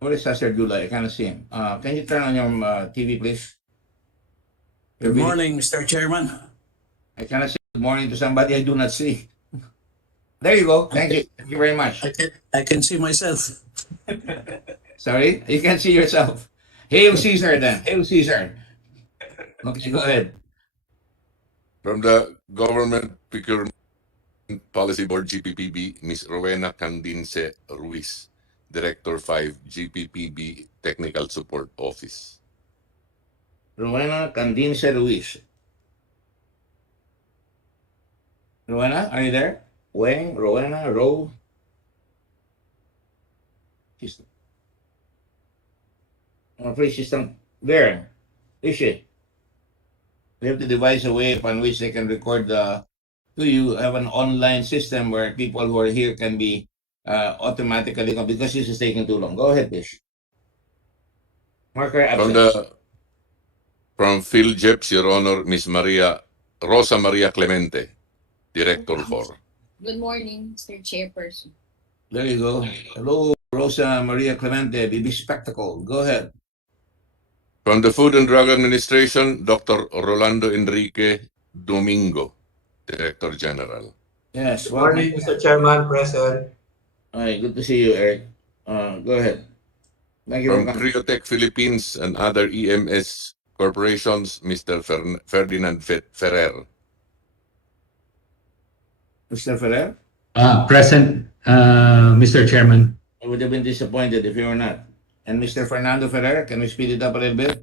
Where is Cesar Dula? I cannot see him. Can you turn on your TV, please? Your Good video. morning, Mr. Chairman. I cannot say good morning to somebody I do not see. There you go. Thank you. Thank you very much. I can see myself. Sorry? You can see yourself. Hail Caesar then. Hail Caesar. Okay, go ahead. From the Government Procurement Policy Board, GPPB, Ms. Rowena Candince Ruiz, Director 5, GPPB Technical Support Office. Rowena Candince Ruiz. Rowena, are you there? Wang, Rowena, Ro. I'm afraid she's not there. Is she? We have to devise a way upon which they can record to you. Have an online system where people who are here can be automatically, because this is taking too long. Go ahead, please. Marker absent. From PhilJeps, Your Honor, Ms. Rosa Maria Clemente, Director 4. Good morning, Mr. Chairperson. There you go. Hello, Rosa Maria Clemente, BB Spectacle. Go ahead. From the Food and Drug Administration, Dr. Rolando Enrique Domingo, Director General. Yes, Good welcome. morning, Mr. Chairman, present. All right, good to see you, Eric. Go ahead. Thank you. From Criotech Philippines and other EMS corporations, Mr. Ferdinand Ferrer. Mr. Ferrer? Present, Mr. Chairman. I would have been disappointed if you were not. And Mr. Fernando Ferrer, can we speed it up a little bit?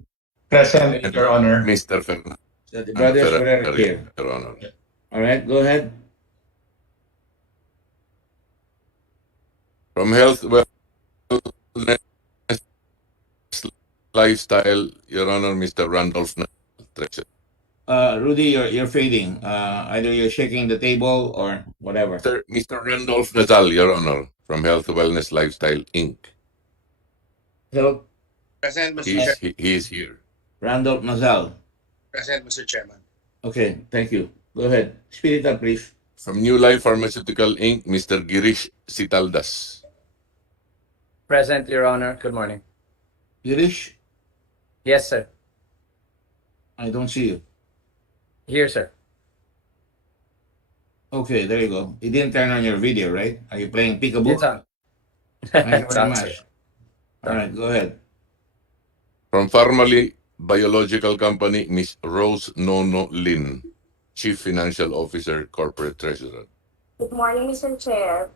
Present, Your Honor. Mr. Ferrer. So the brothers Ferrer here. Your Honor. All right, go ahead. From Health, Wellness, Lifestyle, Your Honor, Mr. Randolph Treasurer. Rudy, you're fading. Either you're shaking the table or whatever. Mr. Randolph Nazal, Your Honor, from Health, Wellness, Lifestyle, Inc. Hello, Present, Mr. Chairman. He is here. Randolph Nazal. Present, Mr. Chairman. Okay, thank you. Go ahead. Speed it up, please. From New Life Pharmaceutical, Inc., Mr. Girish Sitaldas. Present, Your Honor. Good morning. Girish, Yes, sir. I don't see you. Here, sir. Okay, there you go. You didn't turn on your video, right? Are you playing peekaboo? It's on. Thank you It's very on, much. sir. All right, go ahead. From Pharmally Biological Company, Ms. Rose Nono Lin, Chief Financial Officer, Corporate Treasurer. Good morning, Mr. Chair.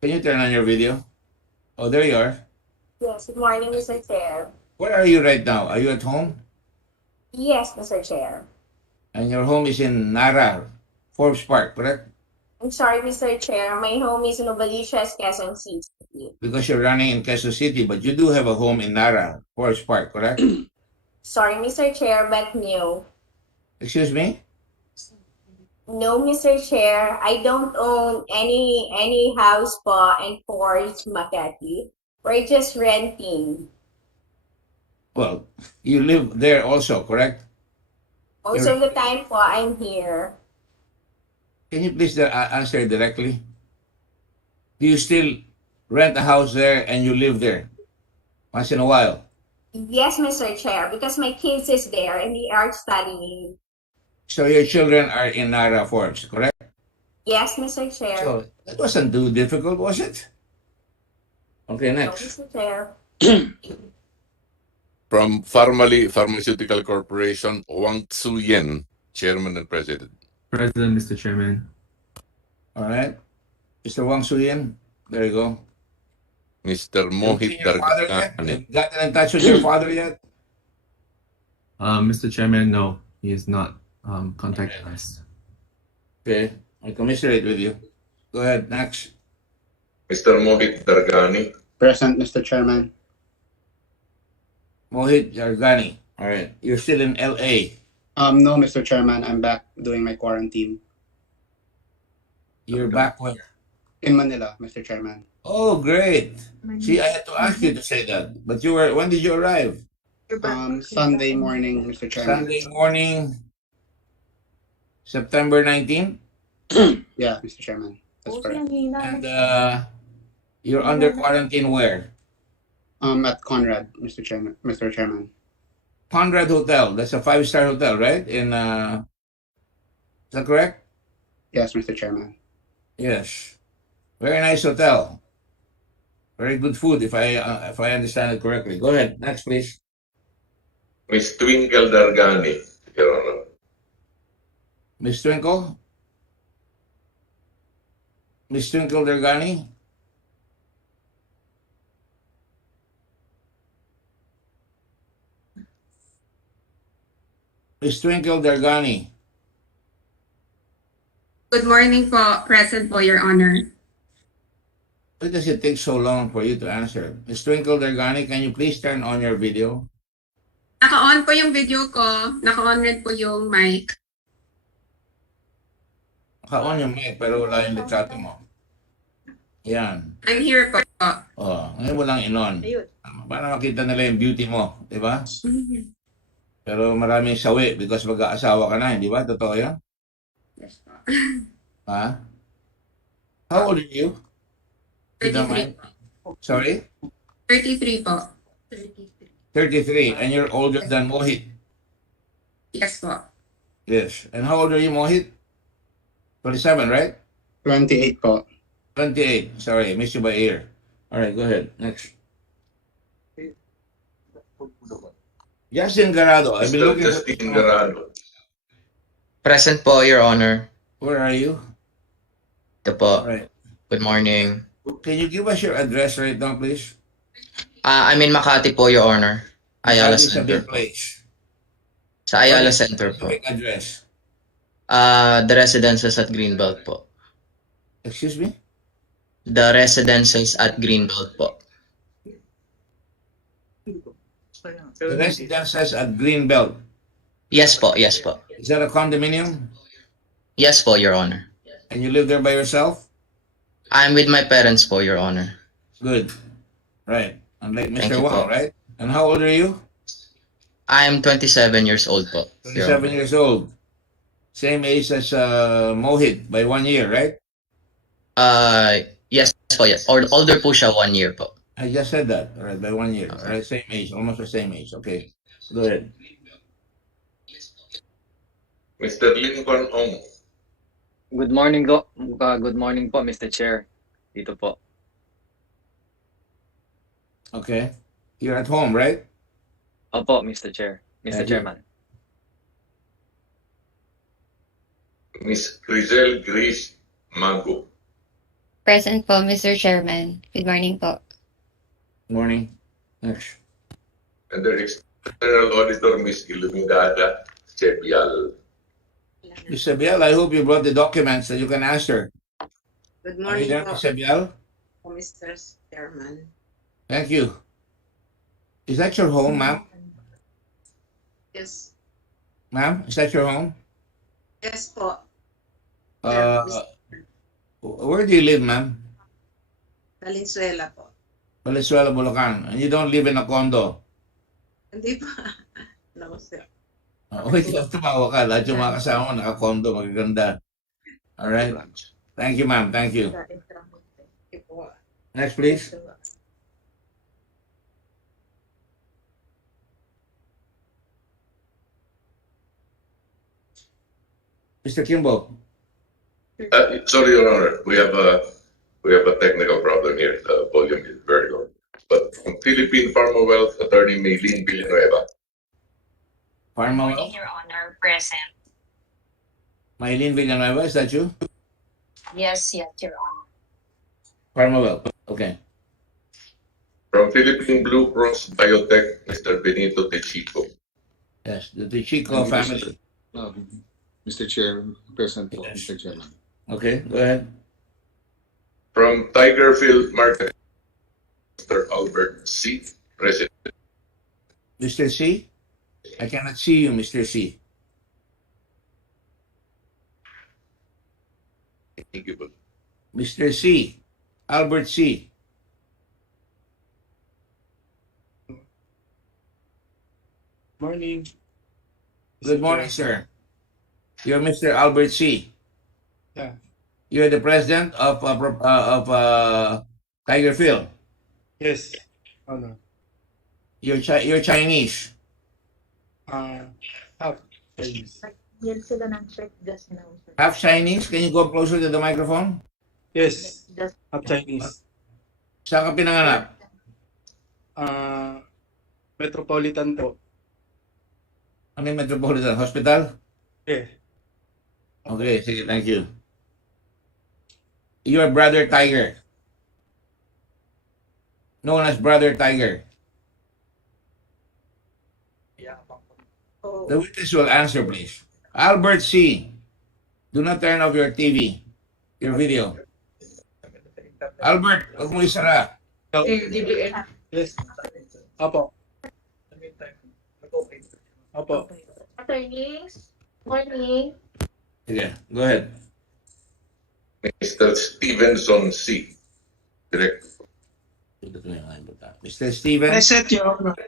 Can you turn on your video? Oh, there you are. Yes, good morning, Mr. Chair. Where are you right now? Are you at home? Yes, Mr. Chair. And your home is in Nara, Forbes Park, correct? I'm sorry, Mr. Chair. My home is in Novaliches, Quezon City. Because you're running in Quezon City, but you do have a home in Nara, Forbes Park, correct? Sorry, Mr. Chair, but no. Excuse me? No, Mr. Chair. I don't own any house pa in Forbes, Makati. We're just renting. Well, you live there also, correct? Most of the time po, I'm here. Can you please answer directly? Do you still rent a house there and you live there once in a while? Yes, Mr. Chair, because my kids is there and they are studying. So your children are in Nara, Forbes, correct? Yes, Mr. Chair. So that wasn't too difficult, was it? Okay, No, next. Mr. Chair. From Pharmally Pharmaceutical Corporation, Wang Tzu Yen, Chairman and President. President, Mr. Chairman. All right. Mr. Wang Suyin, there you go. Mr. Have you Mohit seen your father yet? Dargani. Have you gotten in touch with your father yet? Mr. Chairman, no, he has not contacted us. Okay, I commiserate with you. Go ahead, next. Mr. Mohit Dargani. Present, Mr. Chairman. Mohit Jargani. All right, you're still in LA. No, Mr. Chairman, I'm back doing my quarantine You're back where? in Manila, Mr. Chairman. Oh, great. See, I had to ask you to say that. But you were, when did you arrive? Sunday morning, Mr. Chairman. Sunday morning, September 19th. Yeah, Mr. Chairman. That's correct. And You're under quarantine where? At Conrad, Mr. Chairman. Conrad Hotel. That's a 5-star hotel, right? In is that correct? Yes, Mr. Chairman. Yes. Very nice hotel. Very good food, if I understand it correctly. Go ahead. Next, please. Miss Twinkle Dargani, Your Honor. Miss Twinkle. Miss Twinkle Dergani. Miss Twinkle Dergani. Good morning po, present po, Your Honor. Why does it take so long for you to answer? Miss Twinkle Dergani, can you please turn on your video? Naka-on po yung video ko, naka-on rin po yung mic. Naka-on yung mic pero wala yung litrato mo. Yan. I'm here po. Oh, ngayon mo lang in-on. Para makita nila yung beauty mo, di ba? Pero maraming sawi because mag-aasawa ka na, di ba? Totoo yan? Yes po. Ha? How old are you? You don't 33 mind? po. Sorry? 33 po. 33. And you're older than Mohit. Yes po. Yes. And how old are you, Mohit? 27, right? 28 po. 28. Sorry, I missed you by ear. All right, go ahead. Next. Justin Garado. I've been Mr. looking for Justin Garado. Present po, Your Honor. Where are you? Ito po. All right. Good morning. Can you give us your address right now, please? I'm in Makati po, Your Honor. Ayala Makati is a Center big po. place. Sa Ayala What is Center the po. specific address? The residences at Greenbelt po. Excuse me? The residences at Greenbelt po. The residences at Greenbelt. Yes po, yes po. Is that a condominium? Yes po, Your Honor. And you live there by yourself? I'm with my parents po, Your Honor. Good. Right. Unlike Thank Mr. you Wang, po. right? And how old are you? I'm 27 years old po, Your 27 Honor. years old. Same age as Mohit by 1 year, right? Yes po, yes. Or older po siya 1 year po. I just said that. All right, by 1 year. All right, same age, almost the same age. Okay, go ahead. Mr. Lincoln Ong. Good morning po, Mr. Chair. Dito po. Okay, you're at home, right? Opo, Mr. Chair. Mr. Thank you. Chairman. Miss Crizel Grace Mago. Present po, Mr. Chairman. Good morning po. Morning. Next. And the External Auditor, Miss Ilumigada Sebial. Mr. Biel, I hope you brought the documents that you can answer. Good Are you morning there, po, Mr. Biel? Mr. Chairman. Thank you. Is that your home, ma'am? Yes, Ma'am, is that your home? yes po. Uh, where do you live, ma'am? Valenzuela po. Valenzuela, Bulacan. And you don't live in a condo? Hindi pa. No, sir. Wait, tumawa ka. Lahat yung mga kasama mo, naka-condo, magaganda. Alright. Thank you, ma'am. Thank you. Thank you po. Next, please. Mr. Kimbo. Sorry, Your Honor. We have a technical problem here. The volume is very low. But from Philippine Pharma Wealth Attorney Maylene Villanueva. Pharma, Your Honor, present. Maylene Villanueva, is that you? Yes, Your Honor. Pharma, okay. From Philippine Blue Cross Biotech, Mr. Benito Techico. Yes, the Chico family. Mr. Chair, present po, Yes. Mr. Chairman. Okay, go ahead. From Tigerfield Market, Mr. Albert C. President. Mr. C? I cannot see you, Mr. C. Thank you. Mr. C. Albert C. Morning. Good morning, sir. You're Mr. Albert C. Yeah. You're the president of Tiger Phil, Yes, Honor. you're Chinese. Half Chinese. Half Chinese? Can you go closer to the microphone? Yes, half Chinese. Saan ka pinanganak? Metropolitan po. Ano yung Metropolitan Hospital? Yeah. Okay, sige, thank you. You're Brother Tiger. Known as Brother Tiger. The witness will answer, please. Albert C. Do not turn off your TV, your video. Albert, huwag mo isara. Yes. Apo. Apo. Attorneys, morning. Sige, go ahead. Mr. Stevenson C. Direct. Mr. Steven, Present, Your Honor.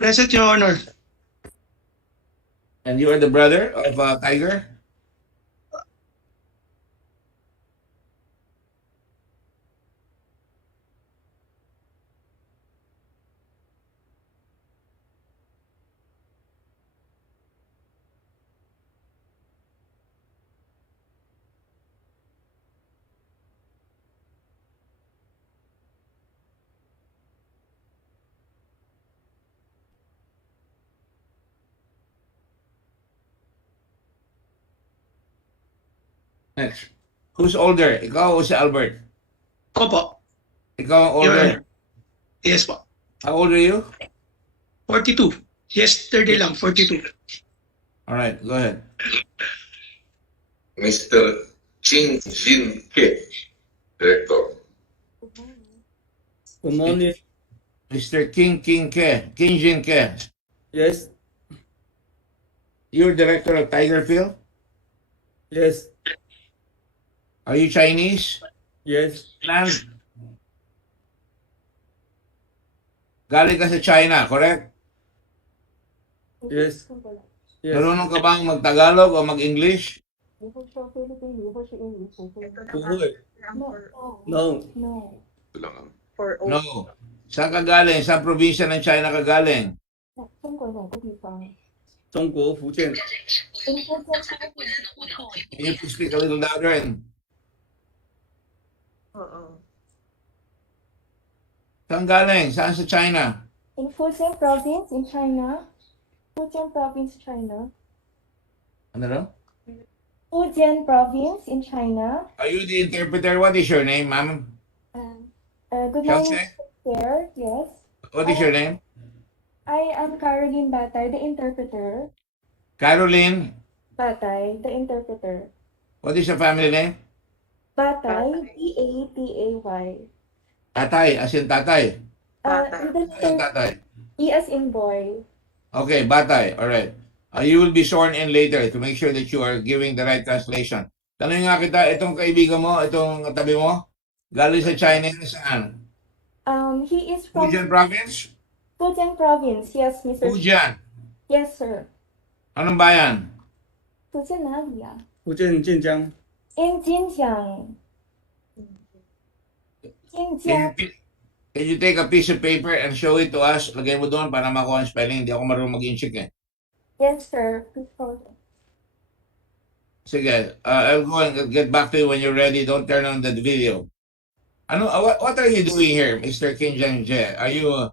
Present, Your Honor. and you are the brother of Tiger? Next. Who's older? Ikaw o si Albert? Ako po. Ikaw ang Your older. Honor. Yes po. How old are you? 42. Yesterday lang, 42. All right, go ahead. Mr. Ching Jin Ke. Director. Good morning. Mr. King Jin Ke. Yes. You're director of Tiger Phil? Yes. Are you Chinese? Yes. Land? Galing ka sa China, correct? Yes. Yes. Marunong ka bang mag-Tagalog o mag-English? No. No. Saan ka galing? Saan probinsya ng China ka galing? 中国福建。 Can you please speak a little louder? Saan galing? Saan sa China? In Fujian Province in China. Fujian Province, China. Ano daw? Fujian Province in China. Are you the interpreter? What is your name, ma'am? Good morning, Chelsea? sir. Yes. What is your name? I am Caroline Batay, the interpreter. Caroline? Batay, the interpreter. What is your family name? Batay, B-A-T-A-Y. Tatay, as in tatay. The Tatay. E as in boy. Okay, Batay. All right. You will be sworn in later to make sure that you are giving the right translation. Tanong nga kita, itong kaibigan mo, itong tabi mo, galing sa China, saan? He is from Fujian Province? Fujian Province. Yes, Mr. Fujian. Yes, sir. Anong bayan? Fujian 哪里啊？ 福建晋江。 In Jinjiang. Jinjiang. Can you take a piece of paper and show it to us? Lagay mo doon para makuha ang spelling. Hindi ako marunong mag-inchik eh. Yes, sir. Please hold it. Sige, I'll go and get back to you when you're ready. Don't turn on the video. Ano, what are you doing here, Mr. Kim Jong-jae? Are you,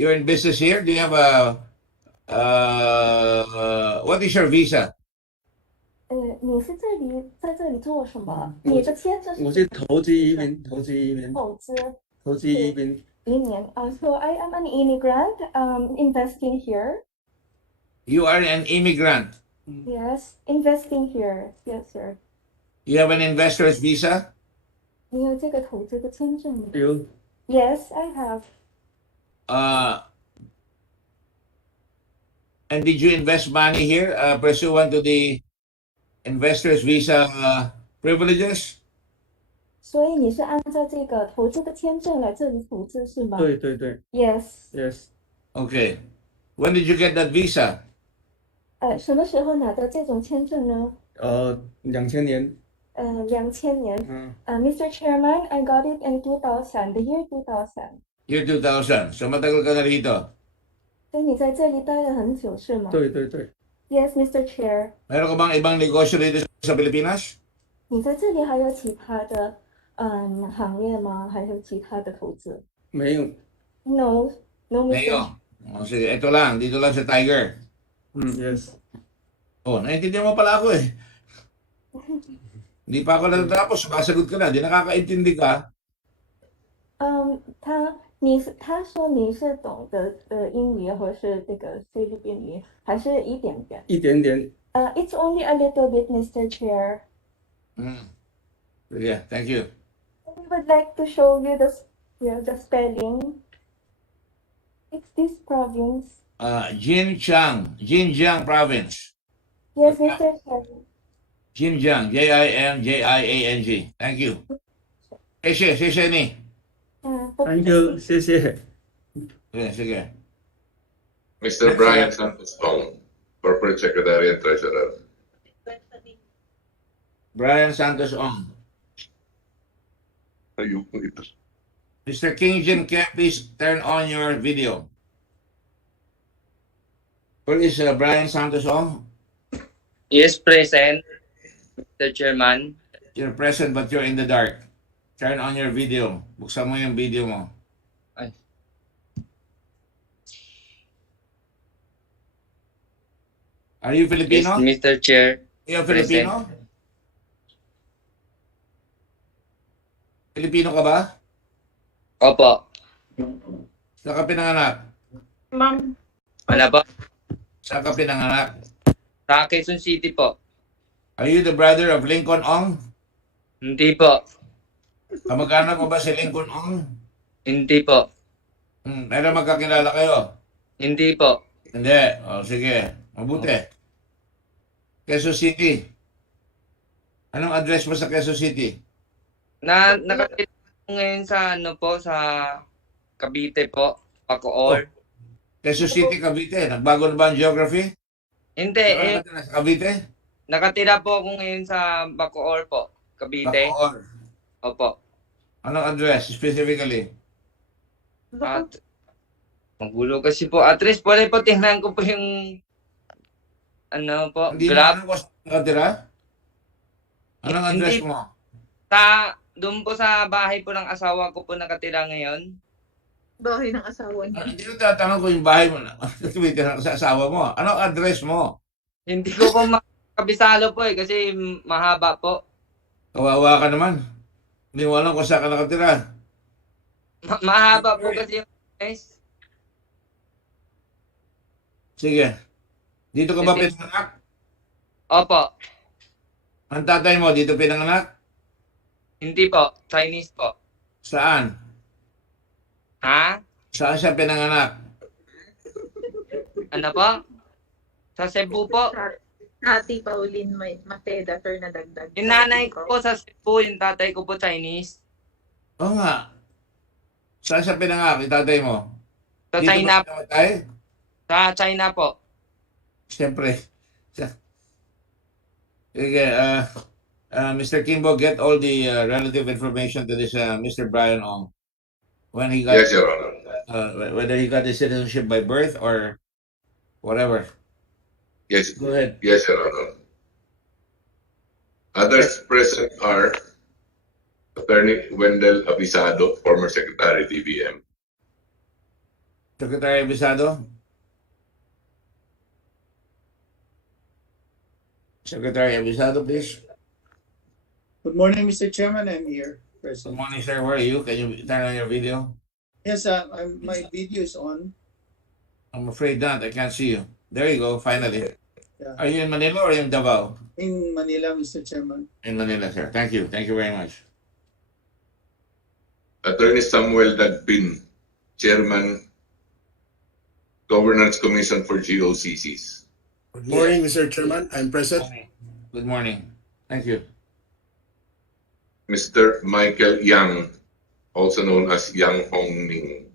you're in business here? Do you have what is your visa? 你是这里在这里做什么？你的签证是？我是投资移民。投资移民。So I am an immigrant, investing here. You are an immigrant. Yes, investing here. Yes, sir. You have an investor's visa? 你有这个投资的签证吗？有。Yes, I have. And did you invest money here pursuant to the investor's visa privileges? 所以你是按照这个投资的签证来这里投资是吗？对对对。Yes. Yes. Okay. When did you get that visa? 什么时候拿到这种签证呢？ 2000年。2000年。Mr. Chairman, I got it in 2000, the year 2000. Year 2000. So matagal ka na rito. 所以你在这里待了很久是吗？对对对， Yes, Mr. Chair. Meron ka bang ibang negosyo dito sa Pilipinas? 你在这里还有其他的行业吗？还有其他的投资没有， ？No, no, Mr. Mayo. O, sige, ito lang. Dito lang sa Tiger. yes. Oh, naiintindihan mo pala ako eh. Hindi pa ako natatapos. Sumasagot ka na. Di nakakaintindi ka. 他说你是懂得英语或是这个菲律宾语，还是一点点？一点点。It's only a little bit, Mr. Chair. Yeah, thank you. We would like to show you the spelling. It's this province. Jinjiang Province. Yes, Mr. Chair. Jinjiang. Jinjiang. Thank you. Sige ni. Thank you，谢谢。 Sige. Mr. Brian Santos Ong, Corporate Secretary and Treasurer. Brian Santos Ong. Ayun po ito. Mr. King Jin, can please turn on your video? Where is Brian Santos Ong? Yes, present, Mr. Chairman. You're present but you're in the dark. Turn on your video. Buksan mo yung video mo. Ay. Are you Filipino? Yes, Mr. Chair. You're Filipino? Filipino ka ba? Opo. Saan ka pinanganak? Ma'am. Ano po? Saan ka pinanganak? Sa Quezon City po. Are you the brother of Lincoln Ong? Hindi po. Kamag-anak mo ba si Lincoln Ong? Hindi po. Meron magkakilala kayo? Hindi po. Hindi. O, sige. Mabuti. Quezon City. Anong address mo sa Quezon City? Nakatira po ngayon sa sa Cavite po. Bacoor. Quezon City, Cavite. Nagbago na ba ang geography? Hindi. Nakatira sa Cavite? Nakatira po ako ngayon sa Bacoor po. Cavite. Bacoor. Opo. Anong address specifically? At magulo kasi po. At least pwede po tingnan ko po yung Hindi mo graph. alam kung saan nakatira? Anong address Hindi. mo? Doon po sa bahay po ng asawa ko po nakatira ngayon. Bahay ng asawa niya. Hindi ko tatanong ko yung bahay mo na sa asawa mo. Anong address mo? Hindi ko po makabisalo po kasi mahaba po. Kawawa ka naman. Hindi mo alam kung saan ka nakatira. Mahaba po kasi yung guys. Sige. Dito ka ba pinanganak? Opo. Ang tatay mo dito pinanganak? Hindi po. Chinese po. Saan? Ha? Saan siya pinanganak? Ano po? Sa Cebu po. Ate Pauline Mateda, sir, na dagdag. Yung nanay ko po sa Cebu, yung tatay ko po Chinese. Oo nga. Saan siya pinanganak? Yung tatay mo? Sa Dito China ba po. pinanganak? Sa China po. Siyempre. Sige, Mr. Kimbo, get all the relative information to this Mr. Brian Ong. When he got, Yes, Your Honor. whether he got his citizenship by birth or whatever. Yes. Go ahead. Yes, Your Honor. Others present are Attorney Wendell Abisado, former Secretary DBM. Secretary Abisado. Secretary Abisado, please. Good morning, Mr. Chairman. I'm here. Good Present. morning, sir. Where are you? Can you turn on your video? Yes, my video is on. I'm afraid not. I can't see you. There you go, finally. Yeah. Are you in Manila or in Davao? In Manila, Mr. Chairman. In Manila, sir. Thank you. Thank you very much. Attorney Samuel Dagbin, Chairman, Governance Commission for GOCCs. Good morning, Mr. Chairman. I'm present. Good morning. Thank you. Mr. Michael Yang, also known as Yang Hong Ning.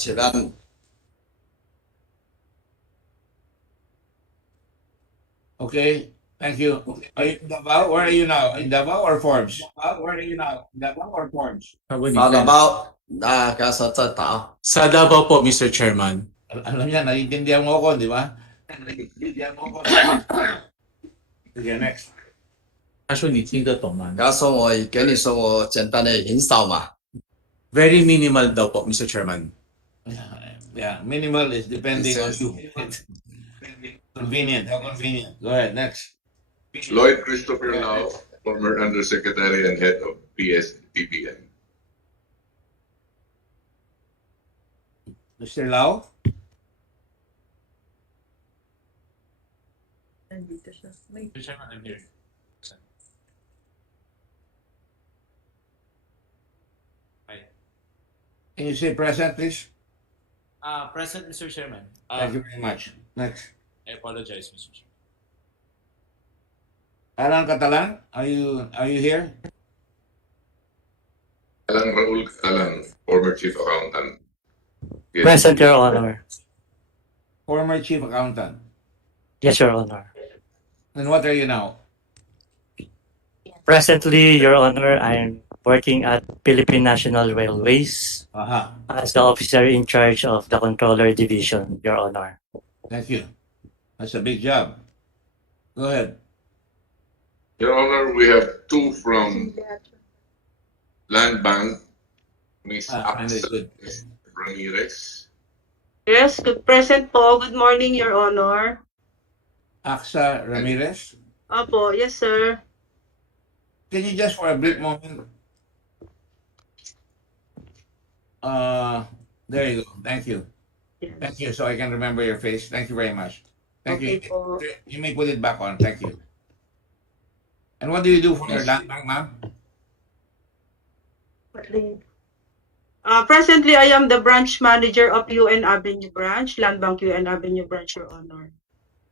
Chairman. Okay. Thank you. Are you in Davao? Where are you now? In Davao or Forbes? Where are you now? Davao or Forbes? About kasa tao. Sa Davao po, Mr. Chairman. Alam niya, naiintindihan mo ako, di ba? Sige, next. Actually, 听得懂吗？告诉我给你说我简单的引导嘛。 Very minimal daw po, Mr. Chairman. Yeah, minimal is depending on you. Convenient, how convenient. Go ahead, next. Lloyd Christopher Lau, former Undersecretary and Head of PSDBM. Mr. Lau? Nandito siya. May Mr. Chairman, I'm here. Can you say present, please? Present, Mr. Chairman. Thank you very much. Next. I apologize, Mr. Chairman. Alan Catalan, are you here? Alan Raul Catalan, former Chief Accountant. Yes. Present, Your Honor. Former Chief Accountant. Yes, Your Honor. And what are you now? Presently, Your Honor, I'm working at Philippine National Railways Aha. as the officer in charge of the Controller Division, Your Honor. Thank you. That's a big job. Go ahead. Your Honor, we have two from Land Bank, Ms. Axel Ramirez. Yes, good present po. Good morning, Your Honor. Axa Ramirez. Opo, yes, sir. Can you just for a brief moment? There you go. Thank you. Thank you. So I can remember your face. Thank you very much. Thank Okay you. po. You may put it back on. Thank you. And what do you do for your land bank, ma'am? Presently, I am the branch manager of UN Avenue branch, Land Bank UN Avenue branch, Your Honor.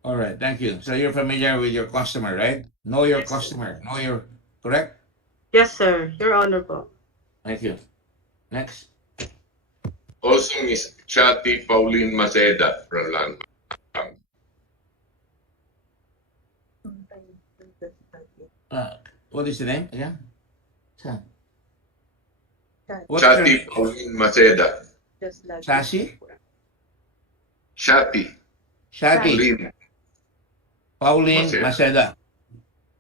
All right. Thank you. So you're familiar with your customer, right? Know your Yes, customer. Know your, correct? Yes, sir. Your Honor po. Thank you. Next. Also, Ms. Chati Pauline Maceda from Land Bank. What is the name again? What's Chati your Pauline Maceda. Sassy? Chati Shati. Pauline Maceda. Maceda.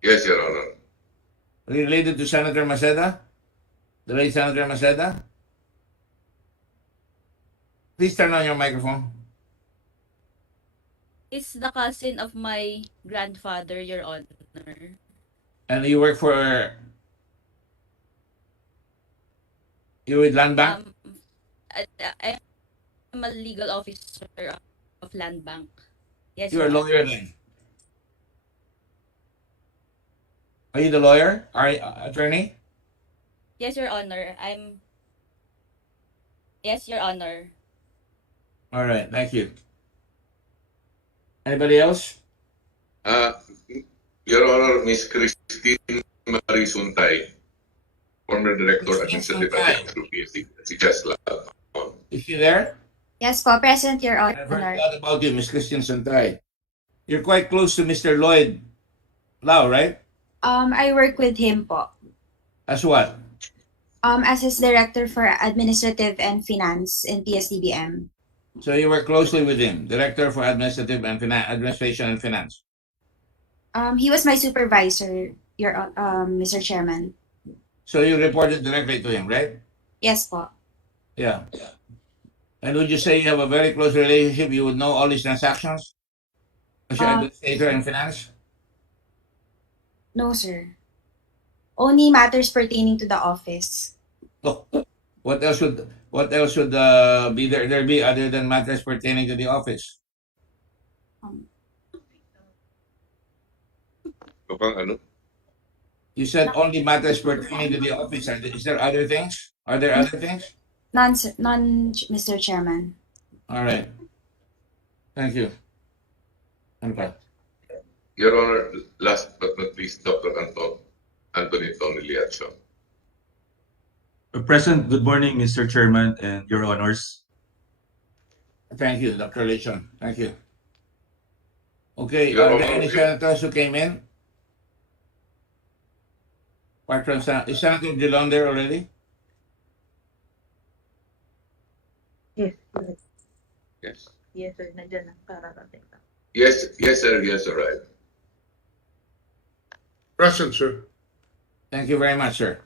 Yes, Your Honor. Related to Senator Maceda? The late Senator Maceda? Please turn on your microphone. Is the cousin of my grandfather, Your Honor. And you work for you with Land Bank? I'm a legal officer of Land Bank. Yes, You're a Your lawyer then. Are you the lawyer? Are you attorney? Yes, Your Honor. Yes, Your Honor. All right, thank you. Anybody else? Your Honor, Ms. Christine Marie Suntay, former Director Administrative Affairs of PSD. She just left. Is she there? Yes po, present, Your I've heard Honor. a lot about you, Ms. Christian Santay. You're quite close to Mr. Lloyd Lau, right? I work with him po. As what? As his Director for Administrative and Finance in PSDBM. So you work closely with him, Director for Administrative and Administration and Finance. He was my supervisor, Mr. Chairman. So you reported directly to him, right? Yes po. Yeah. And would you say you have a very close relationship? You would know all these transactions? As your administrator in finance? No, sir. Only matters pertaining to the office. Oh, what else would be there be other than matters pertaining to the office? You said only matters pertaining to the office. Is there other things? Are there other things? None, Mr. Chairman. All right. Thank you. Your Honor, last but not least, Dr. Anthony Tony Liacho. Present, good morning, Mr. Chairman and Your Honors. Thank you, Dr. Lechon. Thank you. Okay, Your are there Honor, any senators who came in? Patron, is Senator Dillon there already? Yes. Yes. Yes, sir. Nandiyan na. Kararating lang. Yes, sir. Yes, sir. Right. Present, sir. Thank you very much, sir.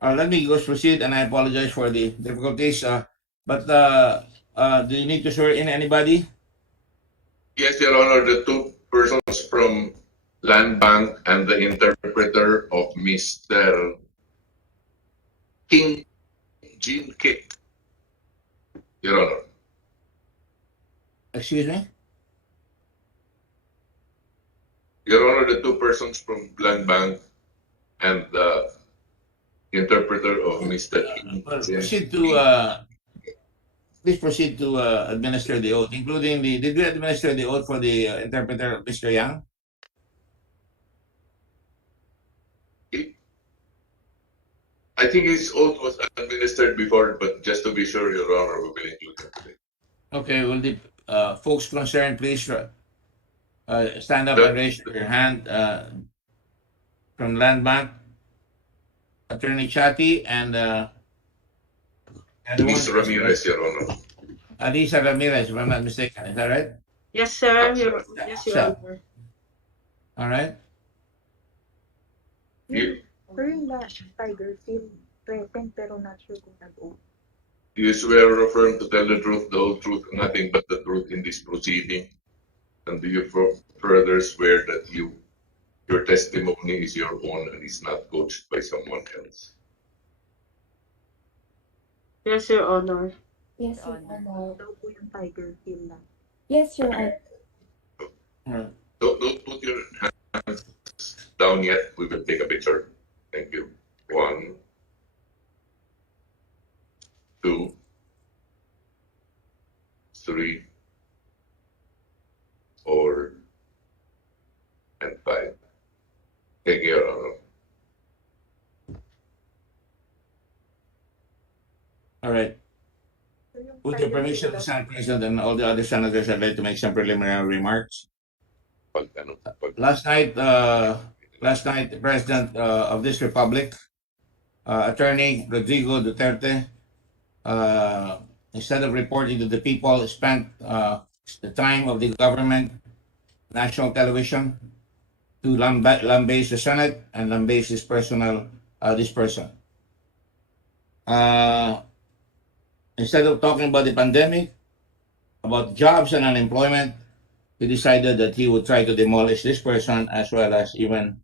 Let me go proceed, and I apologize for the difficulties. Do you need to swear in anybody? Yes, Your Honor, the two persons from Land Bank and the interpreter of Mr. King Jean Kick. Your Honor. Excuse me? Your Honor, the two persons from Land Bank and the interpreter of Mr. King. Please proceed to administer the oath, including did we administer the oath for the interpreter, Mr. Yang? I think his oath was administered before, but just to be sure, Your Honor, we will include him today. Okay, will the folks concerned please stand up and raise your hand from Land Bank, Attorney Chati, and Ms. Ramirez, Your Honor. Alisa Ramirez, if I'm not mistaken. Is that right? Yes, sir. Yes, Your Honor. All right. Sir, yung last tiger feel threatened pero not sure kung nag-oath. You swear or affirm to tell the truth, the whole truth, and nothing but the truth in this proceeding? And do you further swear that your testimony is your own and is not coached by someone else? Yes, Your Honor. Yes, Your Honor. Daw po yung tiger feel lang. Yes, Your Honor. Don't put your hands down yet. We will take a picture. Thank you. 1, 2, 3, 4, and 5. Thank you, Your Honor. All right. With the permission of the Senate President and all the other senators, I'd like to make some preliminary remarks. Last night, the President of this Republic, Attorney Rodrigo Duterte, instead of reporting to the people, spent the time of the government, national television, to lambaste the Senate and lambaste this person. Instead of talking about the pandemic, about jobs and unemployment, he decided that he would try to demolish this person as well as even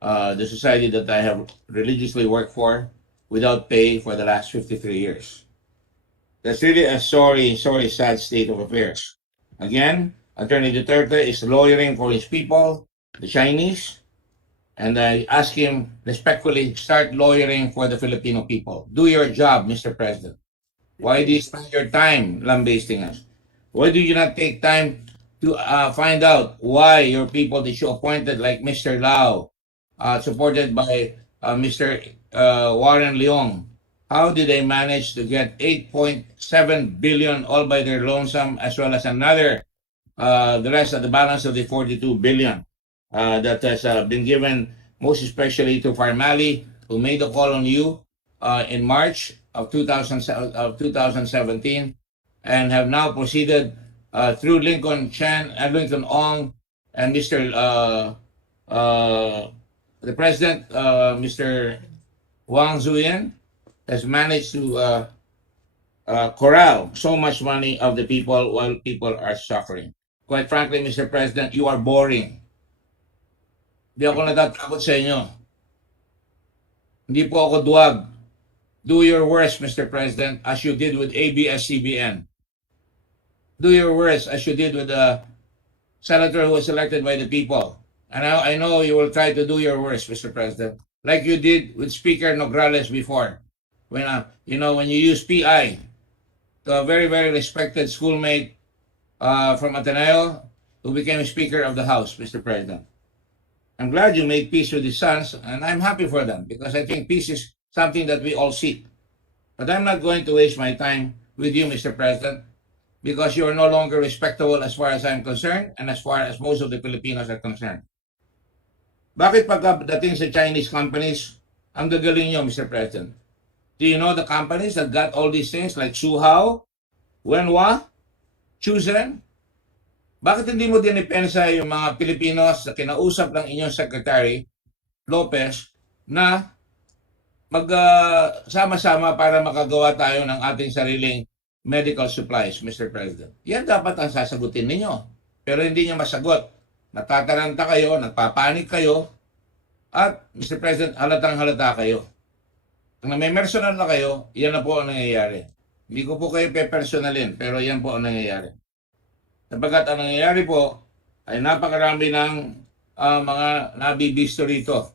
the society that I have religiously worked for without pay for the last 53 years. That's really a sorry, sad state of affairs. Again, Attorney Duterte is lawyering for his people, the Chinese, and I ask him respectfully, start lawyering for the Filipino people. Do your job, Mr. President. Why do you spend your time lambasting us? Why do you not take time to find out why your people that you appointed, like Mr. Lau, supported by Mr. Warren Leong, how did they manage to get 8.7 billion all by their lonesome, as well as another, the rest of the balance of the 42 billion that has been given, most especially to Farmali, who made a call on you in March of 2017, and have now proceeded through Lincoln Chen and Lincoln Ong and Mr. The President, Mr. Wang Zuyan, has managed to corral so much money of the people while people are suffering. Quite frankly, Mr. President, you are boring. Hindi ako natatakot sa inyo. Hindi po ako duwag. Do your worst, Mr. President, as you did with ABS-CBN. Do your worst as you did with the senator who was elected by the people. And I know you will try to do your worst, Mr. President, like you did with Speaker Nograles before. When when you use PI to a very, very respected schoolmate from Ateneo who became Speaker of the House, Mr. President. I'm glad you made peace with his sons, and I'm happy for them because I think peace is something that we all seek. But I'm not going to waste my time with you, Mr. President, because you are no longer respectable as far as I'm concerned and as far as most of the Filipinos are concerned. Bakit pagdating sa Chinese companies, Ang gagaling nyo, Mr. President. Do you know the companies that got all these things like Suhao, Wenhua, Chuzen? Bakit hindi mo dinipensa yung mga Pilipinos na kinausap ng inyong Secretary Lopez na magsama-sama para makagawa tayo ng ating sariling medical supplies, Mr. President? Yan dapat ang sasagutin ninyo. Pero hindi nyo masagot. Natataranta kayo, nagpapanik kayo, at Mr. President, halatang halata kayo. Kung may personal na kayo, yan na po ang nangyayari. Hindi ko po kayo pe-personalin, pero yan po ang nangyayari. Sapagat ang nangyayari po ay napakarami ng mga nabibisto rito.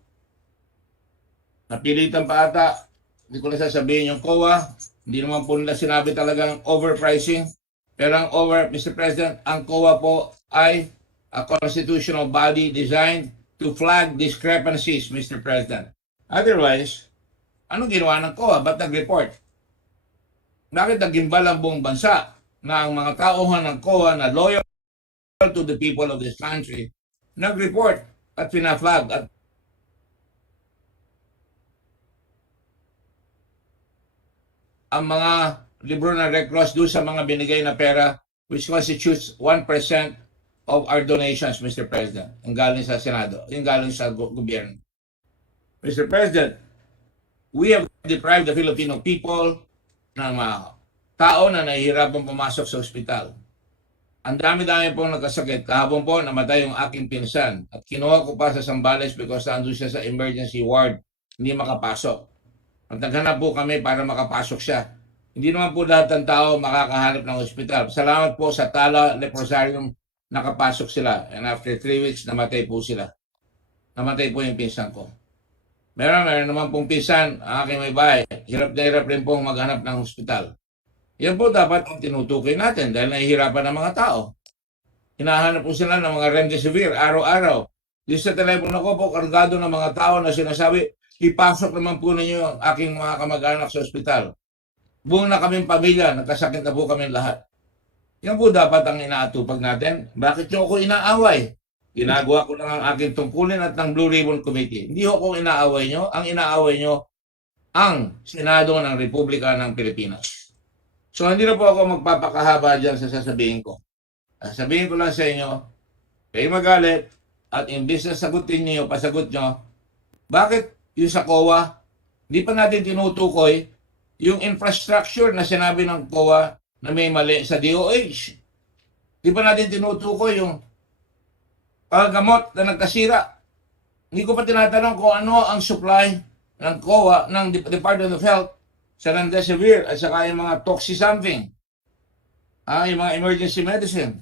Napilitan pa ata, hindi ko na sasabihin yung COA, hindi naman po nila sinabi talagang overpricing. Pero ang Mr. President, ang COA po ay a constitutional body designed to flag discrepancies, Mr. President. Otherwise, anong ginawa ng COA? Ba't nag-report? Bakit nagimbal ang buong bansa na ang mga tauhan ng COA na loyal to the people of this country nag-report at pinaflag at ang mga libro ng Red Cross doon sa mga binigay na pera which constitutes 1% of our donations, Mr. President. Ang galing sa Senado, yung galing sa gobyerno. Mr. President, we have deprived the Filipino people ng mga tao na nahihirapan pumasok sa ospital. Ang dami-dami pong nagkasakit. Kahapon po, namatay yung aking pinsan. At kinuha ko pa sa Zambales because nandun siya sa emergency ward. Hindi makapasok. At naghanap po kami para makapasok siya. Hindi naman po lahat ng tao makakahanap ng ospital. Salamat po sa Tala Leprosarium, nakapasok sila. And after 3 weeks, namatay po sila. Namatay po yung pinsan ko. Meron naman pong pinsan, ang aking may bahay. Hirap na hirap rin pong maghanap ng ospital. Yan po dapat ang tinutukoy natin dahil nahihirapan ng mga tao. Hinahanap po sila ng mga remdesivir araw-araw. Di sa telepono ko po, kargado ng mga tao na sinasabi, ipasok naman po ninyo ang aking mga kamag-anak sa ospital. Buong na kaming pamilya, nagkasakit na po kami lahat. Yan po dapat ang inaatupag natin. Bakit nyo ako inaaway? Ginagawa ko lang ang aking tungkulin at ng Blue Ribbon Committee. Hindi ako inaaway nyo. Ang inaaway nyo, ang Senado ng Republika ng Pilipinas. So hindi na po ako magpapakahaba dyan sa sasabihin ko. Sabihin ko lang sa inyo, kayo magalit at imbis na sagutin niyo, pasagot nyo, bakit yung sa COA, di pa natin tinutukoy yung infrastructure na sinabi ng COA na may mali sa DOH. Di pa natin tinutukoy yung paggamot na nagkasira. Hindi ko pa tinatanong kung ano ang supply ng COA, ng Department of Health, sa remdesivir at saka yung mga toxi something. Yung mga emergency medicine.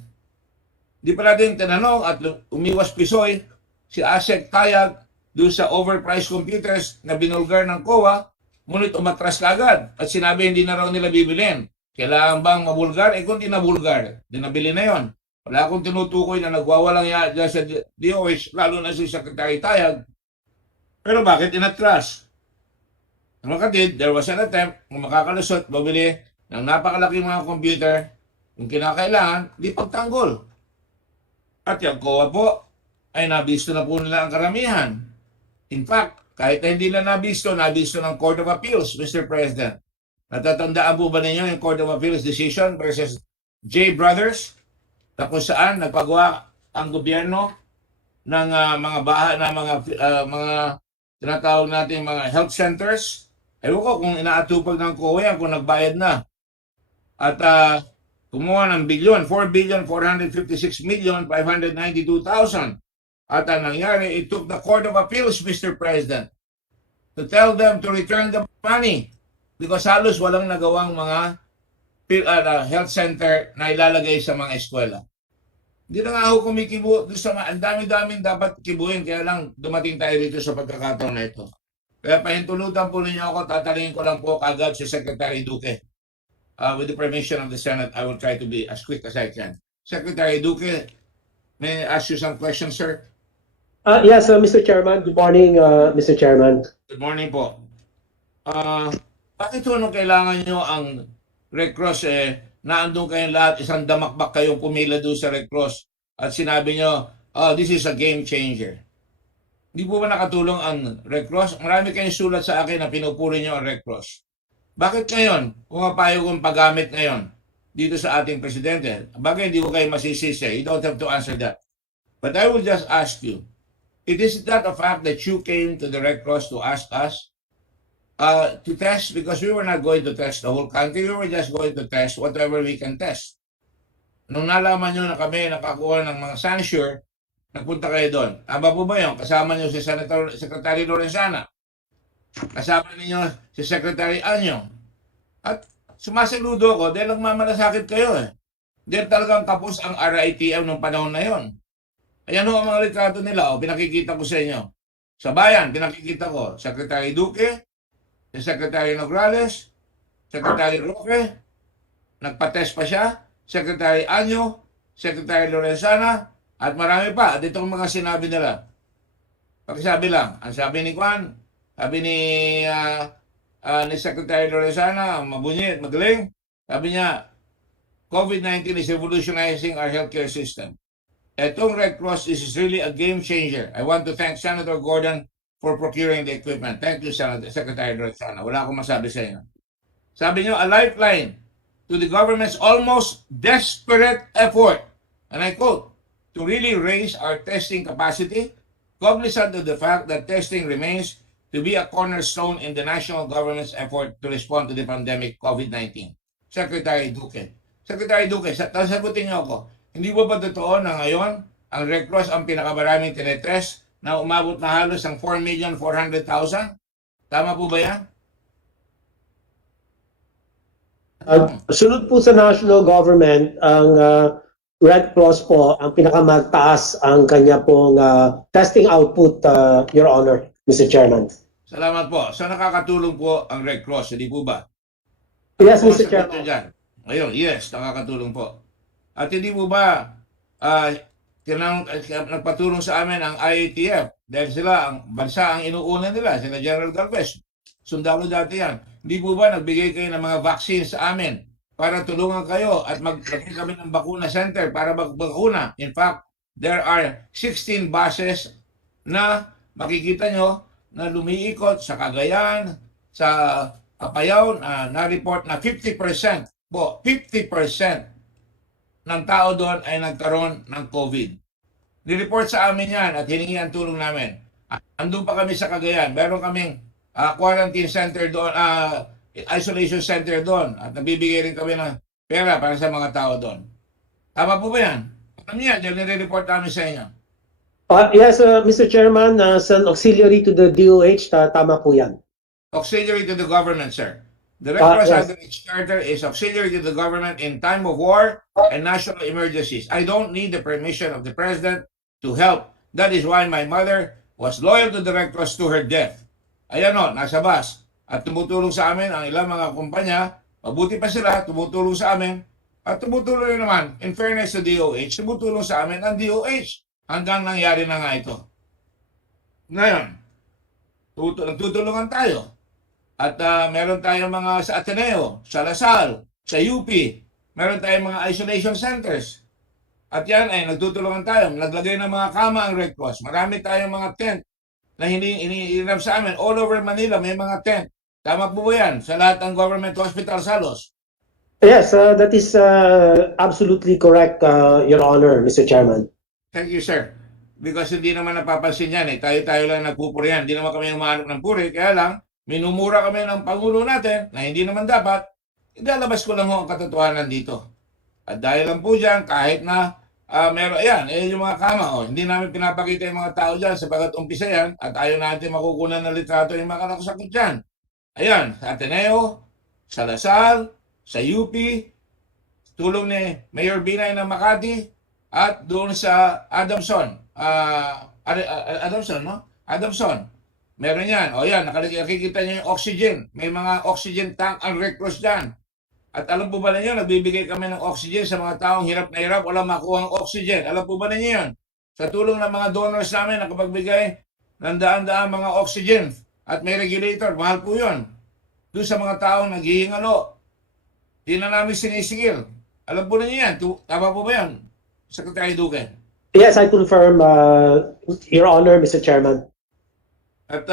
Di pa natin tinanong at umiwas pisoy si Asek Tayag doon sa overpriced computers na binulgar ng COA, ngunit umatras kaagad at sinabi hindi na raw nila bibilin. Kailangan bang mabulgar? Kung di nabulgar, di nabili na yon. Wala akong tinutukoy na nagwawalang dyan sa DOH, lalo na si Secretary Tayag. Pero bakit inatras? Ang makatid, there was an attempt kung makakalusot, babili ng napakalaking mga computer, kung kinakailangan, di pagtanggol. At yung COA po, ay nabisto na po nila ang karamihan. In fact, kahit na hindi na nabisto ng Court of Appeals, Mr. President. Natatandaan po ba ninyo yung Court of Appeals decision versus J. Brothers, na kung saan nagpagawa ang gobyerno ng mga bahay, ng mga tinatawag natin mga health centers. Ewan ko kung inaatupag ng COA yan, kung nagbayad na. At kumuha ng bilyon, 4,456,592,000. At ang nangyari, it took the Court of Appeals, Mr. President, to tell them to return the money. Because halos walang nagawang mga health center na ilalagay sa mga eskwela. Hindi na nga ako kumikibo. Ang dami-daming dapat kibuhin. Kaya lang dumating tayo dito sa pagkakataon na ito. Kaya pahintulutan po ninyo ako, tatalingin ko lang po kagad si Secretary Duque. With the permission of the Senate, I will try to be as quick as I can. Secretary Duque, may I ask you some questions, sir? Yes, Mr. Chairman. Good morning, Mr. Chairman. Good morning po. Bakit nung kailangan nyo ang Red Cross, naandun kayong lahat, isang damakbak kayong pumila doon sa Red Cross at sinabi nyo, this is a game changer. Hindi po ba nakatulong ang Red Cross? Marami kayong sulat sa akin na pinupuri nyo ang Red Cross. Bakit ngayon, pumapayo kong paggamit ngayon dito sa ating presidente? Bagay, hindi ko kayo masisisi. You don't have to answer that. But I will just ask you, it is not a fact that you came to the Red Cross to ask us to test, because we were not going to test the whole country. We were just going to test whatever we can test. Nung nalaman nyo na kami nakakuha ng mga censure, nagpunta kayo doon. Tama po ba yun? Kasama nyo si Secretary Lorenzana. Kasama ninyo si Secretary Anyong. At sumasaludo ko dahil nagmamalasakit kayo eh. Dahil talagang tapos ang RITM nung panahon na yon. Ayan ho ang mga litrato nila. O, pinakikita ko sa inyo. Sa bayan, pinakikita ko. Secretary Duque, si Secretary Nograles, Secretary Roque, nagpa-test pa siya, Secretary Anyo, Secretary Lorenzana, at marami pa. At itong mga sinabi nila. Pakisabi lang, ang sabi ni Juan, sabi ni Secretary Lorenzana, mabunyit, magaling. Sabi niya, COVID-19 is revolutionizing our healthcare system. Etong Red Cross is really a game changer. I want to thank Senator Gordon for procuring the equipment. Thank you, Secretary Lorenzana. Wala akong masabi sa inyo. Sabi niyo, a lifeline to the government's almost desperate effort, and I quote, to really raise our testing capacity, cognizant of the fact that testing remains to be a cornerstone in the national government's effort to respond to the pandemic COVID-19. Secretary Duque. Secretary Duque, sagutin niyo ako, hindi ba totoo na ngayon ang Red Cross ang pinakamaraming tinetest na umabot na halos ng 4,400,000? Tama po ba yan? Sunod po sa national government, ang Red Cross po ang pinakamataas ang kanya pong testing output, Your Honor, Mr. Chairman. Salamat po. So nakakatulong po ang Red Cross, hindi po ba? Yes, Mr. Chairman. Ayun, yes, nakakatulong po. At hindi po ba nagpatulong sa amin ang IATF dahil sila, ang bansa ang inuuna nila, sila General Galvez. Sundalo dati yan. Hindi po ba nagbigay kayo ng mga vaccines sa amin para tulungan kayo at maglagay kami ng bakuna center para magbakuna? In fact, there are 16 buses na makikita nyo na lumiikot sa Cagayan, sa Apayao, na-report na 50% po, 50% ng tao doon ay nagkaroon ng COVID. Nireport sa amin yan at hiningi ang tulong namin. Andun pa kami sa Cagayan. Meron kaming quarantine center doon, isolation center doon. At nabibigay rin kami ng pera para sa mga tao doon. Tama po ba yan? Alam niya, dahil nire-report namin sa inyo. Yes, Mr. Chairman, as an auxiliary to the DOH, tama po yan. Auxiliary to the government, sir. The Red Cross under its charter is auxiliary to the government in time of war and national emergencies. I don't need the permission of the President to help. That is why my mother was loyal to the Red Cross to her death. Ayan o, nasa bus. At tumutulong sa amin ang ilang mga kumpanya. Mabuti pa sila, tumutulong sa amin. At tumutulong naman, in fairness to DOH, tumutulong sa amin ang DOH. Hanggang nangyari na nga ito. Ngayon, tutulungan tayo. At meron tayong mga sa Ateneo, sa Lasal, sa UP, meron tayong mga isolation centers. At yan ay nagtutulungan tayo. Naglagay ng mga kama ang Red Cross. Marami tayong mga tent na hinihiram sa amin. All over Manila may mga tent. Tama po ba yan? Sa lahat ng government hospital salos. Yes, that is absolutely correct, Your Honor, Mr. Chairman. Thank you, sir. Because hindi naman napapansin yan eh. Tayo-tayo lang nagpupuri yan. Hindi naman kami umahanap ng puri. Kaya lang, minumura kami ng Pangulo natin na hindi naman dapat. Ilalabas ko lang ho ang katotohanan dito. At dahil lang po dyan, kahit na meron, ayan, yung mga kama. Oh, hindi namin pinapakita yung mga tao dyan sapagat umpisa yan at ayaw natin makukunan ng litrato yung mga nakasakit dyan. Ayan, sa Ateneo, sa Lasal, sa UP, tulong ni Mayor Binay ng Makati, at doon sa Adamson. Adamson, no? Adamson. Meron yan. O yan, nakikita niyo yung oxygen. May mga oxygen tank ang Red Cross dyan. At alam po ba ninyo, nagbibigay kami ng oxygen sa mga taong hirap na hirap, wala makuha ang oxygen. Alam po ba ninyo yan? Sa tulong ng mga donors namin, nakapagbigay ng daan-daan mga oxygen. At may regulator, mahal po yun. Doon sa mga taong naghihingalo. Di na namin sinisigil. Alam po ninyo yan. Tama po ba yan? Secretary Duque. Yes, I confirm, Your Honor, Mr. Chairman. At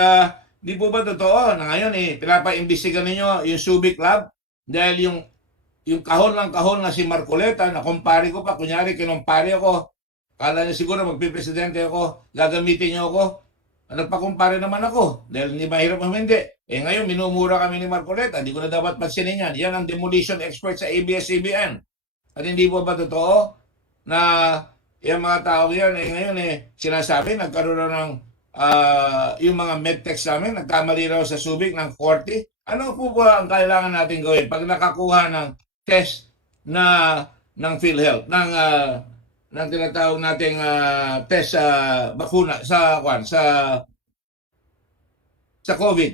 di po ba totoo na ngayon pinapaimbestigan ninyo yung Subic Lab dahil yung kahon ng kahon na si Marcoleta, na kumpare ko pa, kunyari kinumpare ako, kala niya siguro magpipresidente ako, gagamitin niyo ako, nagpakumpare naman ako dahil hindi mahirap hindi. Ngayon minumura kami ni Marcoleta, hindi ko na dapat pansinin yan. Yan ang demolition expert sa ABS-CBN. At hindi po ba totoo na yung mga tao yan ngayon sinasabi nagkaroon ng yung mga medtechs namin nagkamali raw sa Subic ng 40. Ano po ba ang kailangan natin gawin pag nakakuha ng test ng PhilHealth ng tinatawag nating test sa bakuna sa COVID?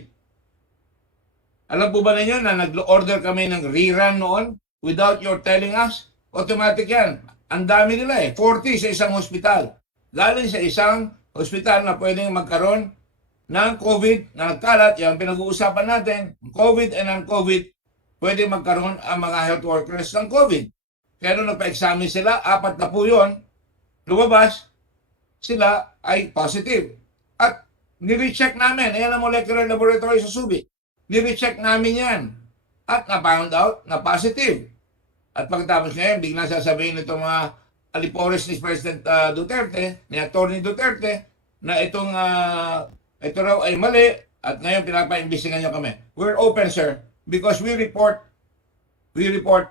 Alam po ba ninyo na nag-order kami ng rerun noon without your telling us? Automatic yan. Ang dami nila 40 sa isang hospital. Galing sa isang hospital na pwedeng magkaroon ng COVID na nagkalat, yung pinag-uusapan natin, COVID and non-COVID, pwedeng magkaroon ang mga health workers ng COVID. Kaya nung nagpa-examine sila, 4 na po yun, lumabas, sila ay positive. At nirecheck namin, ayan ang molecular laboratory sa Subic. Nirecheck namin yan. At na-found out na positive. At pagkatapos ngayon, biglang sasabihin itong mga alipores ni President Duterte, ni Atty. Duterte, na ito raw ay mali at ngayon pinapaimbestigan niyo kami. We're open, sir, because we report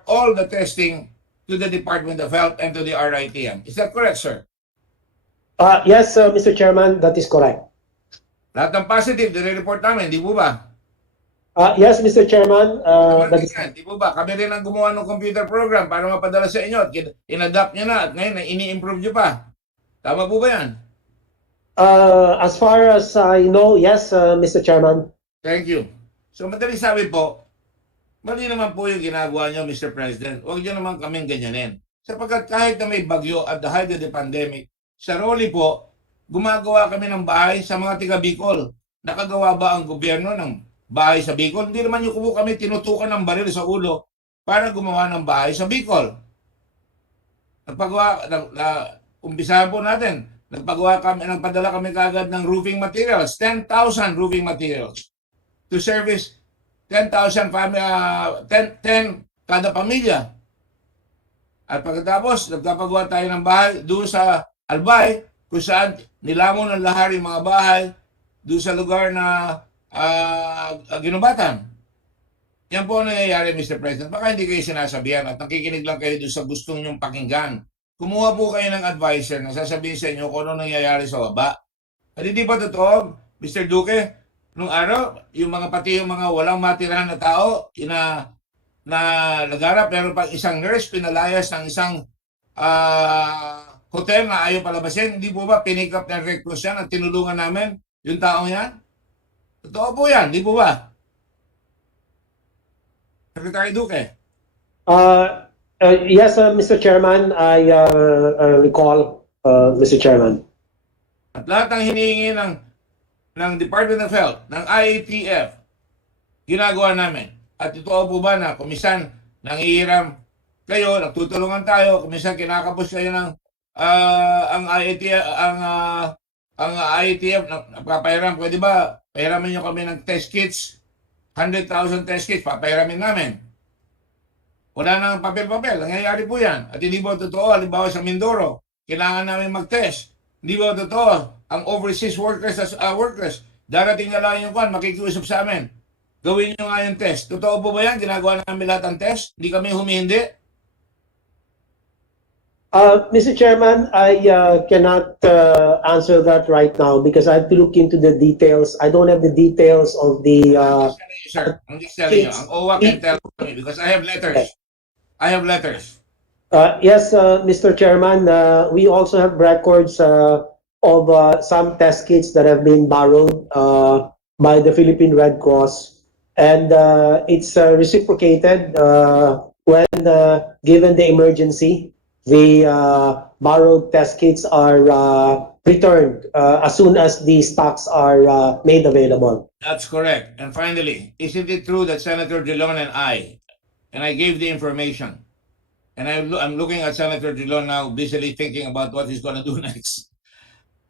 all the testing to the Department of Health and to the RITM. Is that correct, sir? Yes, Mr. Chairman, that is correct. Lahat ng positive, dire-report namin, di po ba? Yes, Mr. Chairman. Di po ba? Kami rin ang gumawa ng computer program para mapadala sa inyo at in-adapt nyo na at ngayon ini-improve nyo pa. Tama po ba yan? As far as I know, yes, Mr. Chairman. Thank you. So madaling sabi po, mali naman po yung ginagawa nyo, Mr. President. Huwag nyo naman kaming ganyanin. Sapagkat kahit na may bagyo at the height of the pandemic, sa Roli po, gumagawa kami ng bahay sa mga tiga Bicol. Nakagawa ba ang gobyerno ng bahay sa Bicol? Hindi naman yung kubo kami tinutukan ng baril sa ulo para gumawa ng bahay sa Bicol. Umpisahan po natin. Nagpadala kami kagad ng roofing materials, 10,000 roofing materials to service 10 kada pamilya. At pagkatapos, nagpapagawa tayo ng bahay doon sa Albay, kung saan nilamon ng lahar yung mga bahay doon sa lugar na ginubatan. Yan po ang nangyayari, Mr. President. Baka hindi kayo sinasabihan at nakikinig lang kayo doon sa gustong nyong pakinggan. Kumuha po kayo ng advisor na sasabihin sa inyo kung ano nangyayari sa baba. At hindi pa totoo, Mr. Duque, nung araw, yung mga walang matirahan na tao, na lagarap, pero pag isang nurse pinalayas ng isang hotel na ayaw palabasin, hindi po ba pinick up ng Red Cross yan at tinulungan namin yung taong yan? Totoo po yan, di po ba? Secretary Duque. Yes, Mr. Chairman, I recall, Mr. Chairman. At lahat ng hinihingi ng Department of Health, ng IATF, ginagawa namin. At totoo po ba na kumisan nangihiram kayo, nagtutulungan tayo, kumisan kinakapos kayo ng ang IATF napapahiram, pwede ba pahiramin nyo kami ng test kits, 100,000 test kits, papahiramin namin. Wala nang papel-papel, nangyayari po yan. At hindi ba totoo, halimbawa sa Mindoro, kailangan namin mag-test. Hindi ba totoo, ang overseas workers darating na lang yung makikiusap sa amin. Gawin nyo nga yung test. Totoo po ba yan? Ginagawa namin lahat ng test? Hindi kami humihindi? Mr. Chairman, I cannot answer that right now because I have to look into the details. I don't have the details of the... Sir, I'm just telling you. Ang OWA can tell me because I have letters. I have letters. Yes, Mr. Chairman, we also have records of some test kits that have been borrowed by the Philippine Red Cross. And it's reciprocated when given the emergency. The borrowed test kits are returned as soon as the stocks are made available. That's correct. And finally, isn't it true that Senator Dillon and I gave the information, and I'm looking at Senator Dillon now, busily thinking about what he's going to do next.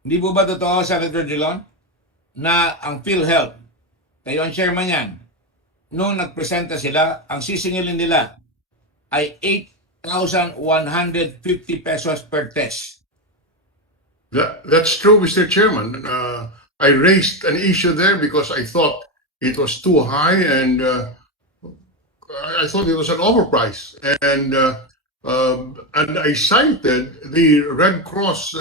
Hindi po ba totoo, Senator Dillon, na ang PhilHealth, kayo ang chairman yan, nung nagpresenta sila, ang sisingilin nila ay 8,150 pesos per test. That's true, Mr. Chairman. I raised an issue there because I thought it was too high, and I thought it was an overprice. And I cited the Red Cross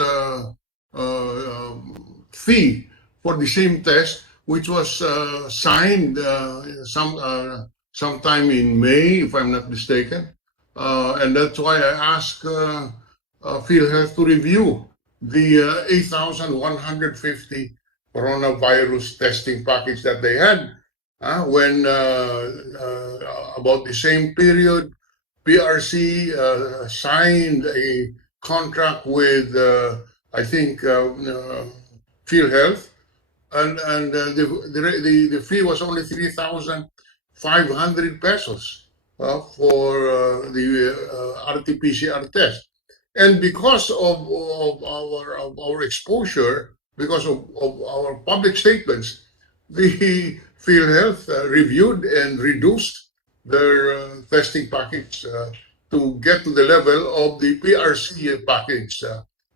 fee for the same test, which was signed sometime in May, if I'm not mistaken. And that's why I asked PhilHealth to review the 8,150 coronavirus testing package that they had when about the same period, PRC signed a contract with, I think, PhilHealth, and the fee was only 3,500 pesos for the RT-PCR test. And because of our exposure, because of our public statements, the PhilHealth reviewed and reduced their testing package to get to the level of the PRC package.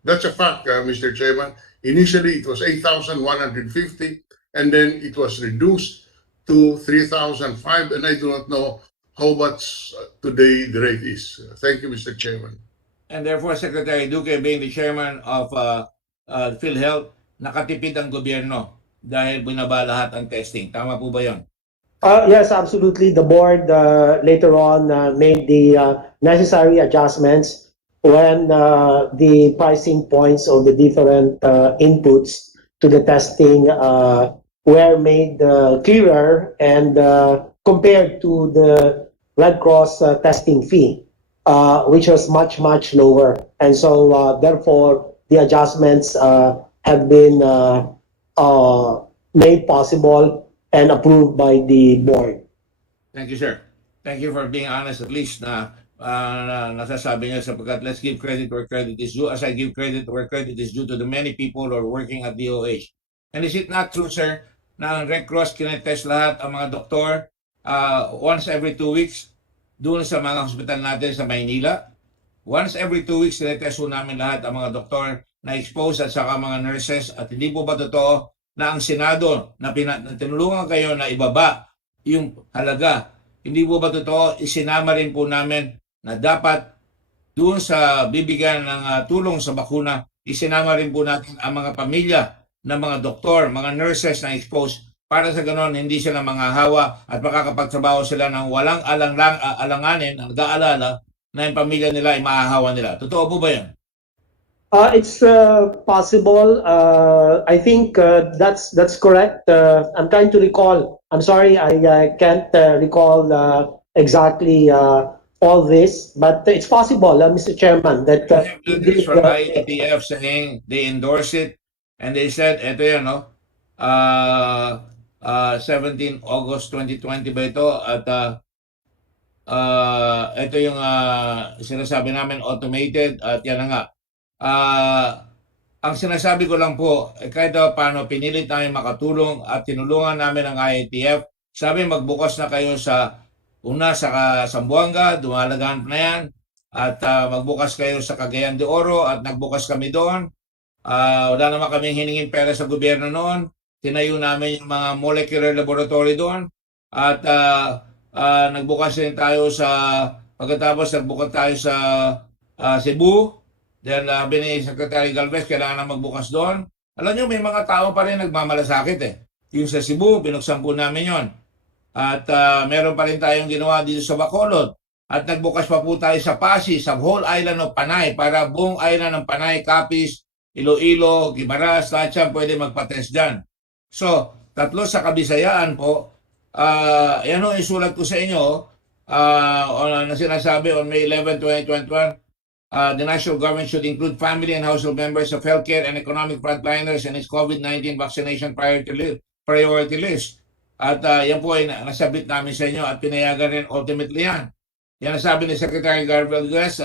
That's a fact, Mr. Chairman. Initially, it was 8,150, and then it was reduced to 3,005, and I do not know how much today the rate is. Thank you, Mr. Chairman. And therefore, Secretary Duque, being the chairman of PhilHealth, nakatipid ang gobyerno dahil binaba lahat ang testing. Tama po ba yun? Yes, absolutely. The board later on made the necessary adjustments when the pricing points of the different inputs to the testing were made clearer and compared to the Red Cross testing fee, which was much, much lower. And so therefore, the adjustments have been made possible and approved by the board. Thank you, sir. Thank you for being honest, at least na nasasabi niyo, sapagkat let's give credit where credit is due, as I give credit where credit is due to the many people who are working at DOH. And is it not true, sir, na ang Red Cross kinetest lahat ang mga doktor once every 2 weeks doon sa mga hospital natin sa Maynila? Once every 2 weeks, kinetest po namin lahat ang mga doktor na exposed at saka mga nurses. At hindi po ba totoo na ang Senado na tinulungan kayo na ibaba yung halaga, hindi po ba totoo, isinama rin po namin na dapat doon sa bibigyan ng tulong sa bakuna, isinama rin po natin ang mga pamilya ng mga doktor, mga nurses na exposed, para sa ganon hindi sila manghahawa at makakapagtrabaho sila ng walang alanganin, nag-aalala na yung pamilya nila ay mahahawa nila. Totoo po ba yan? It's possible. I think that's correct. I'm trying to recall. I'm sorry, I can't recall exactly all this, but it's possible, Mr. Chairman, that this from IATF saying they endorse it, and they said, ito yan, no? 17 August 2020 ba ito? At ito yung sinasabi namin, automated, at yan na nga. Ang sinasabi ko lang po, kahit paano pinilit namin makatulong at tinulungan namin ang IATF. Sabi, magbukas na kayo sa Zamboanga, dumalagaan na yan, at magbukas kayo sa Cagayan de Oro, at nagbukas kami doon. Wala naman kaming hiningin pera sa gobyerno noon. Tinayo namin yung mga molecular laboratory doon, at nagbukas din tayo pagkatapos nagbukas tayo sa Cebu. Dahil sabi ni Secretary Galvez, kailangan na magbukas doon. Alam nyo, may mga tao pa rin nagmamalasakit eh. Yung sa Cebu, binuksan po namin yon. At meron pa rin tayong ginawa dito sa Bacolod. At nagbukas pa po tayo sa Pasig, sa whole island of Panay, para buong island ng Panay, Capiz, Iloilo, Guimaras, lahat yan pwede magpa-test dyan. So, tatlo sa Kabisayaan po, yan o isulat ko sa inyo, na sinasabi on May 11, 2021, the national government should include family and household members of healthcare and economic frontliners in its COVID-19 vaccination priority list. At yan po ay nasabit namin sa inyo at pinayagan rin ultimately yan. Yan nasabi ni Secretary Galvez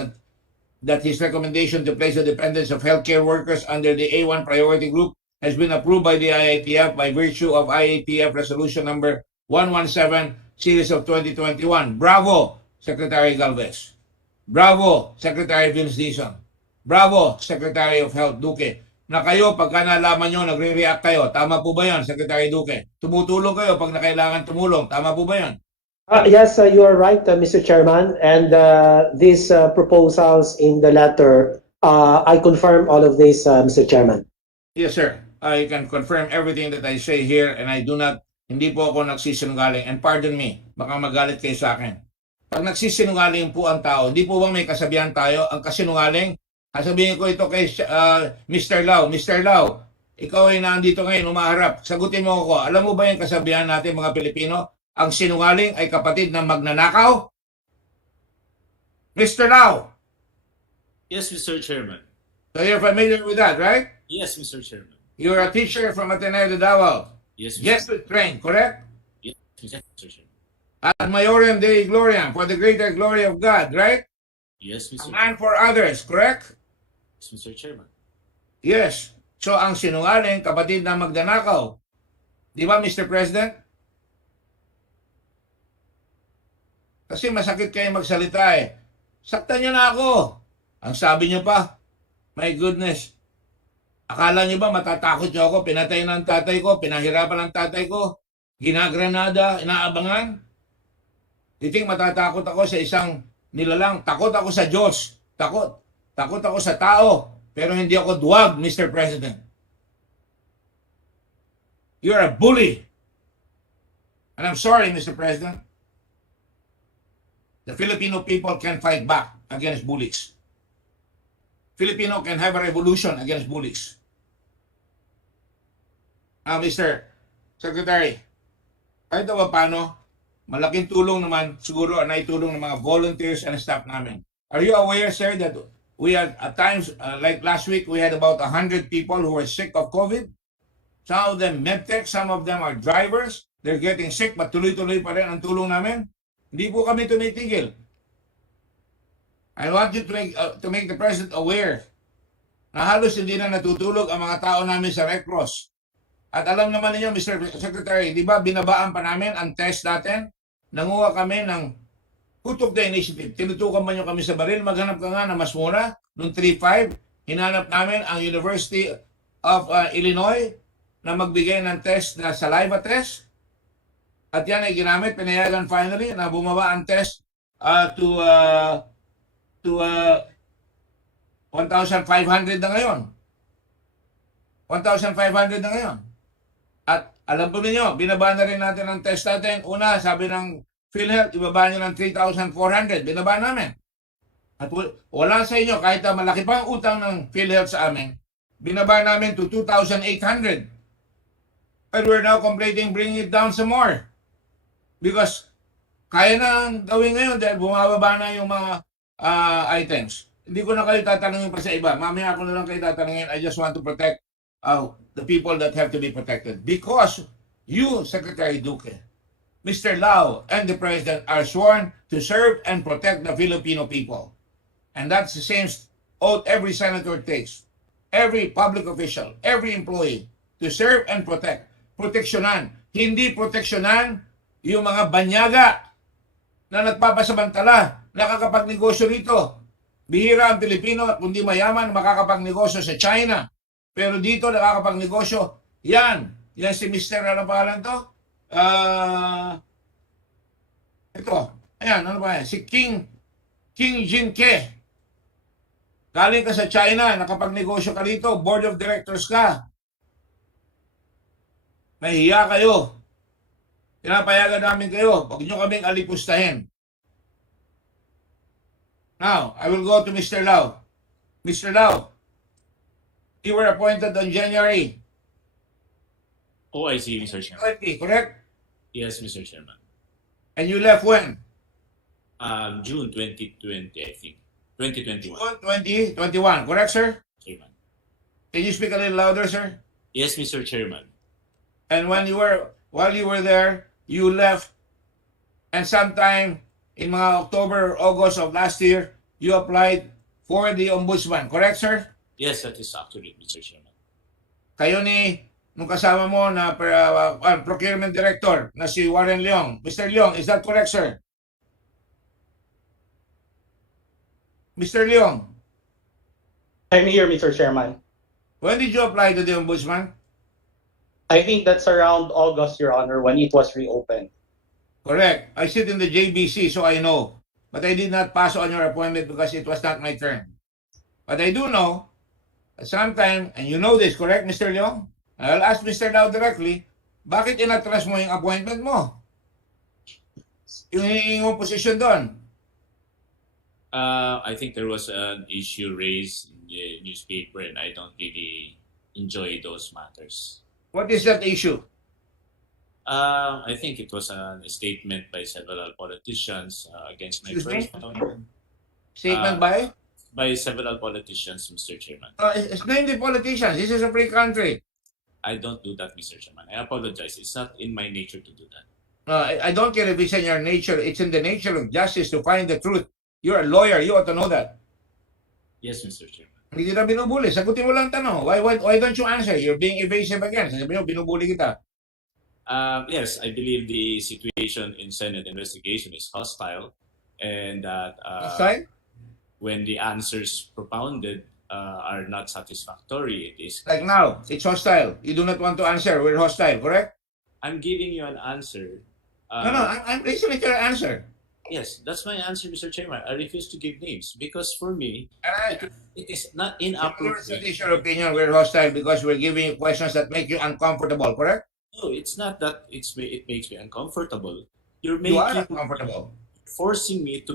that his recommendation to place the dependence of healthcare workers under the A1 priority group has been approved by the IATF by virtue of IATF Resolution number 117, Series of 2021. Bravo, Secretary Galvez. Bravo, Secretary Vince Dizon. Bravo, Secretary of Health Duque. Na kayo, pagka nalaman nyo, nagre-react kayo. Tama po ba yan, Secretary Duque? Tumutulong kayo pag nakailangan tumulong. Tama po ba yan? Yes, you are right, Mr. Chairman. And these proposals in the letter, I confirm all of this, Mr. Chairman. Yes, sir. I can confirm everything that I say here and I do not, hindi po ako nagsisinungaling. And pardon me, baka magalit kayo sa akin. Pag nagsisinungaling po ang tao, hindi po bang may kasabihan tayo, ang kasinungaling? Sabihin ko ito kay Mr. Lau. Mr. Lau, ikaw ay nandito ngayon, umaharap. Sagutin mo ako, alam mo ba yung kasabihan natin mga Pilipino? Ang sinungaling ay kapatid ng magnanakaw? Mr. Lau. Yes, Mr. Chairman. So you're familiar with that, right? Yes, Mr. Chairman. You're a teacher from Ateneo de Davao. Yes, Mr. Yes, trained, correct? Yes, Mr. Chairman. Ad maiorem Dei gloriam, for the greater glory of God, right? Yes, A Mr. man for others, correct? Yes, Mr. Chairman. Yes. So ang sinungaling, kapatid ng magnanakaw. Di ba, Mr. President? Kasi masakit kayo magsalita eh. Saktan niyo na ako. Ang sabi niyo pa, my goodness, akala niyo ba matatakot niyo ako? Pinatay ng tatay ko, pinahirapan ng tatay ko, ginagranada, inaabangan. You think matatakot ako sa isang nilalang? Takot ako sa Diyos. Takot. Takot ako sa tao. Pero hindi ako duwag, Mr. President. You're a bully. And I'm sorry, Mr. President. The Filipino people can fight back against bullies. Filipino can have a revolution against bullies. Mr. Secretary, kahit na paano, malaking tulong naman siguro na itulong ng mga volunteers and staff namin. Are you aware, sir, that we had at times, like last week, we had about 100 people who were sick of COVID? Some of them medtech, some of them are drivers. They're getting sick, but tuloy-tuloy pa rin ang tulong namin. Hindi po kami tumitigil. I want you to make the President aware na halos hindi na natutulog ang mga tao namin sa Red Cross. At alam naman ninyo, Mr. Secretary, di ba binabaan pa namin ang test natin? Nanguha kami ng who took the initiative? Tinutukan man nyo kami sa baril, maghanap ka nga na mas mura. Noong 3-5, hinanap namin ang University of Illinois na magbigay ng test na saliva test. At yan ay ginamit, pinayagan finally na bumaba ang test to 1,500 na ngayon. 1,500 na ngayon. At alam po ninyo, binaba na rin natin ang test natin. Una, sabi ng PhilHealth, ibaba nyo ng 3,400. Binaba namin. At wala sa inyo, kahit na malaki pa ang utang ng PhilHealth sa amin, binaba namin to 2,800. But we're now contemplating bringing it down some more. Because kaya na gawin ngayon dahil bumababa na yung mga items. Hindi ko na kayo tatanungin pa sa iba. Mamaya ako na lang kayo tatanungin. I just want to protect the people that have to be protected. Because you, Secretary Duque, Mr. Lau, and the President are sworn to serve and protect the Filipino people. And that's the same oath every senator takes. Every public official, every employee, to serve and protect. Proteksyonan. Hindi proteksyonan yung mga banyaga na nagpapasamantala, nakakapagnegosyo rito. Bihira ang Pilipino at kundi mayaman makakapagnegosyo sa China. Pero dito nakakapagnegosyo, yan si Mr. ano pangalan to? Ito, ayan, ano ba yan? Si King Jinke. Galing ka sa China, nakapagnegosyo ka rito, board of directors ka. Nahihiya kayo. Pinapayagan namin kayo. Huwag nyo kaming alipustahin. Now, I will go to Mr. Lau. Mr. Lau, you were appointed on January Oh, I see, Mr. Chairman. 20, correct? Yes, Mr. Chairman. And you left when? June 2020, I think. 2021. June 2021, correct, sir? Chairman. Can you speak a little louder, sir? Yes, Mr. Chairman. And while you were there, you left, and sometime in mga October or August of last year, you applied for the ombudsman. Correct, sir? Yes, that is accurate, Mr. Chairman. Kayo ni nung kasama mo na procurement director na si Warren Leong. Mr. Leong, is that correct, sir? Mr. Leong, I'm here, Mr. Chairman. when did you apply to the Ombudsman? I think that's around August, Your Honor, when it was reopened. Correct. I sit in the JBC, so I know. But I did not pass on your appointment because it was not my turn. But I do know that sometime, and you know this, correct, Mr. Leong? I'll ask Mr. Lau directly, bakit inatras mo yung appointment mo? Yung hinihingi mong position doon. I think there was an issue raised in the newspaper, and I don't really enjoy those matters. What is that issue? I think it was a statement by several politicians against my Excuse me? person. Statement by? By several politicians, Mr. Chairman. It's name the politicians. This is a free country. I don't do that, Mr. Chairman. I apologize. It's not in my nature to do that. I don't care if it's in your nature. It's in the nature of justice to find the truth. You're a lawyer. You ought to know that. Yes, Mr. Chairman. Hindi kita binubuli. Sagutin mo lang ang tanong. Why don't you answer? You're being evasive again. Sabi mo, binubuli kita. Yes, I believe the situation in Senate investigation is hostile, and that Hostile? when the answers propounded are not satisfactory, it is. Like now, it's hostile. You do not want to answer. We're hostile, correct? I'm giving you an answer. No, I'm listening to your answer. Yes, that's my answer, Mr. Chairman. I refuse to give names because for me, Alright. it is not It inappropriate. is your opinion. We're hostile because we're giving you questions that make you uncomfortable, correct? No, it's not that it makes me uncomfortable. You're You are making uncomfortable. forcing me to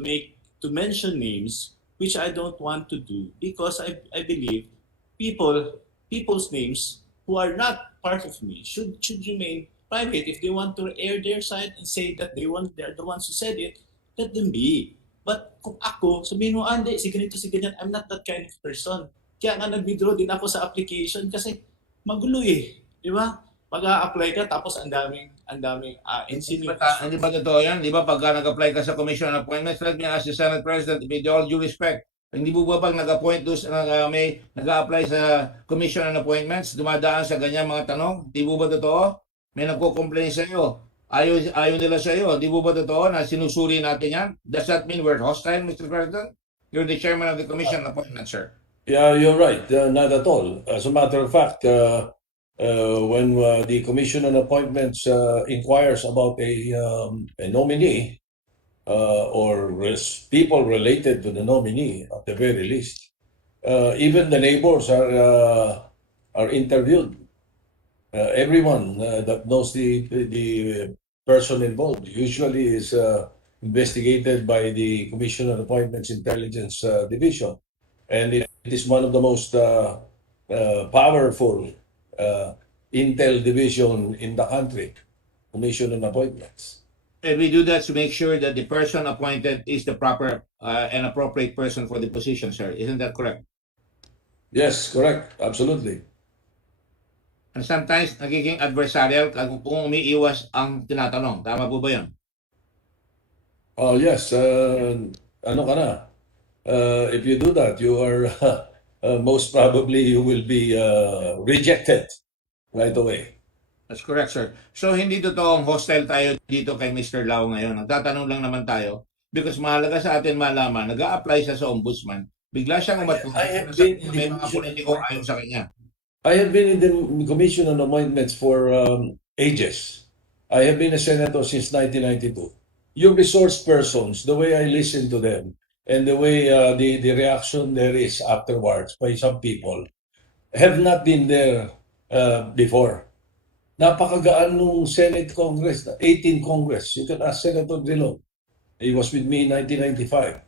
mention names which I don't want to do because I believe people's names who are not part of me should remain private. If they want to air their side and say that they're the ones who said it, let them be. But kung ako, sabihin mo, hindi, si ganito, si ganyan, I'm not that kind of person. Kaya nga nag-withdraw din ako sa application kasi magulo eh. Di ba? Mag-a-apply ka tapos ang daming insinuations. Hindi ba totoo yan? Di ba pagka nag-apply ka sa commission on appointments, let me ask the Senate President, with all due respect, hindi mo ba pag nag-appoint may nag-apply sa commission on appointments, dumadaan sa ganyan mga tanong? Di mo ba totoo? May nagko-complain sa iyo. Ayaw nila sa iyo. Di mo ba totoo na sinusuri natin yan? Does that mean we're hostile, Mr. President? You're the chairman of the commission on appointments, sir. Yeah, you're right. Not at all. As a matter of fact, when the Commission on Appointments inquires about a nominee or people related to the nominee, at the very least, even the neighbors are interviewed. Everyone that knows the person involved usually is investigated by the Commission on Appointments Intelligence Division, and it is one of the most powerful intel division in the country, Commission on Appointments. And we do that to make sure that the person appointed is the proper and appropriate person for the position, sir. Isn't that correct? Yes, correct. Absolutely. And sometimes nagiging adversarial kung umiiwas ang tinatanong. Tama po ba yun? Oh, yes. Ano ka na? If you do that, you are most probably you will be rejected right away. That's correct, sir. So, hindi totoong hostile tayo dito kay Mr. Lau ngayon. Nagtatanong lang naman tayo because mahalaga sa atin malaman, nag-a-apply siya sa ombudsman. Bigla siyang umatulog sa may mga politiko ayaw sa kanya. I have been in the Commission on Appointments for ages. I have been a senator since 1992. Your resource persons, the way I listen to them, and the way the reaction there is afterwards by some people, have not been there before. Napakagaan nung Senate Congress, 18 Congress. You can ask Senator Drilon. He was with me in 1995.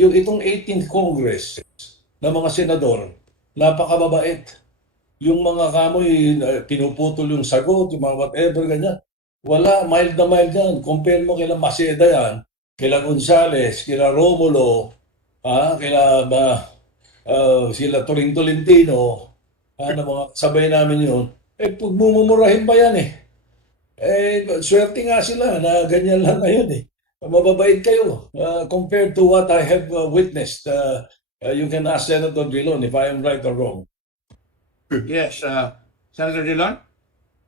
Itong 18th Congress na mga senador, napakababait. Yung mga kamoy, pinuputol yung sagot, yung mga whatever, ganyan. Wala, mild na mild yan. Compare mo kila Maceda yan, kila Gonzales, kila Romulo, sila Tolentino, na mga sabay namin yun. Pagmumurahin pa yan eh. Swerte nga sila na ganyan lang ngayon eh. Mababait kayo compared to what I have witnessed. You can ask Senator Drilon if I am right or wrong. Yes, Senator Dillon?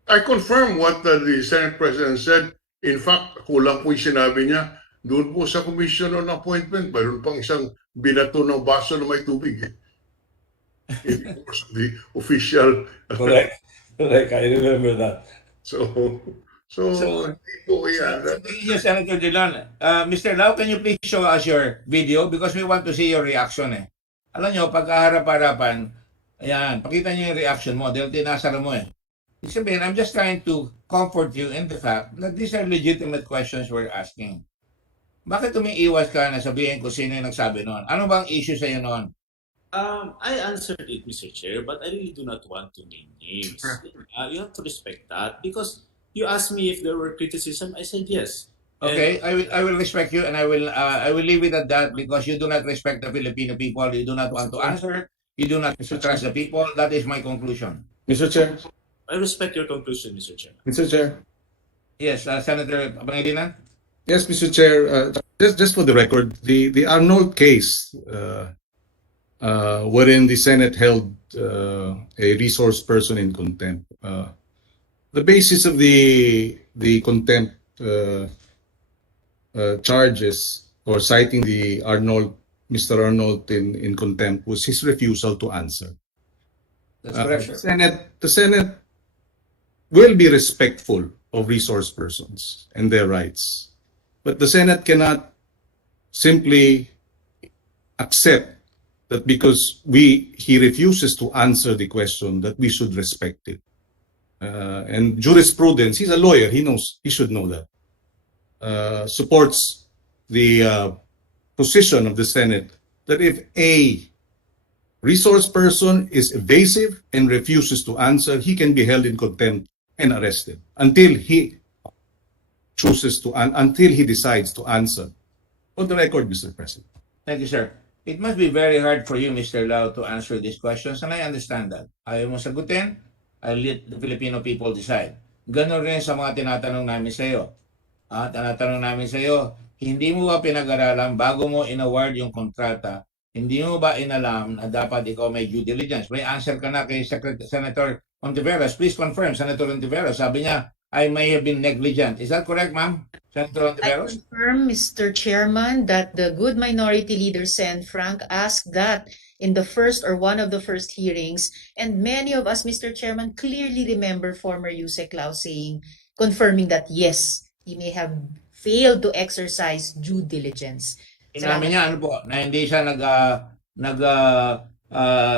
I confirm what the Senate President said. In fact, kulang po yung sinabi niya. Doon po sa Commission on Appointment, mayroon pang isang binato ng baso na may tubig. In the course of the official. Correct. Correct. I remember that. So hindi po yan. Thank you, Senator Dillon. Mr. Lau, can you please show us your video because we want to see your reaction eh. Alam nyo, pagkaharap-harapan, ayan, pakita nyo yung reaction mo dahil tinasara mo eh. Ibig sabihin, I'm just trying to comfort you in the fact that these are legitimate questions we're asking. Bakit umiiwas ka na sabihin kung sino yung nagsabi noon? Ano bang issue sa'yo noon? I answered it, Mr. Chair, but I really do not want to name names. You have to respect that because you asked me if there were criticism. I said yes. Okay, I will respect you and I will leave it at that because you do not respect the Filipino people. You do not want to answer. You do not trust the people. That is my conclusion. Mr. Chair. I respect your conclusion, Mr. Chair. Mr. Chair. Yes, Senator Pangilinan? Yes, Mr. Chair. Just for the record, the Arnold case, wherein the Senate held a resource person in contempt. The basis of the contempt charges or citing the Mr. Arnold in contempt was his refusal to answer. That's correct. The Senate will be respectful of resource persons and their rights, but the Senate cannot simply accept that because he refuses to answer the question that we should respect it. And jurisprudence, he's a lawyer, he should know that, supports the position of the Senate that if a resource person is evasive and refuses to answer, he can be held in contempt and arrested until he decides to answer. On the record, Mr. President. Thank you, sir. It must be very hard for you, Mr. Lau, to answer these questions, and I understand that. Ayaw mo sagutin, I'll let the Filipino people decide. Ganon rin sa mga tinatanong namin sa iyo. Tinatanong namin sa iyo, hindi mo ba pinag-aralan bago mo in-award yung kontrata? Hindi mo ba inalam na dapat ikaw may due diligence? May answer ka na kay Senator Hontiveros. Please confirm, Senator Hontiveros. Sabi niya, I may have been negligent. Is that correct, ma'am? Senator Hontiveros? I confirm, Mr. Chairman, that the good minority leader, Sen Frank, asked that in the first or one of the first hearings, and many of us, Mr. Chairman, clearly remember former Yusek Lau confirming that yes, he may have failed to exercise due diligence. Inamin niya, ano po, na hindi siya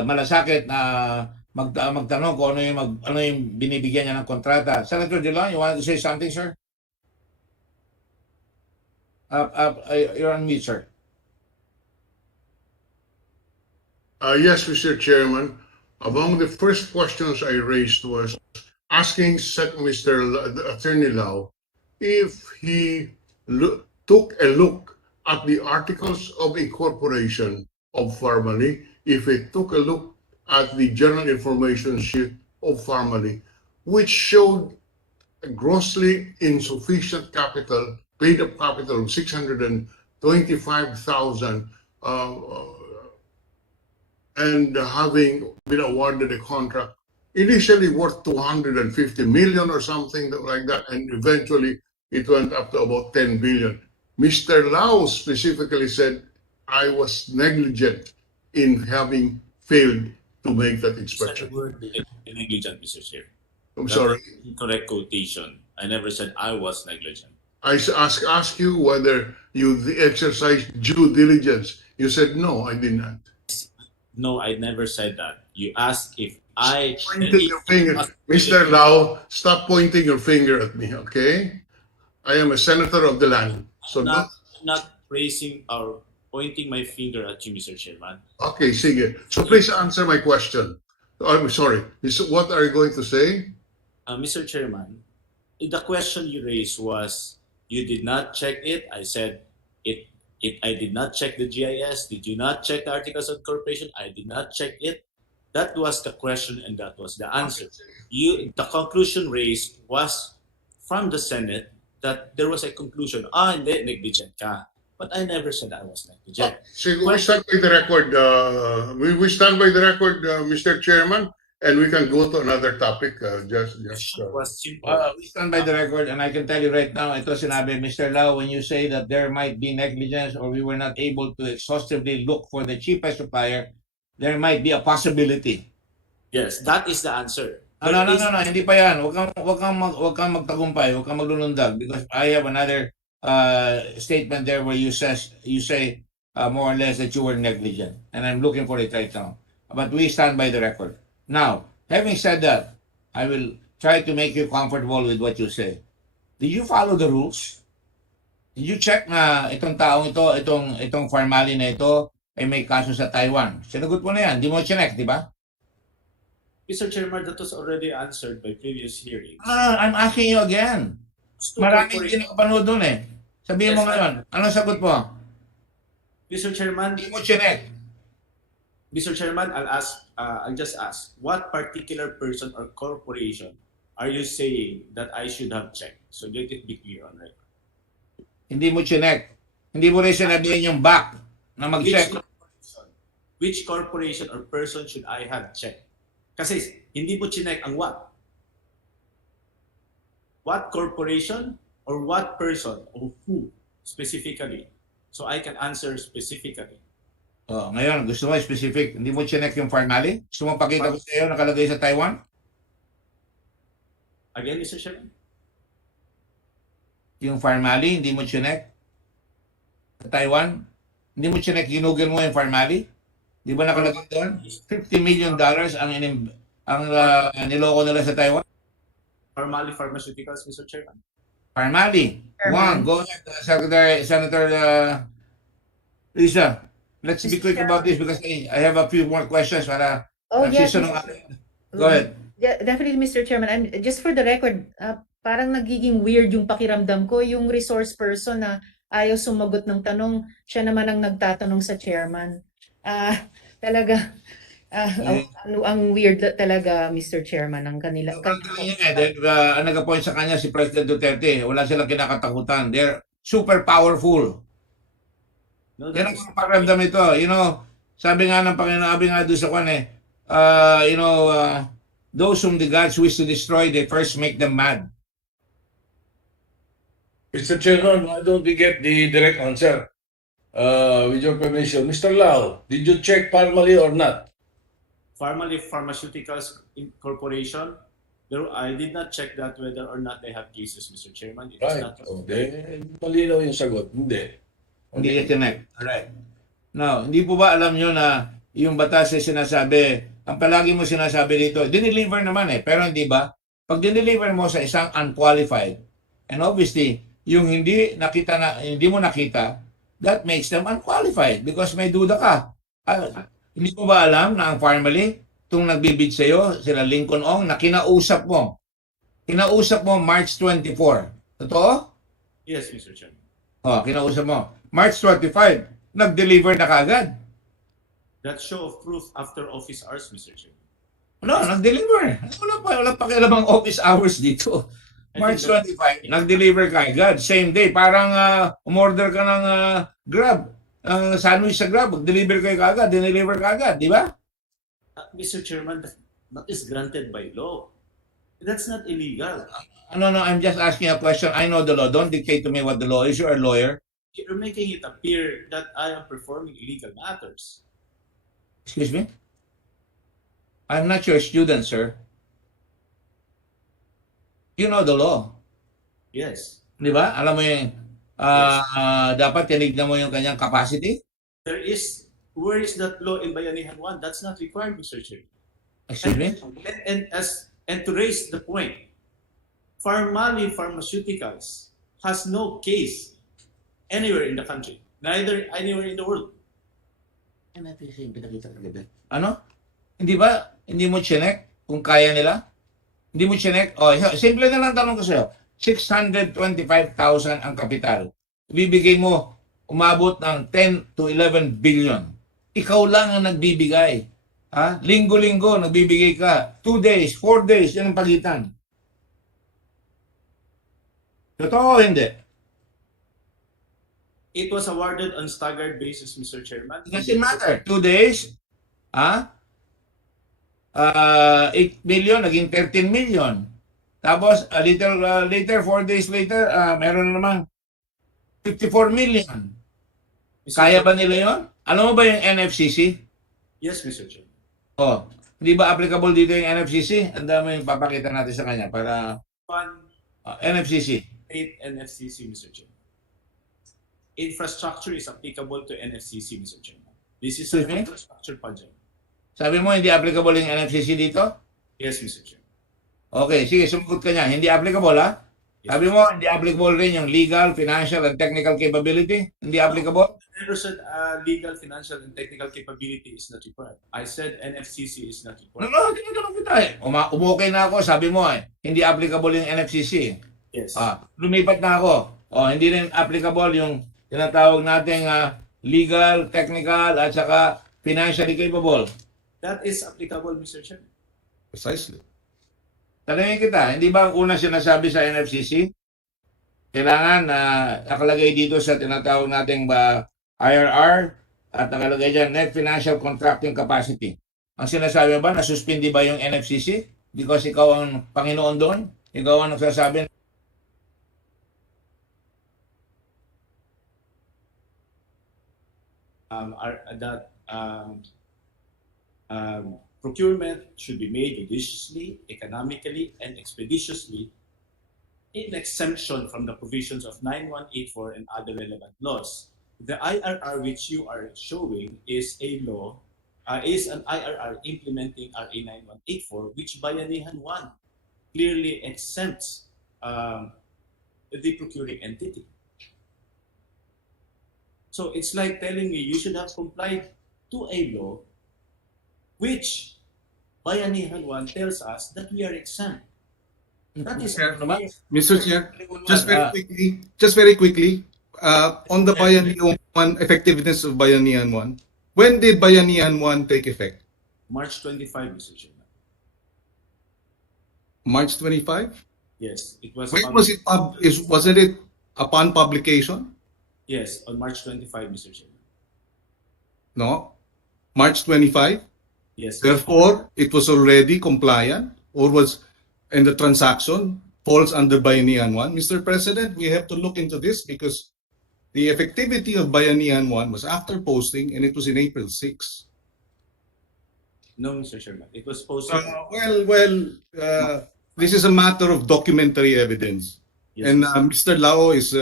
malasakit na magtanong kung ano yung binibigyan niya ng kontrata. Senator Dillon, you want to say something, sir? You're on mute, sir. Yes, Mr. Chairman. Among the first questions I raised was asking Mr. Attorney Lau if he took a look at the articles of incorporation of Pharmaly, if he took a look at the general information sheet of Pharmaly, which showed a grossly insufficient capital, paid-up capital of 625,000, and having been awarded a contract initially worth 250 million or something like that, and eventually it went up to about 10 billion. Mr. Lau specifically said, I was negligent in having failed to make that inspection. Negligent, Mr. Chair. I'm sorry. Incorrect quotation. I never said I was negligent. I asked you whether you exercised due diligence. You said, no, I did not. No, I never said that. You asked if I... Pointing your finger. Mr. Lau, stop pointing your finger at me, okay? I am a senator of the land. So not raising or pointing my finger at you, Mr. Chairman. Okay, sige. So please answer my question. I'm sorry. What are you going to say? Mr. Chairman, the question you raised was, you did not check it. I said, I did not check the GIS. Did you not check the articles of incorporation? I did not check it. That was the question and that was the answer. The conclusion raised was from the Senate that there was a conclusion, hindi, negligent ka. But I never said I was negligent. We stand by the record, Mr. Chairman, and we can go to another topic. We stand by the record, and I can tell you right now, ito sinabi, Mr. Lau, when you say that there might be negligence or we were not able to exhaustively look for the cheapest supplier, there might be a possibility. Yes, that is the answer. No, hindi pa yan. Huwag kang magtagumpay, huwag kang maglulundag, because I have another statement there where you say more or less that you were negligent, and I'm looking for it right now. But we stand by the record. Now, having said that, I will try to make you comfortable with what you say. Did you follow the rules? Did you check na itong taong ito, itong formally na ito ay may kaso sa Taiwan? Sinagot mo na yan, di mo chinek, di ba? Mr. Chairman, that was already answered by previous hearings. I'm asking you again. Maraming hindi nakapanood doon eh. Sabihin mo ngayon, anong sagot mo? Mr. Chairman, Di mo chinek. Mr. Chairman, I'll just ask, what particular person or corporation are you saying that I should have checked? So let it be clear on record. Hindi mo chinek. Hindi mo rin sinabihin yung back na mag-check. Which corporation or person should I have checked? Kasi hindi mo chinek ang what? What corporation or what person or who specifically? So I can answer specifically. Oh, ngayon, gusto mo specific. Hindi mo chinek yung formally? Gusto mo pakita ko sa iyo nakalagay sa Taiwan? Again, Mr. Chairman? Yung formally, hindi mo chinek? Sa Taiwan? Hindi mo chinek, ginugol mo yung formally? Di ba nakalagay doon? $50 million ang niloko nila sa Taiwan? Formally Pharmaceuticals, Mr. Chairman. Formally. One, go ahead, Senator Risa. Let's be quick about this because I have a few more questions para Go ahead. Yeah, definitely, Mr. Chairman. And just for the record, parang nagiging weird yung pakiramdam ko, yung resource person na ayaw sumagot ng tanong, siya naman ang nagtatanong sa chairman. Talaga, ang weird talaga, Mr. Chairman, ang kanila. Ang nag-appoint sa kanya si President Duterte. Wala silang kinakatakutan. They're super powerful. Yan ang pakiramdam ito. You know, sabi nga ng Panginoon, sabi nga doon sa kwan those whom the gods wish to destroy, they first make them mad. Mr. Chairman, why don't we get the direct answer? With your permission. Mr. Lau, did you check formally or not? Formally Pharmaceuticals Corporation, I did not check that whether or not they have cases, Mr. Chairman. It was not. Malinaw yung sagot. Hindi. Hindi yung connect. Alright. Now, hindi po ba alam nyo na yung batas ay sinasabi, ang palagi mo sinasabi dito, dineliver naman pero hindi ba? Pag dineliver mo sa isang unqualified, and obviously, yung hindi mo nakita, that makes them unqualified because may duda ka. Hindi mo ba alam na ang formally, itong nagbibid sa'yo, sila Lincoln Ong, na kinausap mo March 24. Totoo? Yes, Mr. Chairman. Kinausap mo. March 25, nag-deliver na kagad. That show of proof after office hours, Mr. Chairman. No, nag-deliver. Wala pa kailamang office hours dito. March 25, nag-deliver ka agad. Same day. Parang umorder ka ng Grab. Sandwich sa Grab. Mag-deliver kayo agad. Dineliver ka agad. Di ba? Mr. Chairman, that is granted by law. That's not illegal. No, I'm just asking a question. I know the law. Don't dictate to me what the law is. You're a lawyer. You're making it appear that I am performing illegal matters. Excuse me? I'm not your student, sir. You know the law. Yes. Di ba? Alam mo yung dapat tinignan mo yung kanyang capacity? Where is that law in Bayanihan 1? That's not required, Mr. Chair. Excuse me? And to raise the point, Formally Pharmaceuticals has no case anywhere in the country, neither anywhere in the world. Ano? Hindi ba? Hindi mo chinek kung kaya nila? Hindi mo chinek? Simple na lang tanong ko sa'yo. 625,000 ang kapital. Bibigay mo, umabot ng 10 to 11 billion. Ikaw lang ang nagbibigay. Linggo-linggo, nagbibigay ka. 2 days, 4 days, yan ang pagitan. Totoo o hindi? It was awarded on staggered basis, Mr. Chairman. It doesn't matter. 2 days, 8 million, naging 13 million. Tapos, a little later, 4 days later, meron na naman 54 million. Kaya ba nila yun? Alam mo ba yung NFCC? Yes, Mr. Chair. Oh, hindi ba applicable dito yung NFCC? Ang dami yung papakita natin sa kanya para NFCC. State NFCC, Mr. Chair. Infrastructure is applicable to NFCC, Mr. Chair. This is an Excuse me? infrastructure project. Sabi mo hindi applicable yung NFCC dito? Yes, Mr. Chair. Okay, sige, sumagot ka niya. Hindi applicable, ha? Sabi mo, hindi applicable rin yung legal, financial, and technical capability? Hindi applicable? I never said legal, financial, and technical capability is not required. I said NFCC is not required. No, tinatanong kita eh. Umukay na ako, sabi mo eh. Hindi applicable yung NFCC. Yes. Lumipat na ako. Hindi rin applicable yung tinatawag nating legal, technical, at saka financially capable. That is applicable, Mr. Chair. Precisely. Tanungin kita, hindi ba ang una sinasabi sa NFCC? Kailangan nakalagay dito sa tinatawag nating IRR at nakalagay dyan Net Financial Contracting Capacity. Ang sinasabi ba, nasuspindi ba yung NFCC? Because ikaw ang Panginoon doon? Ikaw ang nagsasabi procurement should be made judiciously, economically, and expeditiously in exemption from the provisions of 9184 and other relevant laws. The IRR which you are showing is a law, is an IRR implementing RA 9184, which Bayanihan 1 clearly exempts the procuring entity. So it's like telling me you should have complied to a law which Bayanihan 1 tells us that we are exempt. That is Mr. Chair, just very quickly, on the Bayanihan 1, effectiveness of Bayanihan 1, when did Bayanihan 1 take effect? March 25, Mr. Chairman. March 25? Yes, it was. When was it? Wasn't it upon publication? Yes, on March 25, Mr. Chairman. No, March 25. Yes. Therefore, it was already compliant, or was, and the transaction falls under Bayanihan 1. Mr. President, we have to look into this because the effectivity of Bayanihan 1 was after posting, and it was in April 6. No, Mr. Chairman. It was posted. This is a matter of documentary evidence. Yes, and Mr. Lao is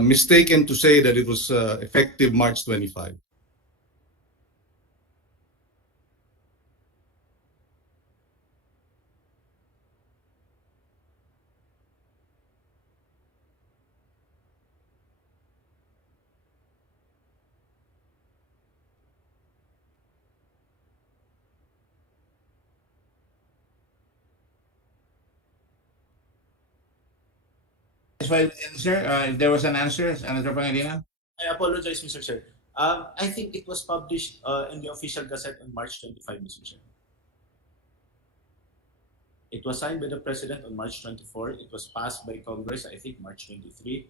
mistaken to say that it was effective March 25. Sir, if there was an answer, Senator Pangilinan? I apologize, Mr. Chair. I think it was published in the official gazette on March 25, Mr. Chair. It was signed by the President on March 24. It was passed by Congress, I think, March 23.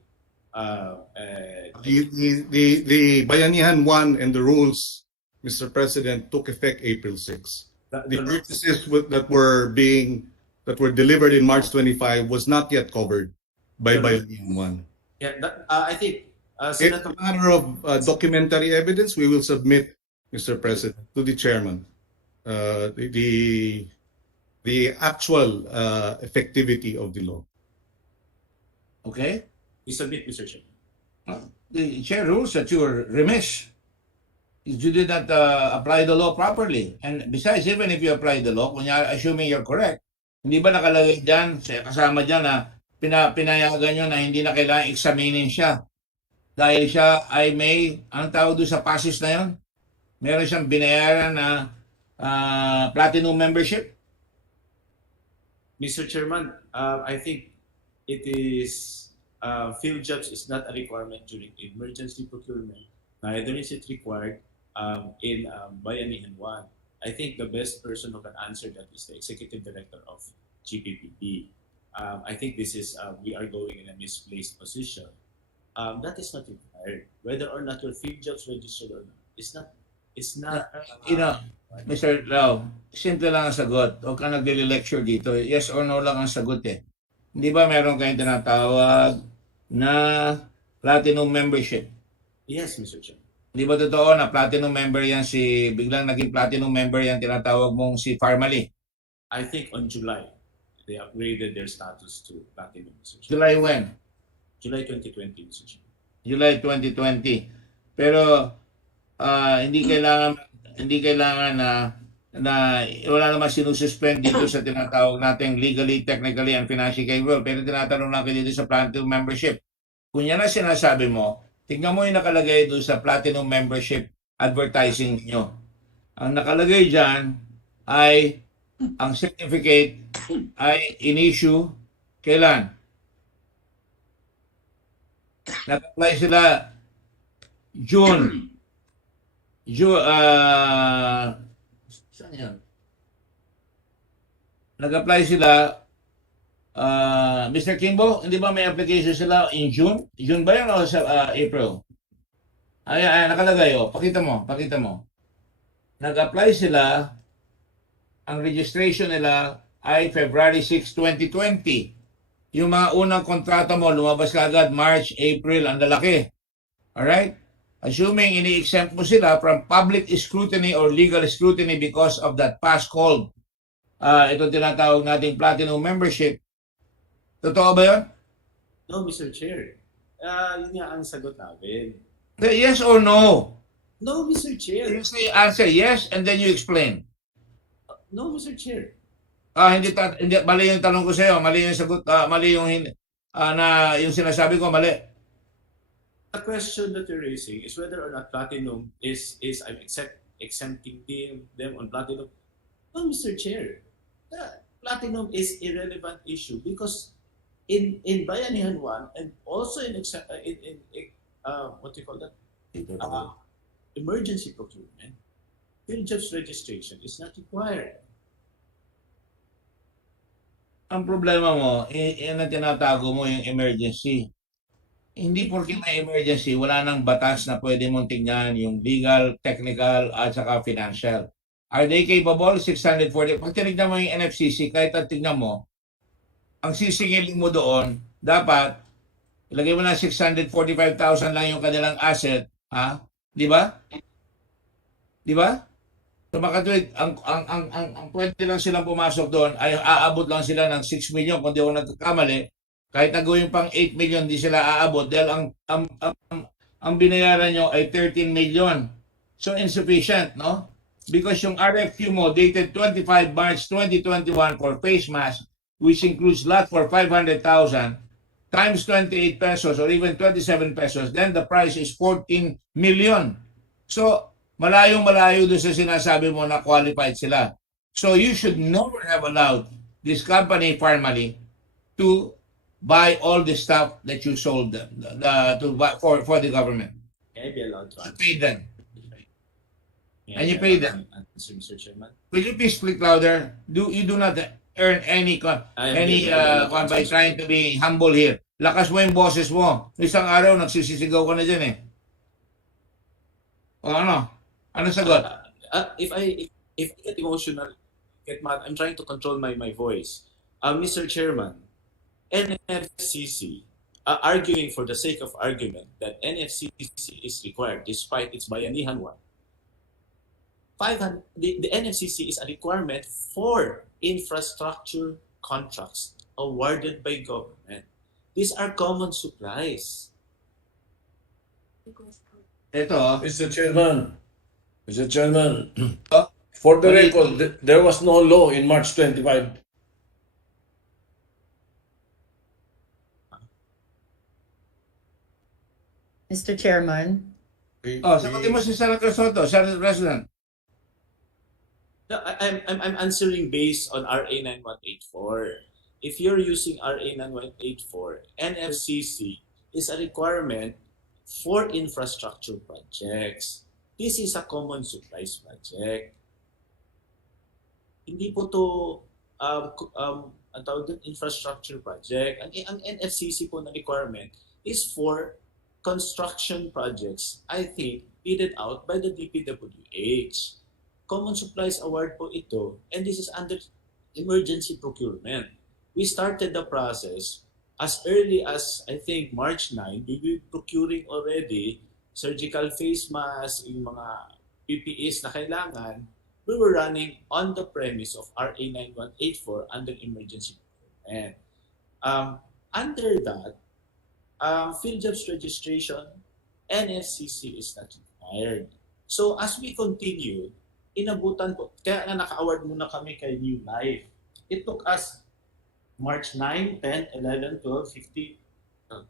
The Bayanihan 1 and the rules, Mr. President, took effect April 6. The purchases that were delivered in March 25 was not yet covered by Bayanihan 1. Yeah, I think It's a matter of documentary evidence. We will submit, Mr. President, to the chairman the actual effectivity of the law. Okay. We submit, Mr. Chair. The chair rules that you were remiss. You did not apply the law properly. And besides, even if you apply the law, assuming you're correct, hindi ba nakalagay dyan, kasama dyan na pinayagan nyo na hindi na kailangan examinin siya? Dahil siya ay may, anong tawag doon sa passes na yun? Meron siyang binayaran na platinum membership? Mr. Chairman, I think it is field jobs is not a requirement during emergency procurement. Neither is it required in Bayanihan 1. I think the best person who can answer that is the Executive Director of GPPB. I think this is we are going in a misplaced position. That is not required. Whether or not your field jobs registered or not, it's It's not. Mr. Lau, simple lang ang sagot. Huwag ka nag-lecture dito. Yes or no lang ang sagot eh. Hindi ba meron kayong tinatawag na platinum membership? Yes, Mr. Chair. Di ba totoo na platinum member yan biglang naging platinum member yan tinatawag mong si Farmally? I think on July, they upgraded their status to platinum, Mr. Chair. July when? July 2020, Mr. Chair. July 2020. Pero hindi kailangan na wala naman sinususpend dito sa tinatawag nating legally, technically, and financially capable. Pero tinatanong lang kayo dito sa platinum membership. Kung yan ang sinasabi mo, tingnan mo yung nakalagay doon sa platinum membership advertising nyo. Ang nakalagay dyan ay ang certificate ay in-issue kailan? Nag-apply sila June. Saan yan? Nag-apply sila Mr. Kimbo, hindi ba may application sila in June? June ba yan o sa April? Ay, nakalagay oh. Pakita mo. Nag-apply sila, ang registration nila ay February 6, 2020. Yung mga unang kontrata mo, lumabas ka agad March, April, ang lalaki. Alright? Assuming ini-exempt mo sila from public scrutiny or legal scrutiny because of that past called ito tinatawag nating platinum membership. Totoo ba yun? No, Mr. Chair. Yun nga ang sagot namin. Yes or no? No, Mr. Chair. You say answer yes and then you explain. No, Mr. Chair. Hindi mali yung tanong ko sa iyo, mali yung sagot, mali yung na yung sinasabi ko mali. The question that you're raising is whether or not platinum is I'm exempting them on platinum. No, Mr. Chair. Platinum is irrelevant issue because in Bayanihan 1 and also in what do you call that? Emergency procurement, PhilHealth registration is not required. Ang problema mo, yan ang tinatago mo yung emergency. Hindi porque may emergency, wala nang batas na pwede mong tingnan yung legal, technical, at saka financial. Are they capable? 640. Pag tinignan mo yung NFCC, kahit at tingnan mo, ang sisingilin mo doon, dapat, ilagay mo na 645,000 lang yung kanilang asset, ha? Di ba? Di ba? So makatwid, ang pwede lang silang pumasok doon ay aabot lang sila ng 6 million kung di ako nagkakamali. Kahit na gawin pang 8 million, di sila aabot dahil ang binayaran nyo ay 13 million. So insufficient, no? Because yung RFQ mo dated 25 March 2021 for face mask, which includes lot for 500,000 times 28 pesos or even 27 pesos, then the price is 14 million. So, malayong-malayo doon sa sinasabi mo na qualified sila. So, you should never have allowed this company, Farmally, to buy all the stuff that you sold them for the government. Can I be allowed to answer? Pay them. Can And you pay them. Answer, Mr. Chairman? Will you please speak louder? You do not earn any by trying to be humble here. Lakas mo yung boses mo. Isang araw nagsisisigaw ka na dyan eh. O ano? Ano sagot? If I get emotional, get mad, I'm trying to control my voice. Mr. Chairman, NFCC, arguing for the sake of argument that NFCC is required despite its Bayanihan 1. The NFCC is a requirement for infrastructure contracts awarded by government. These are common supplies. Ito. Mr. Chairman, for the record, there was no law in March 25. Mr. Chairman. Sagutin mo si Senator Soto, Senator President. No, I'm answering based on RA 9184. If you're using RA 9184, NFCC is a requirement for infrastructure projects. This is a common supplies project. Hindi po to ang tawag doon, infrastructure project. Ang NFCC po na requirement is for construction projects, I think, bidded out by the DPWH. Common Supplies Award po ito, and this is under emergency procurement. We started the process as early as, I think, March 9. We were procuring already surgical face masks, yung mga PPEs na kailangan. We were running on the premise of RA 9184 under emergency procurement. Under that, PhilJobs registration, NFCC is not required. So as we continue, inabutan po, kaya nga naka-award muna kami kay New Life. It took us March 9, 10, 11, 12, 15,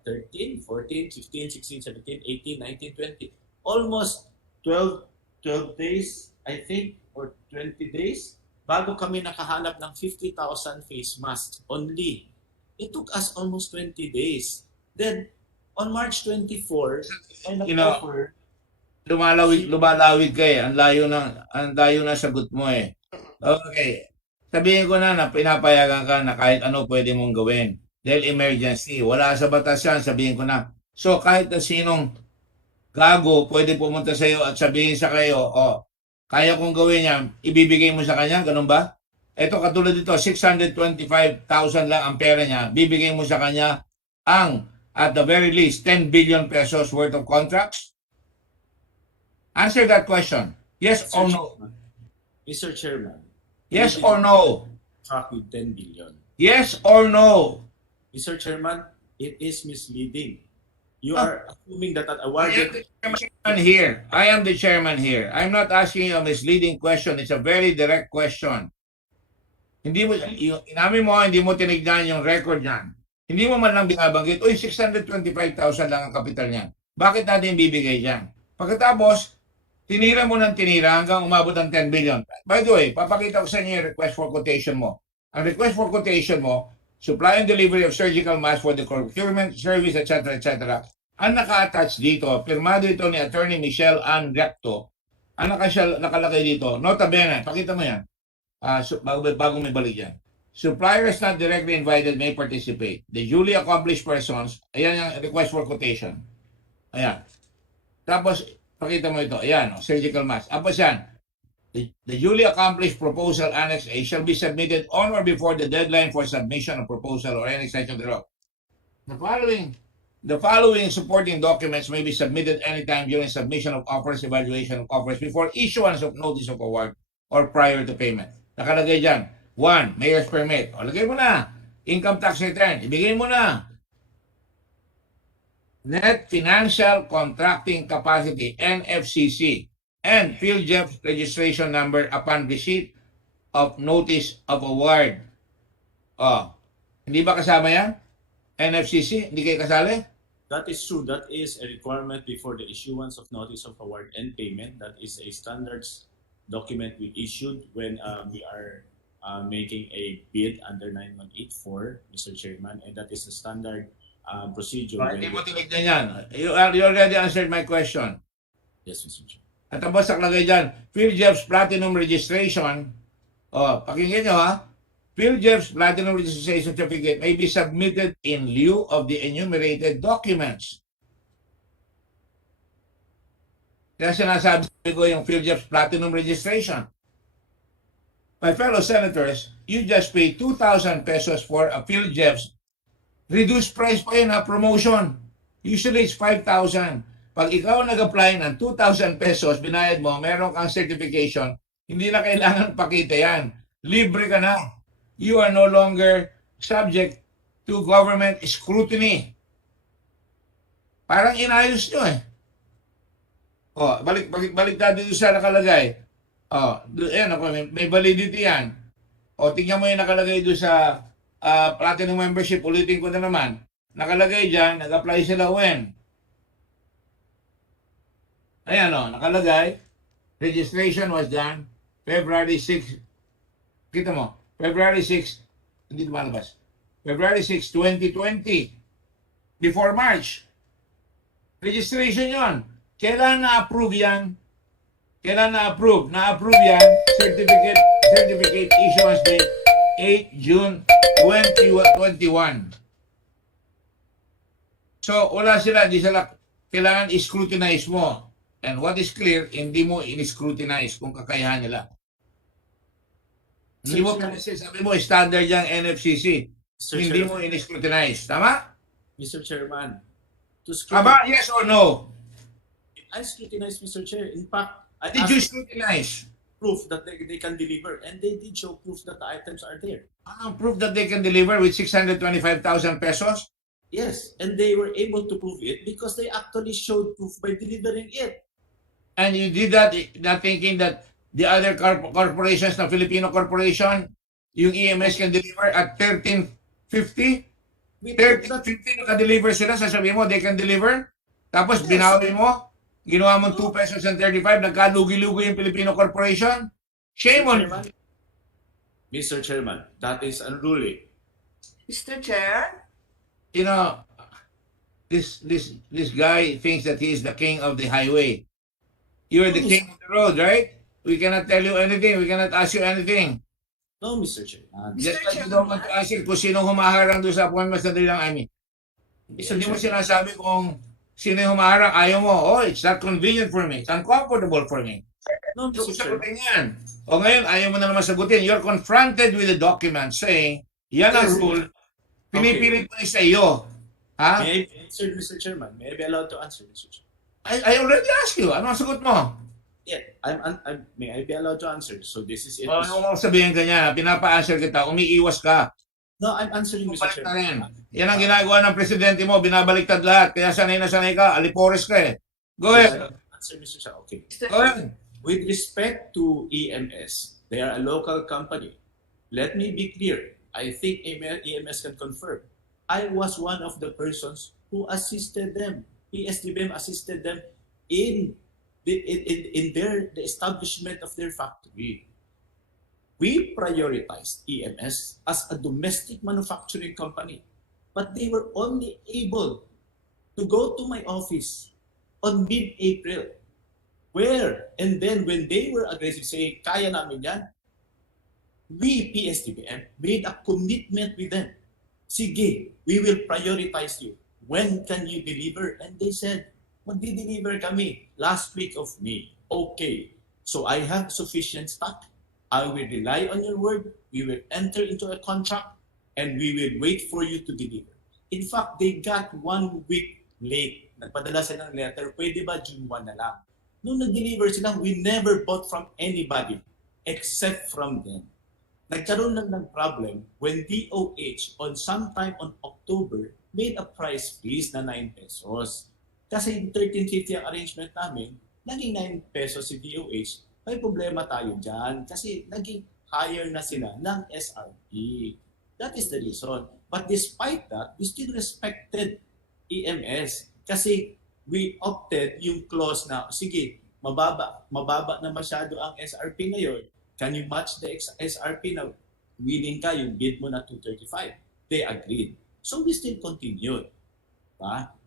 13, 14, 15, 16, 17, 18, 19, 20. Almost 12 days, I think, or 20 days, bago kami nakahanap ng 50,000 face masks only. It took us almost 20 days. Then, on March 24, I nag-offer. Lumalawig ka eh. Ang layo na sagot mo eh. Okay. Sabihin ko na pinapayagan ka na kahit ano pwede mong gawin. Dahil emergency. Wala sa batas yan. Sabihin ko na. So, kahit na sinong gago pwede pumunta sa iyo at sabihin sa kayo, kaya kong gawin yan, ibibigay mo sa kanya. Ganun ba? Ito katulad dito, 625,000 lang ang pera niya. Bibigay mo sa kanya ang, at the very least, 10 billion pesos worth of contracts? Answer that question. Yes or no? Mr. Chairman. Yes or no? Track with 10 billion. Yes or no? Mr. Chairman, it is misleading. You are assuming that an awarded... I am the chairman here. I'm not asking you a misleading question. It's a very direct question. Inamin mo, hindi mo tinignan yung record niyan. Hindi mo man lang binabanggit, 625,000 lang ang kapital niyan. Bakit natin bibigay diyan? Pagkatapos, tinira mo ng tinira hanggang umabot ng 10 billion. By the way, papakita ko sa inyo yung request for quotation mo. Ang request for quotation mo, supply and delivery of surgical masks for the procurement, service, etc., etc. Ang naka-attach dito, pirmado ito ni Attorney Michelle Ann Recto. Ang nakalagay dito, nota bene, pakita mo yan. Bago may balik yan. Suppliers not directly invited may participate. The duly accomplished persons, ayan yung request for quotation. Ayan. Tapos, pakita mo ito. Ayan, surgical mask. Tapos yan, the duly accomplished proposal Annex A shall be submitted on or before the deadline for submission of proposal or any extension thereof. The following supporting documents may be submitted anytime during submission of offers, evaluation of offers, before issuance of notice of award, or prior to payment. Nakalagay dyan. 1. Mayor's permit. O, lagay mo na. Income tax return. Ibigay mo na. Net Financial Contracting Capacity, NFCC, and PhilJobs registration number upon receipt of notice of award. Hindi ba kasama yan? NFCC? Hindi kayo kasali? That is true. That is a requirement before the issuance of notice of award and payment. That is a standards document we issued when we are making a bid under 9184, Mr. Chairman, and that is the standard procedure. Hindi mo tinignan yan. You already answered my question. Yes, Mr. Chairman. At tapos nakalagay dyan, PhilJobs Platinum Registration. Pakinggan nyo ha. PhilJobs Platinum Registration Certificate may be submitted in lieu of the enumerated documents. Kaya sinasabi ko yung PhilJobs Platinum Registration. My fellow senators, you just pay 2,000 pesos for a PhilJobs. Reduced price pa yun ha, promotion. Usually it's 5,000. Pag ikaw nag-apply ng 2,000 pesos, binayad mo, meron kang certification, hindi na kailangan pakita yan. Libre ka na. You are no longer subject to government scrutiny. Parang inayos nyo eh. Balik tayo dito sa nakalagay. Ayan ako, may validity yan. Tingnan mo yung nakalagay doon sa platinum membership, ulitin ko na naman. Nakalagay dyan, nag-apply sila when? Ayan nakalagay, registration was done February 6. Kita mo, February 6, hindi lumalabas. February 6, 2020. Before March. Registration yon. Kailan na-approve yan? Kailan na-approve? Na-approve yan, certificate issuance date, 8 June 2021. So, wala sila, di sila kailangan i-scrutinize mo. And what is clear, hindi mo in-scrutinize kung kakayahan nila. Hindi mo kasi sabi mo, standard yung NFC. Hindi mo in-scrutinize. Tama? Mr. Chairman, to Aba, scrutinize, yes or no? I scrutinize, Mr. Chair. In fact, I Did you asked scrutinize? proof that they can deliver, and they did show proof that the items are there. Proof that they can deliver with 625,000 pesos? Yes, and they were able to prove it because they actually showed proof by delivering it. And you did that not thinking that the other corporations na Filipino corporation, yung EMS can deliver at 1350? 1350 naka-deliver sila, sasabihin mo they can deliver? Tapos binawi mo, ginawa mo 2 pesos and 35, nagkalugi-lugi yung Filipino corporation? Shame on you. Mr. Chairman, that is unruly. Mr. Chair? You know, this guy thinks that he is the king of the highway. You are the king of the road, right? We cannot tell you anything. We cannot ask you anything. No, Mr. Chairman. Just like you don't want to ask you kung sino humaharang doon sa appointments na lang, I mean. Hindi mo sinasabi kung sino yung humaharang, ayaw mo. Oh, it's not convenient for me. It's uncomfortable for me. No, Mr. Chairman. Sagutin yan. O ngayon, ayaw mo na naman sagutin. You're confronted with a document saying, yan ang rule, pinipilit mo sa iyo. Ha? May I answer, Mr. Chairman? May I be allowed to answer, Mr. Chairman? I already asked you. Ano ang sagot mo? Yeah, may I be allowed to answer? So this is it. Ano mo sabihin ganyan? Pinapa-answer kita. Umiiwas ka. No, I'm answering, Mr. Chairman. Yan ang ginagawa ng presidente mo. Binabaliktad lahat. Kaya sanay na sanay ka. Alipores ka eh. Go ahead. Answer, Mr. Chairman. Okay. Go ahead. With respect to EMS, they are a local company. Let me be clear. I think EMS can confirm. I was one of the persons who assisted them. PSDBM assisted them in the establishment of their factory. We prioritized EMS as a domestic manufacturing company, but they were only able to go to my office on mid-April. And then when they were aggressive saying, kaya namin yan, we, PSDBM, made a commitment with them. Sige, we will prioritize you. When can you deliver? And they said, magdi-deliver kami last week of May. Okay, so I have sufficient stock. I will rely on your word. We will enter into a contract and we will wait for you to deliver. In fact, they got 1 week late. Nagpadala sila ng letter, pwede ba June 1 na lang? Nung nag-deliver sila, we never bought from anybody except from them. Nagkaroon lang ng problem when DOH on sometime on October made a price freeze na 9 pesos. Kasi yung 1350 ang arrangement namin, naging 9 pesos si DOH, may problema tayo dyan kasi naging higher na sila ng SRP. That is the reason. But despite that, we still respected EMS kasi we opted yung clause na, sige, mababa na masyado ang SRP ngayon. Can you match the SRP na willing ka, yung bid mo na 235? They agreed. So we still continued.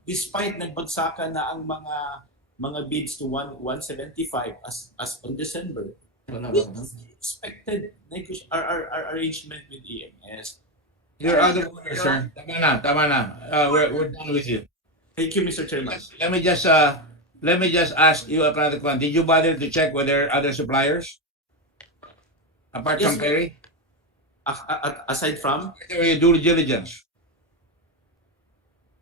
Despite nagbagsakan na ang mga bids to 175 as on December, we expected our arrangement with EMS. Your other order, sir. Tama na. We're done with you. Thank you, Mr. Chairman. Let me just ask you another one. Did you bother to check whether other suppliers, apart Yes, from Perry, aside from your due diligence?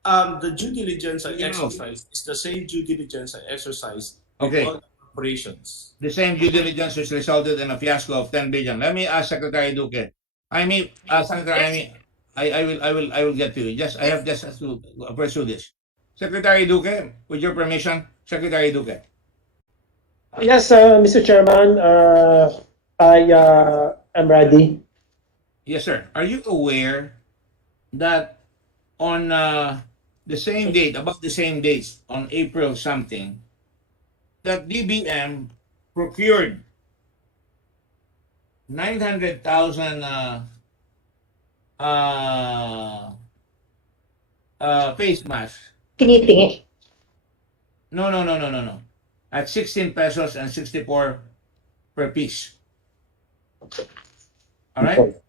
The due diligence I exercised is the same due diligence I exercised with all the operations. The same due diligence which resulted in a fiasco of 10 billion. Let me ask Secretary Duque. Secretary, I will get to you. I have just to pursue this. Secretary Duque, with your permission, Secretary Duque. Yes, Mr. Chairman, I am ready. Yes, sir. Are you aware that on the same date, about the same dates, on April something, that DBM procured 900,000 face masks? Kinitingin. No. At 16 pesos and 64 per piece. Alright?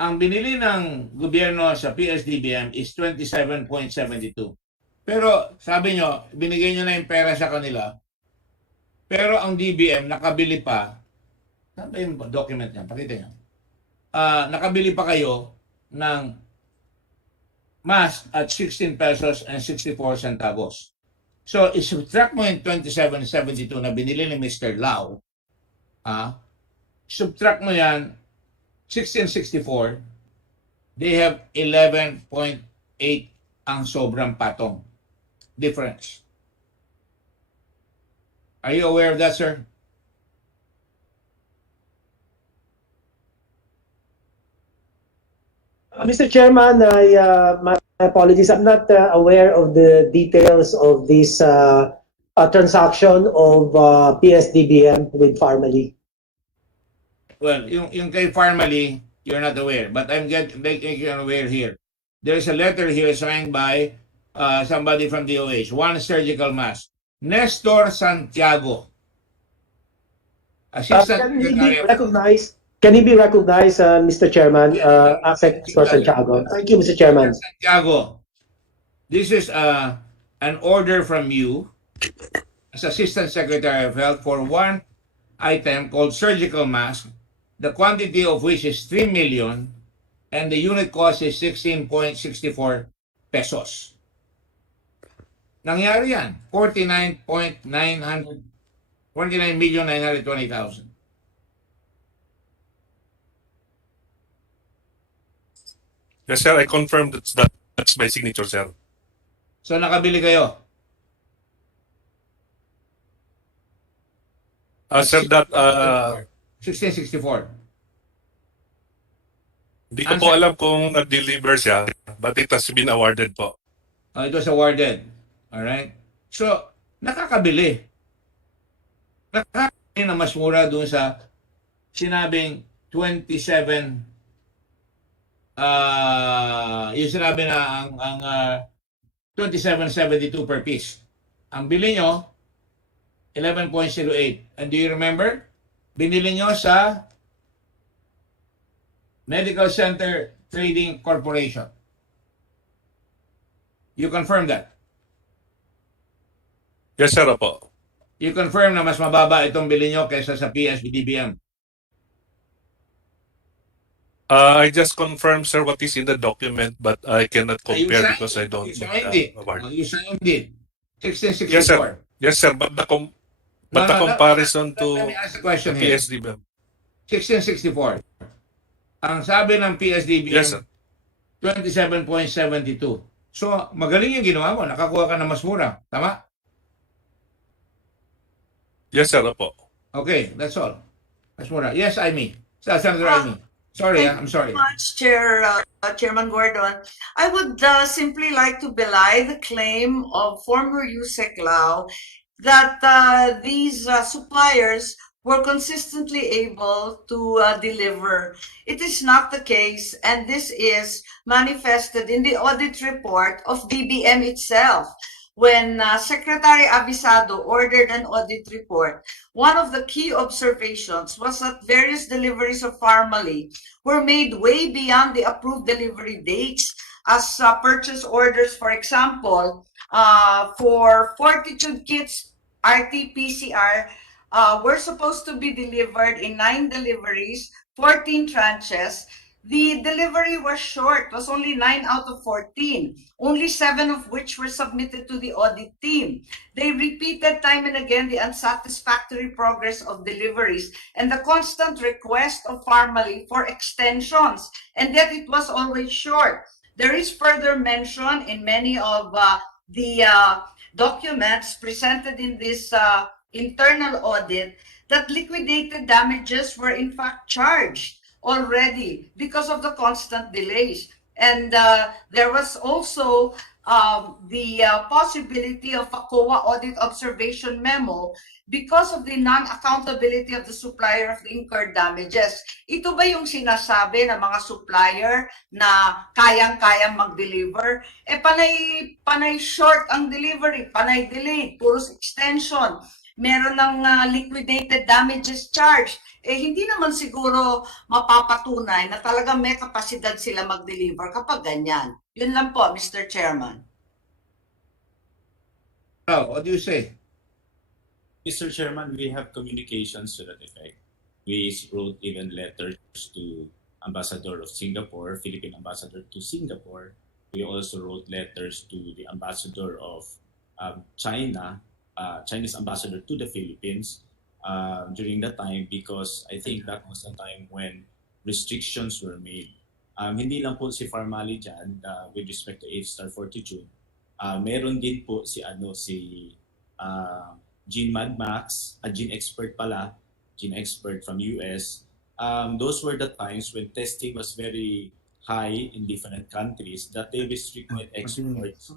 Ang binili ng gobyerno sa PSDBM is 27.72. Pero sabi nyo, binigay nyo na yung pera sa kanila. Pero ang DBM nakabili pa. Saan ba yung document niya? Pakita nyo. Nakabili pa kayo ng mask at 16 pesos and 64 centavos. So, isubtract mo yung 27.72 na binili ni Mr. Lau. Subtract mo yan, 16.64, they have 11.8 ang sobrang patong difference. Are you aware of that, sir? Mr. Chairman, my apologies. I'm not aware of the details of this transaction of PSDBM with Farmally. Well, yung kay Farmally, you're not aware. But I'm making you aware here. There's a letter here signed by somebody from DOH. One surgical mask. Nestor Santiago. Assistant Secretary of Can he be recognized, Mr. Chairman, Nestor Santiago? Thank you, Mr. Chairman. Santiago, this is an order from you as Assistant Secretary of Health for one item called surgical mask, the quantity of which is 3 million and the unit cost is 16.64 pesos. Nangyari yan, 49,920,000. Yes, sir. I confirm that's my signature, sir. So nakabili kayo? Sir, that 1664. Hindi ko po alam kung nag-deliver siya, but it has been awarded po. It was awarded. Alright? So, nakakabili. Nakakabili na mas mura doon sa sinabing 27 yung sinabi na ang 27.72 per piece. Ang bili nyo 11.08. And do you remember? Binili nyo sa Medical Center Trading Corporation. You confirm that? Yes, sir, po. You confirm na mas mababa itong bili nyo kaysa sa PSDBM? I just confirm, sir, what is in the document, but I cannot compare because I don't know the award. You signed it. 1664. Yes, sir. Yes, sir. But the comparison let me ask a question here. PSDBM. 1664. Ang sabi ng PSDBM, Yes, sir. 27.72. So, magaling yung ginawa mo. Nakakuha ka na mas mura. Tama? Yes, sir, po. Okay, that's all. Mas mura. Yes, Amy. Senator Amy. Sorry, I'm sorry. Much, Chairman Gordon. I would simply like to belie the claim of former USEC Lau that these suppliers were consistently able to deliver. It is not the case, and this is manifested in the audit report of DBM itself. When Secretary Abisado ordered an audit report, one of the key observations was that various deliveries of Farmally were made way beyond the approved delivery dates as purchase orders, for example, for 42 kits RT-PCR were supposed to be delivered in 9 deliveries, 14 tranches. The delivery was short, was only 9 out of 14, only 7 of which were submitted to the audit team. They repeated time and again the unsatisfactory progress of deliveries and the constant request of Farmally for extensions, and yet it was always short. There is further mention in many of the documents presented in this internal audit that liquidated damages were in fact charged already because of the constant delays. And there was also the possibility of a COA audit observation memo because of the non-accountability of the supplier of the incurred damages. Ito ba yung sinasabi ng mga supplier na kayang-kayang mag-deliver? Panay short ang delivery, panay delayed, puros extension. Meron ng liquidated damages charge. Hindi naman siguro mapapatunay na talagang may kapasidad sila mag-deliver kapag ganyan. Yun lang po, Mr. Chairman. Now, what do you say? Mr. Chairman, we have communications to that effect. We wrote even letters to Ambassador of Singapore, Philippine Ambassador to Singapore. We also wrote letters to the Ambassador of China, Chinese Ambassador to the Philippines during that time, because I think that was the time when restrictions were made. Hindi lang po si Farmali dyan with respect to A-Star Fortitude. Meron din po si Gene Madmax, a gene expert pala, gene expert from US. Those were the times when testing was very high in different countries that they restricted exports.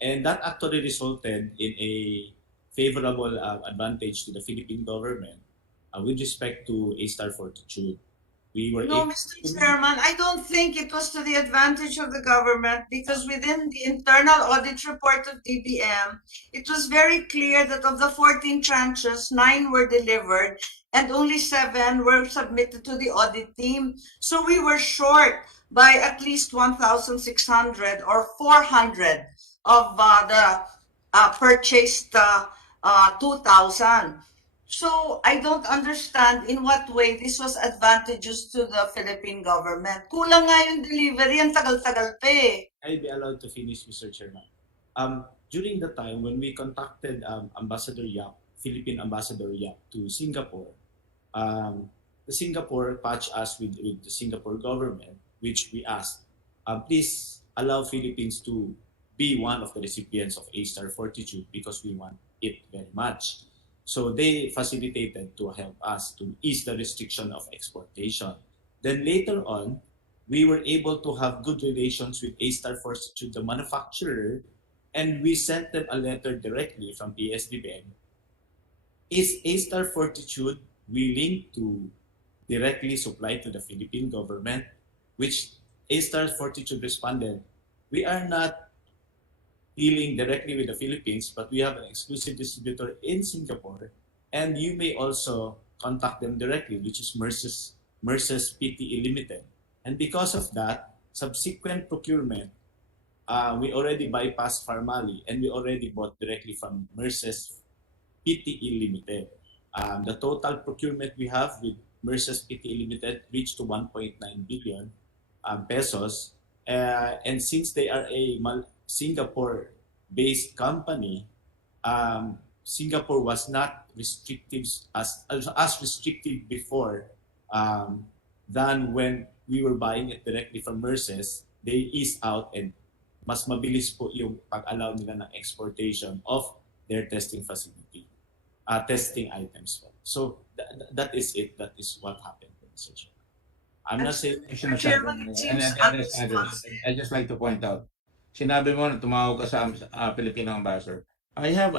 And that actually resulted in a favorable advantage to the Philippine government with respect to A-Star Fortitude. We were No, Mr. Chairman, I don't think it was to the advantage of the government, because within the internal audit report of DBM, it was very clear that of the 14 tranches, 9 were delivered and only 7 were submitted to the audit team. So we were short by at least 1,600 or 400 of the purchased 2,000. So I don't understand in what way this was advantageous to the Philippine government. Kulang nga yung delivery, ang tagal-tagal pa eh. I'll be allowed to finish, Mr. Chairman. During the time when we contacted Ambassador Yap, Philippine Ambassador Yap to Singapore, the Singapore patched us with the Singapore government, which we asked, please allow Philippines to be one of the recipients of A-Star Fortitude because we want it very much. So they facilitated to help us to ease the restriction of exportation. Then later on, we were able to have good relations with A-Star Fortitude, the manufacturer, and we sent them a letter directly from PSDBM. Is A-Star Fortitude willing to directly supply to the Philippine government? Which A-Star Fortitude responded, we are not dealing directly with the Philippines, but we have an exclusive distributor in Singapore, and you may also contact them directly, which is Merces PTE Limited. And because of that, subsequent procurement, we already bypassed Farmali, and we already bought directly from Merces PTE Limited. The total procurement we have with Merces PTE Limited reached to 1.9 billion pesos. And since they are a Singapore-based company, Singapore was not restrictive as restrictive before than when we were buying it directly from Merces. They eased out and mas mabilis po yung pag-allow nila ng exportation of their testing facility, testing items. So that is it. That is what happened. I'm not saying... I just like to point out, sinabi mo na tumawag ka sa Filipino ambassador. I have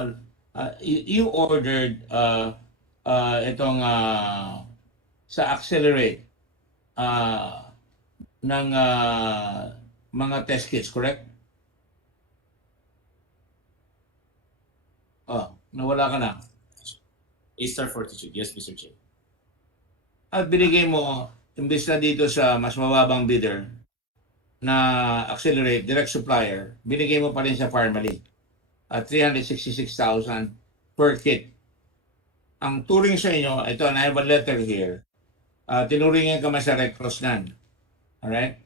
you ordered itong sa Accelerate ng mga test kits, correct? Oh, nawala ka na. A-Star Fortitude, yes, Mr. Chair. At binigay mo, imbes na dito sa mas mababang bidder na Accelerate, direct supplier, binigay mo pa rin sa Farmally at 366,000 per kit. Ang turing sa inyo, ito, and I have a letter here, tinuringan ka man sa Red Cross nan. Alright?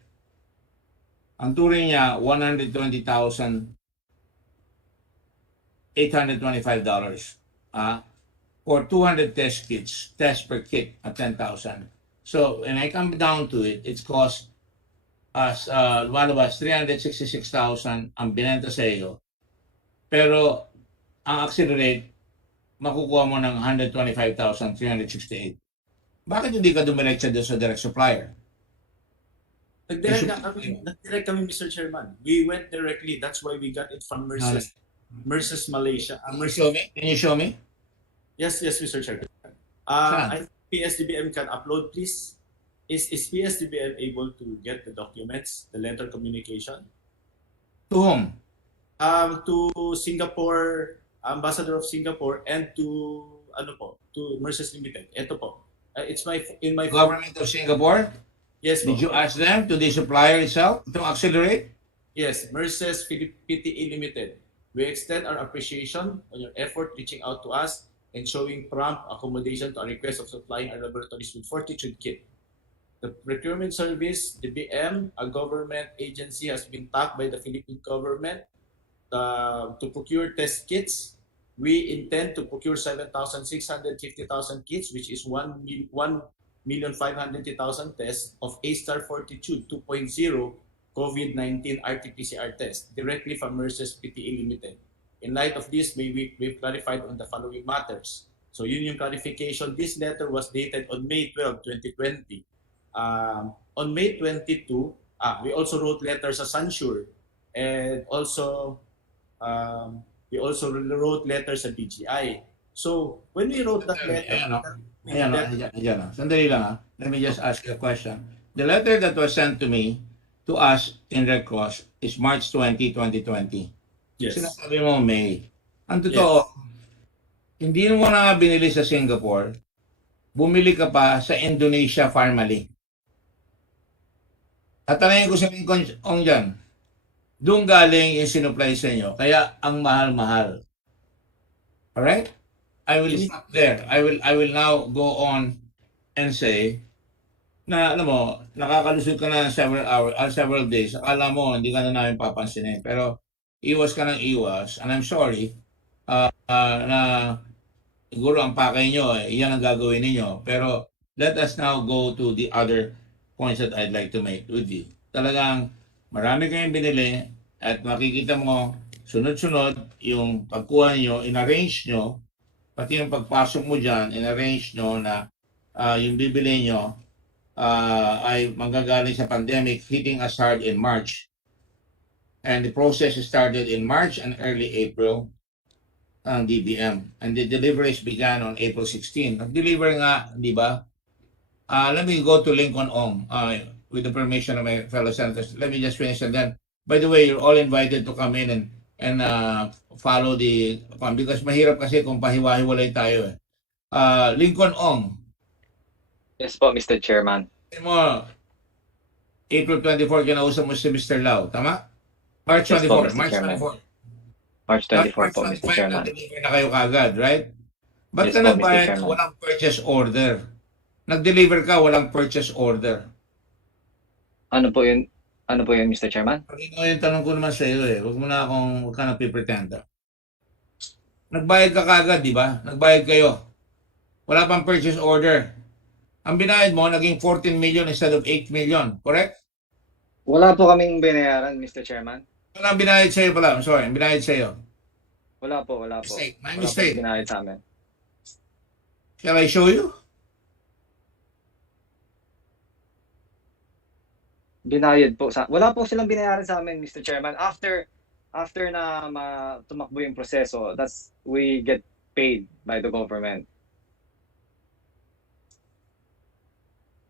Ang turing niya, $120,825 for 200 test kits, test per kit at 10,000. So when I come down to it, it's cost us, lumalabas 366,000 ang binenta sa iyo. Pero ang Accelerate, makukuha mo ng 125,368. Bakit hindi ka dumiretsa doon sa direct supplier? Nag-direct kami, Mr. Chairman. We went directly. That's why we got it from Merces Malaysia. Can you show me? Yes, Mr. Chairman. I think PSDBM can upload, please. Is PSDBM able to get the documents, the letter communication? To whom? To Singapore, Ambassador of Singapore, and to Merces Limited. Ito po. It's in my Government of Singapore? Yes. Did you ask them to the supplier itself to Accelerate? Yes, Merces PTE Limited. We extend our appreciation on your effort reaching out to us and showing prompt accommodation to our request of supplying our laboratories with Fortitude kit. The procurement service, the BM, a government agency, has been tasked by the Philippine government to procure test kits. We intend to procure 7,650,000 kits, which is 1,500,000 tests of A-Star Fortitude 2.0 COVID-19 RT-PCR test directly from Mercer's PTE Limited. In light of this, we've clarified on the following matters. So yun yung clarification. This letter was dated on May 12, 2020. On May 22, we also wrote letters sa Sansure, and also we also wrote letters sa BGI. So when we wrote that letter, Sandali lang. Let me just ask you a question. The letter that was sent to us in Red Cross is March 20, 2020. Yes. Sinasabi mo May. Ang totoo, hindi mo na binili sa Singapore, bumili ka pa sa Indonesia Pharmaly. At tanongin ko sa Lincoln Ong dyan, doon galing yung sinupply sa inyo. Kaya ang mahal-mahal. Alright? I will stop there. I will now go on and say na alam mo, nakakalusot ka na several days. Akala mo hindi ka na namin papansinin. Pero iwas ka ng iwas. And I'm sorry na siguro ang pakay nyo, yan ang gagawin ninyo. Pero let us now go to the other points that I'd like to make with you. Talagang marami kayong binili at makikita mo sunod-sunod yung pagkuha nyo, in-arrange nyo, pati yung pagpasok mo dyan, in-arrange nyo na yung bibili nyo ay manggagaling sa pandemic hitting us hard in March. And the process started in March and early April ang DBM. And the deliveries began on April 16. Nag-deliver nga, di ba? Let me go to Lincoln Ong with the permission of my fellow senators. Let me just finish and then, by the way, you're all invited to come in and follow the, because mahirap kasi kung pahiwa-hiwalay tayo eh. Lincoln Ong. Yes po, Mr. Chairman. April 24, kinausap mo si Mr. Lau, tama? March 24, Yes po, Mr. March Chairman. 24. March 24 po, Mr. 25, Chairman. nag-deliver na kayo kagad, right? Ba't Yes ka po, Mr. nagbayad na Chairman. walang purchase order? Nag-deliver ka, walang purchase order. Ano po yun, Mr. Chairman? Ito yung tanong ko naman sa iyo eh. Huwag ka na pipretend. Nagbayad ka kagad, di ba? Nagbayad kayo. Wala pang purchase order. Ang binayad mo, naging 14 million instead of 8 million. Correct? Wala po kaming binayaran, Mr. Chairman. Wala ang binayad sa'yo pala. I'm sorry, ang binayad sa'yo. Wala po. Mistake. My Wala mistake. po binayad sa amin. Shall I show you? Binayad po sa wala po silang binayaran sa amin, Mr. Chairman. After na tumakbo yung proseso, we get paid by the government.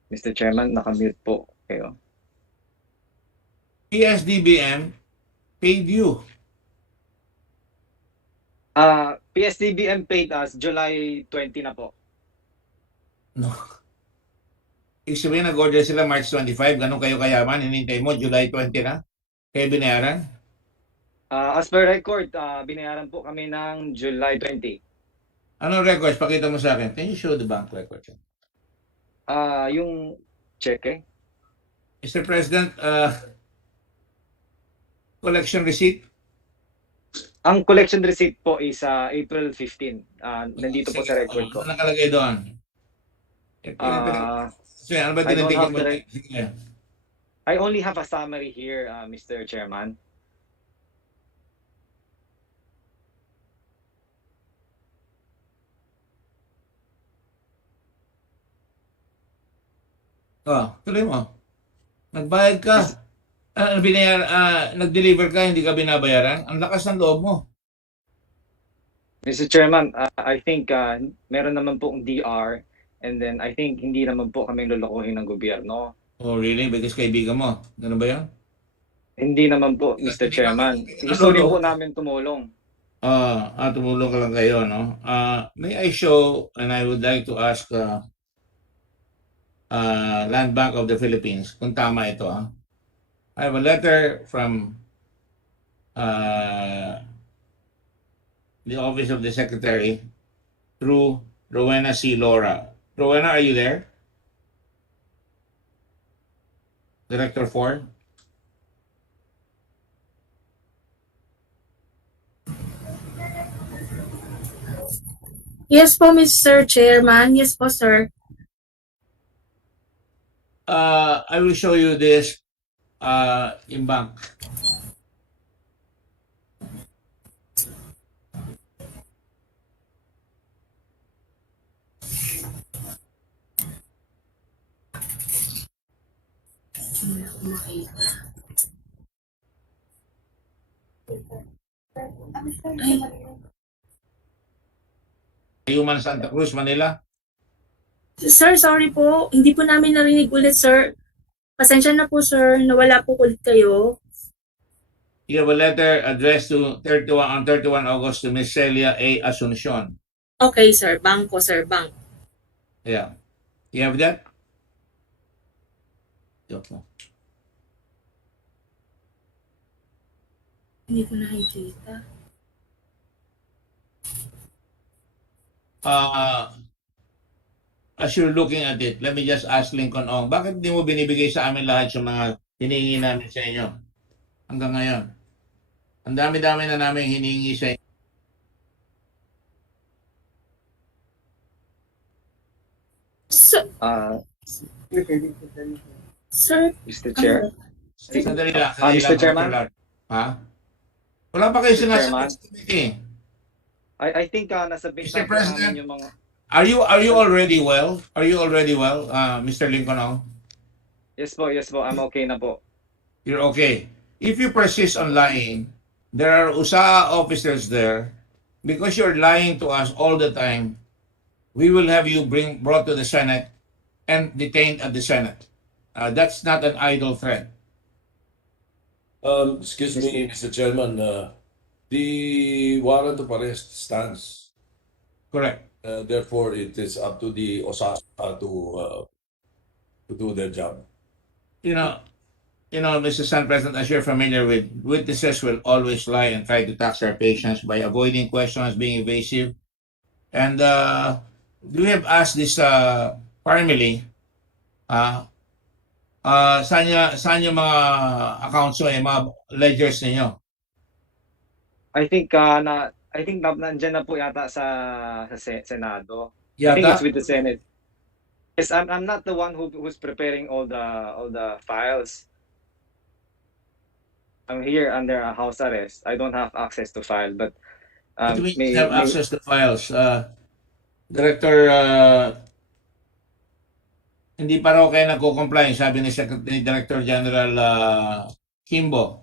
Mr. Chairman, nakamute po kayo. PSDBM paid you. PSDBM paid us July 20 na po. No. Ibig sabihin, nag-order sila March 25, ganun kayo kayaman, hinintay mo, July 20 na? Kayo binayaran? As per record, binayaran po kami ng July 20. Anong records? Pakita mo sa akin. Can you show the bank records? Yung cheque. Mr. President, collection receipt? Ang collection receipt po is April 15. Nandito po sa record ko. Ano nakalagay doon? Ano ba tinitigil mo? I only have a summary here, Mr. Chairman. Tuloy mo. Nagbayad ka. Nag-deliver ka, hindi ka binabayaran. Ang lakas ng loob mo. Mr. Chairman, I think meron naman pong DR, and then I think hindi naman po kami lolokohin ng gobyerno. Oh, really? Because kaibigan mo. Ganun ba yan? Hindi naman po, Mr. Chairman. Gusto rin po namin tumulong. Tumulong ka lang kayo, no? May I show, and I would like to ask Land Bank of the Philippines, kung tama ito, I have a letter from the Office of the Secretary through Rowena C. Laura. Rowena, are you there? Director 4? Yes po, Mr. Chairman. Yes po, sir. I will show you this in bank. Human Santa Cruz, Manila. Sir, sorry po. Hindi po namin narinig ulit, sir. Pasensya na po, sir. Nawala po ulit kayo. You have a letter addressed to 31 August to Miss Celia A. Asuncion. Okay, sir. Bank po, sir. Bank. Yeah. You have that? Okay. Hindi ko nakikita. As you're looking at it, let me just ask Lincoln Ong, bakit di mo binibigay sa amin lahat yung mga hinihingi namin sa inyo hanggang ngayon? Ang dami-dami na namin hinihingi sa inyo. Sir, Mr. Chair. Sandali lang. Mr. Chairman? Ha? Wala pa kayo Mr. Chairman? sinasagot eh. I think nasabit Mr. na po President, namin yung mga... Are you already well? Are you already well, Mr. Lincoln Ong? Yes po, I'm okay na po. You're okay. If you persist on lying, there are USA officers there. Because you're lying to us all the time, we will have you brought to the Senate and detained at the Senate. That's not an idle threat. Excuse me, Mr. Chairman. The warrant of arrest stands. Correct. Therefore, it is up to the OSASA to do their job. You know, Mr. San President, as you're familiar with, witnesses will always lie and try to tax their patients by avoiding questions, being evasive. And we have asked this family, saan yung mga accounts nyo, yung mga ledgers ninyo? I think nandiyan na po yata sa Senado. I think Yata? it's with the Senate. Yes, I'm not the one who's preparing all the files. I'm here under a house arrest. I don't have access to file, but We have access to files. Director, hindi pa raw kayo nagko-comply, sabi ni Secretary Director General Kimbo.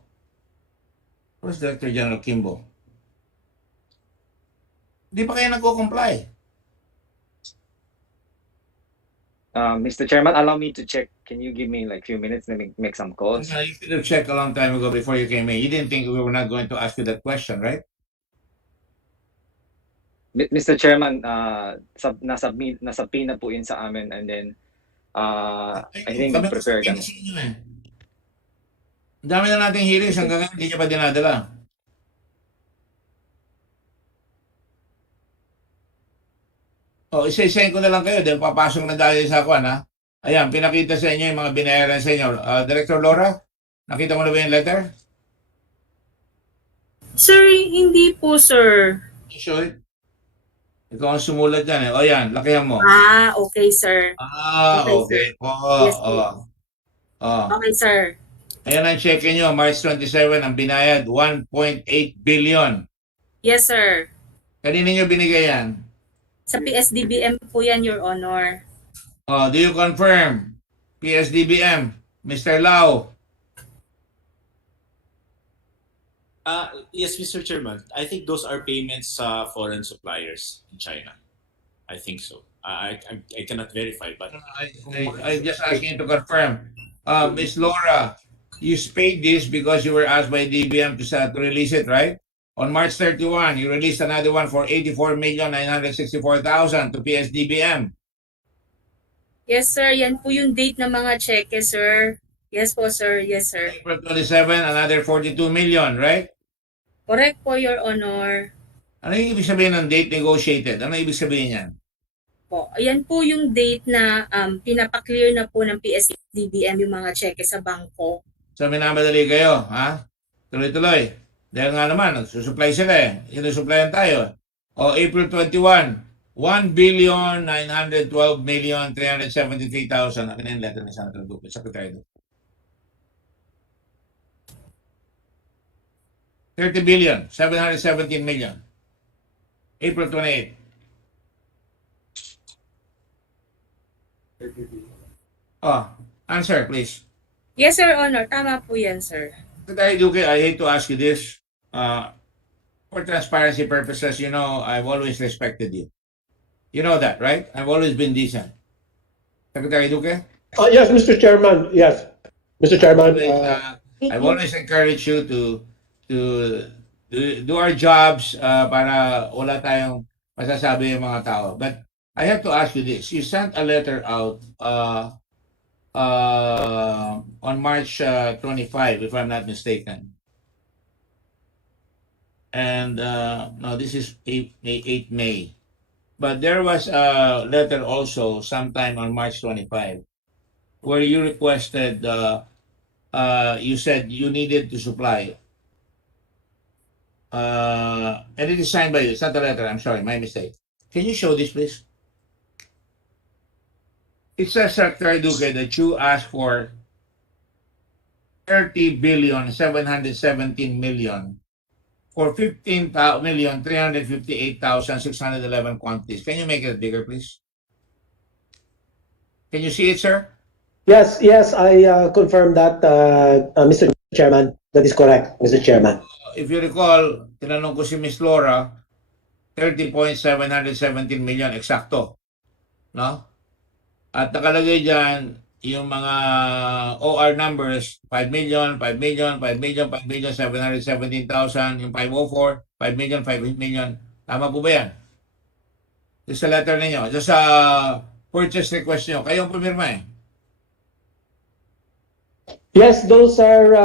Where's Director General Kimbo? Hindi pa kayo nagko-comply. Mr. Chairman, allow me to check. Can you give me like a few minutes? Let me make some calls. You should have checked a long time ago before you came in. You didn't think we were not going to ask you that question, right? Mr. Chairman, nasubmit na po yun sa amin, and then I think prepare kami. Ang dami na nating hearings hanggang ngayon, hindi niya pa dinadala. Isa-isayin ko na lang kayo dahil papasok na dahil sa kwan, ha? Ayan, pinakita sa inyo yung mga binayaran sa inyo. Director Laura, nakita mo na ba yung letter? Sir, hindi po, sir. Show it. Ikaw ang sumulat dyan, eh. O yan, lakihan mo. Okay, sir. Okay. Yes, okay, sir. Ayan ang check nyo, March 27, ang binayad, 1.8 billion. Yes, sir. Kanina nyo binigay yan? Sa PSDBM po yan, Your Honor. Do you confirm? PSDBM, Mr. Lau. Yes, Mr. Chairman. I think those are payments sa foreign suppliers in China. I think so. I cannot verify, but I just asking to confirm. Ms. Laura, you paid this because you were asked by DBM to release it, right? On March 31, you released another one for 84,964,000 to PSDBM. Yes, sir. Yan po yung date ng mga cheque, sir. Yes po, sir. Yes, sir. April 27, another 42 million, right? Correct po, Your Honor. Ano yung ibig sabihin ng date negotiated? Ano ibig sabihin yan? Po. Ayan po yung date na pinapaklear na po ng PSDBM yung mga cheque sa bangko. So, minamadali kayo, ha? Tuloy-tuloy. Dahil nga naman, nagsusupply sila eh. Sinusupplyan tayo. O, April 21, 1,912,373,000. Akin na yung letter ni Senator Duque, Secretary Duque. 30 billion, 717 million. April 28. Oh, answer please. Yes, Your Honor. Tama po yan, sir. Secretary Duque, I hate to ask you this. For transparency purposes, you know, I've always respected you. You know that, right? I've always been decent. Secretary Duque? Yes, Mr. Chairman. Yes, Mr. Chairman. I've always encouraged you to do our jobs para wala tayong masasabi yung mga tao. But I have to ask you this. You sent a letter out on March 25, if I'm not mistaken. And no, this is 8 May. But there was a letter also sometime on March 25 where you requested, you said you needed to supply. And it is signed by you. It's not a letter. I'm sorry, my mistake. Can you show this, please? It says, Secretary Duque, that you asked for 30,717,000,000 for 15,358,611 quantities. Can you make it bigger, please? Can you see it, sir? Yes, I confirm that, Mr. Chairman. That is correct, Mr. Chairman. If you recall, tinanong ko si Ms. Laura, 30,717 million, eksakto. No? At nakalagay dyan, yung mga OR numbers, 5 million, 5 million, 5 million, 5 million, 717,000, yung 504, 5 million, 5 million. Tama po ba yan? Just sa letter ninyo, just sa purchase request nyo, kayong pumirma eh. Yes, those are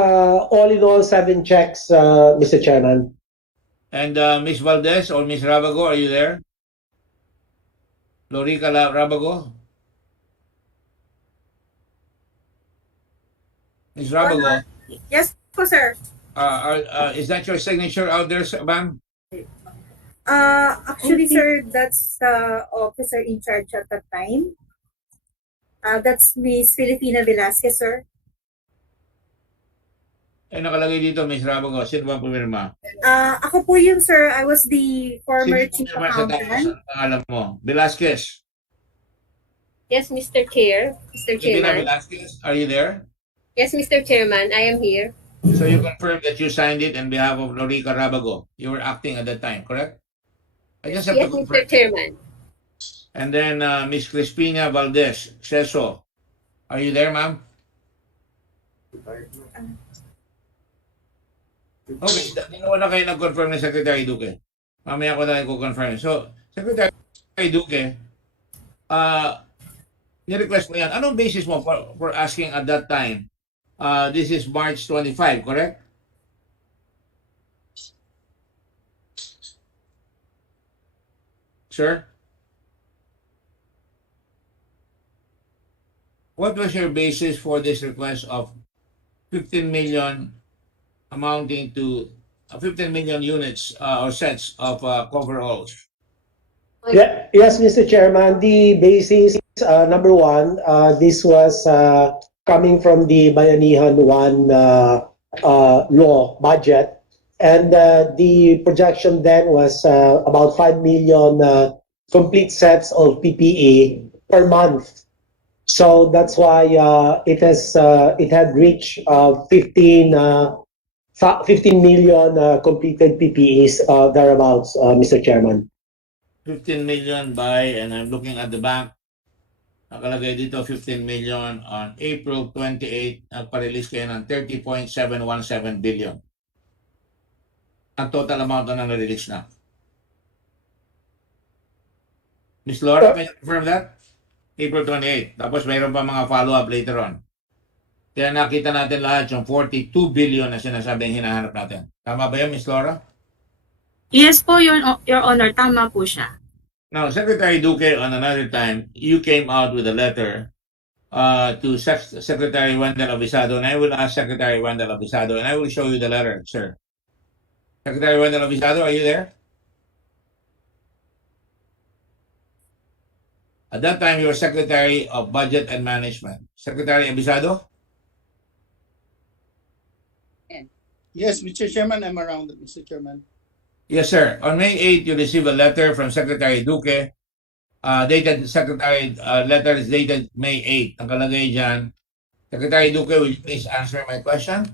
all in all 7 checks, Mr. Chairman. And Ms. Valdez or Ms. Rabago, are you there? Lorica Rabago? Ms. Rabago? Yes po, sir. Is that your signature out there, ma'am? Actually, sir, that's the officer in charge at that time. That's Miss Filipina Velasquez, sir. Eh, nakalagay dito, Ms. Rabago. Sino ba pumirma? Ako po yun, sir. I was the former Sino chief pumirma sa tapos? accountant. Ang pangalan mo? Velasquez. Yes, Mr. Chair. Mr. Filipina Chairman. Velasquez, are you there? Yes, Mr. Chairman, I am here. So you confirm that you signed it on behalf of Lorica Rabago. You were acting at that time, correct? I just have Yes, to Mr. confirm. Chairman. And then Ms. Crispina Valdez, Ceso. Are you there, ma'am? Okay, dalawa na kayo nag-confirm ni Secretary Duque. Mamaya ko na i-confirm. So, Secretary Duque, ni-request mo yan. Anong basis mo for asking at that time? This is March 25, correct? Sir? What was your basis for this request of 15 million amounting to 15 million units or sets of coveralls? Yes, Mr. Chairman. The basis, number one, this was coming from the Bayanihan 1 law budget. And the projection then was about 5 million complete sets of PPE per month. So that's why it had reached 15 million completed PPEs thereabouts, Mr. Chairman. 15 million by, and I'm looking at the bank, nakalagay dito 15 million on April 28, nagpa-release kayo ng 30.717 billion. Ang total amount na na-release na. Ms. Laura, can you confirm that? April 28. Tapos mayroon pa mga follow-up later on. Kaya nakita natin lahat yung 42 billion na sinasabing hinahanap natin. Tama ba yun, Ms. Laura? Yes po, Your Honor, tama po siya. Now, Secretary Duque, on another time, you came out with a letter to Secretary Wendell Avisado, and I will ask Secretary Wendell Avisado, and I will show you the letter, sir. Secretary Wendell Avisado, are you there? At that time, you were Secretary of Budget and Management. Secretary Avisado? Yes, Mr. Chairman, I'm around, Mr. Chairman. Yes, sir. On May 8, you received a letter from Secretary Duque. Letter is dated May 8. Ang kalagay dyan, Secretary Duque, will you please answer my question?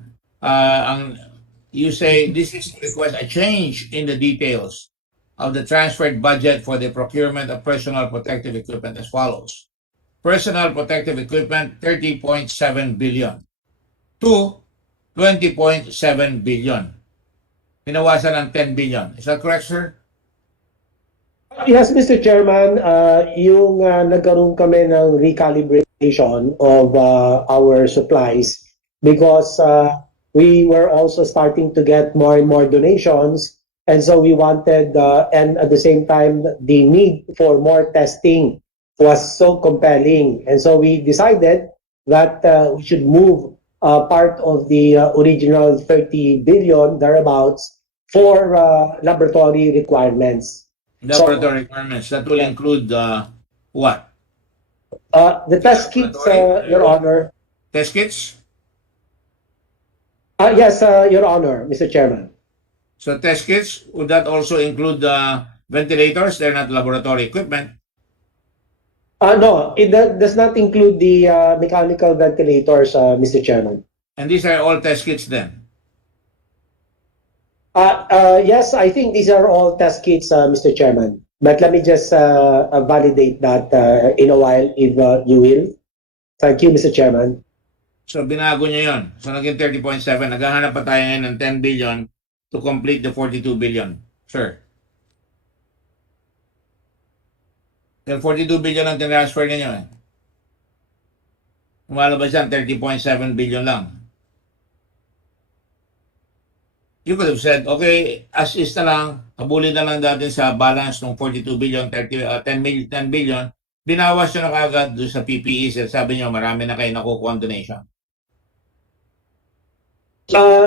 You say this is to request a change in the details of the transferred budget for the procurement of personal protective equipment as follows. Personal protective equipment, 30.7 billion to 20.7 billion. Pinawasan ng 10 billion. Is that correct, sir? Yes, Mr. Chairman, yung nagkaroon kami ng recalibration of our supplies because we were also starting to get more and more donations, and so we wanted, and at the same time, the need for more testing was so compelling, and so we decided that we should move part of the original 30 billion thereabouts for laboratory requirements. Laboratory requirements, that will include what? The test kits, Your Honor. Test kits? Yes, Your Honor, Mr. Chairman. So test kits, would that also include ventilators? They're not laboratory equipment. No, it does not include the mechanical ventilators, Mr. Chairman. And these are all test kits then? Yes, I think these are all test kits, Mr. Chairman. But let me just validate that in a while, if you will. Thank you, Mr. Chairman. So binago niya yun. So naging 30.7. Naghahanap pa tayo ngayon ng 10 billion to complete the 42 billion. Sir. Yung 42 billion ang tinransfer ninyo eh. Umalabas yan, 30.7 billion lang. You could have said, okay, as is na lang, habulin na lang natin sa balance ng 42 billion, 10 billion, binawas nyo na kagad doon sa PPEs at sabi nyo, marami na kayo nakukuha donation.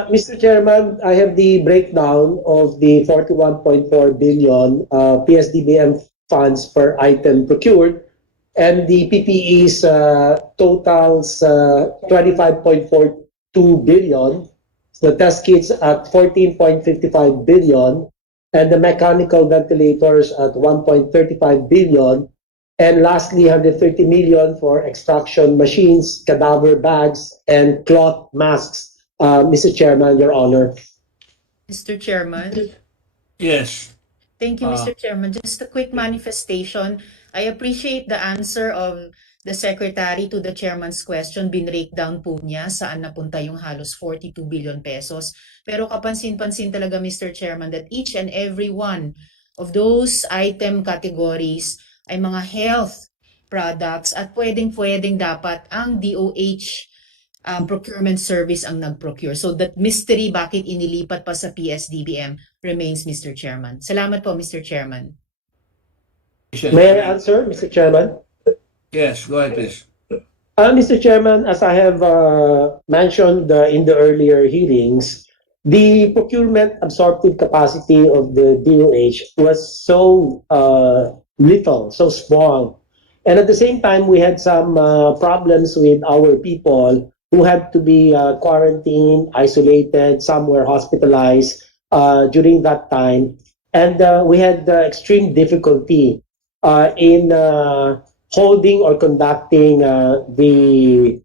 Mr. Chairman, I have the breakdown of the 41.4 billion PSDBM funds per item procured, and the PPEs totals 25.42 billion. The test kits at 14.55 billion, and the mechanical ventilators at 1.35 billion, and lastly 130 million for extraction machines, cadaver bags, and cloth masks. Mr. Chairman, Your Honor. Mr. Chairman. Yes. Thank you, Mr. Chairman. Just a quick manifestation. I appreciate the answer of the Secretary to the Chairman's question. Binreakdown po niya saan napunta yung halos 42 billion pesos. Pero kapansin-pansin talaga, Mr. Chairman, that each and every one of those item categories ay mga health products at pwedeng-pwedeng dapat ang DOH procurement service ang nag-procure. So that mystery bakit inilipat pa sa PSDBM remains, Mr. Chairman. Salamat po, Mr. Chairman. May I answer, Mr. Chairman? Yes, go ahead, please. Mr. Chairman, as I have mentioned in the earlier hearings, the procurement absorptive capacity of the DOH was so little, so small. And at the same time, we had some problems with our people who had to be quarantined, isolated, some were hospitalized during that time. And we had extreme difficulty in holding or conducting the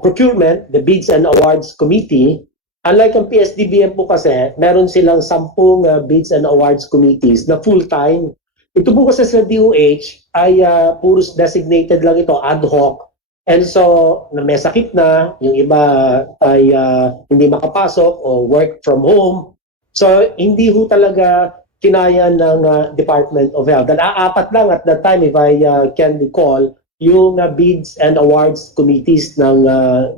procurement, the Bids and Awards Committee. Unlike ang PSDBM po kasi, meron silang 10 Bids and Awards Committees na full-time. Ito po kasi sa DOH ay puros designated lang ito, ad hoc. And so, na may sakit na, yung iba ay hindi makapasok o work from home. So, hindi ho talaga kinaya ng Department of Health. And apat lang at that time, if I can recall, yung Bids and Awards Committees ng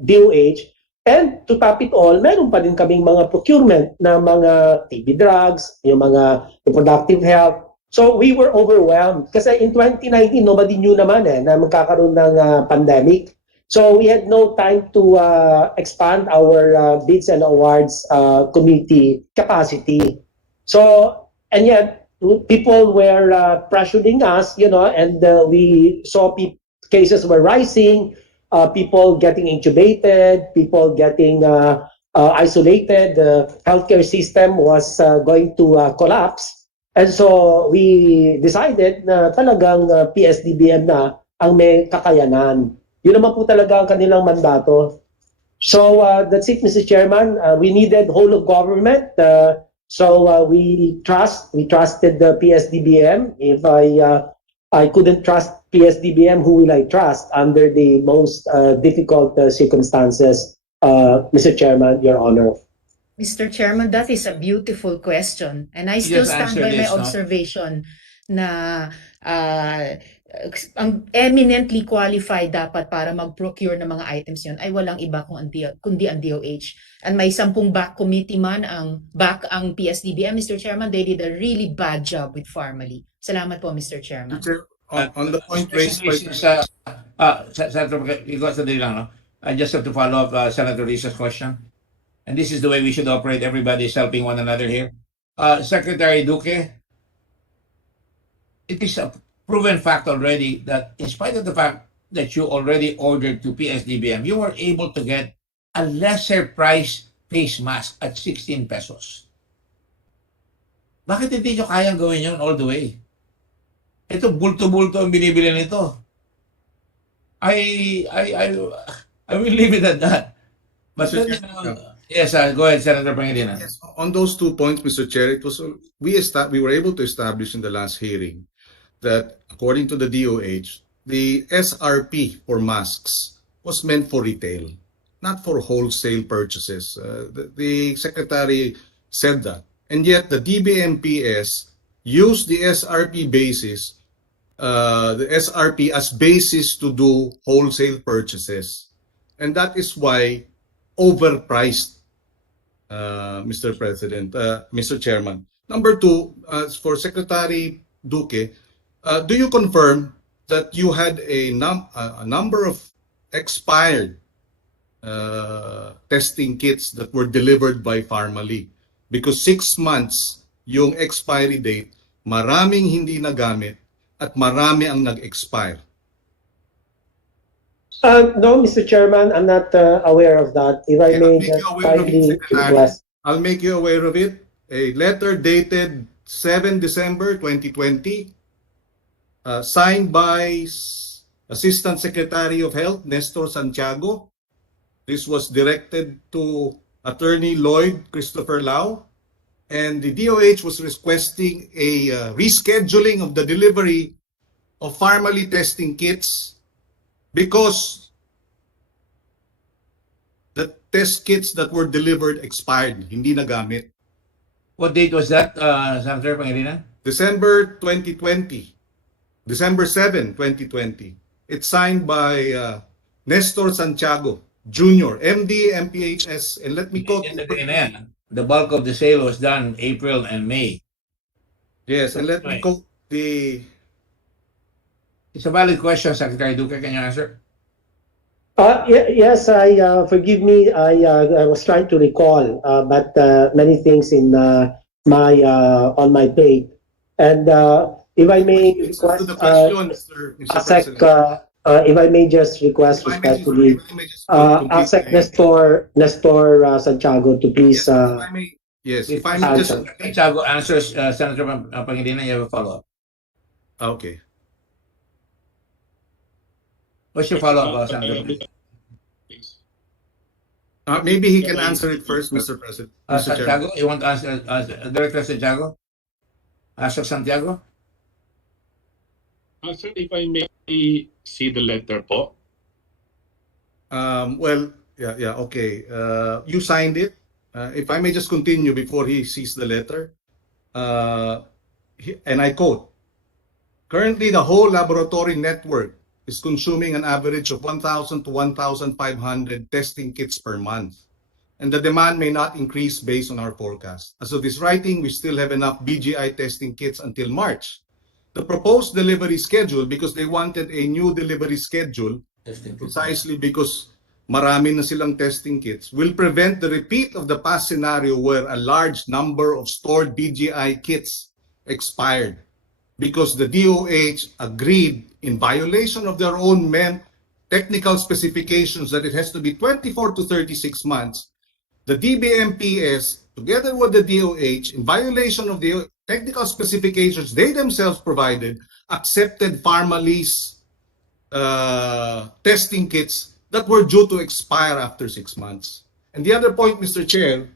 DOH. And to top it all, meron pa din kaming mga procurement na mga TB drugs, yung mga reproductive health. So we were overwhelmed kasi in 2019, nobody knew naman na magkakaroon ng pandemic. So we had no time to expand our bids and awards committee capacity. So, and yet, people were pressuring us, and we saw cases were rising, people getting intubated, people getting isolated. The healthcare system was going to collapse. And so we decided na talagang PSDBM na ang may kakayanan. Yun naman po talaga ang kanilang mandato. So that's it, Mr. Chairman. We needed whole of government. So we trusted the PSDBM. If I couldn't trust PSDBM, who will I trust under the most difficult circumstances, Mr. Chairman, Your Honor? Mr. Chairman, that is a beautiful question. And I still Just stand answer by my this, no? observation na ang eminently qualified dapat para mag-procure ng mga items yun ay walang iba kundi ang DOH. And may 10 back committee man ang PSDBM, Mr. Chairman, they did a really bad job with Pharmaly. Salamat po, Mr. Chairman. On the point raised by Senator, sandali lang, no? I just have to follow up Senator Risa's question. And this is the way we should operate. Everybody is helping one another here. Secretary Duque, it is a proven fact already that in spite of the fact that you already ordered to PSDBM, you were able to get a lesser price face mask at 16 pesos. Bakit hindi nyo kayang gawin yun all the way? Ito, bulto-bulto ang binibili nito. I will leave it at that. But yes, go ahead, Senator Pangilinan. Yes, on those 2 points, Mr. Chair, it was we were able to establish in the last hearing that according to the DOH, the SRP for masks was meant for retail, not for wholesale purchases. The Secretary said that. And yet the DBMPS used the SRP basis, the SRP as basis to do wholesale purchases. And that is why overpriced, Mr. President, Mr. Chairman. Number 2, for Secretary Duque, do you confirm that you had a number of expired testing kits that were delivered by Pharmaly? Because 6 months yung expiry date, maraming hindi nagamit at marami ang nag-expire. No, Mr. Chairman, I'm not aware of that. If I may just kindly request. I'll make you aware of it. A letter dated 7 December 2020, signed by Assistant Secretary of Health, Nestor Santiago. This was directed to Attorney Lloyd Christopher Lau, and the DOH was requesting a rescheduling of the delivery of Pharmaly testing kits because the test kits that were delivered expired, hindi nagamit. What date was that, Senator Pangilinan? December 2020. December 7, 2020. It's signed by Nestor Santiago Jr., MD, MPHS, and let me quote. The bulk of the sale was done April and May. Yes, and let me quote the... It's a valid question, Secretary Duque. Can you answer? Yes, forgive me. I was trying to recall, but many things in my on my plate. And if I may request, if I may just request respectfully, ASEC Nestor Santiago to please. Yes, if I may just Santiago answers Senator Pangilinan, you have a follow-up. Okay. What's your follow-up, Senator? Maybe he can answer it first, Mr. President. Mr. Santiago, you want to answer, Director Santiago? Santiago? Sir, if I may see the letter po. Well, okay. You signed it. If I may just continue before he sees the letter. And I quote, currently the whole laboratory network is consuming an average of 1,000 to 1,500 testing kits per month. And the demand may not increase based on our forecast. As of this writing, we still have enough BGI testing kits until March. The proposed delivery schedule, because they wanted a new delivery schedule, precisely because marami na silang testing kits, will prevent the repeat of the past scenario where a large number of stored BGI kits expired because the DOH agreed in violation of their own technical specifications that it has to be 24 to 36 months. The DBMPS, together with the DOH, in violation of the technical specifications they themselves provided, accepted Pharmalease testing kits that were due to expire after 6 months. And the other point, Mr. Chair,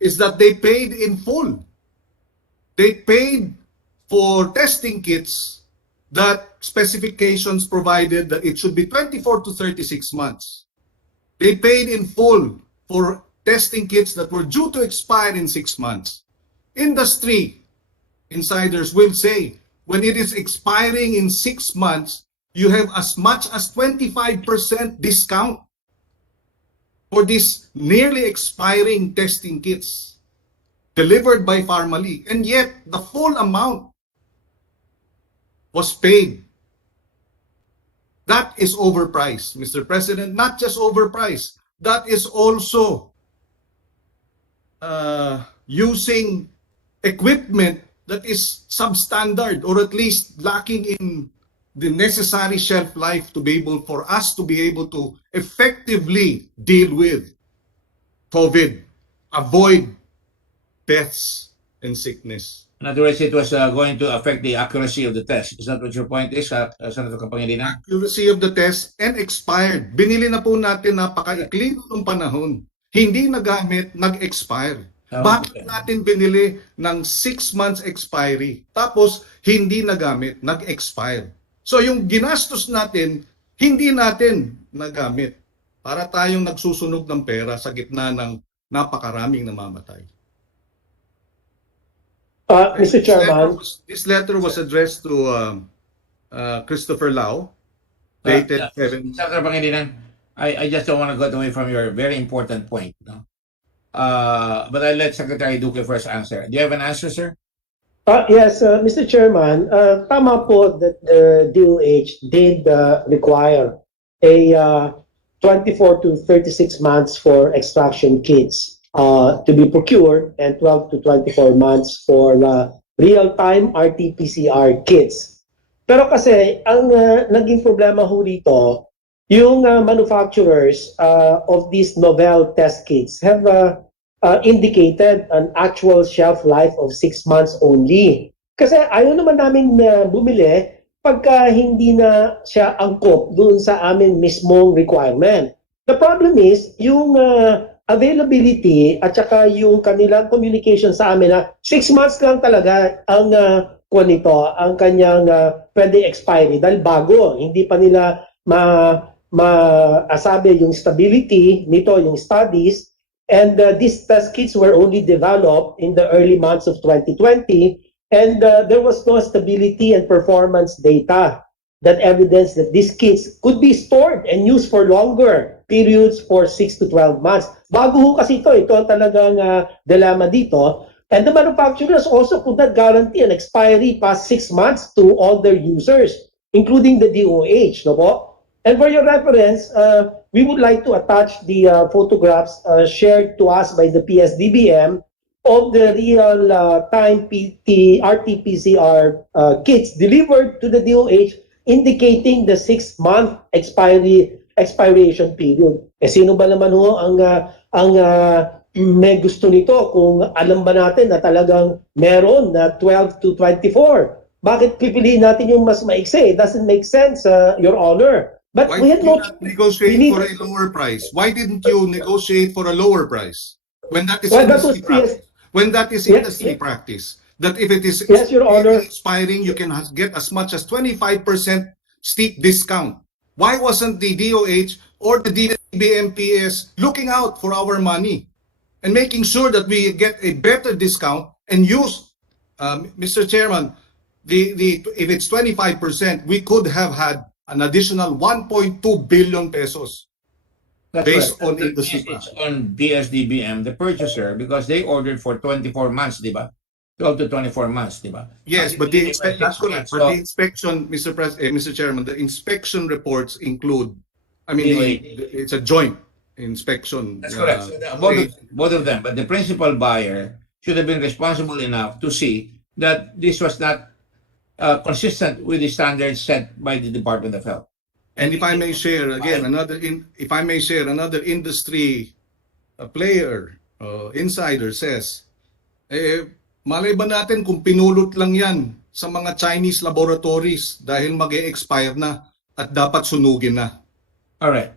is that they paid in full. They paid for testing kits that specifications provided that it should be 24 to 36 months. They paid in full for testing kits that were due to expire in 6 months. Industry insiders will say when it is expiring in 6 months, you have as much as 25% discount for these nearly expiring testing kits delivered by Pharmalease, and yet the full amount was paid. That is overpriced, Mr. President. Not just overpriced, that is also using equipment that is substandard or at least lacking in the necessary shelf life to be able for us to be able to effectively deal with COVID, avoid deaths and sickness. In other words, it was going to affect the accuracy of the test. Is that what your point is, Senator Kapangilinan? Accuracy of the test and expired. Binili na po natin napaka-ikli ng panahon. Hindi nagamit, nag-expire. Bakit natin binili ng 6 months expiry? Tapos, hindi nagamit, nag-expire. So, yung ginastos natin, hindi natin nagamit. Para tayong nagsusunog ng pera sa gitna ng napakaraming namamatay. Mr. Chairman, this letter was addressed to Christopher Lau, dated 7. Senator Pangilinan, I just don't want to get away from your very important point. No? But I'll let Secretary Duque first answer. Do you have an answer, sir? Yes, Mr. Chairman, tama po that the DOH did require a 24 to 36 months for extraction kits to be procured and 12 to 24 months for real-time RT-PCR kits. Pero kasi, ang naging problema ho rito, yung manufacturers of these novel test kits have indicated an actual shelf life of 6 months only. Kasi ayaw naman namin bumili pagka hindi na siya angkop doon sa amin mismong requirement. The problem is, yung availability at saka yung kanilang communication sa amin na 6 months lang talaga ang ang kanyang pwede expiry dahil bago, hindi pa nila maasabi yung stability nito, yung studies, and these test kits were only developed in the early months of 2020, and there was no stability and performance data that evidence that these kits could be stored and used for longer periods for 6 to 12 months. Bago ho kasi ito ang talagang dilemma dito. And the manufacturers also could not guarantee an expiry past 6 months to all their users, including the DOH. No po? And for your reference, we would like to attach the photographs shared to us by the PSDBM of the real-time RT-PCR kits delivered to the DOH indicating the 6-month expiration period. Sino ba naman ho ang may gusto nito kung alam ba natin na talagang meron na 12 to 24? Bakit pipiliin natin yung mas maiksi? It doesn't make sense, Your Honor. But why we had no negotiate for a lower price? Why didn't you negotiate for a lower price when that is industry practice? When that is industry practice, that if it is Your Honor, expiring, you can get as much as 25% steep discount. Why wasn't the DOH or the DBMPS looking out for our money and making sure that we get a better discount and use, Mr. Chairman, if it's 25%, we could have had an additional 1.2 billion pesos That's based correct. on industry It's on DSDBM, the purchaser, because they ordered for 24 months, di ba? 12 to 24 months, di ba? Yes, but They were 6 months. but the inspection, Mr. Chairman, the inspection reports include, I mean, it's a joint inspection. That's correct. So both of them, but the principal buyer should have been responsible enough to see that this was not consistent with the standards set by the Department of Health. And if I may share again, another industry player, insider says, malay ba natin kung pinulot lang yan sa mga Chinese laboratories dahil mag-e-expire na at dapat sunugin na. All right.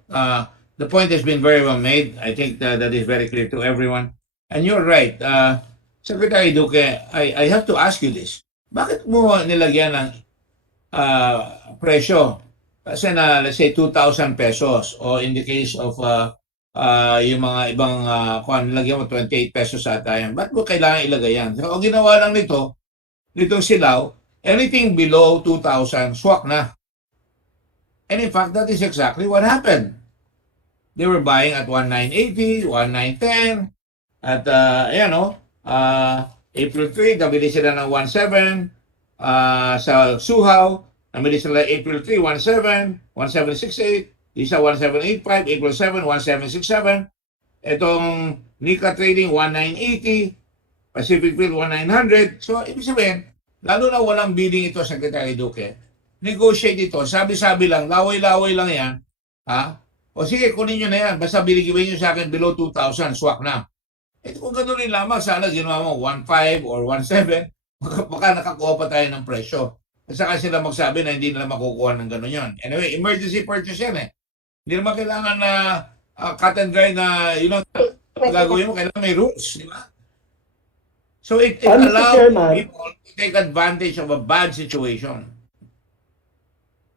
The point has been very well made. I think that is very clear to everyone. And you're right. Secretary Duque, I have to ask you this. Bakit mo nilagyan ng presyo? Kasi na, let's say, 2,000 pesos or in the case of yung mga ibang kung nilagyan mo 28 pesos ata yan. Ba't mo kailangan ilagay yan? So, ang ginawa lang nitong silaw, anything below 2,000, swak na. And in fact, that is exactly what happened. They were buying at 1,980, 1,910, at April 3, nabili sila ng 1,700, sa Suhaw, nabili sila April 3, 1,700, 1,768, Risa 1,785, April 7, 1,767, itong Nika Trading 1,980, Pacific Field 1,900. So, ibig sabihin, lalo na walang bidding ito, Secretary Duque, negotiate ito, sabi-sabi lang, laway-laway lang yan, ha? O sige, kunin nyo na yan, basta binigay nyo sa akin below 2,000, swak na. Ito kung gano'n rin lamang, sana ginawa mo 1,500 or 1,700, baka nakakuha pa tayo ng presyo. At saka sila magsabi na hindi nila makukuha ng gano'n yun. Anyway, emergency purchase yan eh. Hindi naman kailangan na cut and dry na, gagawin mo, kailangan may rules, di ba? So it allows people to take advantage of a bad situation.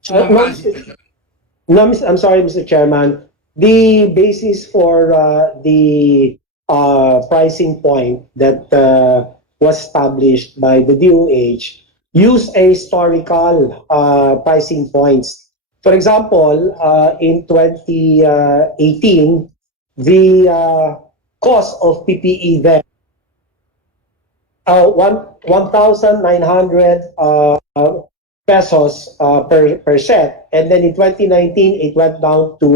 I'm sorry, Mr. Chairman. The basis for the pricing point that was established by the DOH use a historical pricing points. For example, in 2018, the cost of PPE then 1,900 pesos per set, and then in 2019 it went down to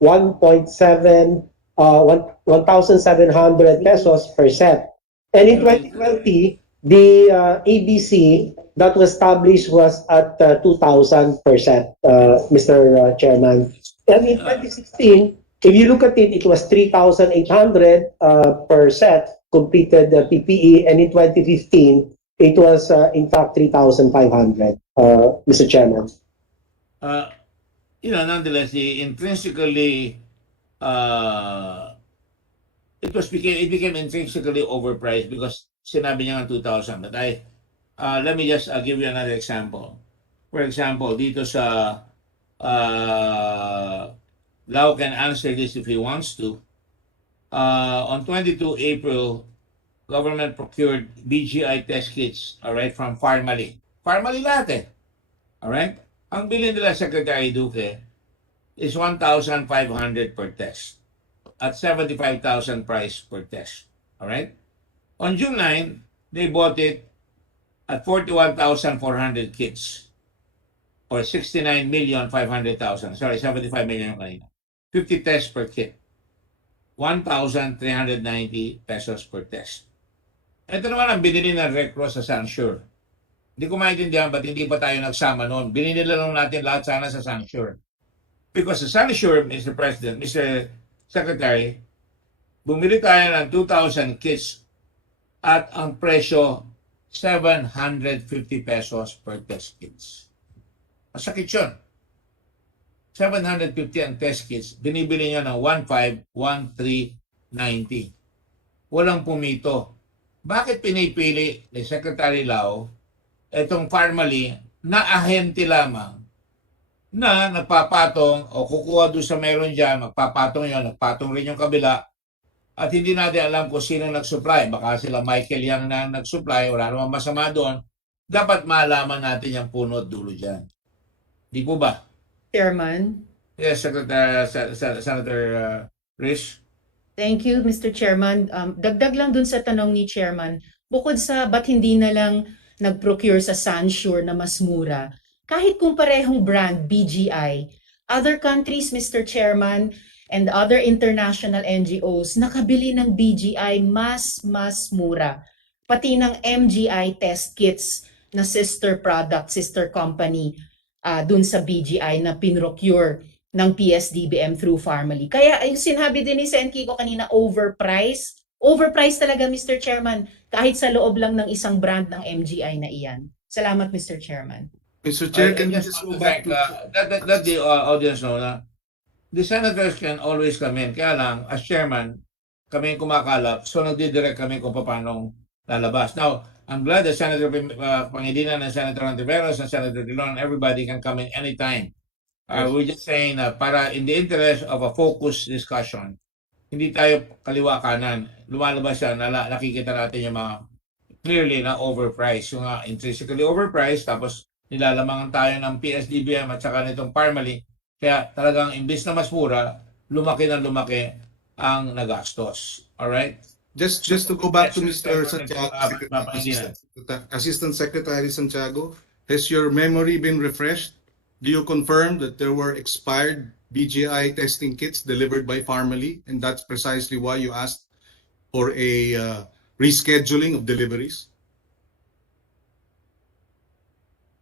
1,700 pesos per set, and in 2020 the ABC that was established was at 2,000 per set, Mr. Chairman. And in 2016, if you look at it, it was 3,800 per set completed PPE, and in 2015 it was in fact 3,500, Mr. Chairman. Nonetheless, intrinsically, it became intrinsically overpriced because sinabi niya ng 2,000. But let me just give you another example. For example, dito sa Lau can answer this if he wants to. On 22 April, government procured BGI test kits, all right, from Pharmaly. Pharmaly lahat eh. All right? Ang bilhin nila, Secretary Duque, is 1,500 per test at 75,000 price per test. All right? On June 9, they bought it at 41,400 kits or 69,500,000. Sorry, 75 million kanina. 50 tests per kit. 1,390 pesos per test. Ito naman ang binili ng Red Cross sa Sansure. Hindi ko maintindihan ba't hindi pa tayo nagsama noon. Binili lang natin lahat sana sa Sansure. Because sa Sansure, Mr. President, Mr. Secretary, bumili tayo ng 2,000 kits at ang presyo 750 pesos per test kits. Masakit yun. 750 ang test kits, binibili nyo ng 1,513.90. Walang pumito. Bakit pinipili ni Secretary Lau itong Pharmaly na ahente lamang na nagpapatong o kukuha doon sa meron dyan, magpapatong yun, nagpatong rin yung kabila at hindi natin alam kung sino nag-supply. Baka sila Michael Yang na nag-supply, wala naman masama doon. Dapat malaman natin yung puno at dulo dyan. Di po ba? Chairman. Yes, Senator Rish. Thank you, Mr. Chairman. Dagdag lang dun sa tanong ni Chairman, bukod sa ba't hindi na lang nag-procure sa Sansure na mas mura, kahit kung parehong brand, BGI, other countries, Mr. Chairman, and other international NGOs, nakabili ng BGI mas mura. Pati ng MGI test kits na sister product, sister company, dun sa BGI na pinrocure ng PSDBM through Pharmaly. Kaya yung sinabi din ni Sen Kiko kanina, overpriced. Overpriced talaga, Mr. Chairman, kahit sa loob lang ng isang brand ng MGI na iyan. Salamat, Mr. Chairman. Mr. Chair, can you just just want go to back thank to... that the audience know na the senators can always come in. Kaya lang, as chairman, kami yung kumakalap, so nagdidirect kami kung paano lalabas. Now, I'm glad that Senator Pangilinan and Senator Hontiveros and Senator Dillon, everybody can come in anytime. Yes. We're just saying na para in the interest of a focused discussion, hindi tayo kaliwa kanan. Lumalabas yan, nakikita natin yung mga clearly na overpriced. Yung intrinsically overpriced, tapos nilalamangan tayo ng PSDBM at saka nitong Pharmaly. Kaya talagang imbis na mas mura, lumaki ang nagastos. Alright? Just to go back to Mr. Santiago, Assistant Assistant Secretary Santiago, has your memory been refreshed? Do you confirm that there were expired BGI testing kits delivered by Pharmaly, and that's precisely why you asked for a rescheduling of deliveries?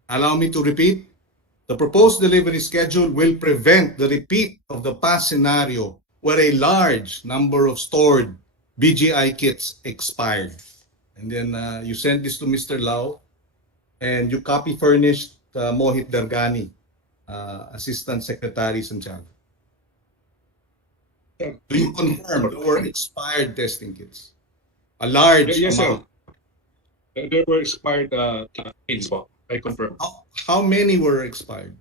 Allow me to repeat. The proposed delivery schedule will prevent the repeat of the past scenario where a large number of stored BGI kits expired. And then you sent this to Mr. Lau, and you copy furnished Mohit Dargani, Assistant Secretary Santiago. Do you confirm there were expired testing kits? A large Yes, amount. Sir. There were expired kits. I confirm. How many were expired?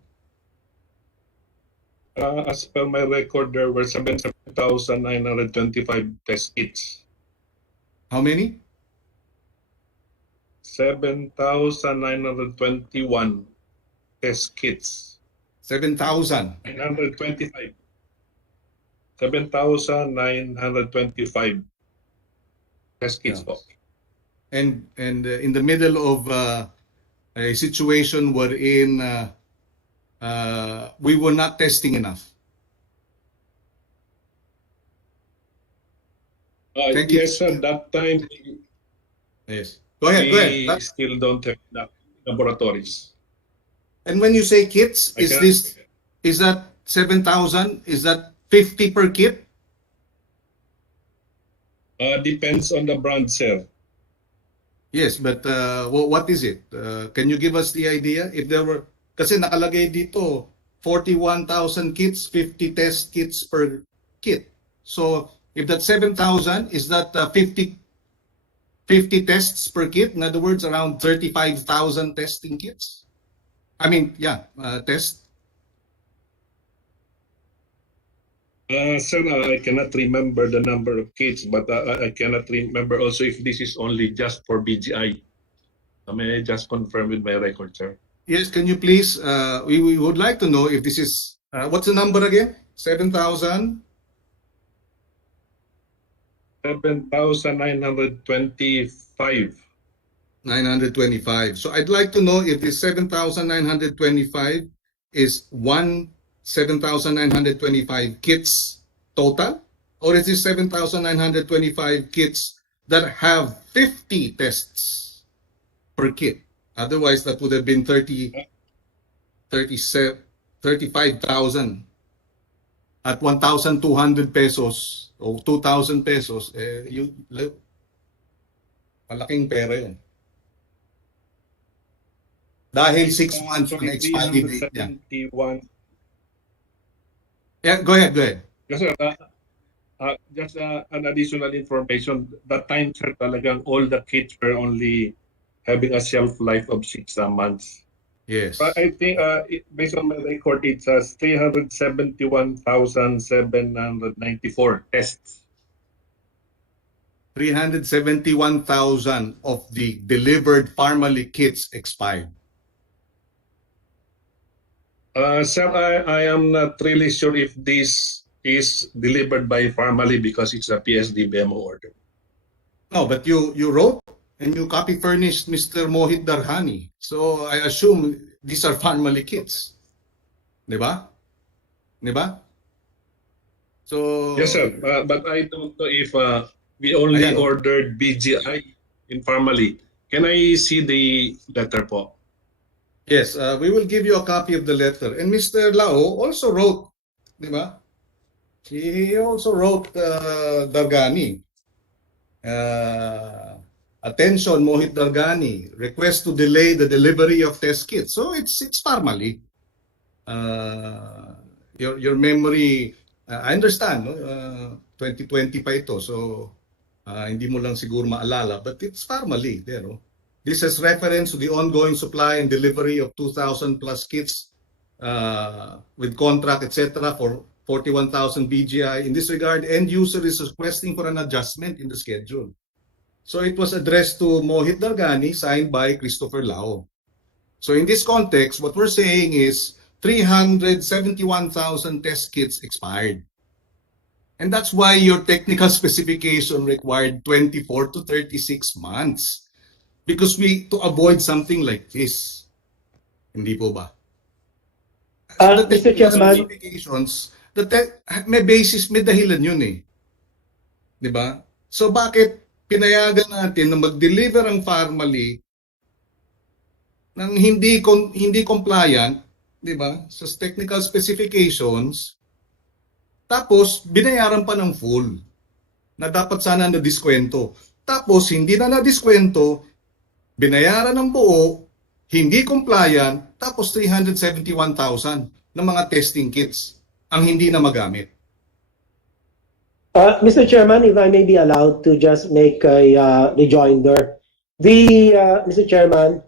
As per my record, there were 7,925 test kits. How many? 7,921 test kits. 7,000. 925. 7,925 test kits. Yeah. And in the middle of a situation wherein we were not testing enough. Thank you. Yes, at that time, yes. Go ahead. we still don't have enough laboratories. And when you say kits, is that 7,000? Is that 50 per kit? Depends on the brand, sir. Yes, but what is it? Can you give us the idea? If there were, kasi nakalagay dito, 41,000 kits, 50 test kits per kit. So if that's 7,000, is that 50 tests per kit? In other words, around 35,000 testing kits? I mean, yeah, test. Sir, I cannot remember the number of kits, but I cannot remember also if this is only just for BGI. May I just confirm with my record, sir? Yes, can you please? We would like to know if this is, what's the number again? 7,000? 7,925. 925. So I'd like to know if this 7,925 is 7,925 kits total, or is this 7,925 kits that have 50 tests per kit? Otherwise, that would have been 35,000 at 1,200 pesos o 2,000 pesos. Malaking pera yun. Dahil 6 months ang expiry date niya. Yeah, go ahead. Yes, sir. Just an additional information. That time, sir, talagang all the kits were only having a shelf life of 6 months. Yes. But I think, based on my record, it says 371,794 tests. 371,000 of the delivered Pharmaly kits expired. Sir, I am not really sure if this is delivered by Family because it's a PSD memo order. No, but you wrote and you copy furnished Mr. Mohit Darhani. So I assume these are family kits. Di ba? Di ba? So Yes, sir. But I don't know if we only Ayan, oh. ordered BGI in Family. Can I see the letter po? Yes, we will give you a copy of the letter. And Mr. Lao also wrote, di ba? He also wrote Dargani. Attention, Mohit Dargani, request to delay the delivery of test kits. So it's formally. Your memory, I understand, no? 2020 pa ito, so hindi mo lang siguro maalala, but it's formally there. No? This has reference to the ongoing supply and delivery of 2,000 plus kits with contract, etc. for 41,000 BGI. In this regard, end user is requesting for an adjustment in the schedule. So it was addressed to Mohit Dargani, signed by Christopher Lao. So in this context, what we're saying is 371,000 test kits expired. And that's why your technical specification required 24 to 36 months. Because to avoid something like this. Hindi po ba? The Mr. Chairman, specifications, may basis, may dahilan yun eh. Di ba? So bakit pinayagan natin na mag-deliver ang Family ng hindi compliant, di ba? Sa technical specifications, tapos binayaran pa ng full na dapat sana na diskwento. Tapos hindi na diskwento, binayaran ng buo, hindi compliant, tapos 371,000 ng mga testing kits ang hindi na magamit. Mr. Chairman, if I may be allowed to just make a rejoinder. Mr. Chairman,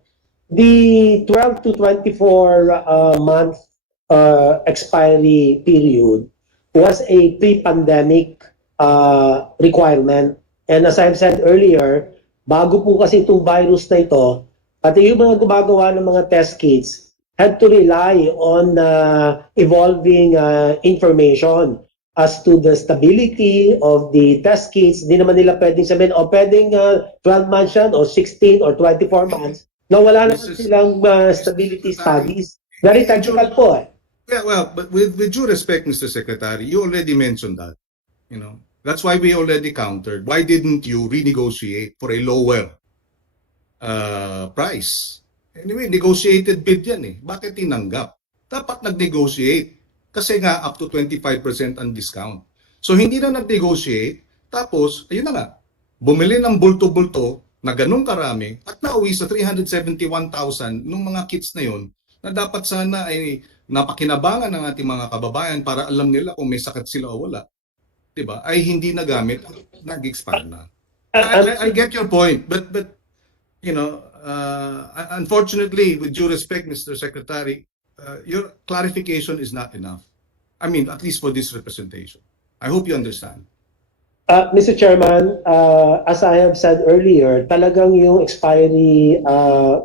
the 12 to 24 month expiry period was a pre-pandemic requirement. And as I've said earlier, bago po kasi itong virus na ito, pati yung mga gumagawa ng mga test kits had to rely on evolving information as to the stability of the test kits. Hindi naman nila pwedeng sabihin, pwedeng 12 months yan, or 16 or 24 months, na wala naman silang stability studies. Very technical po eh. Yeah, well, but with due respect, Mr. Secretary, you already mentioned that. You know, that's why we already countered. Why didn't you renegotiate for a lower price? Anyway, negotiated bid yan eh. Bakit tinanggap? Dapat nag-negotiate. Kasi nga, up to 25% ang discount. So, hindi na nag-negotiate. Tapos, ayun na nga, bumili ng bulto-bulto na ganun karami at nauwi sa 371,000 nung mga kits na yun na dapat sana ay napakinabangan ng ating mga kababayan para alam nila kung may sakit sila o wala. Diba? Ay hindi nagamit, nag-expire na. I get your point, but you know, unfortunately, with due respect, Mr. Secretary, your clarification is not enough. I mean, at least for this representation. I hope you understand. Mr. Chairman, as I have said earlier, talagang yung expiry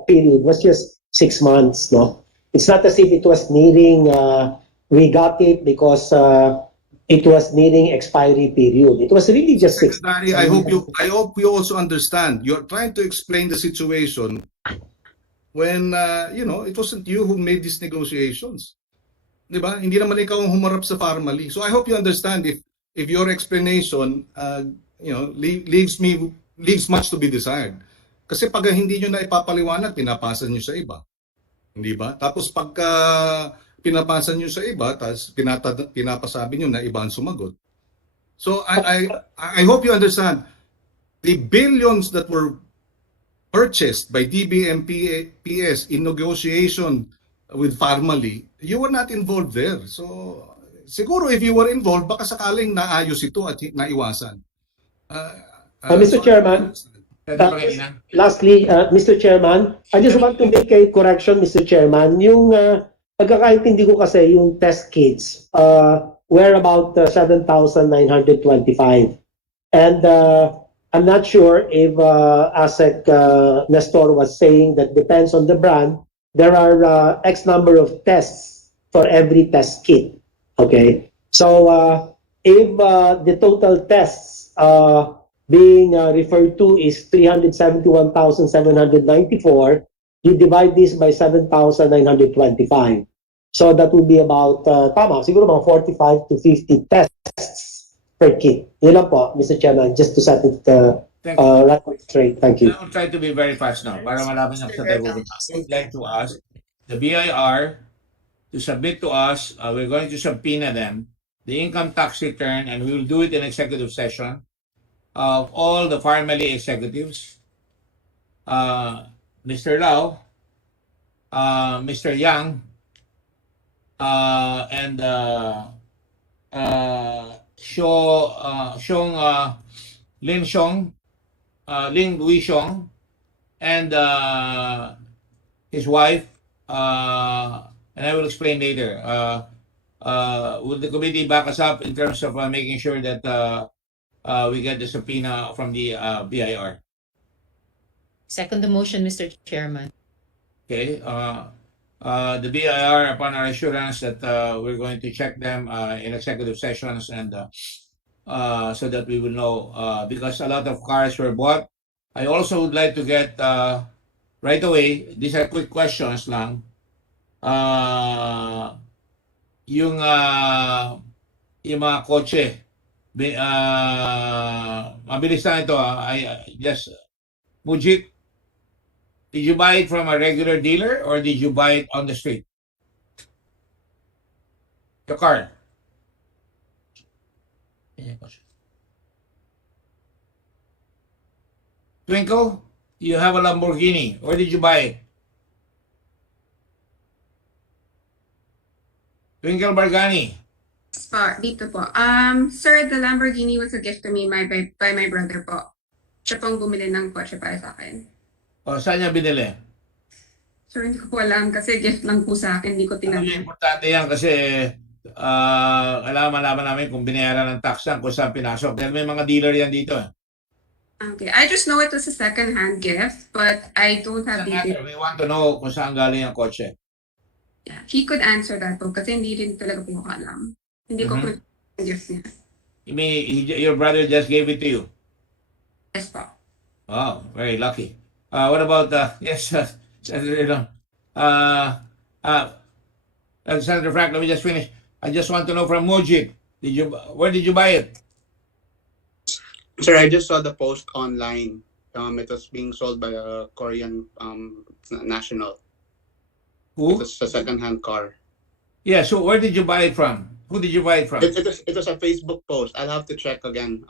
period was just 6 months, no? It's not as if it was nearing, we got it because it was nearing expiry period. It was really just 6 months. Secretary, I hope you also understand. You're trying to explain the situation when, you know, it wasn't you who made these negotiations. Diba? Hindi naman ikaw ang humarap sa Family. So I hope you understand if your explanation, you know, leaves much to be desired. Kasi pag hindi nyo na ipapaliwanag, pinapasa nyo sa iba. Hindi ba? Tapos pagka pinapasa nyo sa iba, tapos pinapasabi nyo na iba ang sumagot. So I hope you understand. The billions that were purchased by DBMPS in negotiation with Family, you were not involved there. So siguro if you were involved, baka sakaling naayos ito at naiwasan. Mr. Chairman, lastly, Mr. Chairman, I just want to make a correction, Mr. Chairman. Yung pagkakaintindi ko kasi yung test kits were about 7,925. And I'm not sure if ASEC Nestor was saying that depends on the brand. There are X number of tests for every test kit. Okay, so if the total tests being referred to is 371,794, you divide this by 7,925. So that would be about, tama, siguro mga 45 to 50 tests per kit. Yun lang po, Mr. Chairman, just to set it record straight. Thank you. I will try to be very fast now para malaman niyo sa tayo pupunta. I would like to ask the BIR to submit to us, we're going to subpoena them, the income tax return, and we will do it in executive session, of all the family executives, Mr. Lau, Mr. Yang, and Lin Xiong, Ling Wei Xiong, and his wife, and I will explain later. Will the committee back us up in terms of making sure that we get the subpoena from the BIR? Second the motion, Mr. Chairman. Okay. The BIR, upon our assurance that we're going to check them in executive sessions, and so that we will know, because a lot of cars were bought. I also would like to get right away, these are quick questions lang, yung mga kotse, mabilis lang ito. I just, Mujit, did you buy it from a regular dealer or did you buy it on the street? The car. Twinkle, you have a Lamborghini. Where did you buy it? Twinkle Bargani. Dito po. Sir, the Lamborghini was a gift to me by my brother po. Siya pong bumili ng kotse para sa akin. O, saan niya binili? Sir, hindi ko po alam kasi gift lang po sa akin. Hindi ko tinanong. Importante yan kasi kailangan malaman namin kung binayaran ng tax yan, kung saan pinasok. Dahil may mga dealer yan dito. Okay, I just know it was a second-hand gift, but I don't have details. We want to know kung saan galing ang kotse. Yeah, he could answer that po kasi hindi rin talaga po ko alam. Hindi ko po yung gift niya. You mean your brother just gave it to you? Yes po. Oh, very lucky. What about yes, Senator Senator Frank, let me just finish. I just want to know from Mojib, where did you buy it? Sir, I just saw the post online. It was being sold by a Korean national. Who? It was a second-hand car. Yeah, so where did you buy it from? Who did you buy it from? It was a Facebook post. I'll have to check again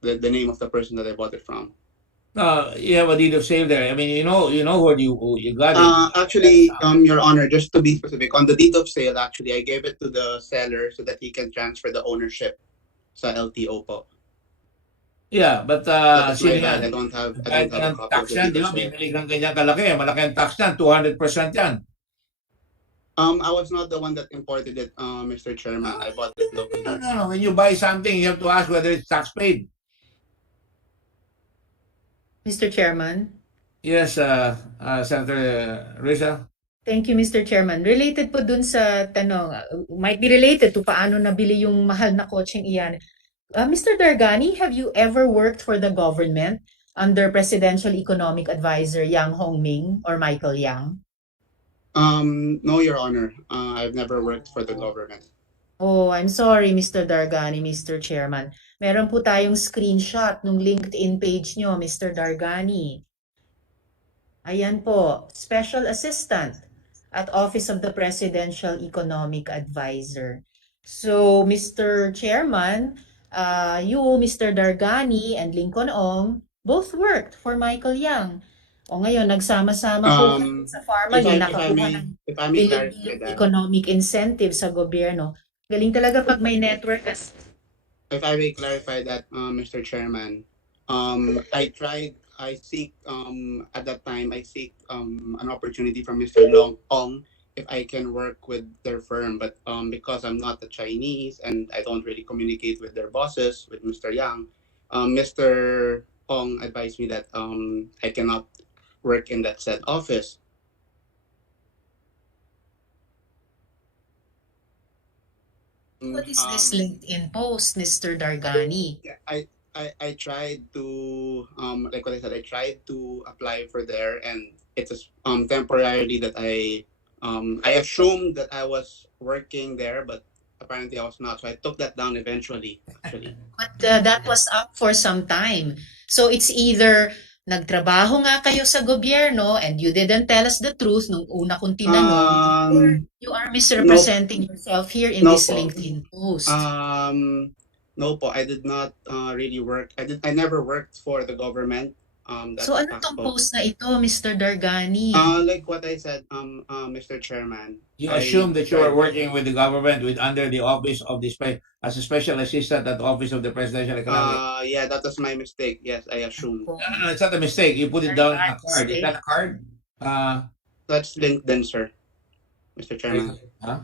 the name of the person that I bought it from. You have a deed of sale there. I mean, you know where you got it. Actually, Your Honor, just to be specific, on the deed of sale, actually, I gave it to the seller so that he can transfer the ownership sa LTO po. Yeah, but sino yan? I don't have a copy tax of the yan, deed di of ba? sale. Bibili kang ganyan kalaki. Malaki ang tax yan, 200% yan. I was not the one that imported it, Mr. Chairman. I bought it locally. No. When you buy something, you have to ask whether it's tax paid. Mr. Chairman. Yes, Senator Risa. Thank you, Mr. Chairman. Related po dun sa tanong, might be related to paano nabili yung mahal na kotseng iyan. Mr. Dargani, have you ever worked for the government under Presidential Economic Advisor Yang Hongming or Michael Yang? No, Your Honor. I've never worked for the government. Oh, I'm sorry, Mr. Dargani, Mr. Chairman. Meron po tayong screenshot nung LinkedIn page nyo, Mr. Dargani. Ayan po, Special Assistant at Office of the Presidential Economic Advisor. So, Mr. Chairman, you, Mr. Dargani, and Lincoln Ong both worked for Michael Yang. O ngayon, nagsama-sama po sa pharma nyo, nakakuha ng Philippine economic incentive sa gobyerno. Galing talaga pag may network. If I may clarify that, Mr. Chairman, I seek at that time, I seek an opportunity from Mr. Ong if I can work with their firm, but because I'm not a Chinese and I don't really communicate with their bosses, with Mr. Yang, Mr. Ong advised me that I cannot work in that said office. What is this LinkedIn post, Mr. Dargani? Yeah, I tried to like what I said, I tried to apply for there, and it was temporarily that I assumed that I was working there, but apparently I was not. So I took that down eventually, actually. But that was up for some time. So it's either nagtrabaho nga kayo sa gobyerno and you didn't tell us the truth nung una kong tinanong, or you are No, misrepresenting yourself here in no this po. LinkedIn post. No po, I did not really work. I never worked for the government. That's So a ano fact tong po. post na ito, Mr. Dargani? Like what I said, Mr. Chairman. You I assume that you are tried- working with the government with under the office of the as a special assistant at the office of the presidential economic. Yeah, that was my mistake. Yes, I assumed. No, it's not a mistake. You put it down on a card. Is that a card? That's LinkedIn, sir. Mr. Chairman. Huh?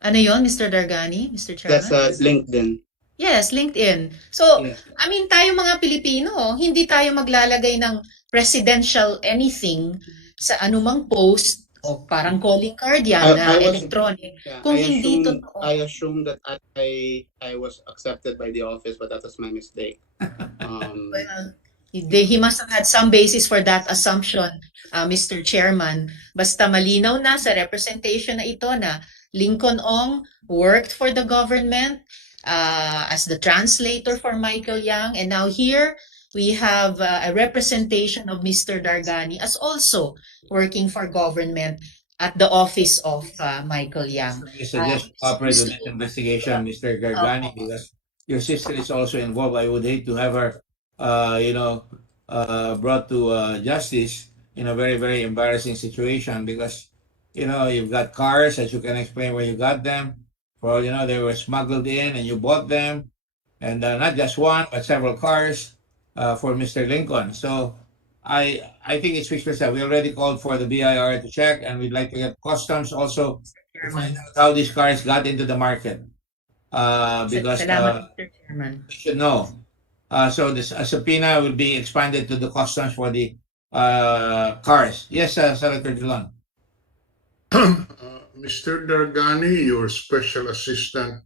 Ano yon, Mr. Dargani, Mr. Chairman? That's LinkedIn. Yes, LinkedIn. So, Yes. I mean, tayo mga Pilipino, hindi tayo maglalagay ng presidential anything sa anumang post o parang calling card yan na electronic. Kung hindi totoo. I assumed that I was accepted by the office, but that was my mistake. Well, he must have had some basis for that assumption, Mr. Chairman. Basta malinaw na sa representation na ito na Lincoln Ong worked for the government as the translator for Michael Yang, and now here we have a representation of Mr. Dargani as also working for government at the office of Michael Yang. I suggest cooperate with this investigation, Mr. Gargani, because your sister is also involved. I would hate to have her, brought to justice in a very, very embarrassing situation because, you've got cars that you can explain where you got them. Well, they were smuggled in and you bought them, and not just one, but several cars for Mr. Lincoln. So I think it speaks for itself. We already called for the BIR to check, and we'd like to get customs also to find out how these cars got into the market. Because we should know. So this subpoena will be expanded to the customs for the cars. Yes, Senator Dillon. Mr. Dargani, your special assistant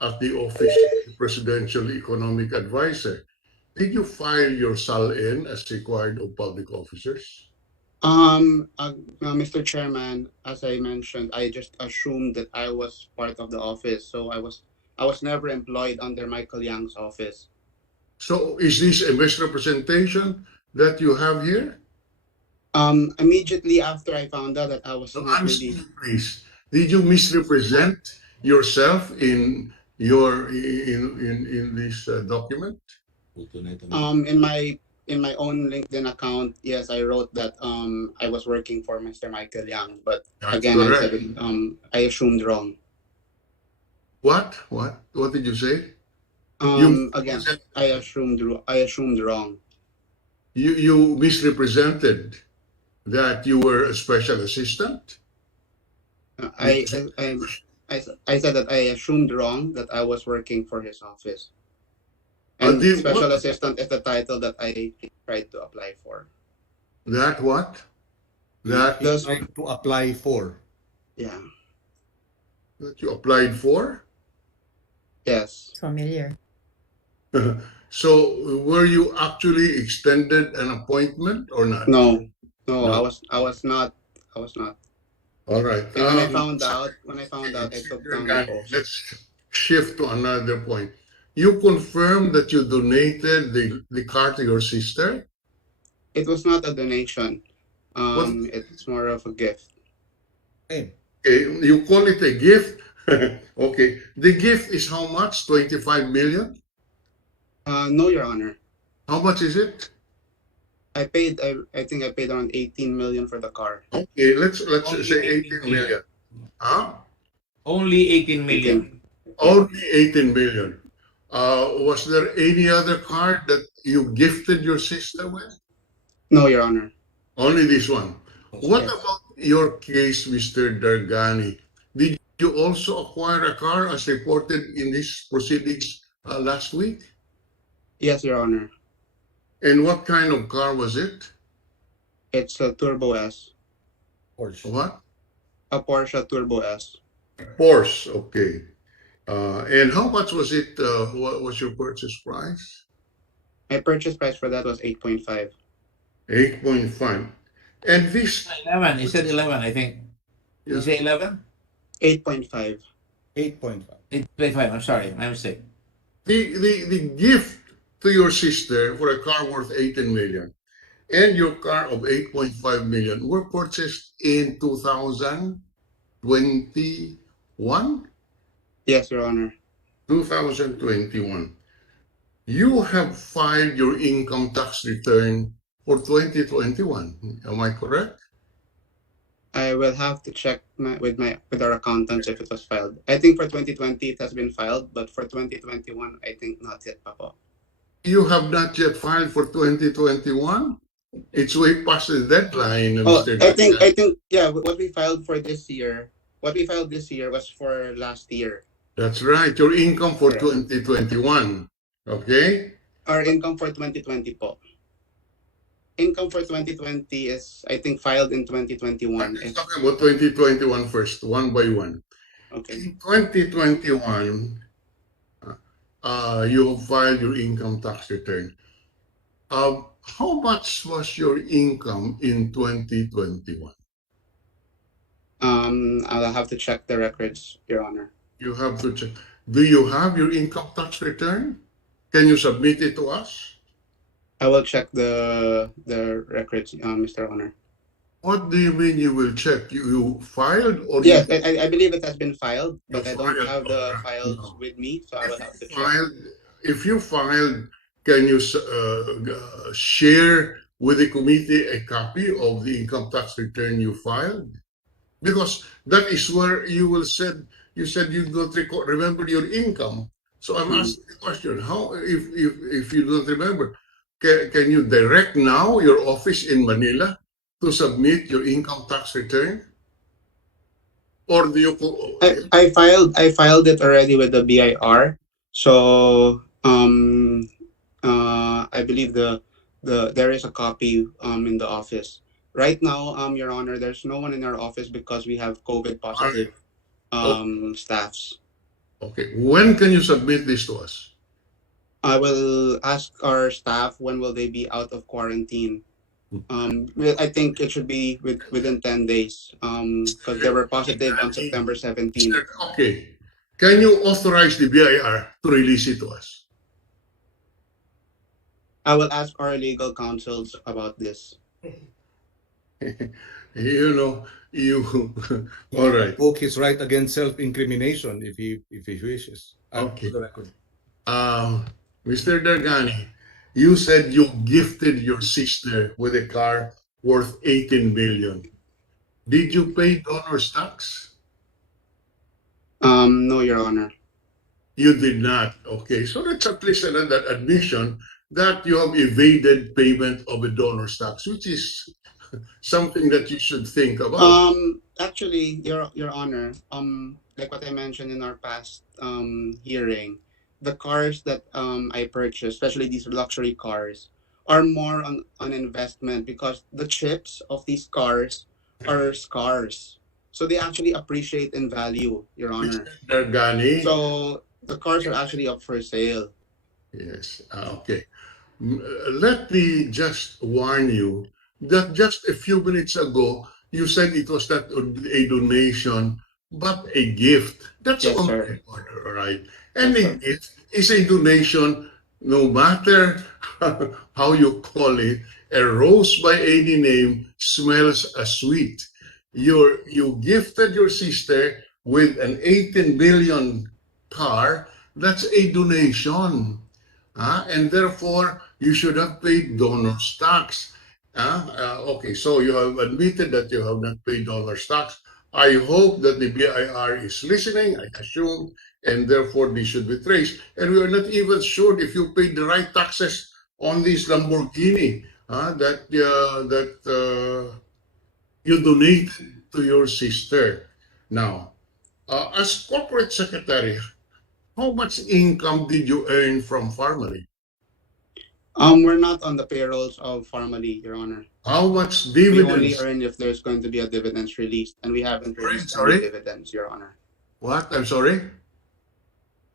at the Office of the Presidential Economic Advisor, did you file your SAL-in as required of public officers? Mr. Chairman, as I mentioned, I just assumed that I was part of the office, so I was never employed under Michael Yang's office. So is this a misrepresentation that you have here? Immediately after I found out that I was not really... Please, did you misrepresent yourself in this document? In my own LinkedIn account, yes, I wrote that I was working for Mr. Michael Yang, but again, I said I assumed wrong. What did you say? Again, I assumed wrong. You misrepresented that you were a special assistant? I said that I assumed wrong that I was working for his office. And special assistant is the title that I tried to apply for. That what? That you tried to apply for? Yeah. That you applied for? Yes. Familiar. So were you actually extended an appointment or not? No. I was not. All right. And when I found out, I took down the post. Let's shift to another point. You confirmed that you donated the car to your sister? It was not a donation. It's more of a gift. Okay, you call it a gift? Okay. The gift is how much? 25 million? No, Your Honor. How much is it? I think I paid around 18 million for the car. Okay, let's say 18 million. Huh? Only 18 million. Only 18 million. Was there any other car that you gifted your sister with? No, Your Honor. Only this one. What about your case, Mr. Dargani? Did you also acquire a car as reported in these proceedings last week? Yes, Your Honor. And what kind of car was it? It's a Turbo S. Porsche. What? A Porsche Turbo S. Porsche, okay. And how much was it? What was your purchase price? My purchase price for that was 8.5. 8.5. And this 11. He said 11, I think. Did you say 11? 8.5. 8.5. 8.5. I'm sorry, my mistake. The gift to your sister for a car worth 18 million and your car of 8.5 million were purchased in 2021? Yes, Your Honor. 2021. You have filed your income tax return for 2021. Am I correct? I will have to check with our accountants if it was filed. I think for 2020 it has been filed, but for 2021 I think not yet, Papa. You have not yet filed for 2021? It's way past the deadline, Oh, Mr. I think yeah, what we filed for this year, what we filed this year was for last year. That's right. Your income for Correct. 2021. Okay? Our income for 2020 po. Income for 2020 is, I think, filed in 2021. Let's talk about 2021 first, one by one. Okay. In 2021, you filed your income tax return. How much was your income in 2021? I'll have to check the records, Your Honor. You have to check. Do you have your income tax return? Can you submit it to us? I will check the records, Mr. Honor. What do you mean you will check? You filed or yes, you... I believe it has been filed, but You I don't filed, have the alright. files No. with me, so I will have to check. If you filed, can you share with the committee a copy of the income tax return you filed? Because that is where you will said you don't remember your income. So I'm asking the question: how if you don't remember, can you direct now your office in Manila to submit your income tax return? Or do you? I filed it already with the BIR. So I believe there is a copy in the office. Right now, Your Honor, there's no one in our office because we have COVID positive staffs. Okay. When can you submit this to us? I will ask our staff when will they be out of quarantine. I think it should be within 10 days because they were positive on September 17th. Okay. Can you authorize the BIR to release it to us? I will ask our legal counsels about this. You know, all right. Invoke his right against self-incrimination if he wishes. Okay. For the record. Mr. Dargani, you said you gifted your sister with a car worth 18 million. Did you pay donor's tax? No, Your Honor. You did not. Okay, so that's at least another admission that you have evaded payment of a donor's tax, which is something that you should think about. Actually, Your Honor, like what I mentioned in our past hearing, the cars that I purchased, especially these luxury cars, are more on investment because the chips of these cars are scarce. So they actually appreciate in value, Your Honor. Dargani. So the cars are actually up for sale. Yes. Okay. Let me just warn you that just a few minutes ago, you said it was not a donation, but a gift. That's Yes, on sir. order, right? And a gift is a donation, no matter how you call it. A rose by any name smells as sweet. You gifted your sister with an 18 billion car. That's a donation. And therefore, you should have paid donor's tax. Okay, so you have admitted that you have not paid donor's tax. I hope that the BIR is listening, I assume, and therefore this should be traced. And we are not even sure if you paid the right taxes on this Lamborghini that you donated to your sister. Now, as corporate secretary, how much income did you earn from Farmally? We're not on the payrolls of Farmally, Your Honor. How much We dividends? only earn if there's going to be a dividends released, and we haven't released any dividends, Your Honor. What? I'm sorry?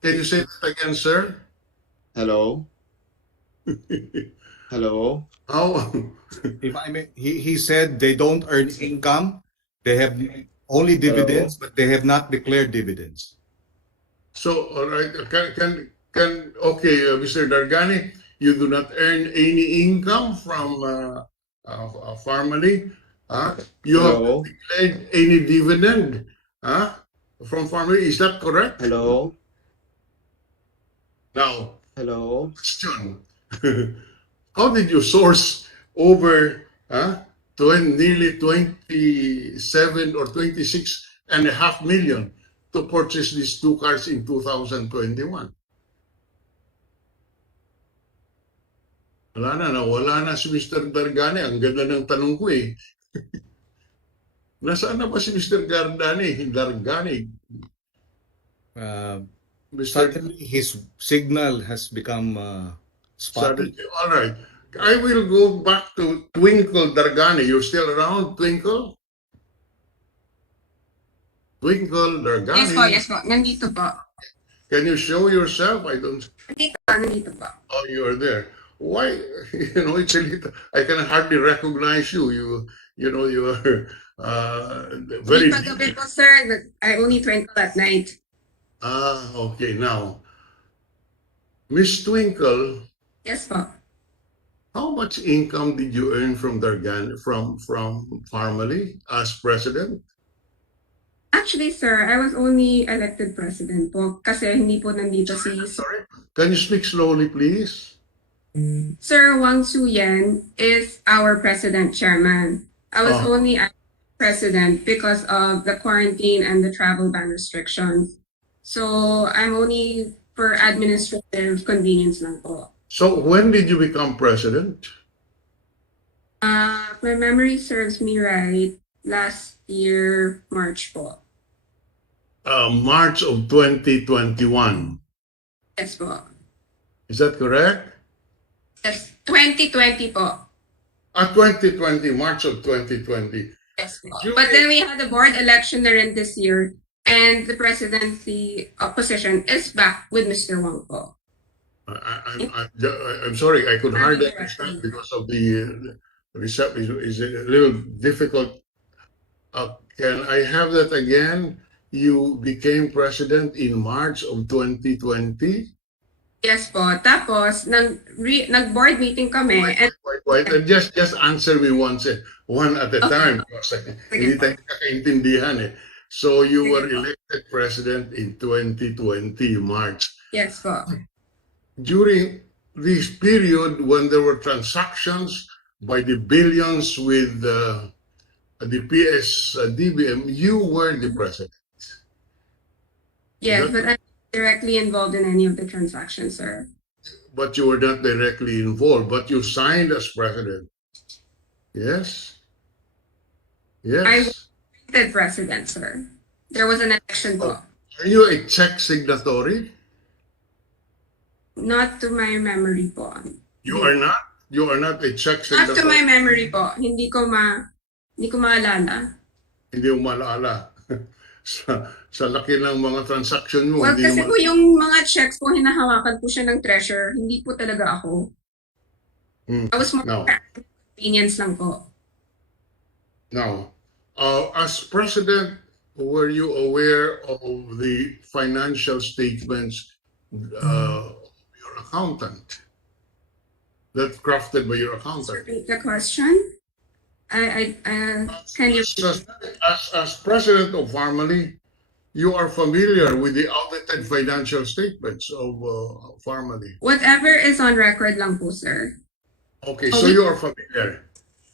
Can you say that again, sir? Hello? Hello? How? If I may, he said they don't earn income. They have only dividends, but they have not declared dividends. So, all right, okay, Mr. Dargani, you do not earn any income from Farmally. You have Hello? not declared any dividend from Farmally. Is that correct? Hello? Now, Hello? question. How did you source over nearly 27 or 26.5 million to purchase these two cars in 2021? Nawala na si Mr. Dargani. Ang ganda ng tanong ko eh. Nasaan na ba si Mr. Dargani? Suddenly, his signal has become spotty. All right. I will go back to Twinkle Dargani. You're still around, Twinkle? Twinkle Dargani. Yes po. Nandito po. Can you show yourself? I don't. Nandito po. Oh, you are there. Why? It's a little. I can hardly recognize you. You are very. Hindi pa gabi po, sir. I only twinkle at night. Okay. Now, Miss Twinkle. Yes po. How much income did you earn from Dargan from Farmally as president? Actually, sir, I was only elected president po kasi hindi po nandito si... Sorry? Can you speak slowly, please? Sir Wang Suyen is our president chairman. I was only president because of the quarantine and the travel ban restrictions. So I'm only for administrative convenience lang po. So when did you become president? My memory serves me right, last year, March po. March of 2021. Yes po. Is that correct? Yes, 2020 po. 2020, March of 2020. Yes po. But then we had the board election na rin this year, and the presidency position is back with Mr. Wang po. I'm sorry, I could hardly understand because of the reception is a little difficult. Can I have that again? You became president in March of 2020? Yes po. Tapos, nag-board meeting kami. Wait. Just answer me one at a time. Hindi tayo kakaintindihan eh. So you were elected president in 2020, March. Yes po. During this period when there were transactions by the billions with the PSDBM, you were the president. Yes, but I'm not directly involved in any of the transactions, sir. But you were not directly involved, but you signed as president. Yes? Yes. I was elected president, sir. There was an election po. Are you a check signatory? Not to my memory po. You are not? You are not a check signatory? Not to my memory po. Hindi ko maalala. Hindi mo maalala. sa laki ng mga transaction mo. Well, kasi po yung mga checks po, hinahawakan po siya ng treasurer. Hindi po talaga ako. I was more convenience lang po. Now, as president, were you aware of the financial statements of your accountant? That crafted by your accountant? The question? Can you... As president of Farmally, you are familiar with the audited financial statements of Farmally? Whatever is on record lang po, sir. Okay, so you are familiar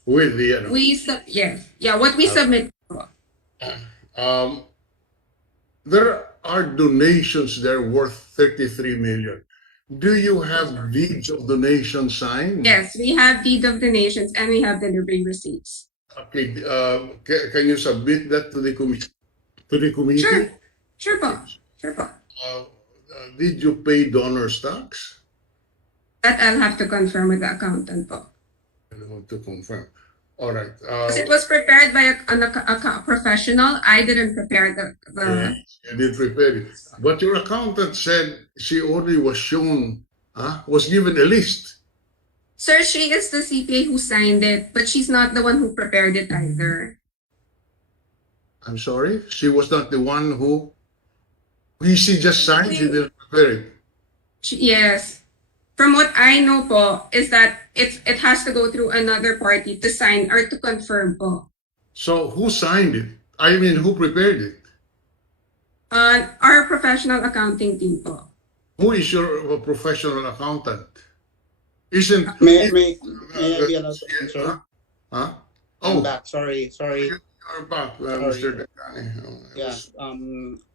with the... Yes. Yeah, what we submit po. There are donations there worth 33 million. Do you have deeds of donation signed? Yes, we have deed of donations and we have delivery receipts. Okay, can you submit that to the committee? Sure po. Did you pay donors tax? That I'll have to confirm with the accountant po. I want to confirm. All right. Because it was prepared by a professional. I didn't prepare the You did prepare it. But your accountant said she only was shown, was given a list. Sir, she is the CPA who signed it, but she's not the one who prepared it either. I'm sorry? She was not the one who, she just signed, she didn't prepare it. Yes. From what I know po, is that it has to go through another party to sign or to confirm po. So who signed it? I mean, who prepared it? Our professional accounting team po. Who is your professional accountant? Isn't May I be allowed to answer? Huh? I'm back. Sorry. You're back, Mr. Decani. Yeah.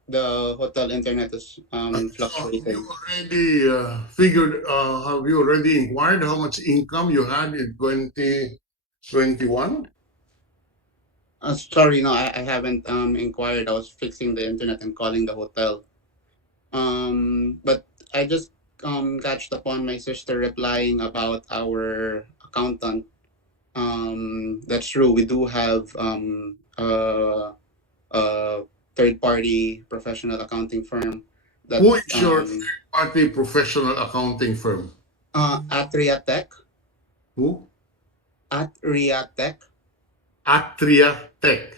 The hotel internet is fluctuating. You already figured? Have you already inquired how much income you had in 2021? Sorry, no, I haven't inquired. I was fixing the internet and calling the hotel. But I just catched upon my sister replying about our accountant. That's true. We do have third-party professional accounting firm. That, Who is your third-party professional accounting firm? Atria Tech. Who? Atria Tech. Atria Tech.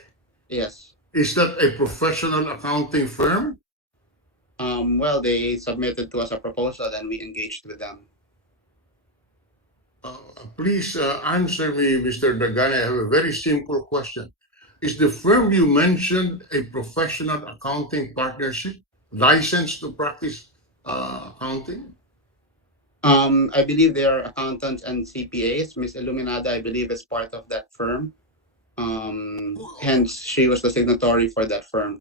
Yes. Is that a professional accounting firm? Well, they submitted to us a proposal and we engaged with them. Please answer me, Mr. Dagane. I have a very simple question. Is the firm you mentioned a professional accounting partnership licensed to practice accounting? I believe they are accountants and CPAs. Miss Illuminada, I believe, is part of that firm. Hence, she was the signatory for that firm.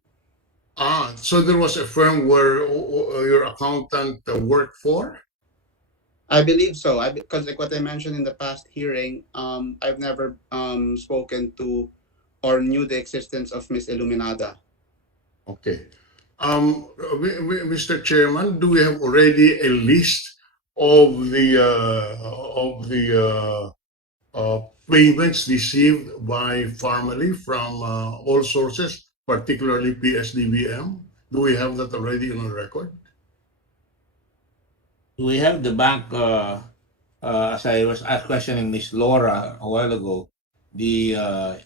So there was a firm where your accountant worked for? I believe so. Because like what I mentioned in the past hearing, I've never spoken to or knew the existence of Miss Illuminada. Okay. Mr. Chairman, do we have already a list of the payments received by Farmally from all sources, particularly PSDBM? Do we have that already on record? We have the bank, as I was questioning Ms. Laura a while ago, the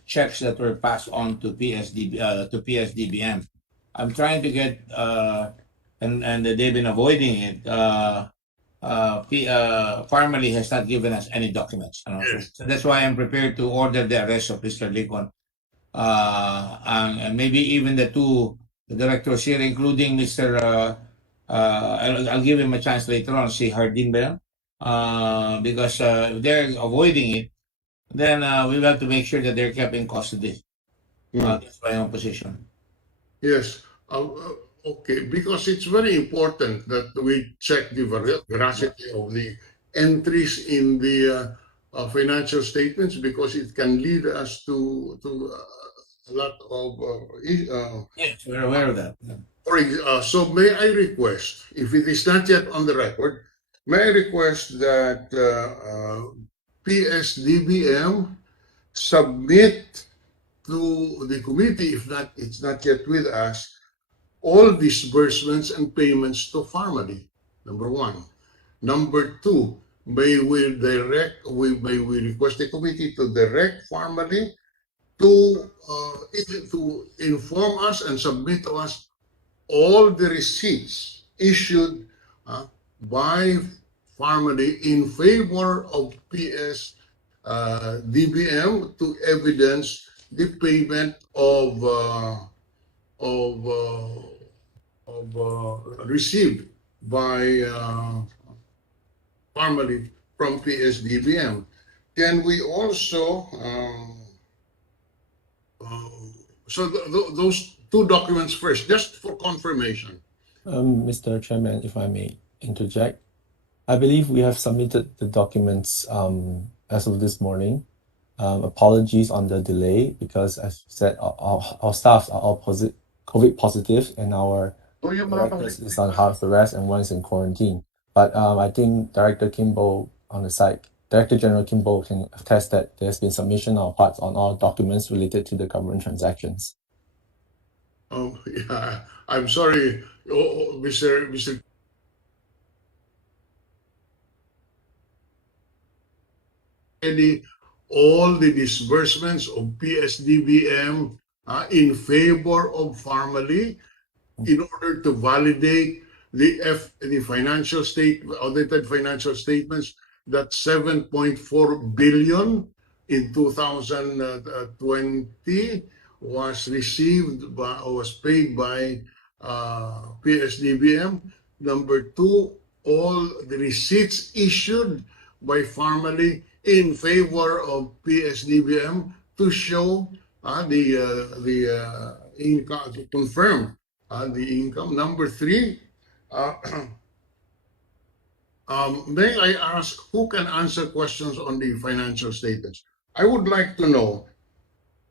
checks that were passed on to PSDBM. I'm trying to get, and they've been avoiding it. Farmally has not given us any documents. Yes. So that's why I'm prepared to order the arrest of Mr. Lincoln. And maybe even the two directors here, including Mr. I'll give him a chance later on, si Hardin ba? Because they're avoiding it, then we will have to make sure that they're kept in custody. That's my own position. Yes. Okay, because it's very important that we check the veracity of the entries in the financial statements, because it can lead us to a lot of yes, we're aware of that. So may I request, if it is not yet on the record, may I request that PSDBM submit to the committee, if not, it's not yet with us, all disbursements and payments to Farmally, number one. Number two, may we request the committee to direct Farmally to inform us and submit to us all the receipts issued by Farmally in favor of PSDBM to evidence the payment of received by Farmally from PSDBM. Can we also those two documents first, just for confirmation. Mr. Chairman, if I may interject, I believe we have submitted the documents as of this morning. Apologies on the delay, because as said, our staff are all COVID positive, and our directors is on house arrest and one is in quarantine. But I think Director Kimbo on the site Director General Kimbo can attest that there has been submission on our part on all documents related to the government transactions. Yeah, I'm sorry, Mr. All the disbursements of PSDBM in favor of Farmally in order to validate the financial audited financial statements that 7.4 billion in 2020 was paid by PSDBM. Number two, all the receipts issued by Farmally in favor of PSDBM to show the income, to confirm the income. Number three, may I ask who can answer questions on the financial statements? I would like to know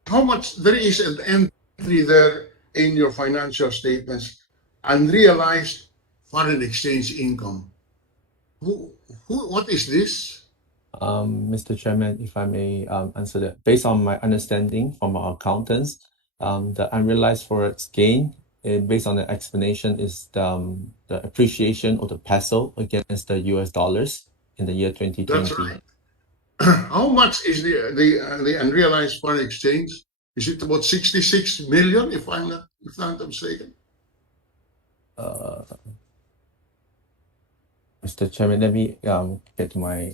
how much there is an entry there in your financial statements, unrealized foreign exchange income. What is this? Mr. Chairman, if I may answer that. Based on my understanding from our accountants, the unrealized forex gain, based on the explanation, is the appreciation of the peso against the US dollars in the year 2020. That's right. How much is the unrealized foreign exchange? Is it about 66 million, if I'm not mistaken? Mr. Chairman, let me get to my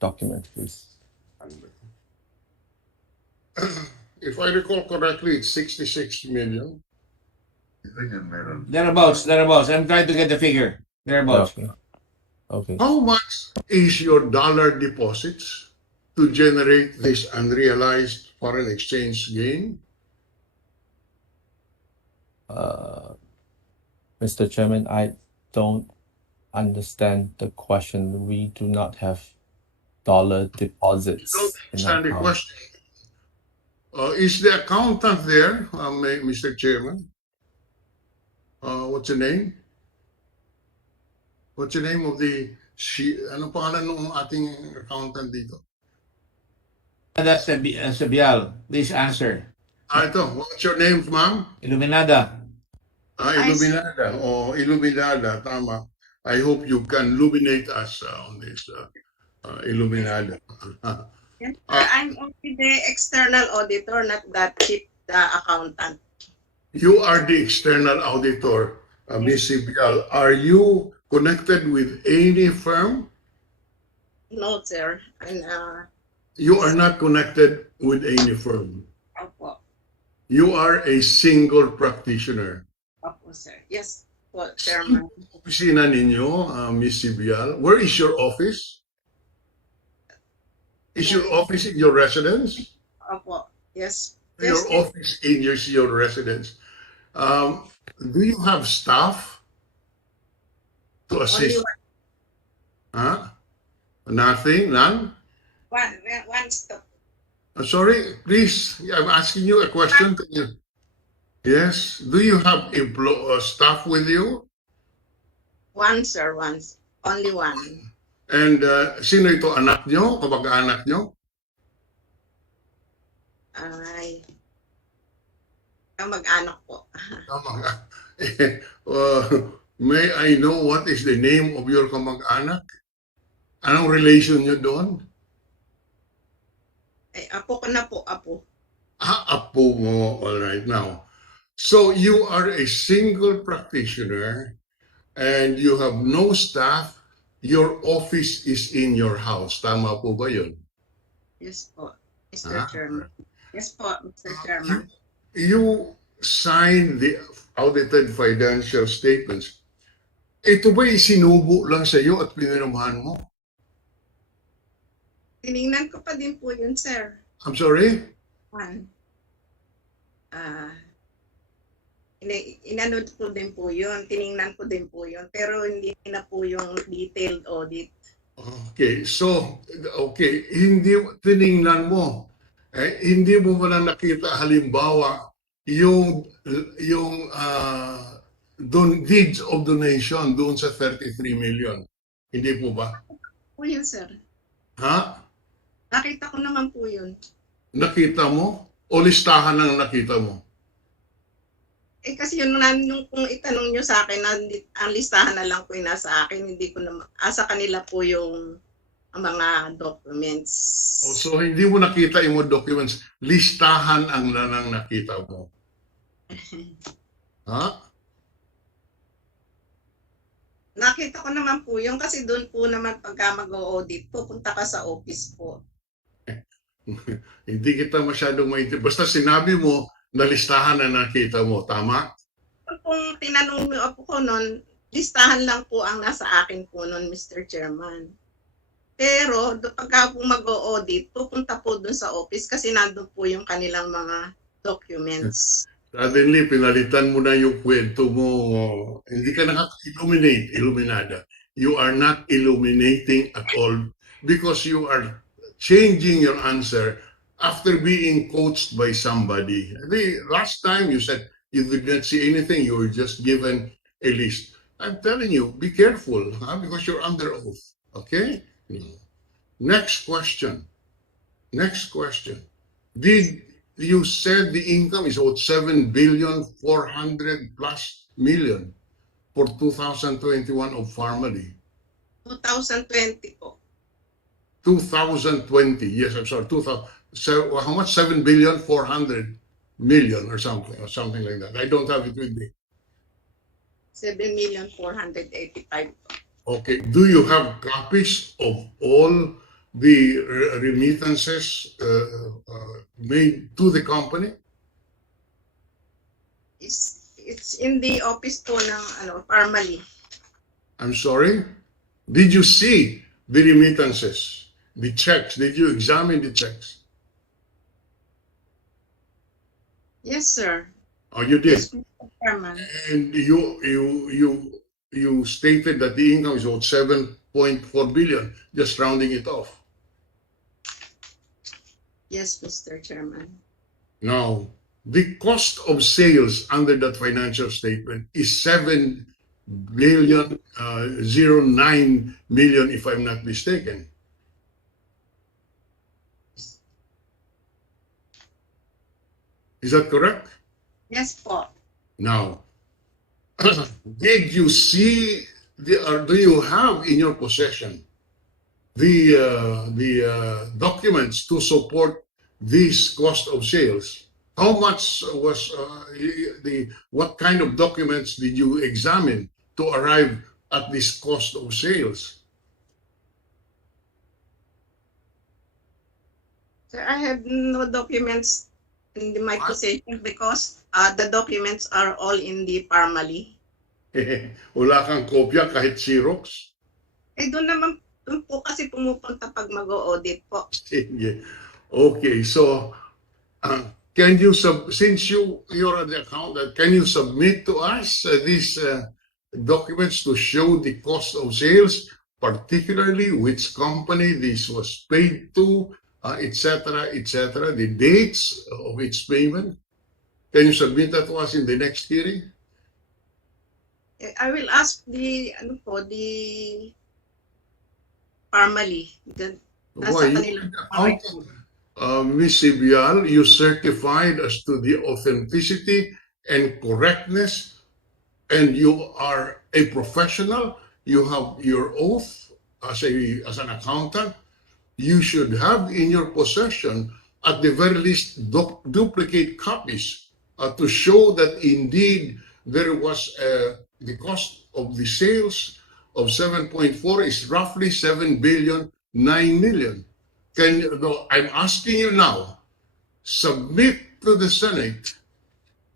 document, please. If I recall correctly, it's 66 million. Thereabouts. I'm trying to get the figure. Thereabouts. Okay. How much is your dollar deposits to generate this unrealized foreign exchange gain? Mr. Chairman, I don't understand the question. We do not have dollar deposits. You don't understand the question. Is the accountant there, Mr. Chairman? What's the name? What's the name of ano pangalan ng ating accountant dito? That's Sabial. Please answer. Ito. What's your name, ma'am? Illuminada. Illuminada. Illuminada. Tama. I hope you can illuminate us on this, Illuminada. Yes, sir, I'm only the external auditor, not the chief accountant. You are the external auditor, Ms. Sibial. Are you connected with any firm? No, sir. You are not connected with any firm. Opo. You are a single practitioner. Opo, sir. Yes, po, Chairman. Opisina ninyo, Ms. Sibial. Where is your office? Is your office in your residence? Opo. Yes. Your office in your residence. Do you have staff to assist? Nothing? None? One stop. Sorry, please. I'm asking you a question. Yes. Do you have staff with you? One, sir. Once. Only one. And sino ito? Anak nyo? Kamag-anak nyo? Ay. Kamag-anak po. May I know what is the name of your kamag-anak? Anong relation nyo doon? Ay, apo ko na po, apo. Apo mo. All right. Now, so you are a single practitioner and you have no staff. Your office is in your house. Tama po ba yun? Yes po, Mr. Chairman. Yes po, Mr. Chairman. You signed the audited financial statements. Ito ba isinubo lang sa iyo at pinirmahan mo? Tiningnan ko pa din po yun, sir. I'm sorry? Inanood ko din po yun. Tiningnan ko din po yun. Pero hindi na po yung detailed audit. Okay, so, hindi tiningnan mo. Hindi mo ba na nakita halimbawa yung deeds of donation doon sa 33 million? Hindi po ba? Po yun, sir. Ha? Nakita ko naman po yun. Nakita mo? O listahan ang nakita mo? Eh kasi yun nung kung itanong nyo sa akin, ang listahan na lang po yung nasa akin, hindi ko naman, sa kanila po yung ang mga documents. Oh, so hindi mo nakita yung documents, listahan ang nanang nakita mo. Ha? Nakita ko naman po yung kasi doon po naman pagka mag-audit, pupunta ka sa office po. Hindi kita masyadong maintindihan. Basta sinabi mo na listahan na nakita mo, tama? Kung tinanong mo ako noon, listahan lang po ang nasa akin po noon, Mr. Chairman. Pero pagka po mag-audit, pupunta po doon sa office kasi nandun po yung kanilang mga documents. Suddenly, pinalitan mo na yung kwento mo. Hindi ka illuminada. You are not illuminating at all because you are changing your answer after being coached by somebody. The last time you said you did not see anything, you were just given a list. I'm telling you, be careful, because you're under oath. Okay? Next question. Next question. Did you said the income is about 7 billion 400 plus million for 2021 of Farmally? 2020 po. 2020, yes, I'm sorry, 2000. So how much? 7 billion 400 million or something like that. I don't have it with me. 7,485,000. Okay. Do you have copies of all the remittances made to the company? It's in the office po ng Farmally. I'm sorry? Did you see the remittances? The checks? Did you examine the checks? Yes, sir. Oh, you did. Yes, Mr. Chairman. And you stated that the income is about 7.4 billion, just rounding it off. Yes, Mr. Chairman. Now, the cost of sales under that financial statement is 7 billion 09 million, if I'm not mistaken. Is that correct? Yes po. Now, did you see or do you have in your possession the documents to support this cost of sales? How much was what kind of documents did you examine to arrive at this cost of sales? Sir, I have no documents in my possession because the documents are all in the Farmally. Wala kang kopya kahit Xerox? Doon po kasi pumupunta pag mag-audit po. Sige. Okay, so can you since you're at the accountant, can you submit to us these documents to show the cost of sales, particularly which company this was paid to, etc., the dates of its payment? Can you submit that to us in the next hearing? I will ask the Farmally. Why? Ms. Sibial, you certified as to the authenticity and correctness, and you are a professional. You have your oath as an accountant. You should have in your possession, at the very least, duplicate copies to show that indeed there was the cost of the sales of 7.4 is roughly 7 billion 9 million. I'm asking you now, submit to the Senate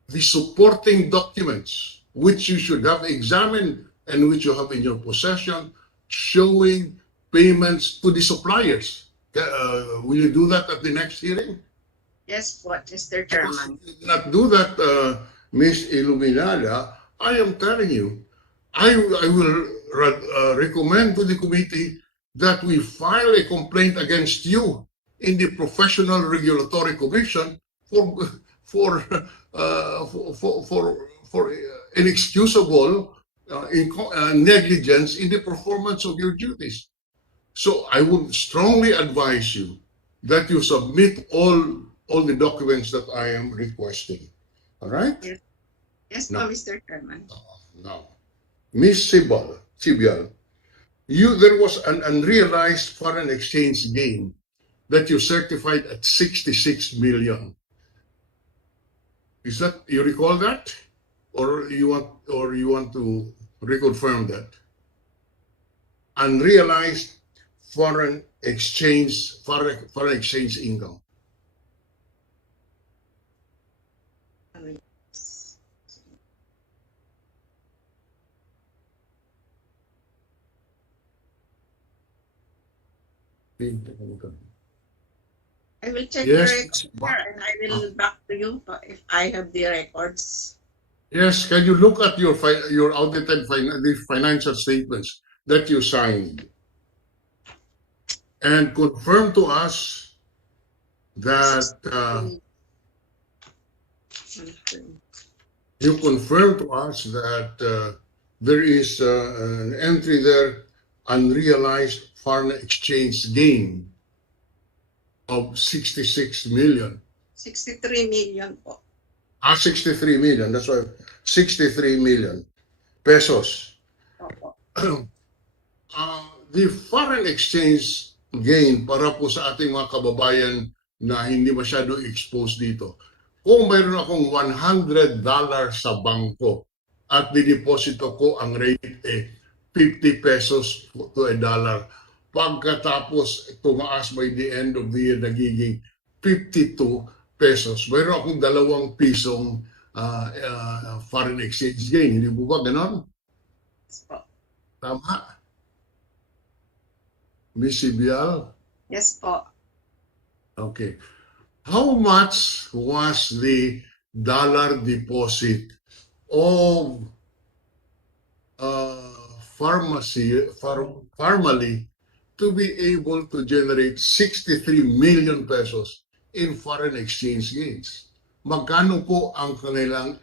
the supporting documents which you should have examined and which you have in your possession, showing payments to the suppliers. Will you do that at the next hearing? Yes, Mr. Chairman. If you did not do that, Ms. Illuminada, I am telling you, I will recommend to the committee that we file a complaint against you in the Professional Regulatory Commission for inexcusable negligence in the performance of your duties. So I would strongly advise you that you submit all the documents that I am requesting. All right? Yes. Yes, No. Mr. Chairman. Now, Miss Sibyl, there was an unrealized foreign exchange gain that you certified at 66 million. Is that, you recall that? Or you want to reconfirm that? Unrealized foreign exchange income. I will check Yes, the records, sir, and I will back to you if I have the records. Yes, can you look at your audited the financial statements that you signed and confirm to us that there is an entry there, unrealized foreign exchange gain of 66 million. 63 million po. 63 million. That's why 63 million pesos. The foreign exchange gain para po sa ating mga kababayan na hindi masyado exposed dito. Kung mayroon akong $100 sa bangko at dideposito ko ang rate 50 pesos to a dollar. Pagkatapos tumaas by the end of the year nagiging 52 pesos. Mayroon akong 2 pisong foreign exchange gain. Hindi po ba ganon? Tama? Miss Sibyal? Yes po. Okay. How much was the dollar deposit of Pharmally to be able to generate 63 million pesos in foreign exchange gains? Magkano po ang kanilang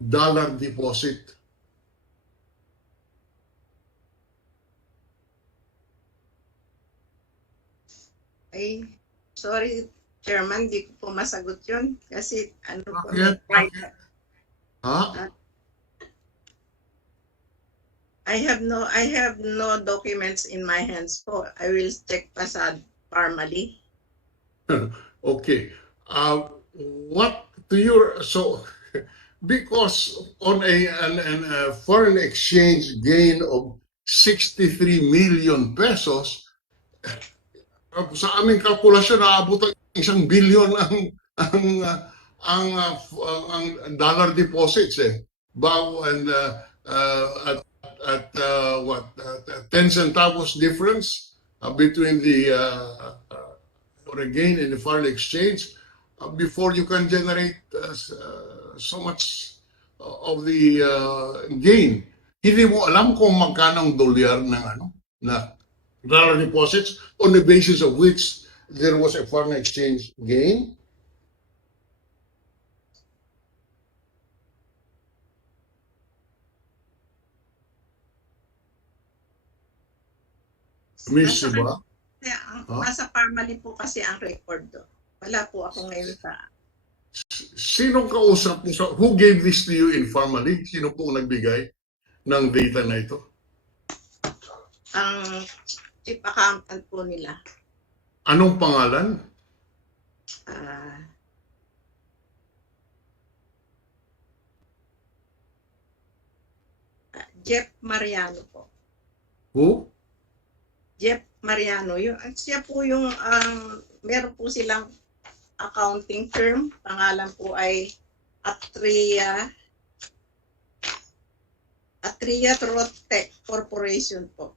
dollar deposit? Ay, sorry, Chairman, di ko po masagot yun. Kasi ano po, Bakit? Ha? I have no documents in my hands po. I will check pa sa formally. Okay. What to your because on a foreign exchange gain of 63 million pesos, sa aming kalkulasyon naabot ang 1 billion ang dollar deposits at 10 centavos difference between the gain in the foreign exchange before you can generate so much of the gain. Hindi mo alam kung magkano ang dolyar na dollar deposits on the basis of which there was a foreign exchange gain. Miss ba? Nasa formally po kasi ang record do. Wala po ako ngayon sa... Sinong kausap mo? Who gave this to you informally? Sino po nagbigay ng data na ito? Ang chief accountant po nila. Anong pangalan? Jeff Mariano po. Who? Jeff Mariano. Siya po yung meron po silang accounting firm. Pangalan po ay Atria Trotec Corporation po.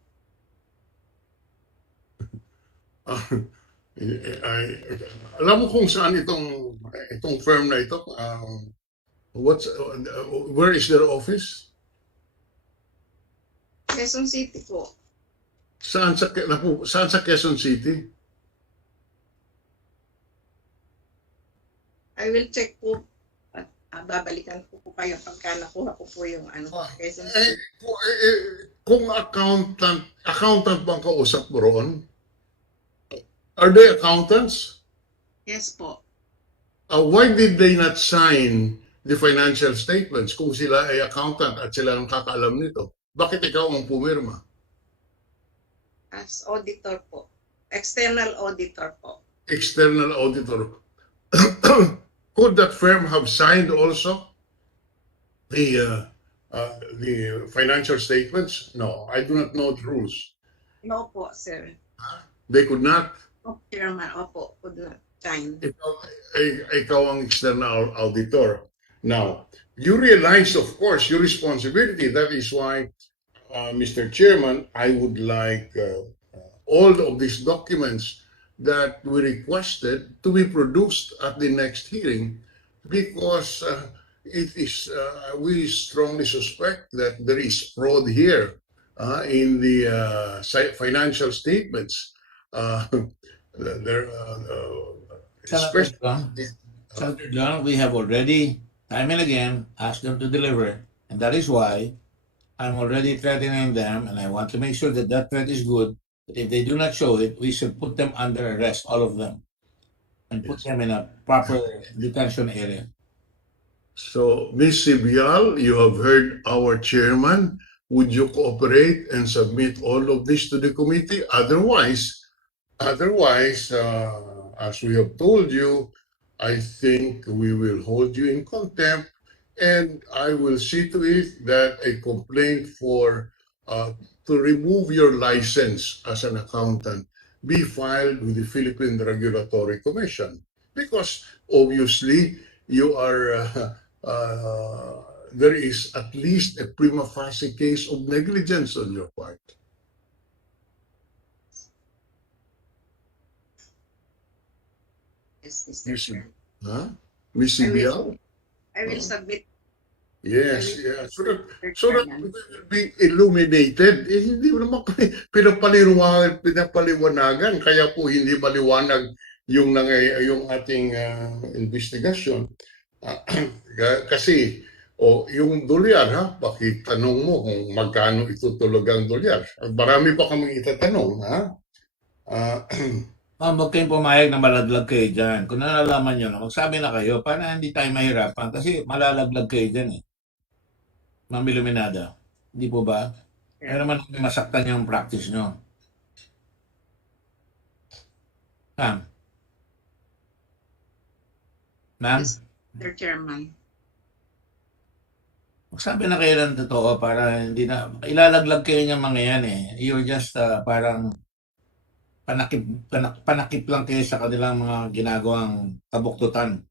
Alam mo kung saan itong firm na ito? Where is their office? Quezon City po. Saan sa Quezon City? I will check po. Babalikan ko po kayo pagka nakuha ko po yung Quezon City. Kung accountant bang kausap mo roon? Are they accountants? Yes po. Why did they not sign the financial statements kung sila ay accountant at sila ang kakaalam nito? Bakit ikaw ang pumirma? As auditor po. External auditor po. External auditor. Could that firm have signed also the financial statements? No, I do not know the rules. No po, sir. They could not. No, Chairman. Opo, could not sign. Ikaw ang external auditor. Now, you realize, of course, your responsibility. That is why, Mr. Chairman, I would like all of these documents that we requested to be produced at the next hearing, because it is we strongly suspect that there is fraud here in the financial statements. There, Senator John, we have already, time and again, asked them to deliver, and that is why I'm already threatening them, and I want to make sure that that threat is good. That if they do not show it, we should put them under arrest, all of them, and put them in a proper detention area. So, Ms. Sibial, you have heard our chairman. Would you cooperate and submit all of this to the committee? Otherwise, as we have told you, I think we will hold you in contempt, and I will see to it that a complaint to remove your license as an accountant be filed with the Philippine Regulatory Commission, because obviously you are there is at least a prima facie case of negligence on your part. Yes, Mr. Chair. Ms. Sibial? I will submit. Yes, yeah. So that we will be illuminated. Hindi mo naman kami pinapaliwanagan. Kaya po hindi maliwanag yung ating investigasyon. Kasi, yung dolyar, bakit tanong mo kung magkano itutulog ang dolyar? Marami pa kaming itatanong, Huwag kayong pumayag na malalaglag kayo dyan. Kung nalalaman nyo na, magsabi na kayo para hindi tayo mahirapan kasi malalaglag kayo dyan eh. Ma'am Iluminada, hindi po ba? Kaya naman masaktan yung practice nyo. Ma'am? Mr. Chairman. Magsabi na kayo ng totoo para hindi na, ilalaglag kayo niyang mga yan eh. You're just parang panakip lang kayo sa kanilang mga ginagawang kabuktutan.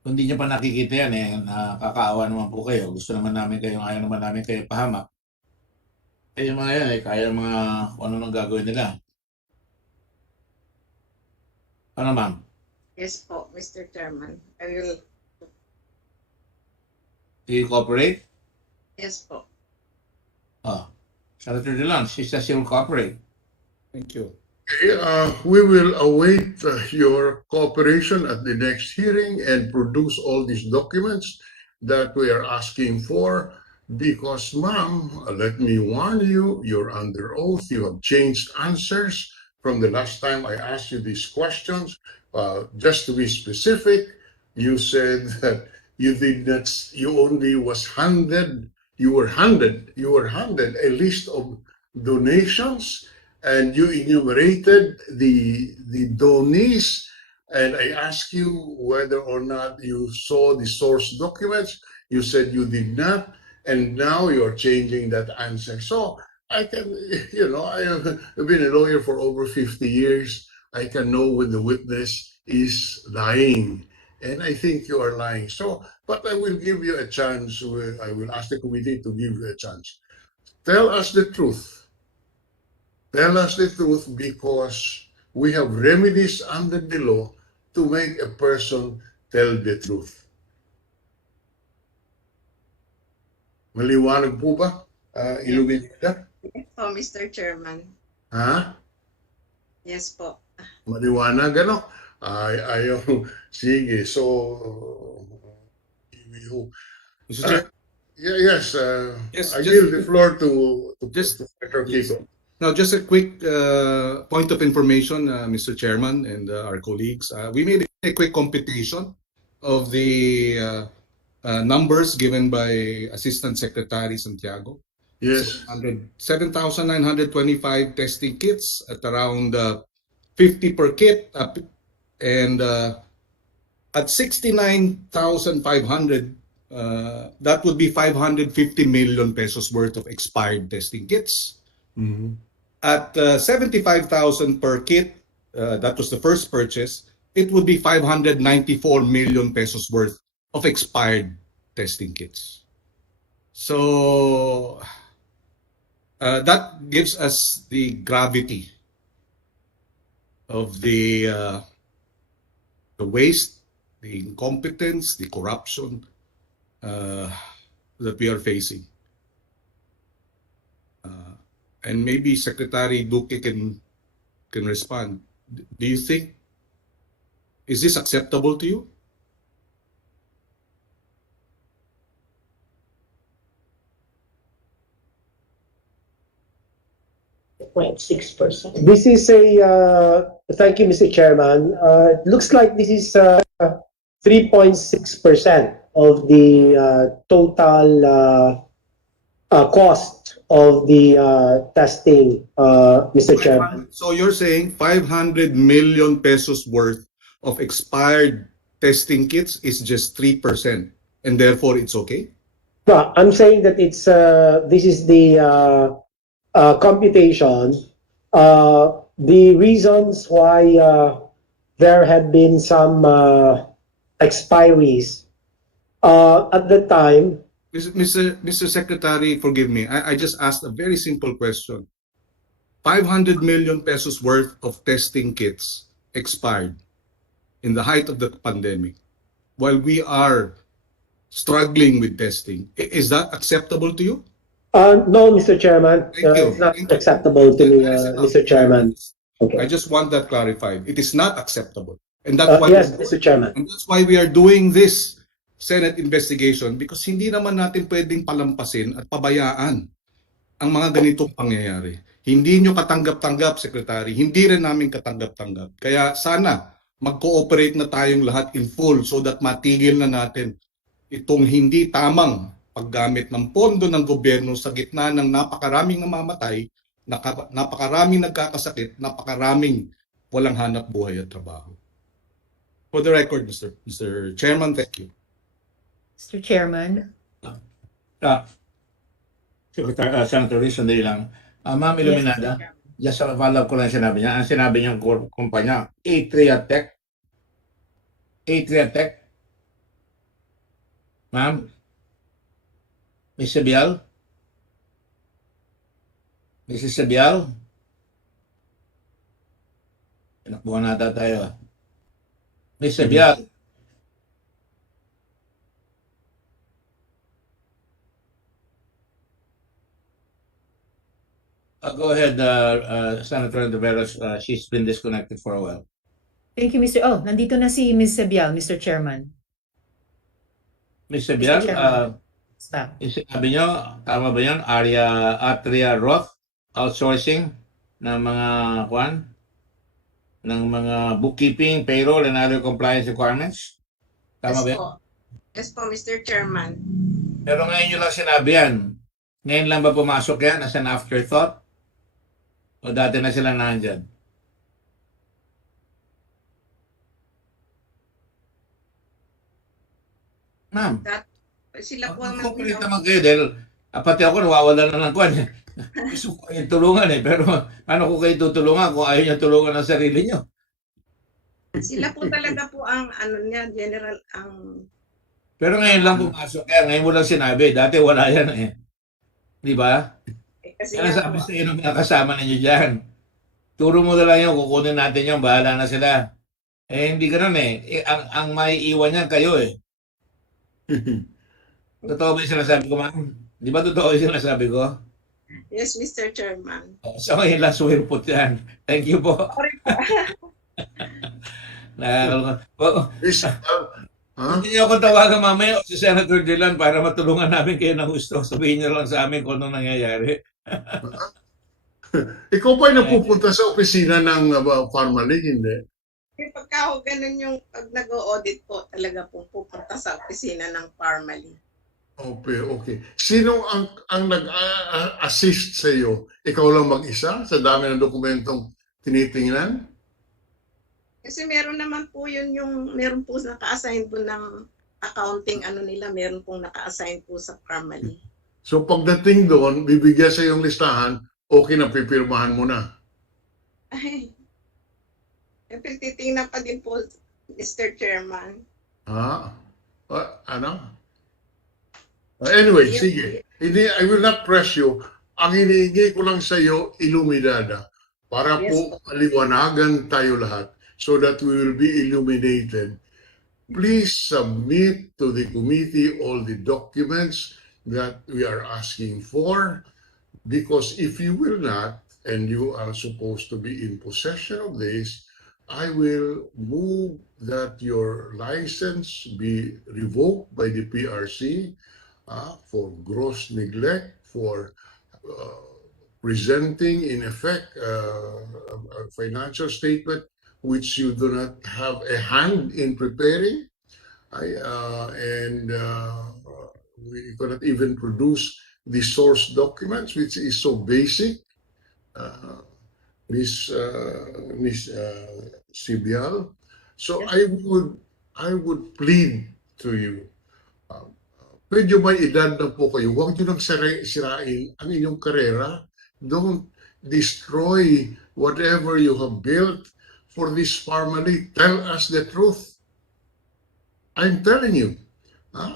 Kung hindi nyo pa nakikita yan eh, nakakaawa naman po kayo. Gusto naman namin kayo, ayaw naman namin kayo pahamak. Eh yung mga yan eh, kaya mga kung ano nang gagawin nila. Ano ma'am? Yes po, Mr. Chairman. I will. Do you cooperate? Yes po. Senator DeLon, she says she will cooperate. Thank you. We will await your cooperation at the next hearing and produce all these documents that we are asking for, because, ma'am, let me warn you, you're under oath. You have changed answers from the last time I asked you these questions. Just to be specific, you said that you were handed a list of donations, and you enumerated the donees, and I asked you whether or not you saw the source documents. You said you did not, and now you're changing that answer. So I can, I have been a lawyer for over 50 years. I can know when the witness is lying, and I think you are lying. So, but I will give you a chance. I will ask the committee to give you a chance. Tell us the truth. Tell us the truth, because we have remedies under the law to make a person tell the truth. Maliwanag po ba, Iluminada? Yes po, Mr. Chairman. Yes po. Maliwanag, ano? Ayaw. Sige, so... Yes, I give the floor to Senator Kiko. Now, just a quick point of information, Mr. Chairman and our colleagues. We made a quick computation of the numbers given by Assistant Secretary Santiago. Yes. 7,925 testing kits at around 50 per kit, and at 69,500, that would be 550 million pesos worth of expired testing kits. At 75,000 per kit, that was the first purchase, it would be 594 million pesos worth of expired testing kits. So that gives us the gravity of the waste, the incompetence, the corruption that we are facing. And maybe Secretary Duque can respond. Do you think, is this acceptable to you? This is thank you, Mr. Chairman. It looks like this is 3.6% of the total cost of the testing, Mr. Chairman. So you're saying 500 million pesos worth of expired testing kits is just 3%, and therefore it's okay? No, I'm saying that it's this is the computation. The reasons why there had been some expiries at the time. Mr. Secretary, forgive me. I just asked a very simple question. 500 million pesos worth of testing kits expired in the height of the pandemic while we are struggling with testing. Is that acceptable to you? No, Mr. Chairman. It's not acceptable to me, Mr. Chairman. Okay. I just want that clarified. It is not acceptable. And that's why yes, Mr. Chairman. And that's why we are doing this Senate investigation, because hindi naman natin pwedeng palampasin at pabayaan ang mga ganitong pangyayari. Hindi nyo katanggap-tanggap, Secretary. Hindi rin namin katanggap-tanggap. Kaya sana mag-cooperate na tayong lahat in full so that matigil na natin itong hindi tamang paggamit ng pondo ng gobyerno sa gitna ng napakaraming namamatay, napakaraming nagkakasakit, napakaraming walang hanap buhay at trabaho. For the record, Mr. Chairman, thank you. Mr. Chairman. Senator Risa, sandali lang. Ma'am Iluminada, just a follow-up ko lang sinabi niya. Ang sinabi niyang kumpanya, Atria Tech. Atria Tech. Ma'am? Mrs. Sabial? Mrs. Sabial? Pinakbuhan nata tayo. Mrs. Sabial? Go ahead, Senator Hontiveros. She's been disconnected for a while. Thank you, Mr. Oh, nandito na si Ms. Sabial, Mr. Chairman. Ms. Sabial, sinabi nyo, tama ba yun? Atria Roth outsourcing ng mga ng mga bookkeeping, payroll, and other compliance requirements? Tama ba yan? Yes po, Mr. Chairman. Pero ngayon nyo lang sinabi yan. Ngayon lang ba pumasok yan as an afterthought? O dati na sila nandyan? Ma'am. Sila po ang kukulit naman kayo dahil pati ako nawawala na ng kwan. Gusto ko kayong tulungan pero ano ko kayo tutulungan kung ayaw niya tulungan ang sarili niyo? Sila po talaga po ang general ang... Pero ngayon lang pumasok yan, ngayon mo lang sinabi, dati wala yan eh. Di ba? Kasi kaya sabi sa inyo mga kasama ninyo dyan, turo mo na lang yun, kukunin natin yung bahala na sila. Hindi ganun eh. Ang maiiwan yan kayo eh. Totoo ba yung sinasabi ko, ma'am? Di ba totoo yung sinasabi ko? Yes, Mr. Chairman. So ngayon lang swearput yan. Thank you po. Hindi niyo ako tawagan mamaya si Senator Dylan para matulungan namin kayo ng gusto. Sabihin niyo lang sa amin kung anong nangyayari. Ikaw ba yung napupunta sa opisina ng Pharmalig? Hindi. Pagka ako ganun yung pag nag-audit po, talaga pong pupunta sa opisina ng Parmally. Okay, okay. Sino ang nag-assist sa iyo? Ikaw lang mag-isa sa dami ng dokumentong tinitingnan? Kasi meron naman po yun meron po naka-assign po ng accounting nila, meron pong naka-assign po sa Parmally. So pagdating doon, bibigyan sa iyong listahan, okay na pipirmahan mo na. Ay, titingnan pa din po, Mr. Chairman. Ano? Anyway, sige. I will not press you. Ang hinihingi ko lang sa iyo, iluminada, para po paliwanagan tayo lahat so that we will be illuminated. Please submit to the committee all the documents that we are asking for, because if you will not, and you are supposed to be in possession of this, I will move that your license be revoked by the PRC for gross neglect, for presenting in effect a financial statement which you do not have a hand in preparing, and we cannot even produce the source documents, which is so basic. Miss Sibial. So I would plead to you, medyo may edad na po kayo, huwag nyo nang sirain ang inyong karera. Don't destroy whatever you have built for this family. Tell us the truth. I'm telling you.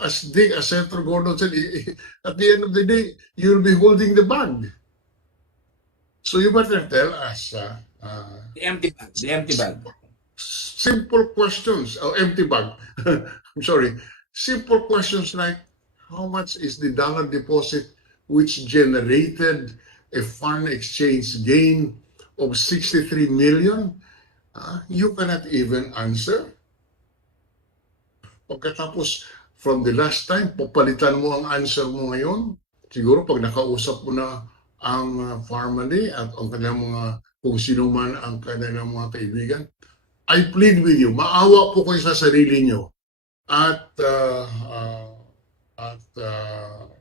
As Senator Gordon said, at the end of the day, you'll be holding the bag. So you better tell us. The empty bag. The empty bag. Simple questions. Empty bag. I'm sorry. Simple questions like, how much is the dollar deposit which generated a foreign exchange gain of 63 million? You cannot even answer. Pagkatapos, from the last time, papalitan mo ang answer mo ngayon. Siguro pag nakausap mo na ang family at ang kanilang mga, kung sino man ang kanilang mga kaibigan, I plead with you, maawa po kayo sa sarili nyo. At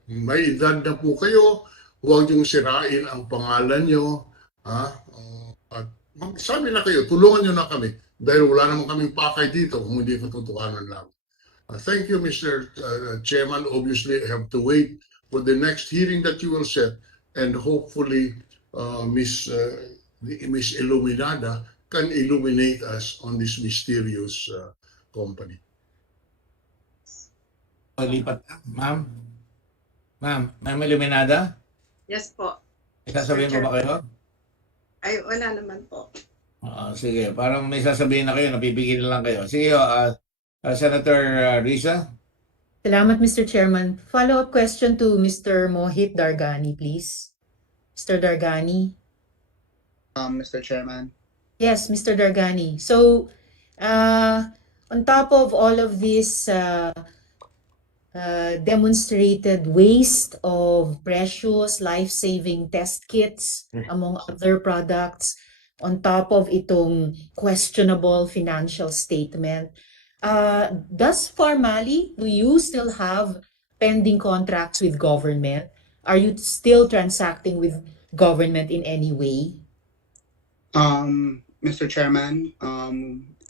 may edad na po kayo, huwag niyong sirain ang pangalan nyo. At sabi na kayo, tulungan nyo na kami dahil wala naman kaming pakay dito kung hindi katotohanan lang. Thank you, Mr. Chairman. Obviously, I have to wait for the next hearing that you will set, and hopefully, Miss Illuminada can illuminate us on this mysterious company. Lipat na. Ma'am, Illuminada? Yes po. Sasabihin mo ba kayo? Ay, wala naman po. Sige, parang may sasabihin na kayo, napipigil na lang kayo. Sige, Senator Risa? Salamat, Mr. Chairman. Follow-up question to Mr. Mohit Dargani, please. Mr. Dargani? Mr. Chairman. Yes, Mr. Dargani. So, on top of all of this demonstrated waste of precious life-saving test kits, among other products, on top of itong questionable financial statement, does Pharmally, do you still have pending contracts with government? Are you still transacting with government in any way? Mr. Chairman,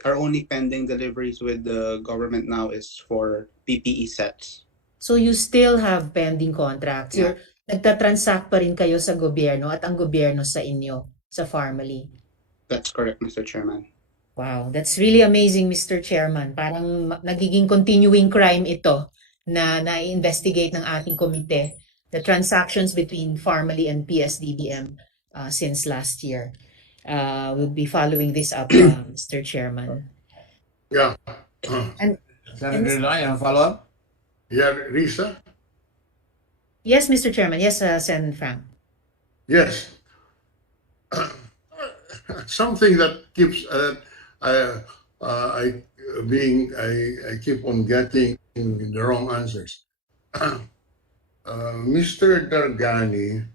our only pending deliveries with the government now is for PPE sets. So you still have pending contracts? Yeah. Nagtatransact pa rin kayo sa gobyerno at ang gobyerno sa inyo, sa Pharmally? That's correct, Mr. Chairman. Wow, that's really amazing, Mr. Chairman. Parang nagiging continuing crime ito na na-investigate ng ating komite, the transactions between Pharmally and PSDBM since last year. We'll be following this up, Mr. Chairman. Yeah. Senator Ryan, follow-up? Yeah, Risa? Yes, Mr. Chairman. Yes, Sen. Frank. Yes. Something that keeps I keep on getting the wrong answers. Mr. Dargani,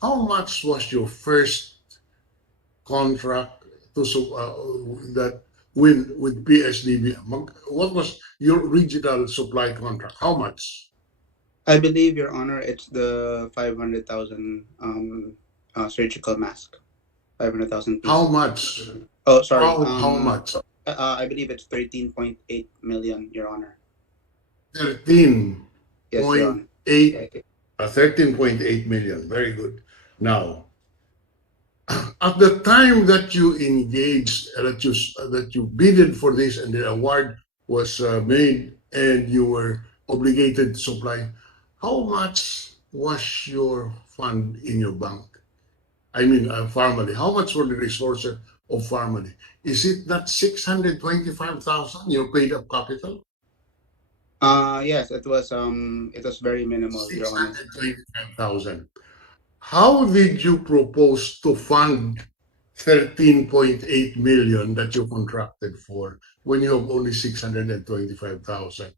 how much was your first contract that with PSDB? What was your original supply contract? How much? I believe, Your Honor, it's the 500,000 surgical mask. 500,000 pieces. How much? Oh, sorry. How much? I believe it's 13.8 million, Your Honor. 13.8. Yes, Your Honor. 13.8 million. Very good. Now, at the time that you engaged, that you bidded for this, and the award was made, and you were obligated to supply, how much was your fund in your bank? I mean, Farmally. How much were the resources of Farmally? Is it not 625,000 your paid up capital? Yes, it was very minimal, Your Honor. 625,000. How did you propose to fund 13.8 million that you contracted for when you have only 625,000?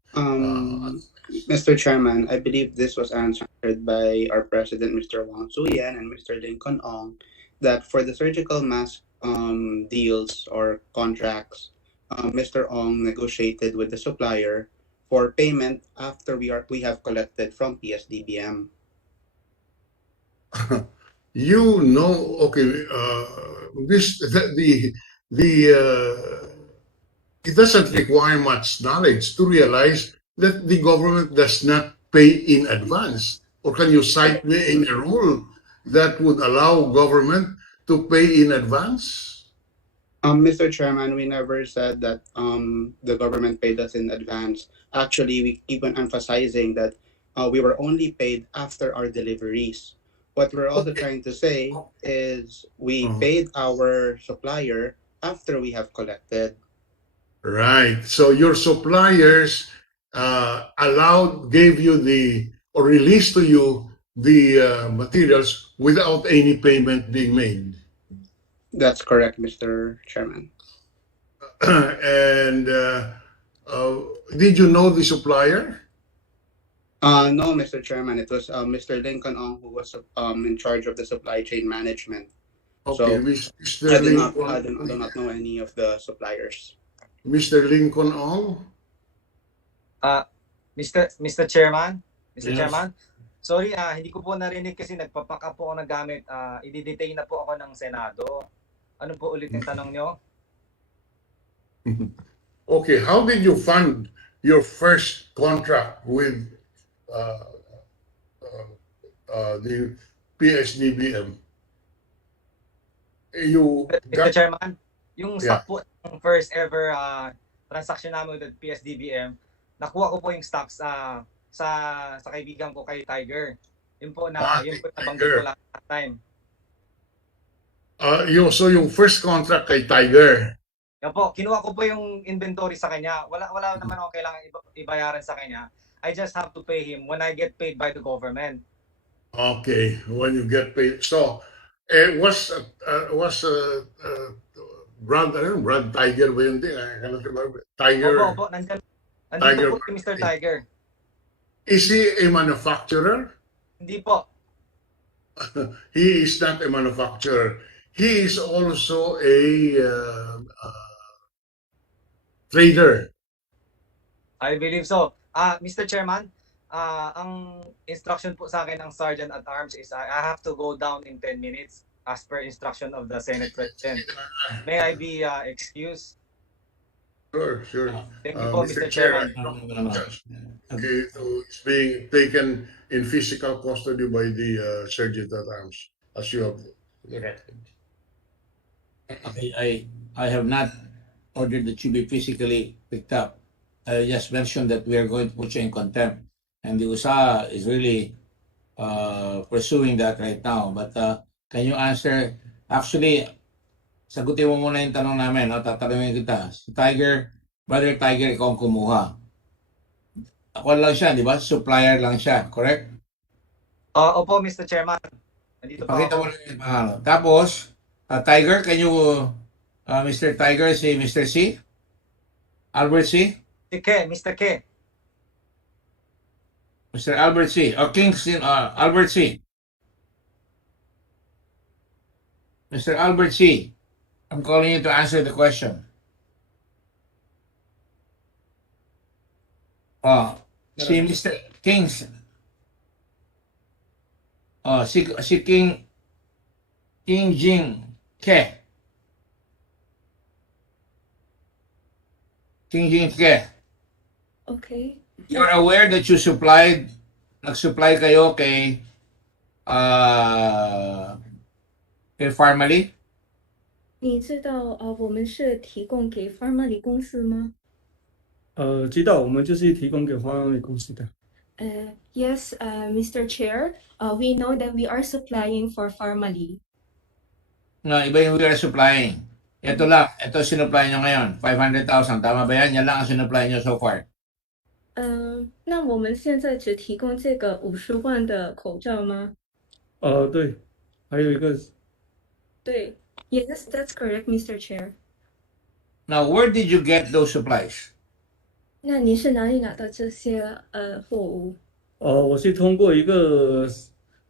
Mr. Chairman, I believe this was answered by our President, Mr. Wang Suyan, and Mr. Lincoln Ong, that for the surgical mask deals or contracts, Mr. Ong negotiated with the supplier for payment after we have collected from PSDBM. You know, okay, it doesn't require much knowledge to realize that the government does not pay in advance. Or can you cite me in a rule that would allow government to pay in advance? Mr. Chairman, we never said that the government paid us in advance. Actually, we keep on emphasizing that we were only paid after our deliveries. What we're also trying to say is we paid our supplier after we have collected. Right. So your suppliers gave you or released to you the materials without any payment being made. That's correct, Mr. Chairman. And did you know the supplier? No, Mr. Chairman. It was Mr. Lincoln Ong who was in charge of the supply chain management. Okay, so Mr. I do not know any of the suppliers. Mr. Lincoln Ong? Mr. Chairman, Mr. Yes. Chairman, sorry, hindi ko po narinig kasi nagpapack up po ako ng gamit. I-detain na po ako ng Senado. Ano po ulit yung tanong nyo? Okay, how did you fund your first contract with the PSDBM? Mr. Chairman, yung stock po, yung first ever transaction namin with PSDBM, nakuha ko po yung stocks sa kaibigan ko kay Tiger. Yun po nabanggit ko last time. So yung first contract kay Tiger. Yan po, kinuha ko po yung inventory sa kanya. Wala naman ako kailangan ibayaran sa kanya. I just have to pay him when I get paid by the government. Okay, when you get paid. So, was Brad Tiger ba yun? I cannot remember. Tiger. Opo, nandito po si Mr. Tiger. Is he a manufacturer? Hindi po. He is not a manufacturer. He is also a trader. I believe so. Mr. Chairman, ang instruction po sa akin ng Sergeant at Arms is I have to go down in 10 minutes as per instruction of the Senate President. May I be excused? Sure. Thank you po, Mr. Chairman. Okay, so it's being taken in physical custody by the Sergeant at Arms, as you have directed. I have not ordered that you be physically picked up. I just mentioned that we are going to put you in contempt. And the USA is really pursuing that right now. But can you answer? Actually, sagutin mo muna yung tanong namin. No? Tatanungin kita. Si Tiger, Brother Tiger, ikaw ang kumuha. Ako lang siya, di ba? Supplier lang siya. Correct? Opo, Mr. Chairman. Nandito po Pakita ako. mo lang yung pangalan. Tapos, Tiger, can you, Mr. Tiger, si Mr. C? Albert C? Mr. K. Mr. Albert C. King Albert C. Mr. Albert C. I'm calling you to answer the question. Si Mr. Kings. Si King Jing Ke. King Jing Ke. Okay. You're aware that you nag-supply kayo kay Pharmaly? 你知道我们是提供给 Pharmaly 公司吗？知道，我们就是提供给华为公司的。Yes, Mr. Chair, we know that we are supplying for Pharmaly. No, iba yung we are supplying. Ito lang, ito sinupply nyo ngayon, 500,000. Tama ba yan? Yan lang ang sinupply nyo so far. 那我们现在只提供这个50万的口罩吗？对，还有一个对，Yes, that's correct, Mr. Chair. Now, where did you get those supplies? 那你是哪里拿到这些货物？我是通过一个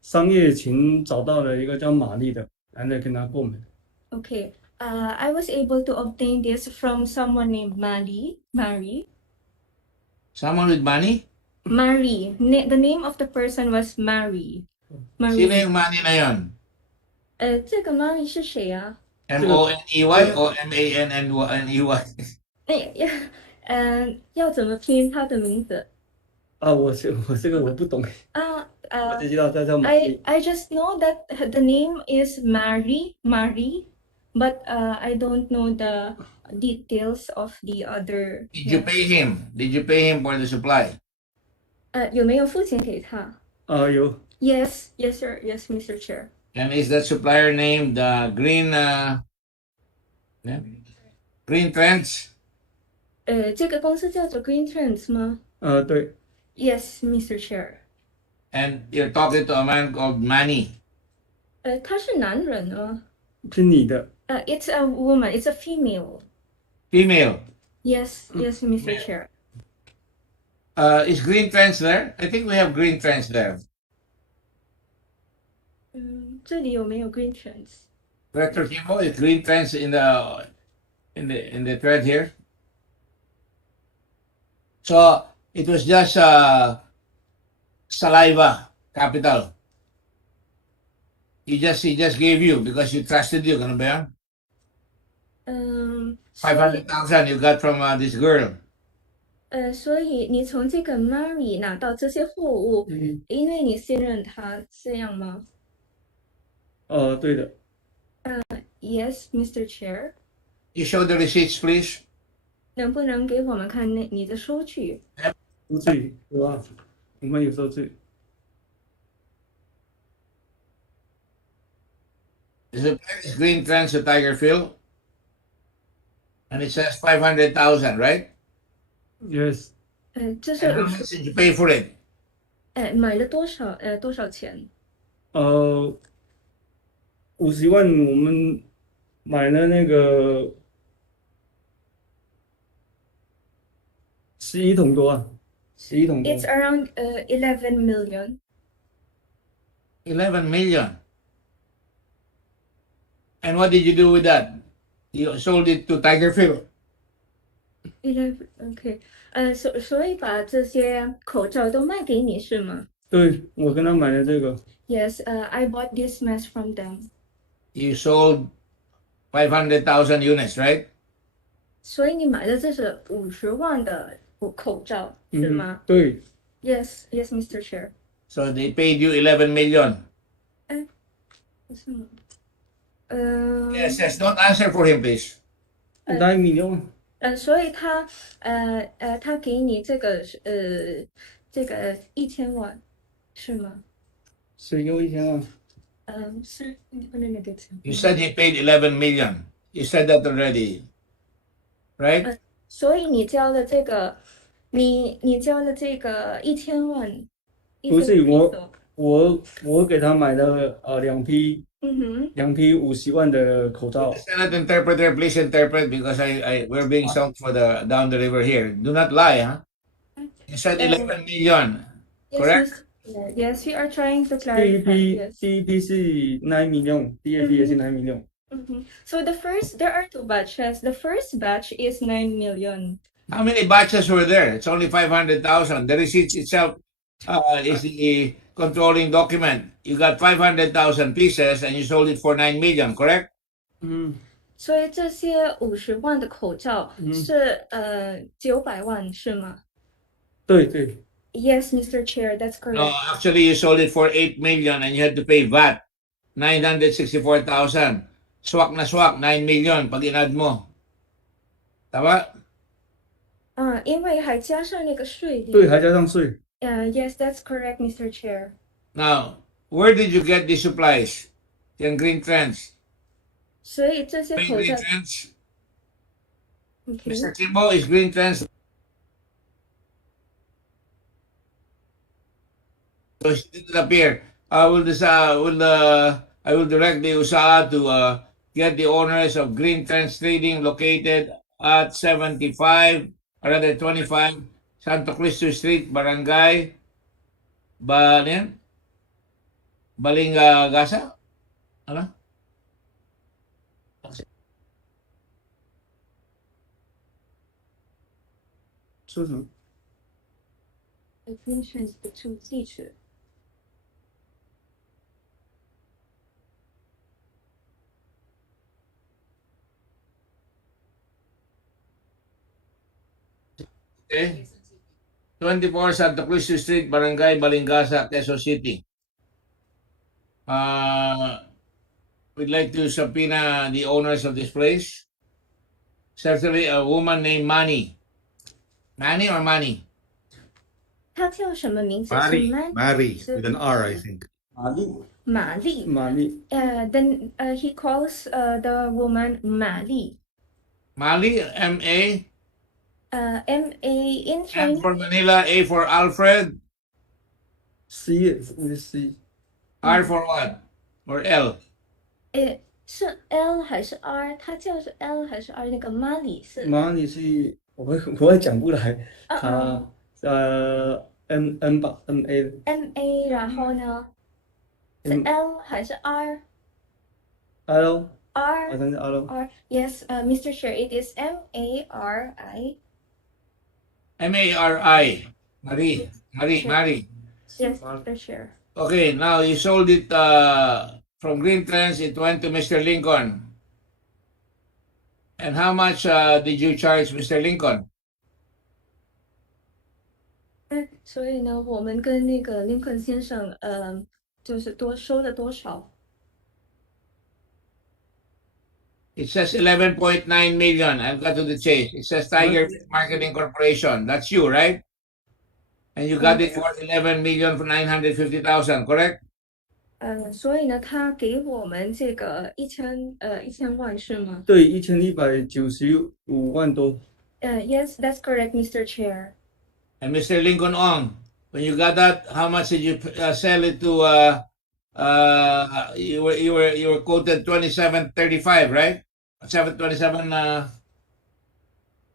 商业群找到了一个叫玛丽的，然后跟他购买。Okay, I was able to obtain this from someone named Mary. Someone with money? Mary. The name of the person was Mary. Sino yung money na yun? 这个 Mary 是谁啊？ M-O-N-E-Y o M-A-N-N-E-Y? 要怎么拼他的名字？我这个我不懂。我只知道他叫玛丽。I just know that the name is Mary, but I don't know the details of the other. Did you pay him? Did you pay him for the supply? 有没有付钱给他？有。Yes, sir. Yes, Mr. Chair. And is that supplier named Green Trends? 这个公司叫做 Green Trends 吗？对。Yes, Mr. Chair. And you're talking to a man called Manny. 他是男人啊。是你的。It's a woman. It's a female. Female. Yes, Mr. Chair. Is Green Trends there? I think we have Green Trends there. 这里有没有 Green Trends? Director Kimbo, is Green Trends in the thread here? So it was just saliva capital. He just gave you because you trusted you, ganun ba yan? 500,000 you got from this girl. 所以你从这个 Mary 拿到这些货物，因为你信任他，这样吗？对的。Yes, Mr. Chair. You show the receipts, please. 能不能给我们看你的收据？收据有啊，我们有收据。Is Green Trends to Tiger Phil? And it says 500,000, right? Yes. 这是 And how much did you pay for it? 买了多少钱？50万，我们买了那个11桶多啊，11桶多。It's around 11 million. 11 million. And what did you do with that? You sold it to Tiger Phil. 11, okay. 所以把这些口罩都卖给你是吗？对，我跟他买了这个。Yes, I bought this mask from them. You sold 500,000 units, right? 所以你买的这是50万的口罩是吗？对。Yes, Mr. Chair. So they paid you 11 million. Yes, don't answer for him, please. 9 million. 所以他给你这个1000万是吗？谁给我1000万？是那个。You said he paid 11 million. You said that already, right? 所以你交了这个，你交了这个1000万。不是我给他买了2批50万的口罩。Senate interpreter, please interpret because we're being sold for the down the river here. Do not lie, huh? You said 11 million, correct? Yes, we are trying to clarify. 第一批是9 million，第二批也是9 million。So there are two batches. The first batch is 9 million. How many batches were there? It's only 500,000. The receipt itself is the controlling document. You got 500,000 pieces and you sold it for 9 million, correct? 所以这些50万的口罩是900万是吗？对对。 Yes, Mr. Chair, that's No, correct. actually you sold it for 8 million and you had to pay VAT. 964,000. Swak na swak, 9 million pag inad mo. Tama? 因为还加上那个税率。对，还加上税。Yes, that's correct, Mr. Chair. Now, where did you get these supplies? Yung green trends. 所以这些口罩 Green trends. Okay. Mr. Kimbo, is green trends. So it didn't appear. I will direct the USAA to get the owners of Green Trends Trading located at 75, or rather 25, Santo Cristo Street, Barangay Balingasa? Ano? It mentions the two teachers. Okay. 24 Santa Cruz Street, Barangay Balingasa, Quezon City. We'd like to subpoena the owners of this place. Certainly a woman named Manny. Manny or Manny? 她叫什么名字？ Mari, 是 Mari, 是 with an R, I think. 玛丽。 Mali. Then he calls the woman 玛丽。 Mali, M-A. M-A in M Chinese. for Manila, A for Alfred. C. R for what? Or L? 是 L 还是 R？ 她叫是 L 还是 R？ 那个玛丽是。马里是我也讲不来，他M 吧 MA MA 然后呢？是 L 还是 R？ L R 好像是 L R. Yes, Mr. Chair, it is M-A-R-I. M-A-R-I. Marie. Yes, Mr. Chair. Okay, now you sold it from Green Trends. It went to Mr. Lincoln. And how much did you charge Mr. Lincoln? 所以呢，我们跟那个林肯先生，就是收了多少？ It says 11.9 million. I've got to the chase. It says Tiger Marketing Corporation. That's you, right? And you got it for 11,950,000, correct? 所以呢，他给我们这个1000万是吗？对，1195万多。Yes, that's correct, Mr. Chair. And Mr. Lincoln Ong, when you got that, how much did you sell it to? You were quoted 27.35, right?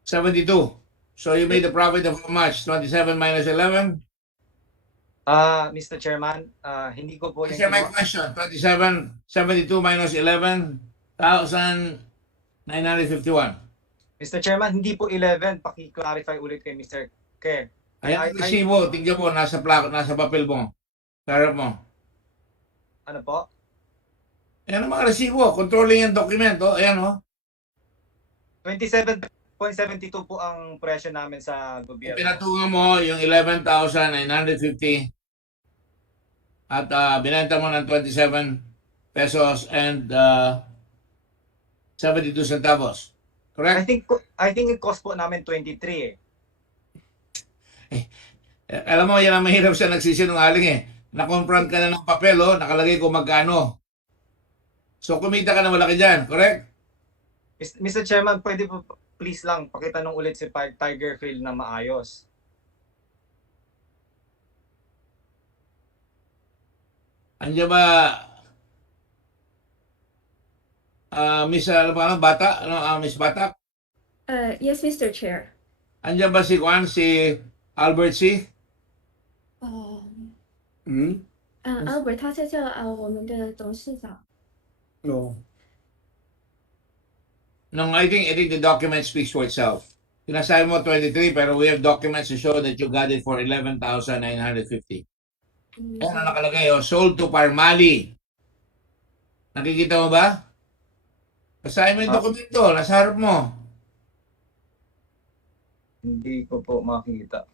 72. So you made a profit of how much? 27 minus 11? Mr. Chairman, hindi ko po Answer my question. 72 minus 11,951. Mr. Chairman, hindi po 11. Paki-clarify ulit kay Mr. Ke. Ayan ang resibo. Tingnan mo, nasa papel mo. Sarap mo. Ano po? Ayan ang mga resibo. Controlling yung document. Oh, ayan oh. 27.72 po ang presyo namin sa gobyerno. Pinatungan mo yung 11,950 at binenta mo ng 27 pesos and 72 centavos. Correct? I think it cost po namin 23 eh. Alam mo, yan ang mahirap siya nagsisinungaling eh. Na-confront ka na ng papel, oh, nakalagay kung magkano. So, kumita ka na malaki dyan, correct? Mr. Chairman, pwede po please lang pakitanong ulit si Tiger Field na maayos. Andiyan ba, Miss, Bata? Miss Batak? Yes, Mr. Chair. Andiyan ba si Albert C? Albert 他在叫我们的董事长。No, I think the document speaks for itself. Sinasabi mo 23, pero we have documents to show that you got it for 11,950. Ayan ang nakalagay, sold to Parmali. Nakikita mo ba? Basahin mo yung dokumento, nasa harap mo. Hindi ko po makita.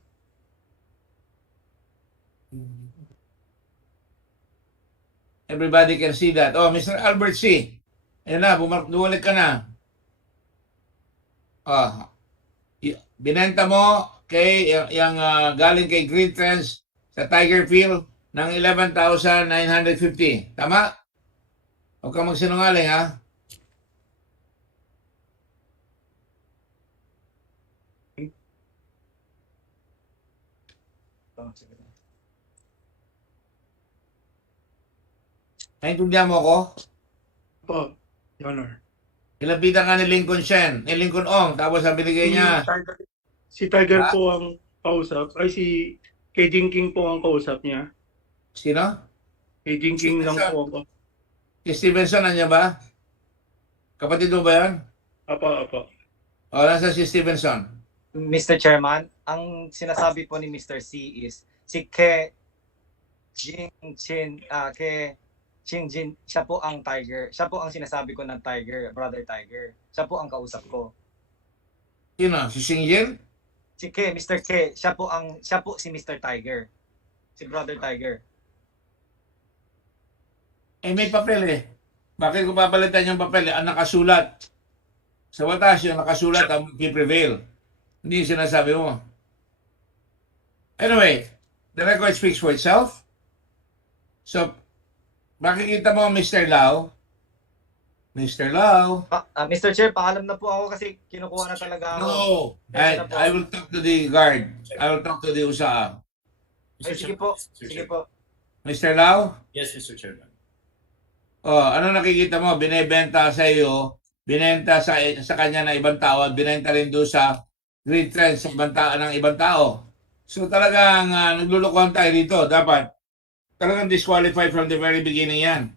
Everybody can see that. Oh, Mr. Albert C. Ayan na, bumalik ka na. Binenta mo kay yung galing kay Green Trends sa Tiger Field ng 11,950. Tama? Huwag kang magsinungaling, ha? Naintindihan mo ako? Po, Your Honor. Nilapitan ka ni Lincoln Shen, ni Lincoln Ong, tapos ang binigay niya. Si Tiger po ang kausap. Ay, si kay King po ang kausap niya. Sino? Kay King lang po ang kausap. Si Stevenson, nandiyan ba? Kapatid mo ba yan? Apo. O, nasa si Stevenson? Mr. Chairman, ang sinasabi po ni Mr. C is si Ke Jingjin, siya po ang Tiger. Siya po ang sinasabi ko ng Tiger, Brother Tiger. Siya po ang kausap ko. Sino? Si Xingjin? Si Ke, Mr. Ke, siya po si Mr. Tiger. Si Brother Tiger. Eh, may papel eh. Bakit ko papalitan yung papel? Ang nakasulat. Sa watas, yung nakasulat ang prevail. Hindi yung sinasabi mo. Anyway, the record speaks for itself. So, makikita mo, Mr. Lau. Mr. Lau. Mr. Chair, paalam na po ako kasi kinukuha na talaga ako. No, I will talk to the guard. I will talk to the USA. Ay, sige po. Sige po. Mr. Lau? Yes, Mr. Chairman. Oh, ano nakikita mo? Binebenta sa iyo, binenta sa kanya na ibang tao at binenta rin doon sa Green Trends sa ng ibang tao. So talagang naglulukuhan tayo dito. Dapat talagang disqualified from the very beginning yan.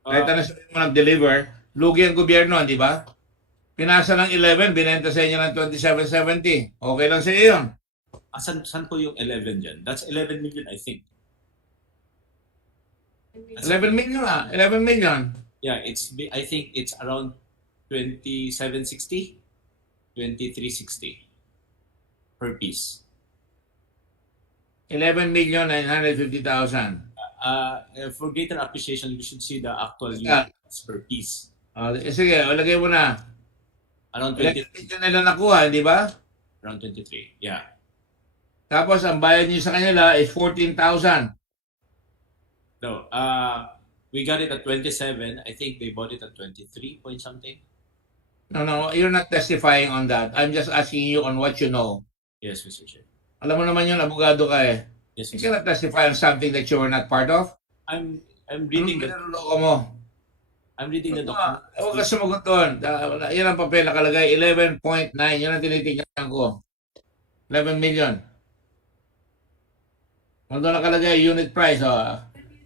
Kahit ano sabi mo nag-deliver, lugi ang gobyerno, di ba? Pinasa ng 11, binenta sa inyo ng 27.70. Okay lang sa iyo yun. Saan po yung 11 dyan? That's 11 million, I think. 11 million 11 million. Yeah, I think it's around 2760, 2360 per piece. 11,950,000. For greater appreciation, we should see the actual units per piece. Sige, lagay mo na. Around 11 million nila nakuha, di ba? Around 23, yeah. Tapos ang bayad niyo sa kanila is 14,000. No, we got it at 27. I think they bought it at 23 point something. No, you're not testifying on that. I'm just asking you on what you know. Yes, Mr. Chair. Alam mo naman yun, abogado ka eh. Yes, You cannot testify on something that you were not part of. I'm reading the mo. I'm reading the document. Huwag ka sumagot doon. Yan ang papel nakalagay, 11.9. Yan ang tinitingnan ko. 11 million. Kung doon nakalagay, unit price,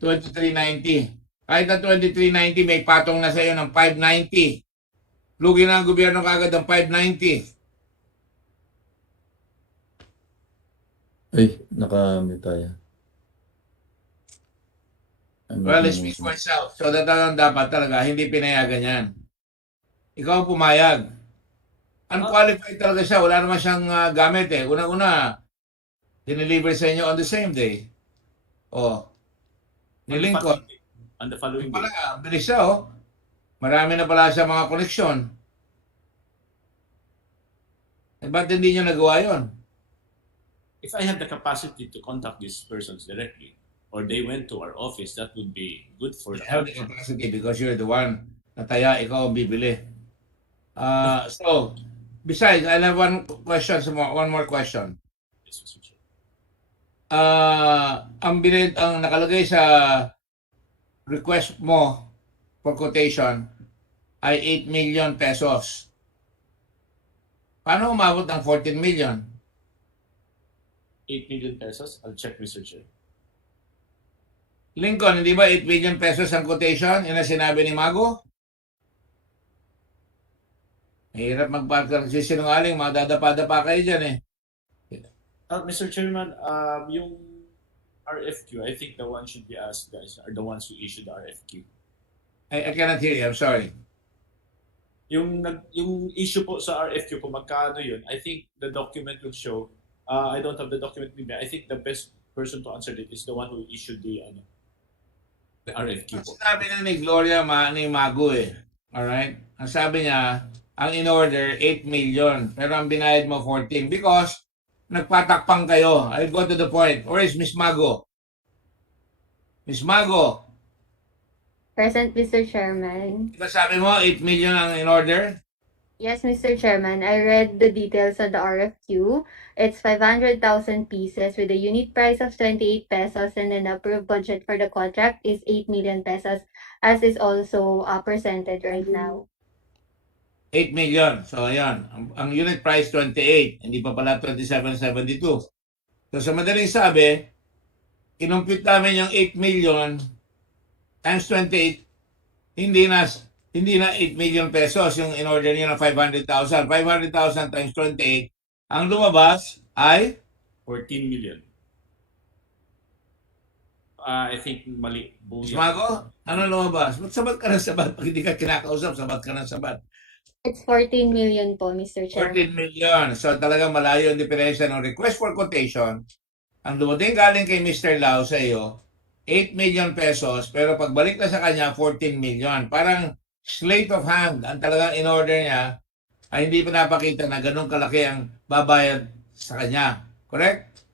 2390. Kahit na 2390, may patong na sa iyo ng 590. Lugi na ang gobyerno kagad ng 590. Ay, nakamute tayo. Well, it speaks for itself. So, dapat talaga, hindi pinayagan yan. Ikaw ang pumayag. Unqualified talaga siya. Wala naman siyang gamit eh. Una-una, dineliver sa inyo on the same day. Nilingkod. On the following day. Pala, bilis siya Marami na pala siya mga koneksyon. Ba't hindi nyo nagawa yun? If I have the capacity to contact these persons directly, or they went to our office, that would be good for You have the capacity because you're the one na taya, ikaw ang bibili. So, besides, I have one more question. Ang nakalagay sa request mo for quotation ay 8 million pesos. Paano umabot ng 14 million? 8 million pesos? I'll check, Mr. Chair. Lincoln, hindi ba 8 million pesos ang quotation? Yan ang sinabi ni Mago? Mahirap magpagsinungaling, madadapa-dapa kayo dyan eh. Mr. Chairman, yung RFQ, I think the one should be asked guys are the ones who issued the RFQ. I cannot hear you, I'm sorry. Yung issue po sa RFQ po magkano yun, I think the document will show. I don't have the document with me. I think the best person to answer it is the one who issued the RFQ po. Sabi na ni Gloria ni Mago eh. Alright? Ang sabi niya, ang in-order 8 million, pero ang binayad mo 14 because nagpatakpang kayo. I'll go to the point. Where is Miss Mago? Miss Mago, Present, Mr. Chairman. diba sabi mo 8 million ang in-order? Yes, Mr. Chairman. I read the details of the RFQ. It's 500,000 pieces with a unit price of 28 pesos and then the approved budget for the contract is 8 million pesos as is also presented right now. 8 million. So, ayan. Ang unit price 28. Hindi pa pala 27.72. So, sa madaling sabi, kinumpute namin yung 8 million times 28, hindi na 8 million pesos yung in-order niya ng 500,000. 500,000 times 28, ang lumabas ay 14 million. I think mali. Mago, ano lumabas? Ba't sabat ka ng sabat? Pag hindi ka kinakausap, sabat ka ng sabat. It's 14 million po, Mr. Chairman. 14 million. So talagang malayo ang diferensya ng request for quotation. Ang dumating galing kay Mr. Lau sa iyo, 8 million pesos, pero pagbalik na sa kanya, 14 million. Parang slate of hand ang talagang in-order niya ay hindi pinapakita na ganun kalaki ang babayad sa kanya. Correct?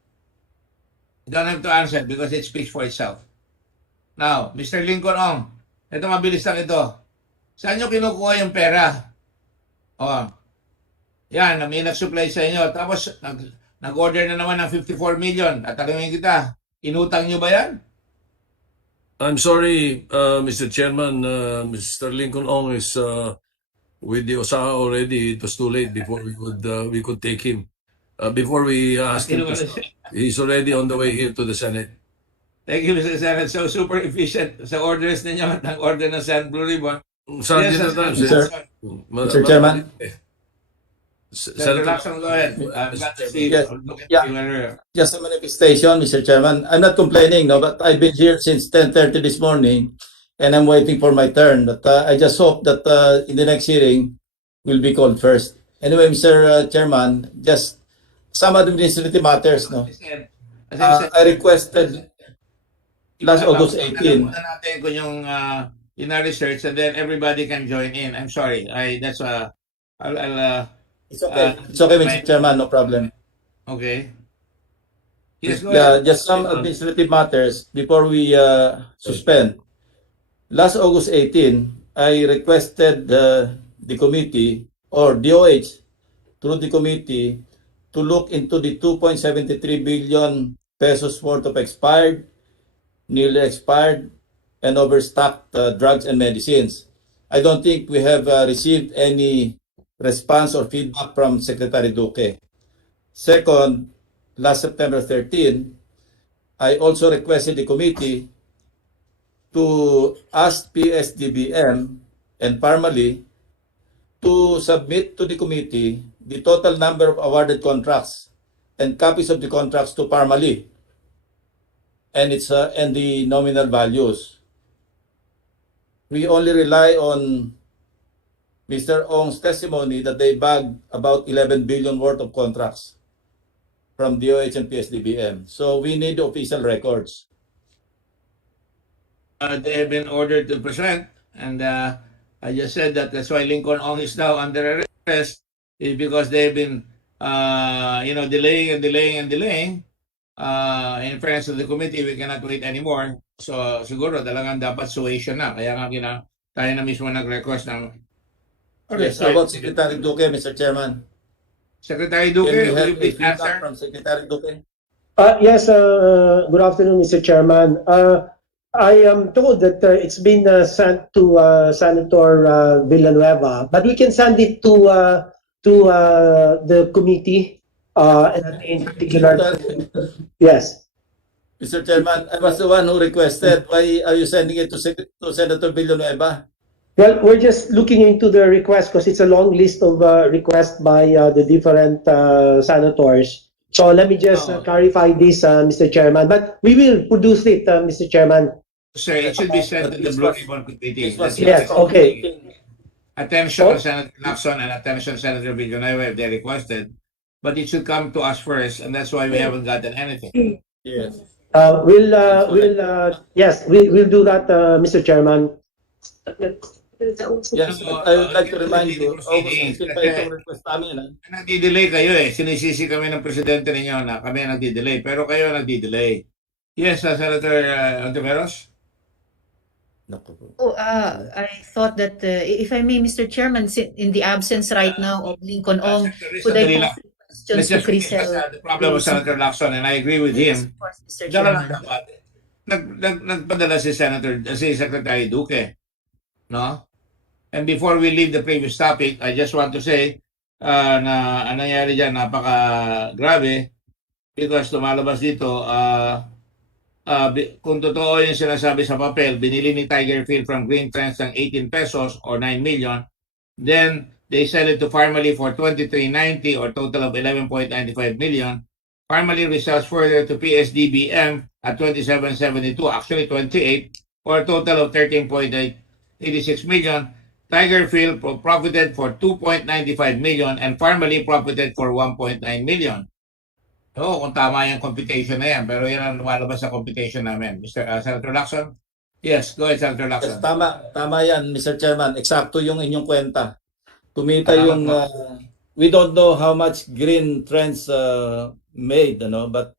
You don't have to answer because it speaks for itself. Now, Mr. Lincoln Ong, ito mabilis lang ito. Saan nyo kinukuha yung pera? Oh, yan, may nag-supply sa inyo. Tapos, nag-order na naman ng 54 million. At tanungin kita, inutang nyo ba yan? I'm sorry, Mr. Chairman, Mr. Lincoln Ong is with the OSAA already. It was too late before we could take him. Before we asked him to stop. He's already on the way here to the Senate. Thank you, Mr. Senate. So super efficient sa orders ninyo at ang order ng San Blue Ribbon. Sergeant at Arms, Mr. Chairman. Senator Lacson, go ahead. Just a manifestation, Mr. Chairman. I'm not complaining, no, but I've been here since 10:30 this morning, and I'm waiting for my turn. But I just hope that in the next hearing, will be called first. Anyway, Mr. Chairman, just some administrative matters, no. I requested last August 18. Alam natin kung yung research and then everybody can join in. I'm sorry. That's It's okay. It's okay, Mr. Chairman. No problem. Okay. Yes, go ahead. Just some administrative matters before we suspend. Last August 18, I requested the committee or DOH through the committee to look into the 2.73 billion pesos worth of expired, nearly expired, and overstocked drugs and medicines. I don't think we have received any response or feedback from Secretary Duque. Second, last September 13, I also requested the committee to ask PSDBM and Parmali to submit to the committee the total number of awarded contracts and copies of the contracts to Parmali and the nominal values. We only rely on Mr. Ong's testimony that they bagged about 11 billion worth of contracts from DOH and PSDBM. So we need the official records. They have been ordered to present, and I just said that's why Lincoln Ong is now under arrest, is because they've been, delaying and delaying and delaying. In fairness to the committee, we cannot wait anymore. So siguro talagang dapat suation na. Kaya nga tayo na mismo nag-request ng. Yes, about Secretary Duque, Mr. Chairman. Secretary Duque, Can we will have you a please feedback answer? from Secretary Duque? Yes, good afternoon, Mr. Chairman. I am told that it's been sent to Senator Villanueva, but we can send it to the committee, and in particular. Yes. Mr. Chairman, I was the one who requested. Why are you sending it to Senator Villanueva? Well, we're just looking into the request because it's a long list of requests by the different senators. So let me just clarify this, Mr. Chairman. But we will produce it, Mr. Chairman. Sir, it should be sent to the Blue Ribbon Committee. Yes, okay. Attention, Senator Lacson, and attention, Senator Villanueva, if they requested. But it should come to us first, and that's why we haven't gotten anything. Yes. Yes, we'll do that, Mr. Chairman. Yes, I would like to remind you, August 15 pa itong request namin. Nagdi-delay kayo eh. Sinisisi kami ng presidente ninyo na kami ang nagdi-delay. Pero kayo ang nagdi-delay. Yes, Senator Hontiveros? Oh, I thought that, if I may, Mr. Chairman, in the absence right now of Lincoln Ong, could I pose questions to Crisel? The problem with Senator Lacson, and I agree with him. Of course, Mr. Chairman. Nagpadala si Secretary Duque. No? And before we leave the previous topic, I just want to say na ang nangyari dyan napaka-grabe because lumalabas dito kung totoo yung sinasabi sa papel, binili ni Tiger Field from Green Trends ng 18 pesos or 9 million, then they sell it to Farmally for 23.90 or total of 11.95 million. Farmally resells further to PSDBM at 27.72, actually 28, or a total of 13.86 million. Tiger Field profited for 2.95 million and Farmally profited for 1.9 million. Oo, kung tama yung computation na yan. Pero yan ang lumalabas sa computation namin. Senator Lacson? Yes, go ahead, Senator Lacson. Yes, tama yan, Mr. Chairman. Eksakto yung inyong kwenta. Kumita yung, we don't know how much Green Trends made, but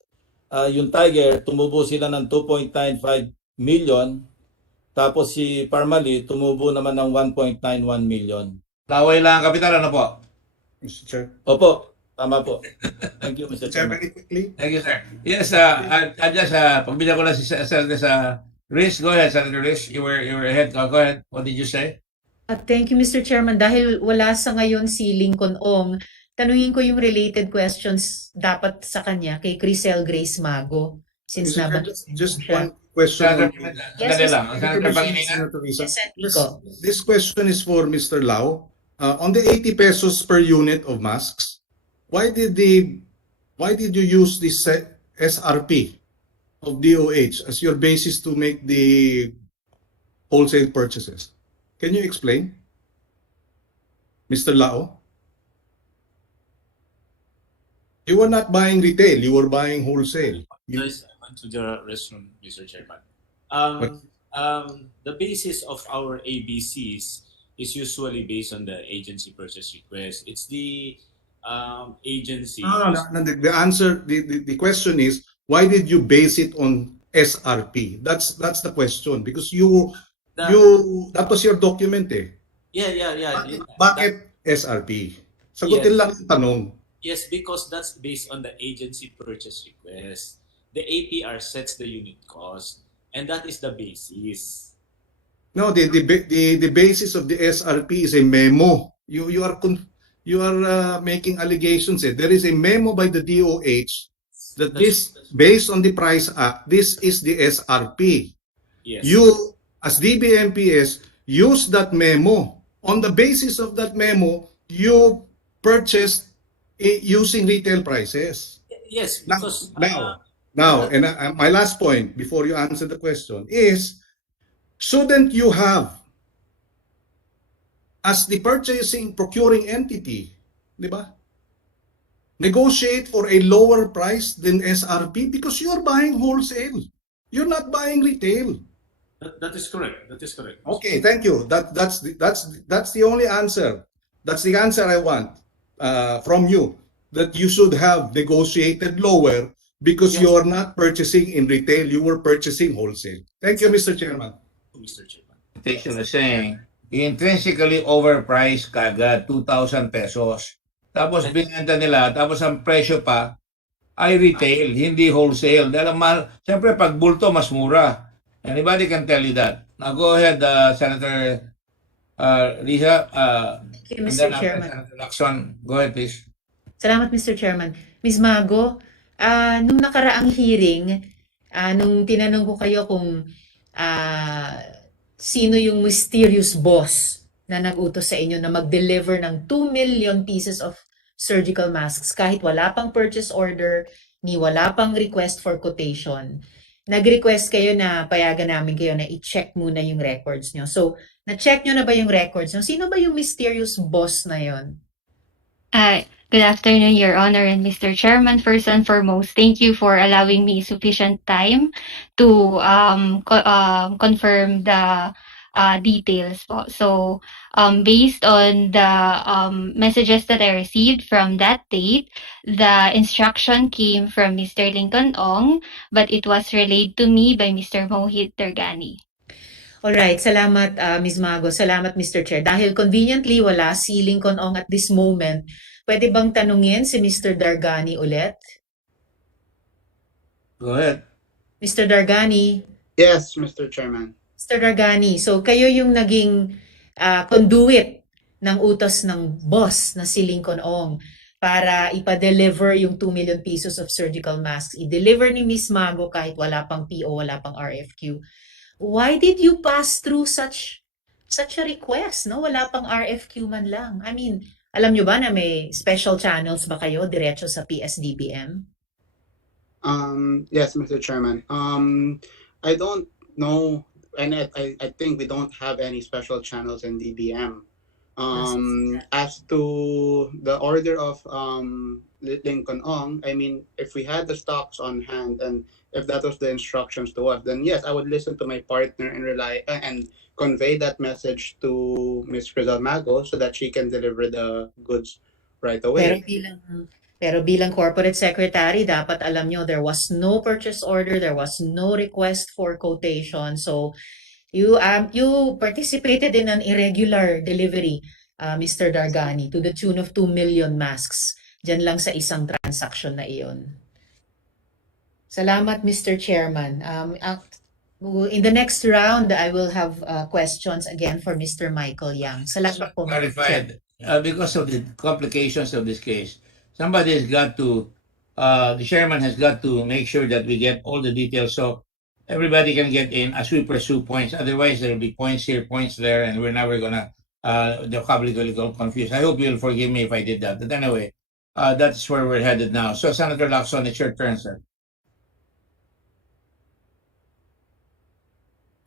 yung Tiger, tumubo sila ng 2.95 million. Tapos si Farmally, tumubo naman ng 1.91 million. Laway lang ang kapital, ano po? Mr. Chair. Opo, tama po. Thank you, Mr. Chairman. Very quickly. Thank you, sir. Yes, I just, pagbigyan ko lang si Senator Riz. Go ahead, Senator Riz. You were ahead. Go ahead. What did you say? Thank you, Mr. Chairman. Dahil wala sa ngayon si Lincoln Ong, tanungin ko yung related questions dapat sa kanya kay Crisel Grace Mago. Since Just one question. This question is for Mr. Lau. On the 80 pesos per unit of masks, why did you use this SRP of DOH as your basis to make the wholesale purchases? Can you explain, Mr. Lau? You were not buying retail; you were buying wholesale. Guys, I went to the restroom, Mr. Chairman. The basis of our ABCs is usually based on the agency purchase request. It's the agency. No. The answer, the question is, why did you base it on SRP? That's the question because that was your document eh. Yeah. Bakit SRP? Sagutin lang ang tanong. Yes, because that's based on the agency purchase request. The APR sets the unit cost, and that is the basis. No, the basis of the SRP is a memo. You are making allegations. There is a memo by the DOH that this, based on the Price Act, this is the SRP. Yes. You, as DBMPS, use that memo. On the basis of that memo, you purchased using retail prices. Yes, because now, and my last point before you answer the question is, shouldn't you have, as the procuring entity, di ba, negotiate for a lower price than SRP because you're buying wholesale. You're not buying retail. That is correct. That is correct. Okay, thank you. That's the only answer. That's the answer I want from you. That you should have negotiated lower because you are not purchasing in retail, you were purchasing wholesale. Thank you, Mr. Chairman. Mr. Chairman. Presentation is saying, intrinsically overpriced kagad, 2,000 pesos. Tapos binenta nila, tapos ang presyo pa ay retail, hindi wholesale. Dahil mahal, siyempre pag bulto, mas mura. Anybody can tell you that. Now go ahead, Senator Risa. Thank you, Mr. Chairman. Senator Lacson, go ahead please. Salamat, Mr. Chairman. Ms. Mago, nung nakaraang hearing, nung tinanong ko kayo kung sino yung mysterious boss na nag-utos sa inyo na mag-deliver ng 2 million pieces of surgical masks kahit wala pang purchase order, ni wala pang request for quotation. Nag-request kayo na payagan namin kayo na i-check muna yung records nyo. So, na-check nyo na ba yung records nyo? Sino ba yung mysterious boss na yon? Good afternoon, Your Honor and Mr. Chairman. First and foremost, thank you for allowing me sufficient time to confirm the details po. So, based on the messages that I received from that date, the instruction came from Mr. Lincoln Ong, but it was relayed to me by Mr. Mohit Tergani. Alright, salamat Ms. Mago. Salamat Mr. Chair. Dahil conveniently wala si Lincoln Ong at this moment, pwede bang tanungin si Mr. Dargani ulit? Go ahead. Mr. Dargani. Yes, Mr. Chairman. Mr. Dargani, so kayo yung naging conduit ng utos ng boss na si Lincoln Ong para ipa-deliver yung 2 million pieces of surgical masks. I-deliver ni Ms. Mago kahit wala pang PO, wala pang RFQ. Why did you pass through such a request? No, wala pang RFQ man lang. I mean, alam nyo ba na may special channels ba kayo diretso sa PSDBM? Yes, Mr. Chairman. I don't know, and I think we don't have any special channels in DBM. As to the order of Lincoln Ong, I mean, if we had the stocks on hand and if that was the instructions to us, then yes, I would listen to my partner and rely and convey that message to Ms. Rizal Mago so that she can deliver the goods right away. Pero bilang corporate secretary, dapat alam nyo, there was no purchase order, there was no request for quotation. So you participated in an irregular delivery, Mr. Dargani, to the tune of 2 million masks. Diyan lang sa isang transaction na iyon. Salamat, Mr. Chairman. In the next round, I will have questions again for Mr. Michael Yang. Salamat po. Clarified, because of the complications of this case, somebody has got to, the chairman has got to make sure that we get all the details so everybody can get in as we pursue points. Otherwise, there will be points here, points there, and we're never gonna, the public will go confused. I hope you'll forgive me if I did that. But anyway, that's where we're headed now. So, Senator Lacson, it's your turn, sir.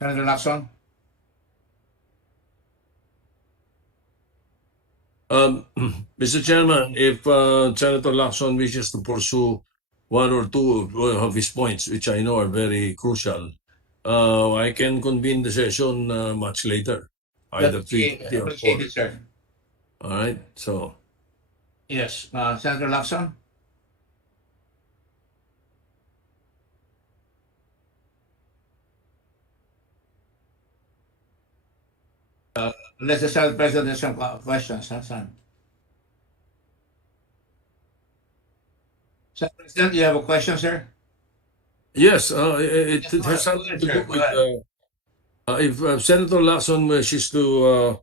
Senator Lacson? Mr. Chairman, if Senator Lacson wishes to pursue one or two of his points, which I know are very crucial, I can convene the session much later, either 3:30 or 4. Appreciate it, sir. All right, so. Yes, Senator Lacson? Unless the Senate President has some questions, Senator President, you have a question, sir? Yes, it has something to do with if Senator Lacson wishes to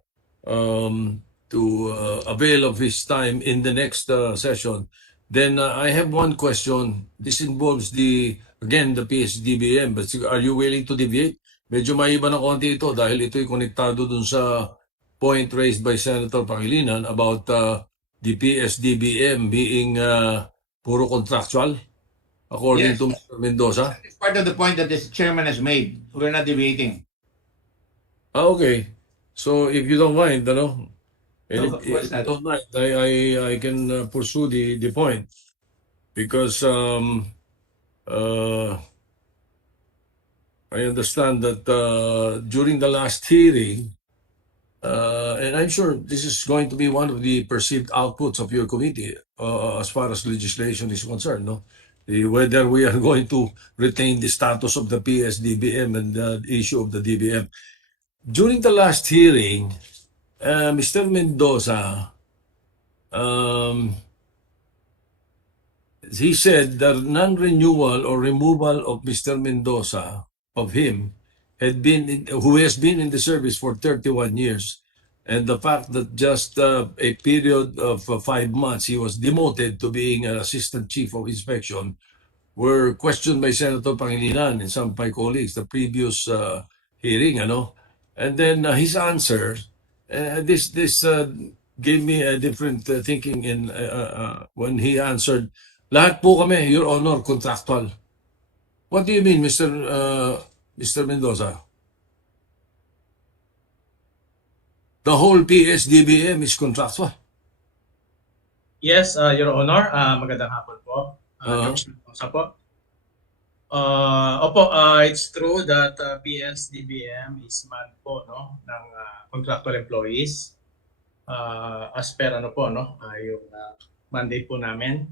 avail of his time in the next session, then I have one question. This involves the PSDBM, but are you willing to deviate? Medyo maiba na konti ito dahil ito'y konektado dun sa point raised by Senator Pangilinan about the PSDBM being puro contractual, according to Mr. Mendoza. It's part of the point that this chairman has made. We're not deviating. Okay. So if you don't mind, No, of course if you not. don't mind, I can pursue the point because I understand that during the last hearing, and I'm sure this is going to be one of the perceived outputs of your committee as far as legislation is concerned, no? Whether we are going to retain the status of the PSDBM and the issue of the DBM. During the last hearing, Mr. Mendoza, he said the non-renewal or removal of Mr. Mendoza, of him, who has been in the service for 31 years, and the fact that just a period of 5 months he was demoted to being an assistant chief of inspection were questioned by Senator Pangilinan and some of my colleagues the previous hearing, And then his answer, this gave me a different thinking in when he answered, lahat po kami, Your Honor, contractual. What do you mean, Mr. Mendoza? The whole PSDBM is contractual. Yes, Your Honor. Magandang hapon po. George Mendoza po. Opo, it's true that PSDBM is man po ng contractual employees as per yung mandate po namin.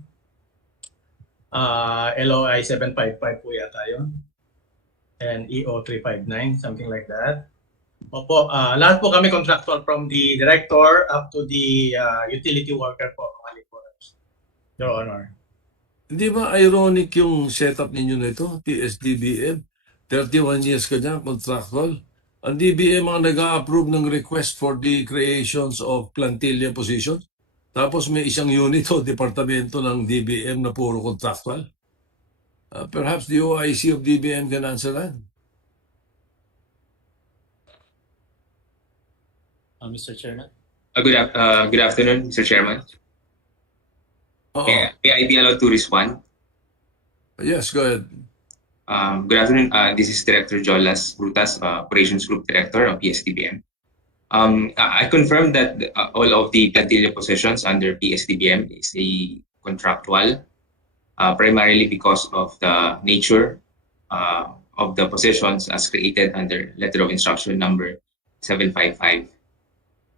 LOI 755 po yata yun. And EO 359, something like that. Opo, lahat po kami contractual from the director up to the utility worker po, Your Honor. Hindi ba ironic yung setup ninyo na ito, PSDBM? 31 years ka dyan, contractual. Ang DBM ang nag-a-approve ng request for the creations of plantilla positions. Tapos may isang unit o departamento ng DBM na puro contractual. Perhaps the OIC of DBM can answer that. Mr. Chairman. Good afternoon, Mr. Chairman. May I be allowed to respond? Yes, go ahead. Good afternoon. This is Director Jolas Brutas, Operations Group Director of PSDBM. I confirm that all of the plantilla positions under PSDBM is a contractual, primarily because of the nature of the positions as created under Letter of Instruction number 755.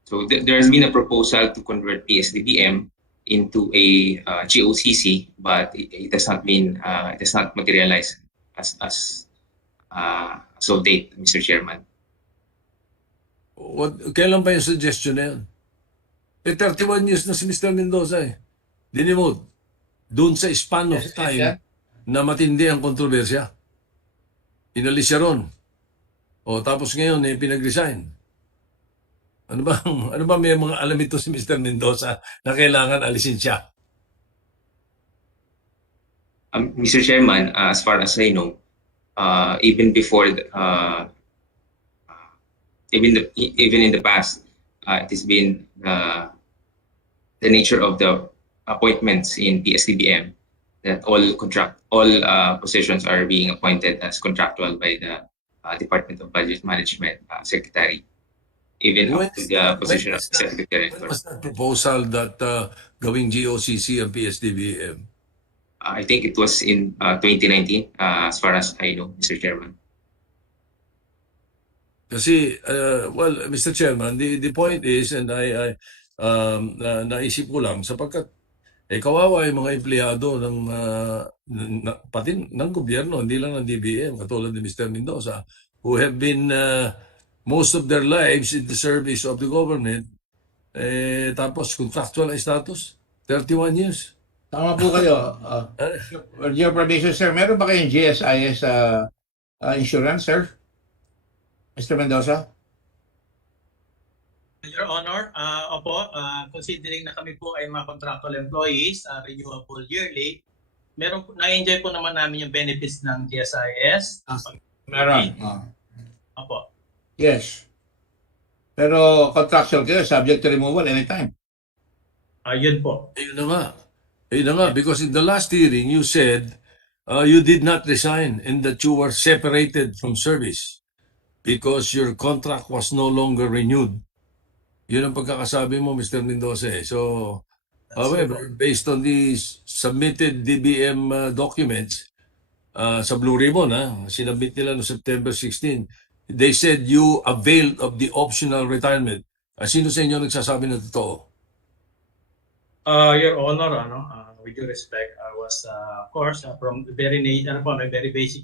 So there has been a proposal to convert PSDBM into a GOCC, but it has not been it has not materialized as of date, Mr. Chairman. Kailan ba yung suggestion na yan? 31 years na si Mr. Mendoza eh. Dinimod. Doon sa span of time na matindi ang kontrobersya. Inalis siya ron. Tapos ngayon pinag-resign. Ano ba may mga alam ito si Mr. Mendoza na kailangan alisin siya? Mr. Chairman, as far as I know, even before even in the past, it has been the nature of the appointments in PSDBM that all positions are being appointed as contractual by the Department of Budget Management Secretary. Even up to the position of Executive Director. When was that proposal that gawing GOCC ang PSDBM? I think it was in 2019, as far as I know, Mr. Chairman. Kasi, well, Mr. Chairman, the point is, and I naisip ko lang, sapagkat kawawa yung mga empleyado pati ng gobyerno, hindi lang ng DBM, katulad ni Mr. Mendoza, who have been most of their lives in the service of the government, tapos contractual status, 31 years. Tama po kayo. With your permission, sir, meron ba kayong GSIS insurance, sir? Mr. Mendoza? Your Honor, opo, considering na kami po ay mga contractual employees, renewable yearly, na-enjoy po naman namin yung benefits ng GSIS. Meron. Opo. Yes. Pero contractual kayo, subject to removal anytime. Yun po. Ayun na nga. Because in the last hearing, you said you did not resign and that you were separated from service because your contract was no longer renewed. Yun ang pagkakasabi mo, Mr. Mendoza. So, however, based on the submitted DBM documents sa Blue Ribbon, sinabit nila no September 16, they said you availed of the optional retirement. Sino sa inyo nagsasabi na totoo? Your Honor, with due respect, I was, of course, from the very basic,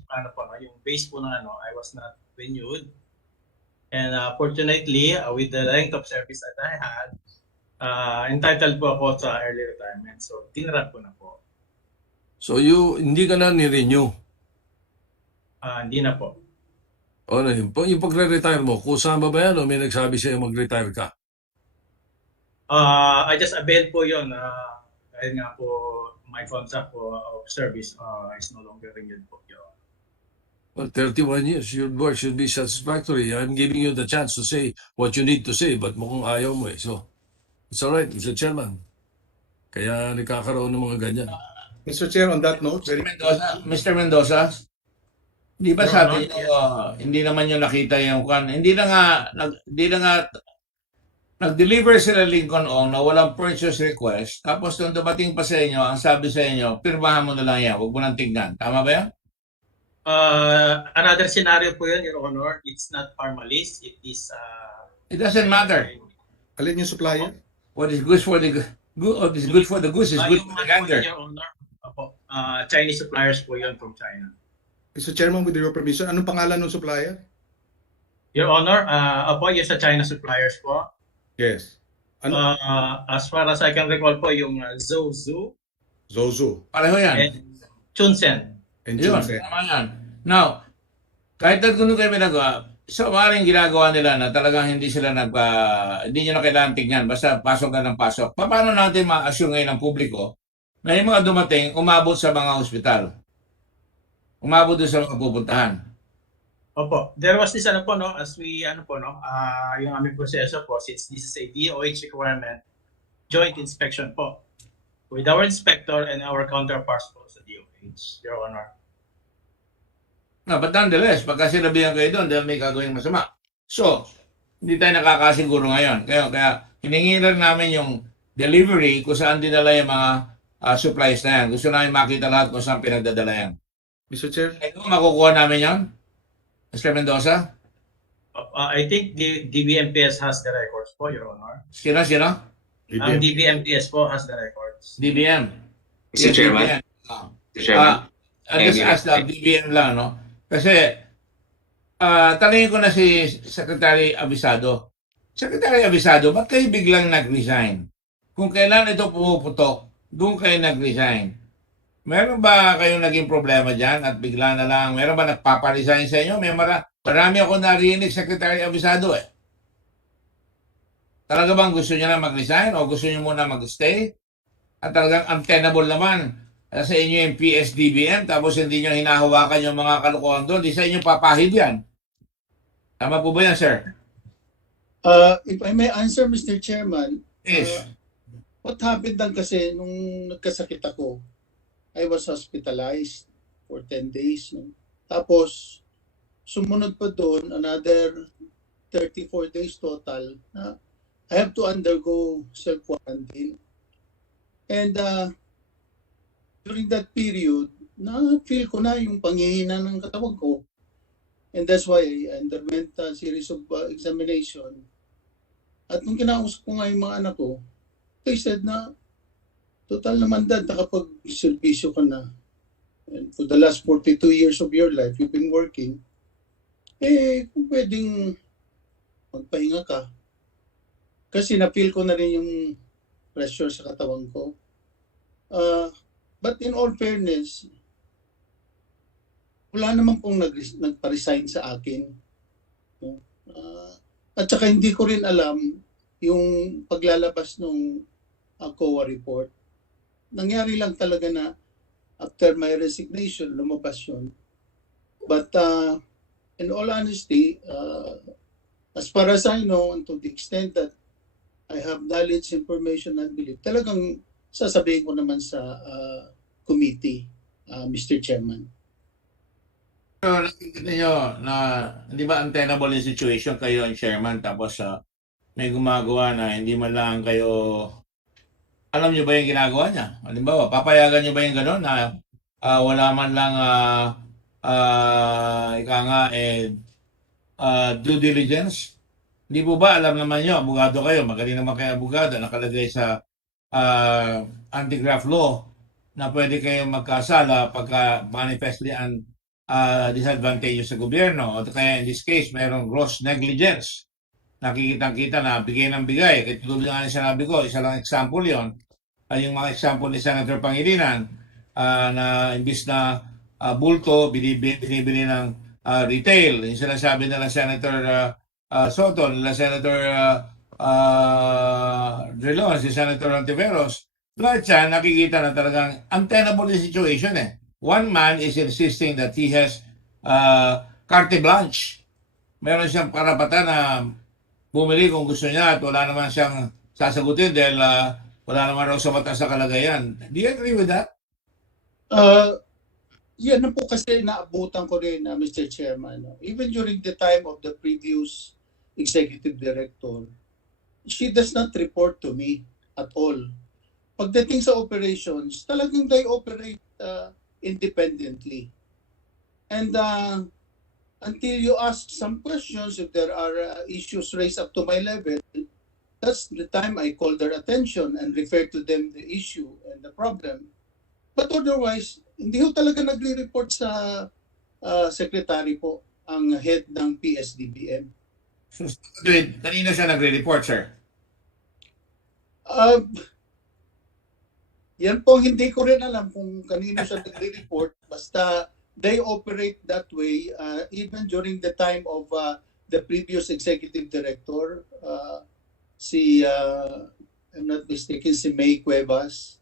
yung base po ng I was not renewed. And fortunately, with the length of service that I had, entitled po ako sa early retirement. So, tinrap ko na po. So, hindi ka na ni-renew? Hindi na po. Yung pagre-retire mo, kusama ba yan o may nagsabi sa'yo mag-retire ka? I just availed po yun. Dahil nga po, my contract po of service is no longer renewed po. Well, 31 years, your work should be satisfactory. I'm giving you the chance to say what you need to say, but mukhang ayaw mo eh. So, it's all right, Mr. Chairman. Kaya nagkakaroon ng mga ganyan. Mr. Chair, on that note, Mr. Mendoza, di ba Your sabi Honor, niyo, hindi naman yung nakita yung kwan, hindi na nga nag-deliver sila Lincoln Ong na walang purchase request, tapos nung dumating pa sa inyo, ang sabi sa inyo, pirmahan mo na lang yan, huwag mo nang tignan. Tama ba yan? Another scenario po yun, Your Honor. It's not formalist. It is... It doesn't matter. Alin yung supplier? What is good for the what is good for the goose is good for the gander. Your Honor. Opo. Chinese suppliers po yun from China. Mr. Chairman, with your permission, anong pangalan ng supplier? Your Honor, opo, yung sa China suppliers po. Yes. As far as I can recall po, yung Zozu. Pareho yan. And Chunsen. Yun, tama yan. Now, kahit na kung kayo pinagawa, so maaaring ginagawa nila na talagang hindi sila hindi nyo na kailangan tignan, basta pasok ka ng pasok. Paano natin ma-assure ngayon ng publiko na yung mga dumating, umabot sa mga ospital? Umabot doon sa mga pupuntahan? Opo. There was this as we yung aming proseso po, since this is a DOH requirement, joint inspection po with our inspector and our counterparts po sa DOH, Your Honor. No, but nonetheless, pagka sinabihan kayo doon, dahil may gagawin masama. So, hindi tayo nakakasiguro ngayon. Kaya hiningi rin namin yung delivery kung saan dinala yung mga supplies na yan. Gusto namin makita lahat kung saan pinagdadala yan. Mr. Chair? Kaya makukuha namin yan? Mr. Mendoza? I think the DBMPS has the records po, Your Honor. Sino? Ang DBMPS po has the records. DBM. Mr. Chairman. Mr. Chairman. Just ask the DBM lang, no? Kasi, tanungin ko na si Secretary Abisado. Secretary Abisado, ba't kayo biglang nag-resign? Kung kailan ito pumuputok, doon kayo nag-resign. Meron ba kayong naging problema dyan at bigla na lang, meron ba nagpaparesign sa inyo? Marami ako narinig, Secretary Abisado eh. Talaga bang gusto niyo na mag-resign o gusto niyo muna mag-stay? At talagang untenable naman sa inyo yung PSDBM tapos hindi niyo hinahawakan yung mga kalukuhan doon, di sa inyo papahid yan. Tama po ba yan, sir? If I may answer, Mr. Chairman, yes. What happened lang kasi nung nagkasakit ako, I was hospitalized for 10 days. No? Tapos, sumunod pa doon, another 34 days total. I have to undergo self-quarantine. And during that period, na-feel ko na yung panghihina ng katawan ko. And that's why I underwent a series of examination. At nung kinausap ko nga yung mga anak ko, they said na, total naman dad, nakapag-servisyo ka na. And for the last 42 years of your life, you've been working. Kung pwedeng magpahinga ka. Kasi na-feel ko na rin yung pressure sa katawan ko. But in all fairness, wala naman pong nagpa-resign sa akin. At saka hindi ko rin alam yung paglalabas ng COA report. Nangyari lang talaga na after my resignation, lumabas yun. But in all honesty, as far as I know, and to the extent that I have knowledge, information, and belief, talagang sasabihin ko naman sa committee, Mr. Chairman. So, nakikita nyo na hindi ba untenable yung situation kayo ang chairman tapos may gumagawa na hindi man lang kayo alam nyo ba yung ginagawa niya? Halimbawa, papayagan nyo ba yung gano'n na wala man lang due diligence? Hindi po ba alam naman nyo, abogado kayo, magaling naman kayo abogado, nakalagay sa anti-graft law na pwede kayong magkasala pagka manifestly disadvantageous sa gobyerno. O kaya in this case, mayroong gross negligence. Nakikita-kita na bigay ng bigay. Kaya tulad nga na sinabi ko, isa lang example yon. Ay yung mga example ni Senator Pangilinan na imbis na bulto, binibili ng retail. Yung sinasabi nila Senator Soto, nila Senator Drilon, si Senator Hontiveros, lahat yan nakikita na talagang untenable situation eh. One man is insisting that he has carte blanche. Meron siyang karapatan na bumili kung gusto niya at wala naman siyang sasagutin dahil wala naman raw sa mataas na kalagayan. Do you agree with that? Yan na po kasi naabutan ko rin, Mr. Chairman. Even during the time of the previous executive director, she does not report to me at all. Pagdating sa operations, talagang they operate independently. And until you ask some questions, if there are issues raised up to my level, that's the time I call their attention and refer to them the issue and the problem. But otherwise, hindi ho talaga nagre-report sa secretary po ang head ng PSDBM. So, kanino siya nagre-report, sir? Yan po, hindi ko rin alam kung kanino siya nagre-report. Basta they operate that way even during the time of the previous executive director, si, I'm not mistaken, si May Cuevas.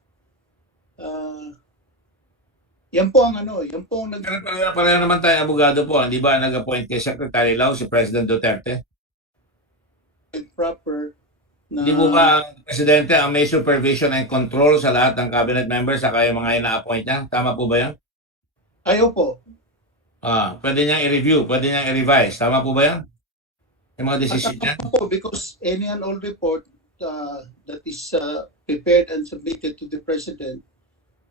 Yan po ang yan po ang Pareho naman tayo abogado po, hindi ba nag-appoint kay Secretary Lau si President Duterte? Proper na... Hindi mo ba ang Presidente ang may supervision and control sa lahat ng cabinet members sa yung mga ina-appoint niya? Tama po ba yan? Ayaw po. Pwede niyang i-review, pwede niyang i-revise. Tama po ba yan? Yung mga decision niya? Tama po, because any and all report that is prepared and submitted to the President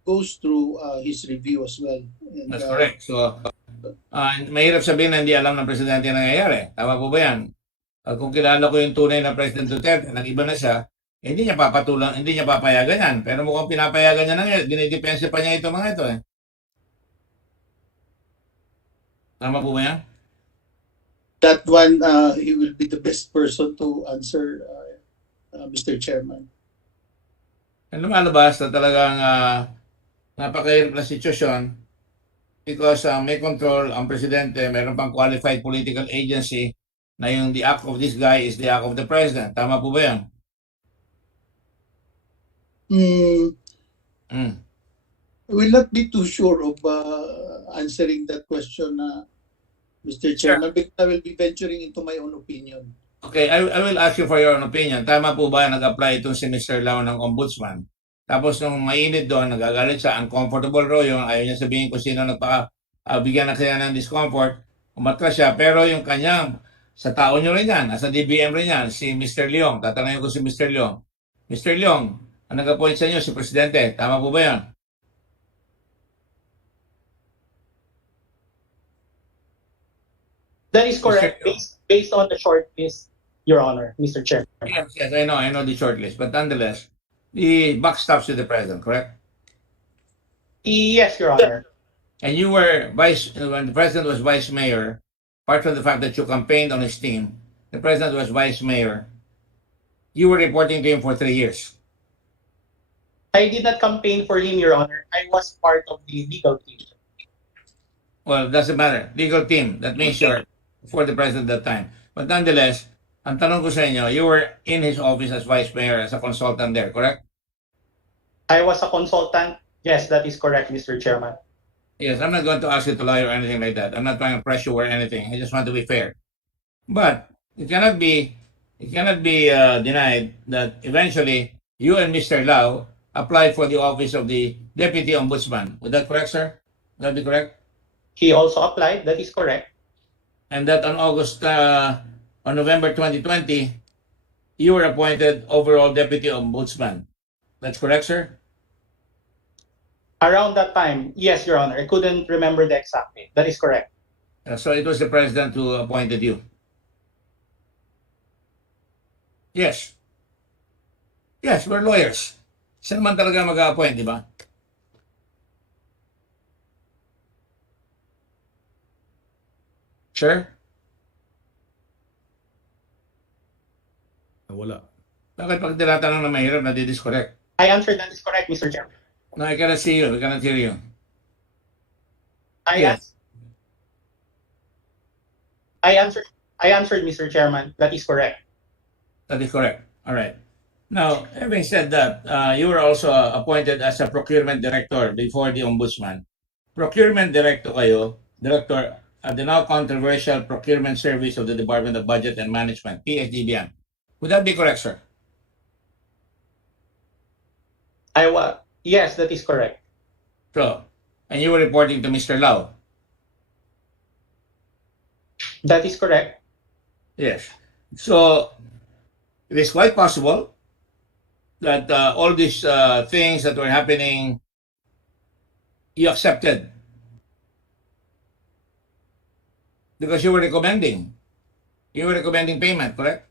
goes through his review as well. And, that's correct. So, mahirap sabihin na hindi alam ng Presidente na nangyayari. Tama po ba yan? Kung kilala ko yung tunay na President Duterte, nag-iba na siya, hindi niya papatulang, hindi niya papayagan yan. Pero mukhang pinapayagan niya na ngayon, dinidepensa pa niya ito mga ito eh. Tama po ba yan? That one, he will be the best person to answer, Mr. Chairman. Lumalabas na talagang napakahirap na sitwasyon because may control ang Presidente, meron pang qualified political agency na yung the act of this guy is the act of the President. Tama po ba yan? I will not be too sure of answering that question, Mr. Chairman, because I will be venturing into my own opinion. Okay, I will ask you for your own opinion. Tama po ba nag-apply itong si Mr. Lau ng Ombudsman? Tapos nung mainit doon, nagagalit siya, uncomfortable raw yung ayaw niya sabihin kung sino bigyan na kaya ng discomfort, umatras siya. Pero yung kanyang, sa tao nyo rin yan, nasa DBM rin yan, si Mr. Leong. Tatanungin ko si Mr. Leong. Mr. Leong, ang nag-appoint sa inyo, si Presidente. Tama po ba yan? That is correct, based on the shortlist, Your Honor, Mr. Chairman. Yes, I know the shortlist. But nonetheless, the buck stops with the President, correct? Yes, Your Honor. And you were when the President was Vice Mayor, apart from the fact that you campaigned on his team, the President was Vice Mayor, you were reporting to him for 3 years. I did not campaign for him, Your Honor. I was part of the legal team. Well, it doesn't matter. Legal team, that means you're for the President at that time. But nonetheless, ang tanong ko sa inyo, you were in his office as Vice Mayor, as a consultant there, correct? I was a consultant. Yes, that is correct, Mr. Chairman. Yes, I'm not going to ask you to lie or anything like that. I'm not trying to pressure you or anything. I just want to be fair. But it cannot be denied that eventually you and Mr. Lau applied for the office of the Deputy Ombudsman. Would that correct, sir? Would that be correct? He also applied. That is correct. And that on November 2020, you were appointed overall Deputy Ombudsman. That's correct, sir? Around that time, yes, Your Honor. I couldn't remember the exact date. That is correct. So it was the President who appointed you? Yes. Yes, we're lawyers. Siya naman talaga mag-a-appoint, di ba? Sure? Wala. Bakit pag tinatanong na mahirap, nadi-discorrect? I answered that is correct, Mr. Chairman. No, I cannot see you. I cannot hear you. I answered, Mr. Chairman. That is correct. That is correct. All right. Now, having said that, you were also appointed as a procurement director before the ombudsman. Procurement director kayo, director the now controversial procurement service of the Department of Budget and Management, PSDBM. Would that be correct, sir? Yes, that is correct. So, and you were reporting to Mr. Lau? That is correct. Yes. So, it is quite possible that all these things that were happening, you accepted because you were recommending. You were recommending payment, correct?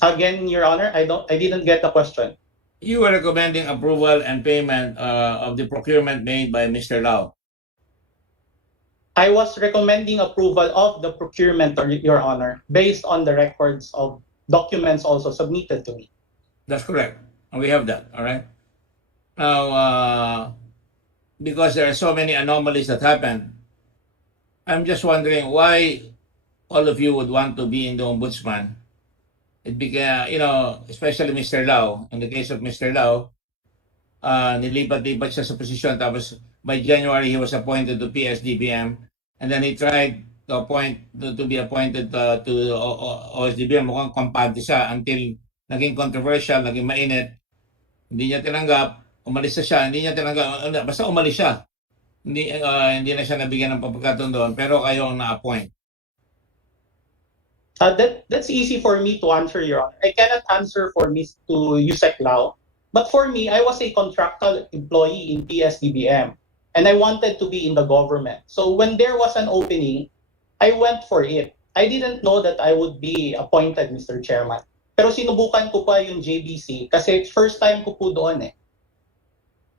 Again, Your Honor, I didn't get the question. You were recommending approval and payment of the procurement made by Mr. Lau. I was recommending approval of the procurement, Your Honor, based on the records of documents also submitted to me. That's correct. And we have that, all right? Now, because there are so many anomalies that happen, I'm just wondering why all of you would want to be in the ombudsman. It began, especially Mr. Lau. In the case of Mr. Lau, nilipat-lipat siya sa posisyon. Tapos by January, he was appointed to PSDBM. And then he tried to be appointed to OSDBM. Mukhang kampante siya until naging controversial, naging mainit. Hindi niya tinanggap. Umalis na siya. Hindi niya tinanggap. Basta umalis siya. Hindi na siya nabigyan ng pagkakataon doon. Pero kayo ang na-appoint. That's easy for me to answer, Your Honor. I cannot answer for Yusek Lau. But for me, I was a contractual employee in PSDBM. And I wanted to be in the government. So when there was an opening, I went for it. I didn't know that I would be appointed, Mr. Chairman. Pero sinubukan ko pa yung JBC kasi first time ko po doon eh.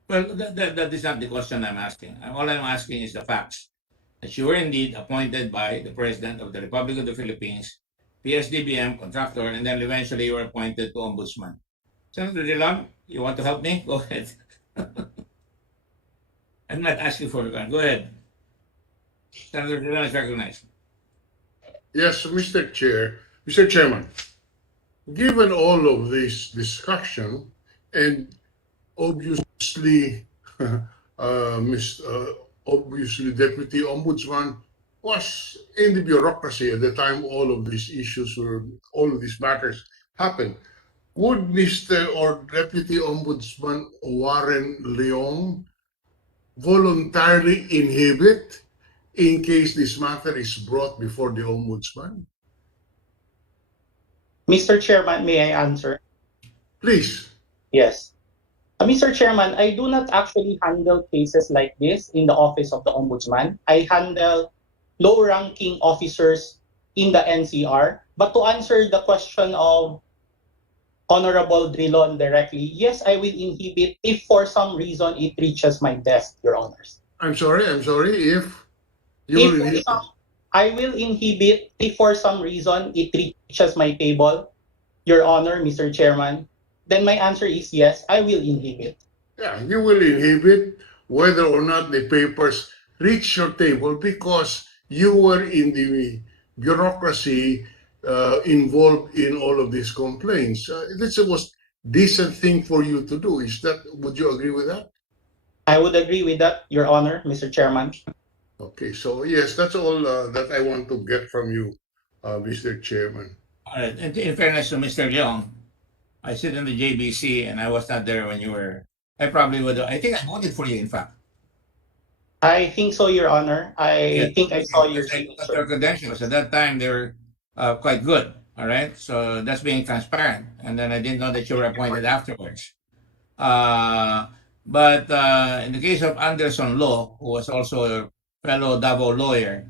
Well, that is not the question I'm asking. All I'm asking is the facts. That you were indeed appointed by the President of the Republic of the Philippines, PSDBM, contractor, and then eventually you were appointed to Ombudsman. Senator Dillon, you want to help me? Go ahead. I'm not asking for a gun. Go ahead. Senator Dillon is recognized. Yes, Mr. Chairman, given all of this discussion and obviously, obviously Deputy Ombudsman was in the bureaucracy at the time all of these matters happened. Would Mr. or Deputy Ombudsman Warren Leong voluntarily inhibit in case this matter is brought before the Ombudsman? Mr. Chairman, may I answer? Please. Yes. Mr. Chairman, I do not actually handle cases like this in the office of the Ombudsman. I handle low-ranking officers in the NCR. But to answer the question of Honorable Drilon directly, yes, I will inhibit if for some reason it reaches my desk, Your Honors. I'm sorry, if I will inhibit if for some reason it reaches my table, Your Honor, Mr. Chairman, then my answer is yes, I will inhibit. Yeah, you will inhibit whether or not the papers reach your table because you were in the bureaucracy involved in all of these complaints. That's the most decent thing for you to do. Would you agree with that? I would agree with that, Your Honor, Mr. Chairman. Okay, so yes, that's all that I want to get from you, Mr. Chairman. All right. In fairness to Mr. Leong, I sit in the JBC and I was not there when you were. I probably would. I think I voted for you, in fact. I think so, Your Honor. I think I saw your credentials. At that time, they were quite good. All right. So that's being transparent. And then I didn't know that you were appointed afterwards. But in the case of Anderson Law, who was also a fellow Davao lawyer,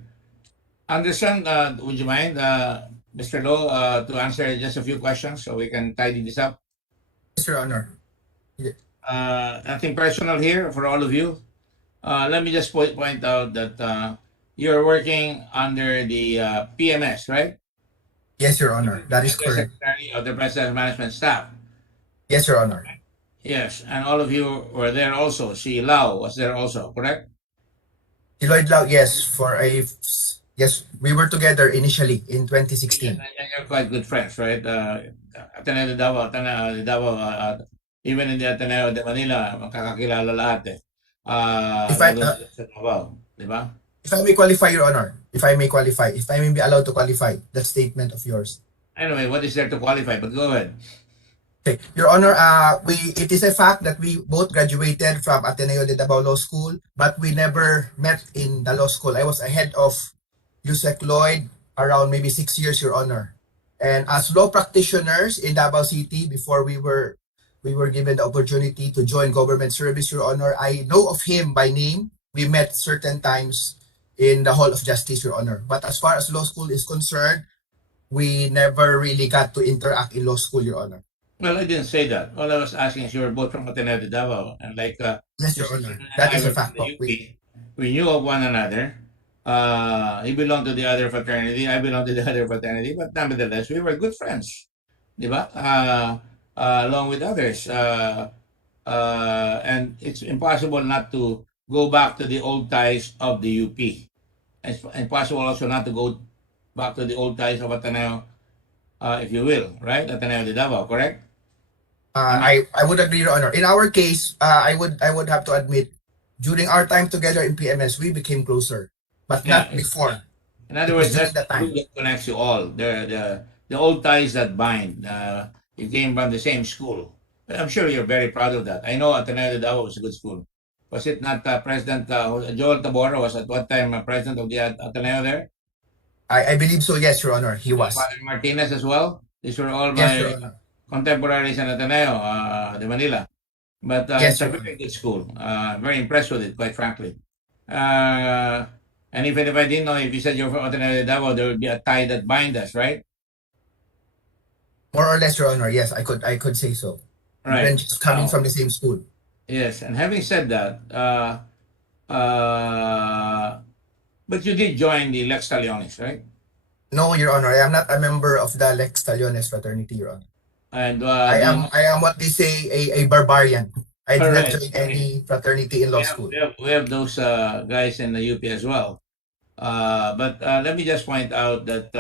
Anderson, would you mind, Mr. Law, to answer just a few questions so we can tidy this up? Yes, Your Honor. Nothing personal here for all of you. Let me just point out that you're working under the PMS, right? Yes, Your Honor. That is correct. Secretary of the President's Management Staff. Yes, Your Honor. Yes, and all of you were there also. Si Lau was there also, correct? Lloyd Lau, yes. Yes, we were together initially in 2016. And you're quite good friends, right? Ateneo de Davao, even in the Ateneo de Manila, magkakakilala lahat eh. Sa Davao, di ba? If I may qualify, Your Honor, if I may be allowed to qualify that statement of yours. Anyway, what is there to qualify? But go ahead. Okay, Your Honor, it is a fact that we both graduated from Ateneo de Davao Law School, but we never met in the law school. I was ahead of Yusek Lloyd around maybe 6 years, Your Honor. And as law practitioners in Davao City, before we were given the opportunity to join government service, Your Honor, I know of him by name. We met certain times in the Hall of Justice, Your Honor. But as far as law school is concerned, we never really got to interact in law school, Your Honor. Well, I didn't say that. All I was asking is you were both from Ateneo de Davao, and like Yes, Your Honor. That is a fact. We knew of one another. He belonged to the other fraternity. I belonged to the other fraternity. But nevertheless, we were good friends. Di ba? Along with others. And it's impossible not to go back to the old ties of the UP. It's impossible also not to go back to the old ties of Ateneo, if you will, right? Ateneo de Davao, correct? I would agree, Your Honor. In our case, I would have to admit, during our time together in PMS, we became closer, but not before. In other words, that's the glue that connects you all. The old ties that bind. You came from the same school. I'm sure you're very proud of that. I know Ateneo de Davao was a good school. Was it not President Joel Tabora was at one time president of the Ateneo there? I believe so, yes, Your Honor. He was. Father Martinez as well? These were all Yes, my Your Honor. contemporaries in Ateneo de Manila. But Yes, it's a Your very good school. Very impressed with it, quite frankly. And even if I didn't know, if you said you're from Ateneo de Davao, there would be a tie that binds us, right? More or less, Your Honor. Yes, I could say so. Right. Even just coming from the same school. Yes, and having said that, but you did join the Lex Talionis, right? No, Your Honor. I am not a member of the Lex Taliones fraternity, Your Honor. And I am what they say a barbarian. I did not Correct. join any fraternity in law school. We have those guys in the UP as well. But let me just point out that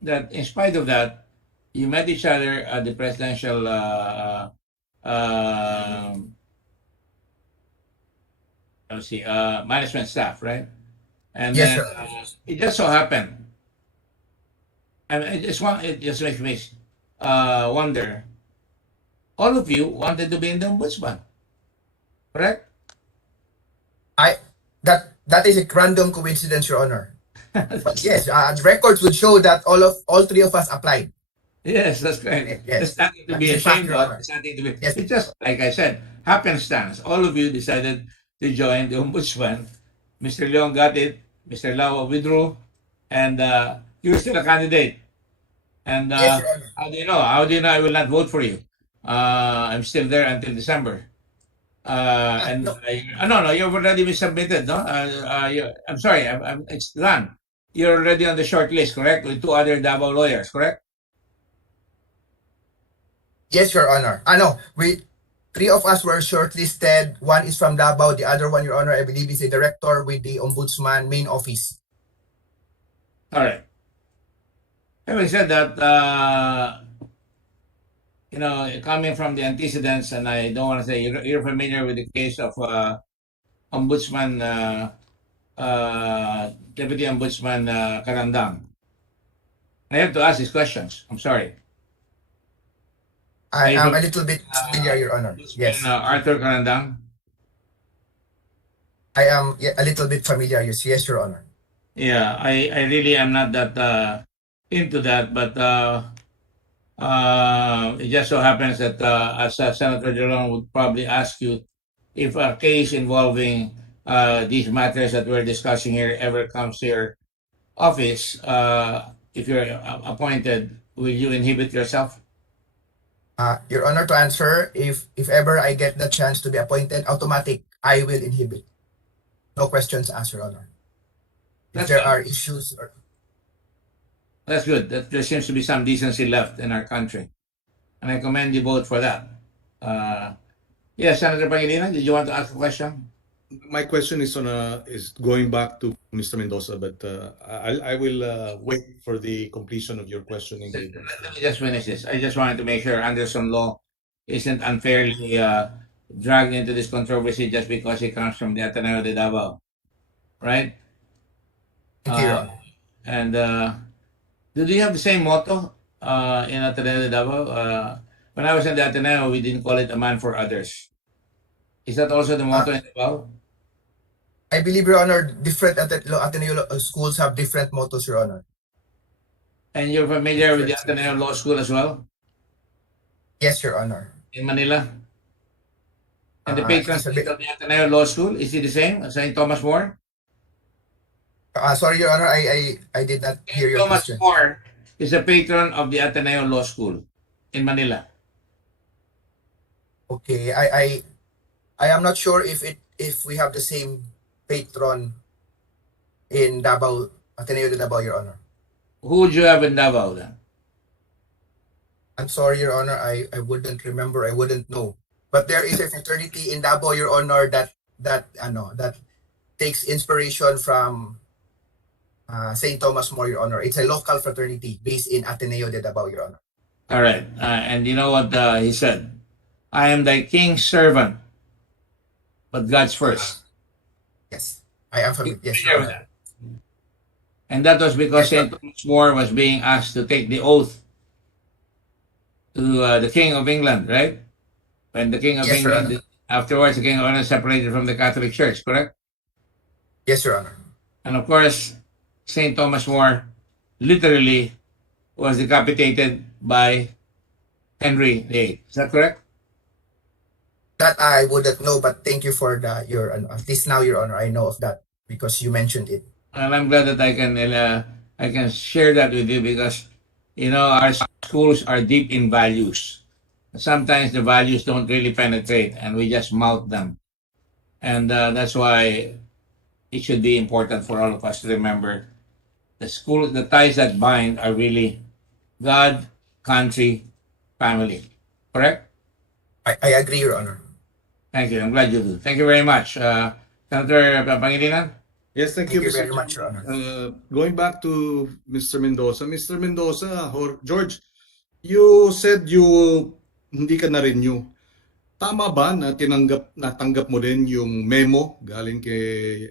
that in spite of that, you met each other at the presidential management staff, right? And Yes, then sir. it just so happened, and it just makes me wonder. All of you wanted to be in the ombudsman, correct? That is a random coincidence, Your Honor. But yes, records would show that all three of us applied. Yes, that's correct. Yes. It's nothing to That be is a fact, ashamed Your of. Honor. It's nothing to be. Yes. It's just like I said, happenstance. All of you decided to join the ombudsman. Mr. Leong got it. Mr. Lau withdrew, and you were still a candidate. And Yes, Your Honor. how do you know? How do you know I will not vote for you? I'm still there until December. And no, you've already been submitted, no? I'm sorry, it's done. You're already on the short list, correct? With two other Davao lawyers, correct? Yes, Your Honor. No, three of us were shortlisted. One is from Davao. The other one, Your Honor, I believe is a director with the Ombudsman main office. All right. Having said that, coming from the antecedents, and I don't want to say you're familiar with the case of Ombudsman, Deputy Ombudsman Karandang. I have to ask these questions. I'm sorry. I am a little bit familiar, Your Honor. Yes. Arthur Karandang. I am a little bit familiar. Yes, Your Honor. Yeah, I really am not that into that, but it just so happens that as Senator Jerome would probably ask you if a case involving these matters that we're discussing here ever comes to your office, if you're appointed, will you inhibit yourself? Your Honor, to answer, if ever I get the chance to be appointed, automatic, I will inhibit. No questions asked, Your Honor. If there are issues. That's good. There seems to be some decency left in our country. And I commend you both for that. Yes, Senator Pangilinan, did you want to ask a question? My question is going back to Mr. Mendoza, but I will wait for the completion of your questioning. Let me just finish this. I just wanted to make sure Anderson Law isn't unfairly dragged into this controversy just because he comes from the Ateneo de Davao, right? Thank you, Your Honor. And do you have the same motto in Ateneo de Davao? When I was in the Ateneo, we didn't call it a man for others. Is that also the motto in Davao? I believe, Your Honor, different Ateneo schools have different mottos, Your Honor. And you're familiar with the Ateneo Law School as well? Yes, Your Honor. In Manila? And the It patron is a saint bit- of the Ateneo Law School, is it the same as St. Thomas More? Sorry, Your Honor, I did not hear your Thomas question. More is a patron of the Ateneo Law School in Manila. Okay, I am not sure if we have the same patron in Davao, Ateneo de Davao, Your Honor. Who would you have in Davao then? I'm sorry, Your Honor, I wouldn't remember, I wouldn't know. But there is a fraternity in Davao, Your Honor, that takes inspiration from St. Thomas More, Your Honor. It's a local fraternity based in Ateneo de Davao, Your Honor. All right. And you know what he said? I am thy king's servant, but God's first. Yes, I am familiar. Yes, Familiar Your with Honor. that? And that was because Yes, St. Thomas More was being asked to take the oath to the King of England, right? When the King of Yes, Your England, Honor. afterwards, the King of England separated from the Catholic Church, correct? Yes, Your Honor. And of course, St. Thomas More literally was decapitated by Henry VIII. Is that correct? That I wouldn't know, but thank you for your at least now, Your Honor, I know of that because you mentioned it. And I'm glad that I can share that with you because you know our schools are deep in values. Sometimes the values don't really penetrate, and we just mouth them, and that's why it should be important for all of us to remember the ties that bind are really God, country, family. Correct? I agree, Your Honor. Thank you. I'm glad you do. Thank you very much, Senator Pangilinan. Yes, thank Thank you, you very Mr. much, Your Chairman. Going back to Mr. Mendoza. Mr. Mendoza, or George, you said hindi ka na-renew. Tama ba na natanggap mo din yung memo galing kay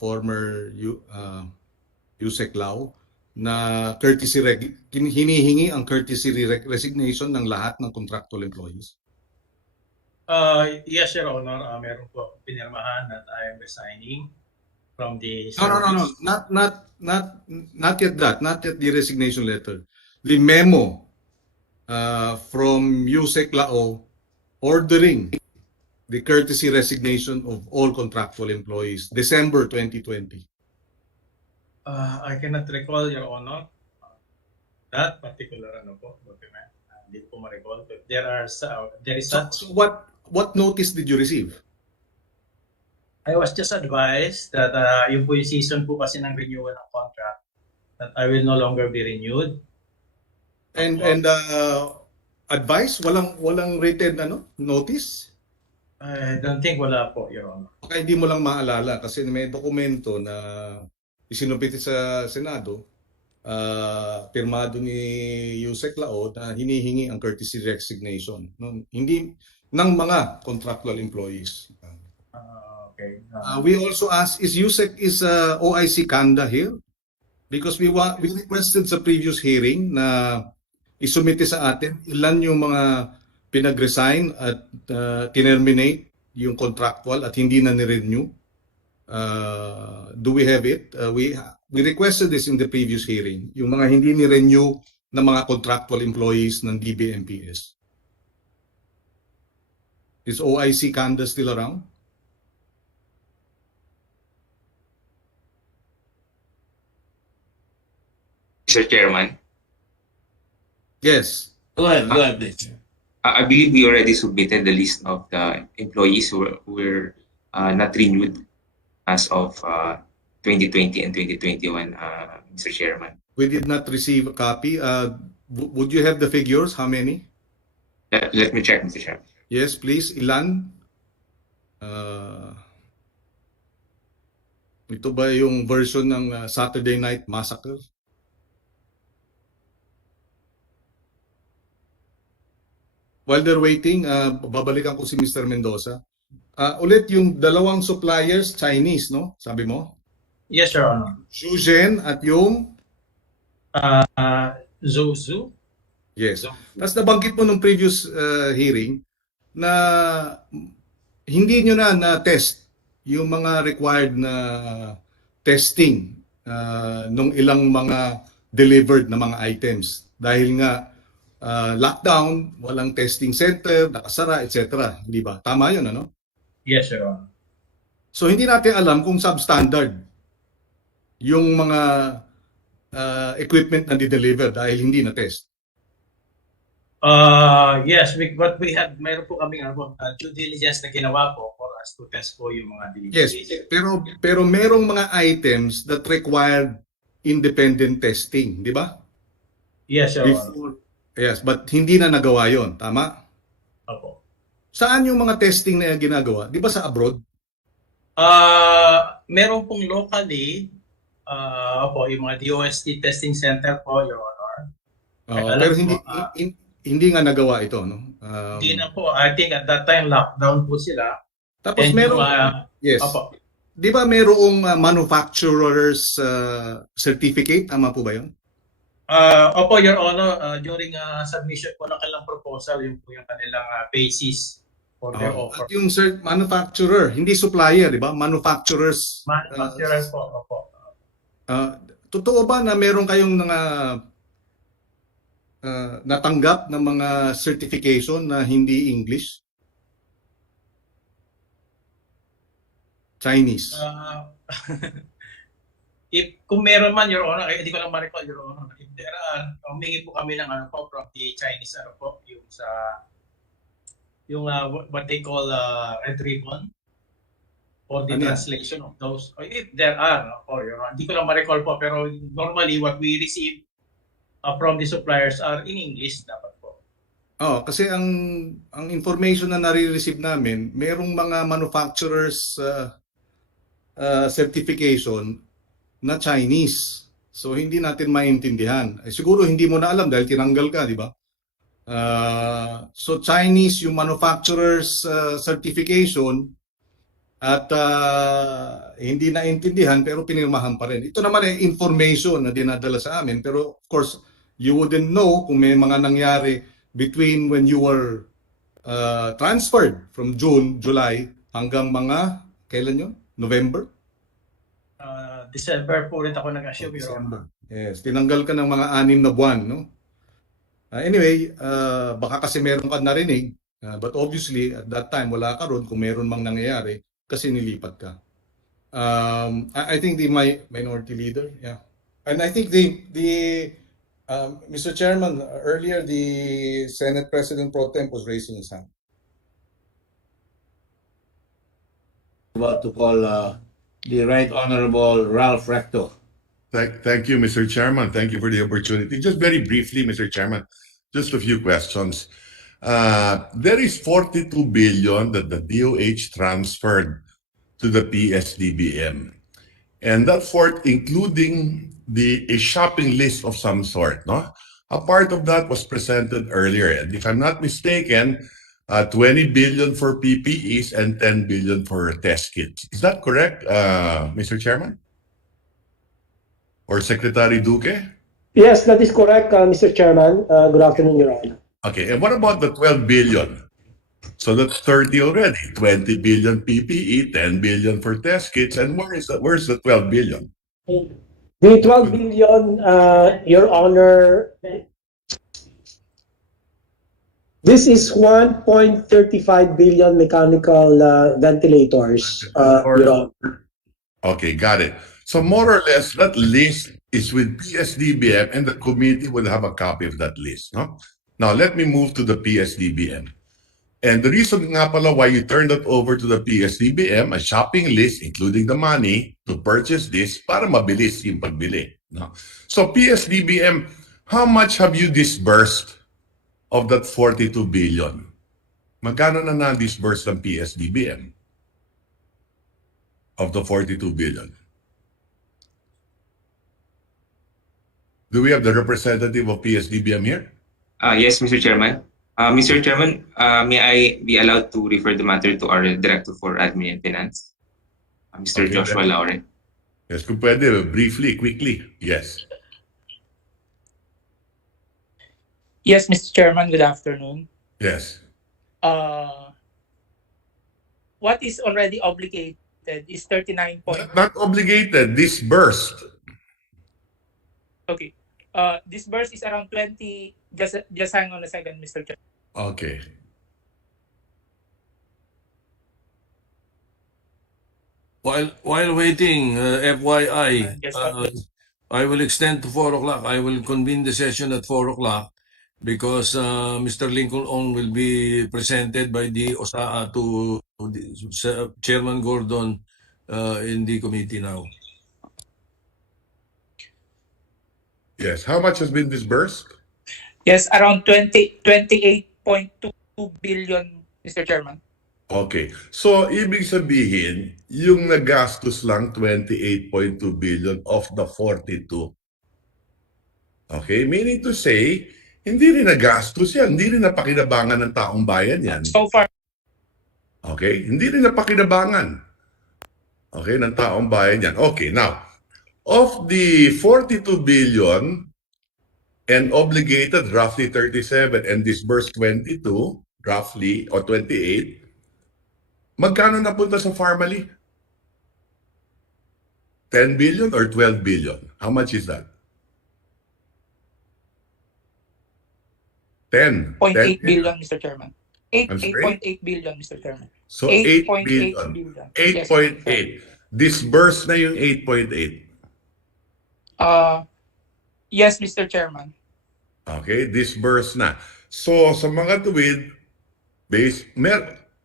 former Yusek Lau na hinihingi ang courtesy resignation ng lahat ng contractual employees? Yes, Your Honor. Meron po akong pinirmahan that I am resigning from the No. service. Not yet that. Not yet the resignation letter. The memo from Yusek Lao ordering the courtesy resignation of all contractual employees, December 2020. I cannot recall, Your Honor, that particular document. Hindi ko ma-recall. But there is such. So what notice did you receive? I was just advised that yung po yung season po kasi ng renewal ng contract that I will no longer be renewed. And advice, walang written notice? I don't think wala po, Your Honor. Baka hindi mo lang maalala kasi may dokumento na isinupit sa Senado, pirmado ni Yusek Lao na hinihingi ang courtesy resignation, hindi ng mga contractual employees. Okay. We also asked, is OIC Kanda here? Because we requested sa previous hearing na isumite sa atin ilan yung mga pinag-resign at tinerminate yung contractual at hindi na ni-renew. Do we have it? We requested this in the previous hearing, yung mga hindi ni-renew na mga contractual employees ng DBMPS. Is OIC Kanda still around? Mr. Chairman. Yes. Go ahead, please. I believe we already submitted the list of the employees who were not renewed as of 2020 and 2021, Mr. Chairman. We did not receive a copy. Would you have the figures? How many? Let me check, Mr. Chairman. Yes, please. Ilan? Ito ba yung version ng Saturday Night Massacre? while they're waiting, babalikan ko si Mr. Mendoza. Ulit yung dalawang suppliers, Chinese, no? Sabi mo? Yes, Your Honor. Shuzhen at yung? Zozu. Yes. Tapos nabanggit mo nung previous hearing na hindi nyo na-test yung mga required na testing nung ilang mga delivered na mga items. Dahil nga lockdown, walang testing center, nakasara, etc. Hindi ba? Tama yun, ano? Yes, Your Honor. So hindi natin alam kung substandard yung mga equipment na di-deliver dahil hindi na-test. Yes, but we had, meron po kaming due diligence na ginawa po for us to test po yung mga deliveries. Yes, pero merong mga items that required independent testing, di ba? Yes, Your Honor. Yes, but hindi na nagawa yon, tama? Opo. Saan yung mga testing na ginagawa? Di ba sa abroad? Meron pong locally, yung mga DOST testing center po, Your Honor. Pero hindi nga nagawa ito, no? Hindi na po. I think at that time, lockdown po sila. Tapos meron, yes. Opo. Di ba merong manufacturer's certificate? Tama po ba yun? Opo, Your Honor, during submission po ng kanilang proposal, yun po yung kanilang basis for their offer. At yung manufacturer, hindi supplier, di ba? Manufacturers. Manufacturer po, opo. Totoo ba na meron kayong natanggap ng mga certification na hindi English? Chinese. Kung meron man, Your Honor, hindi ko lang ma-recall, Your Honor. If there are, humingi po kami ng from the Chinese, yung what they call red ribbon for the translation of those. If there are, Your Honor, hindi ko lang ma-recall po, pero normally what we receive from the suppliers are in English dapat po. Kasi ang information na nare-receive namin, merong mga manufacturers certification na Chinese. So hindi natin maintindihan. Siguro hindi mo na alam dahil tinanggal ka, di ba? So Chinese yung manufacturer's certification at hindi naintindihan pero pinirmahan pa rin. Ito naman ay information na dinadala sa amin pero of course you wouldn't know kung may mga nangyari between when you were transferred from June, July hanggang mga kailan yun? November? December po ulit ako nag-assume, Your Honor. Yes, tinanggal ka ng mga 6 na buwan, no? Anyway, baka kasi meron ka narinig, but obviously at that time wala ka ron kung meron mang nangyayari kasi nilipat ka. I think the minority leader, yeah. And I think Mr. Chairman, earlier the Senate President Pro Tem was raising his hand. About to call the Right Honorable Ralph Recto. Thank you, Mr. Chairman. Thank you for the opportunity. Just very briefly, Mr. Chairman, just a few questions. There is 42 billion that the DOH transferred to the PSDBM. And that including a shopping list of some sort, no? A part of that was presented earlier. And if I'm not mistaken, 20 billion for PPEs and 10 billion for test kits. Is that correct, Mr. Chairman? Or Secretary Duque? Yes, that is correct, Mr. Chairman. Good afternoon, Your Honor. Okay, and what about the 12 billion? So that's 30 already. 20 billion PPE, 10 billion for test kits, and where's the 12 billion? The 12 billion, Your Honor, this is 1.35 billion mechanical ventilators. Okay, got it. So more or less, that list is with PSDBM and the committee will have a copy of that list. No? Now, let me move to the PSDBM. And the reason nga pala why you turned it over to the PSDBM, a shopping list, including the money to purchase this, para mabilis yung pagbili. No? So PSDBM, how much have you disbursed of that 42 billion? Magkano na na-disburse ng PSDBM of the 42 billion? Do we have the representative of PSDBM here? Yes, Mr. Chairman. Mr. Chairman, may I be allowed to refer the matter to our Director for Admin and Finance, Mr. Okay, Joshua then. Laure? Yes, kung pwede, briefly, quickly. Yes. Yes, Mr. Chairman, good afternoon. Yes. What is already obligated is 39 point. Not obligated, disbursed. Okay. Disbursed is around 20. Just hang on a second, Mr. Chairman. Okay. While waiting, FYI, Yes, I will extend to 4 o'clock. I will convene the session at 4 o'clock because Mr. Lincoln Ong will be presented by the OSAA to Chairman Gordon in the committee now. Yes. How much has been disbursed? Yes, around 28.2 billion, Mr. Chairman. Okay. So, ibig sabihin, yung nagastos lang 28.2 billion of the 42. Okay? Meaning to say, hindi rin nagastos yan. Hindi rin napakinabangan ng taong bayan yan. So far. Okay? Hindi rin napakinabangan. Okay? Ng taong bayan yan. Okay. Now, of the 42 billion and obligated roughly 37 and disbursed 22, roughly, or 28, magkano napunta sa Farmally? 10 billion or 12 billion? How much is that? 10.8 billion, Mr. Chairman. 8.8 billion, Mr. Chairman. So 8 8.8 billion. billion. 8.8. Disbursed na yung 8.8. Yes, Mr. Chairman. Okay, disbursed na. So sa mga tuwid,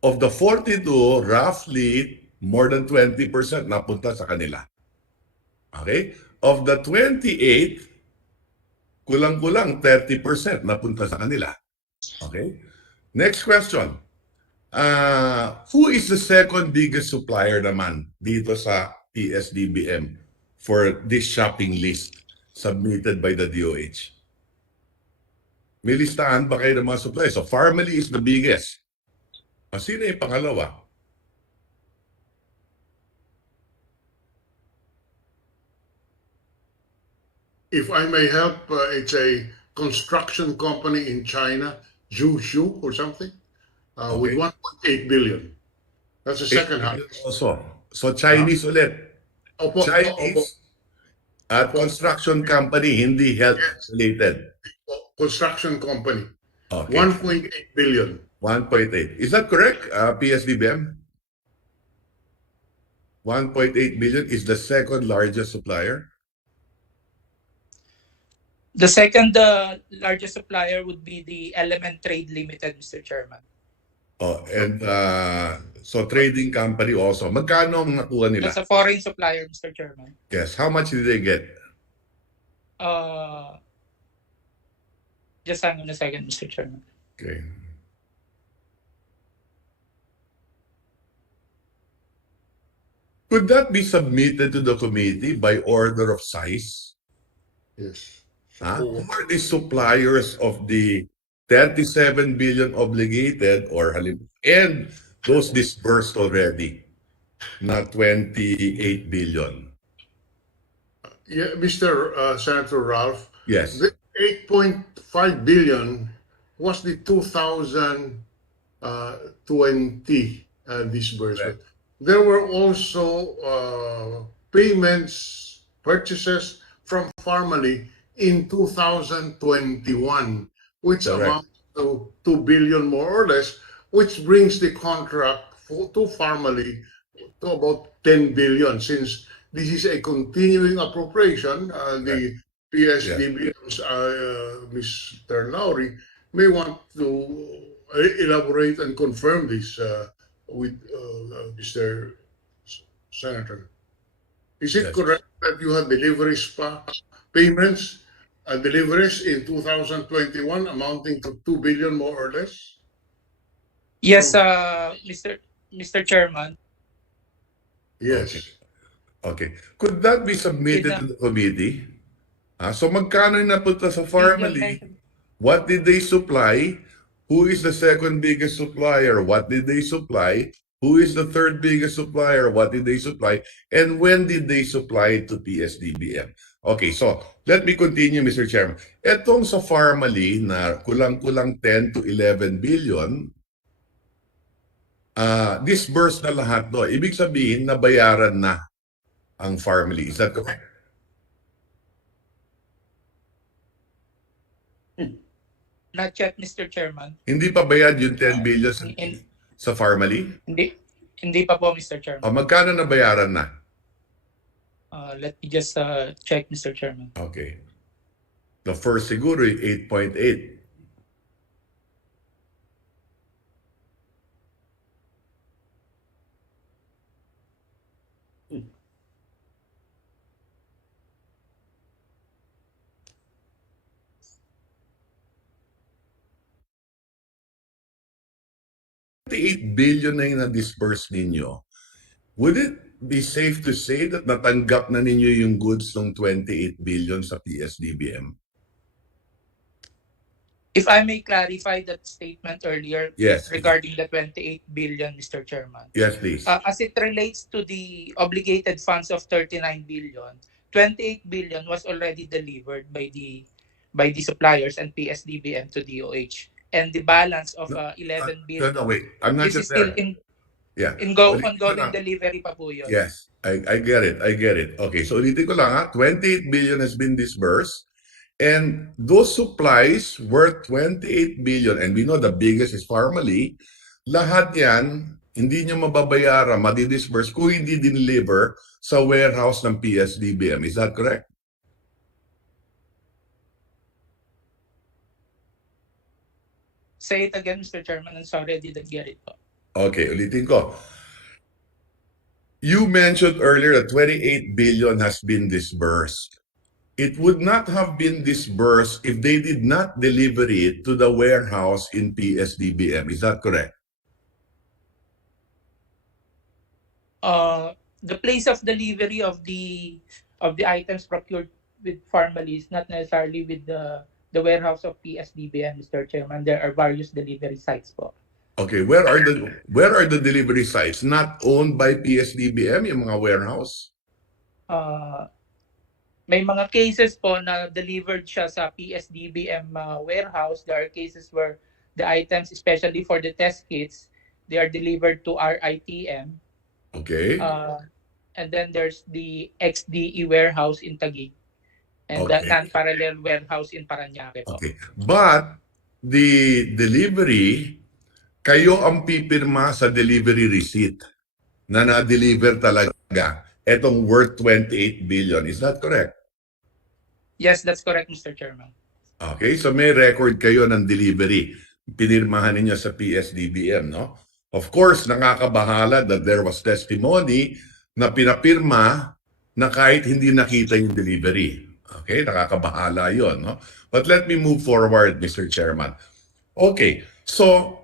of the 42, roughly more than 20% napunta sa kanila. Okay? Of the 28, kulang-kulang 30% napunta sa kanila. Okay? Next question. Who is the second biggest supplier naman dito sa PSDBM for this shopping list submitted by the DOH? May listahan ba kayo ng mga suppliers? So Farmally is the biggest. Sino yung pangalawa? If I may help, it's a construction company in China, Zhushu or something, with 1.8 billion. That's the second highest. Also. So Chinese ulit. Chinese at construction company, hindi health related. Construction company. Okay. 1.8 billion. 1.8. Is that correct, PSDBM? 1.8 billion is the second largest supplier? The second largest supplier would be the Element Trade Limited, Mr. Chairman. Oh, and so trading company also. Magkano ang nakuha nila? That's a foreign supplier, Mr. Chairman. Yes. How much did they get? Just hang on a second, Mr. Chairman. Okay. Could that be submitted to the committee by order of size? Yes. Who are the suppliers of the 37 billion obligated and those disbursed already, not 28 billion? Yeah, Mr. Senator Ralph. Yes. The 8.5 billion was the 2020 disbursement. Right. There were also payments, purchases from Farmally in 2021, which amounts to 2 billion more or less, which brings the contract to Farmally to about 10 billion. Since this is a continuing appropriation, the PSDBM's Mr. Lowry may want to elaborate and confirm this with Mr. Senator. Is it correct that you have payments and deliveries in 2021 amounting to 2 billion more or less? Yes, Mr. Chairman. Yes. Okay. Could that be submitted to the committee? So magkano yung napunta sa Farmally? What did they supply? Who is the second biggest supplier? What did they supply? Who is the third biggest supplier? What did they supply? And when did they supply it to PSDBM? Okay, so let me continue, Mr. Chairman. Etong sa Pharmaly na kulang-kulang 10 to 11 billion, disbursed na lahat to. Ibig sabihin, nabayaran na ang Pharmaly. Is that correct? Not yet, Mr. Chairman. Hindi pa bayad yung 10 billion sa Pharmaly? Hindi pa po, Mr. Chairman. Magkano nabayaran na? Let me just check, Mr. Chairman. Okay. The first siguro 8.8. $8 billion na yung na-disburse ninyo. Would it be safe to say that natanggap na ninyo yung goods ng 28 billion sa PSDBM? If I may clarify that statement earlier Yes, regarding the 28 billion, Mr. Chairman. Yes, please. As it relates to the obligated funds of 39 billion, 28 billion was already delivered by the suppliers and PSDBM to DOH. And the balance of 11 billion No, wait. I'm not this just is still there. ongoing delivery pa po yun. Yes, I get it. I get it. Okay, so ulitin ko lang 28 billion has been disbursed. And those supplies worth 28 billion, and we know the biggest is Pharmaly, lahat yan, hindi nyo mababayaran, madidisburse kung hindi dineliver sa warehouse ng PSDBM. Is that correct? Say it again, Mr. Chairman. I'm sorry, I didn't get it po. Okay, ulitin ko. You mentioned earlier that 28 billion has been disbursed. It would not have been disbursed if they did not deliver it to the warehouse in PSDBM. Is that correct? The place of delivery of the items procured with Pharmaly is not necessarily with the warehouse of PSDBM, Mr. Chairman. There are various delivery sites po. Okay, where are the delivery sites? Not owned by PSDBM, yung mga warehouse? May mga cases po na delivered siya sa PSDBM warehouse. There are cases where the items, especially for the test kits, they are delivered to our ITM. Okay. And then there's the XDE warehouse in Taguig. And the non-parallel warehouse in Parañaque po. Okay. But the delivery, kayo ang pipirma sa delivery receipt na na-deliver talaga etong worth 28 billion. Is that correct? Yes, that's correct, Mr. Chairman. Okay, so may record kayo ng delivery. Pinirmahan ninyo sa PSDBM, no? Of course, nakakabahala that there was testimony na pinapirma na kahit hindi nakita yung delivery. Okay, nakakabahala yon, no? But let me move forward, Mr. Chairman. Okay, so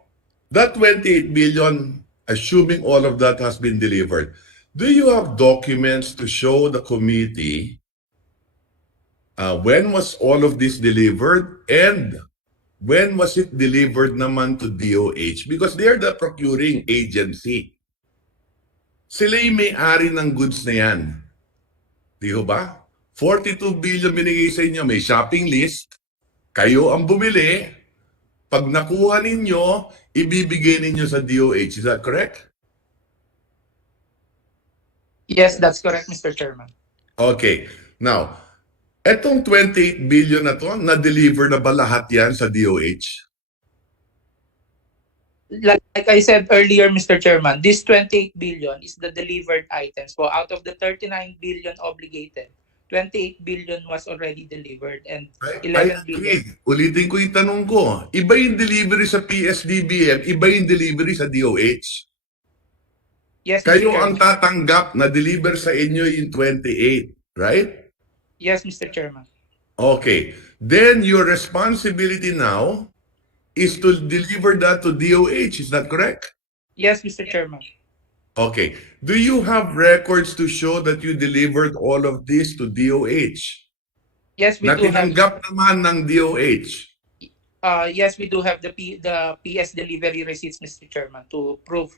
that 28 billion, assuming all of that has been delivered, do you have documents to show the committee when was all of this delivered and when was it delivered naman to DOH? Because they are the procuring agency. Sila yung may-ari ng goods na yan. Di ba? 42 billion binigay sa inyo, may shopping list, kayo ang bumili, pag nakuha ninyo, ibibigay ninyo sa DOH. Is that correct? Yes, that's correct, Mr. Chairman. Okay. Now, etong 28 billion na to, na-deliver na ba lahat yan sa DOH? Like I said earlier, Mr. Chairman, this 28 billion is the delivered items. So out of the 39 billion obligated, 28 billion was already delivered and 11 billion. Ulitin ko yung tanong ko. Iba yung delivery sa PSDBM, iba yung delivery sa DOH. Yes, Kayo Mr. ang Chairman. tatanggap na deliver sa inyo yung 28, right? Yes, Mr. Chairman. Okay. Then your responsibility now is to deliver that to DOH. Is that correct? Yes, Mr. Chairman. Okay. Do you have records to show that you delivered all of this to DOH? Yes, we Na do have. tinanggap naman ng DOH? Yes, we do have the PS delivery receipts, Mr. Chairman, to prove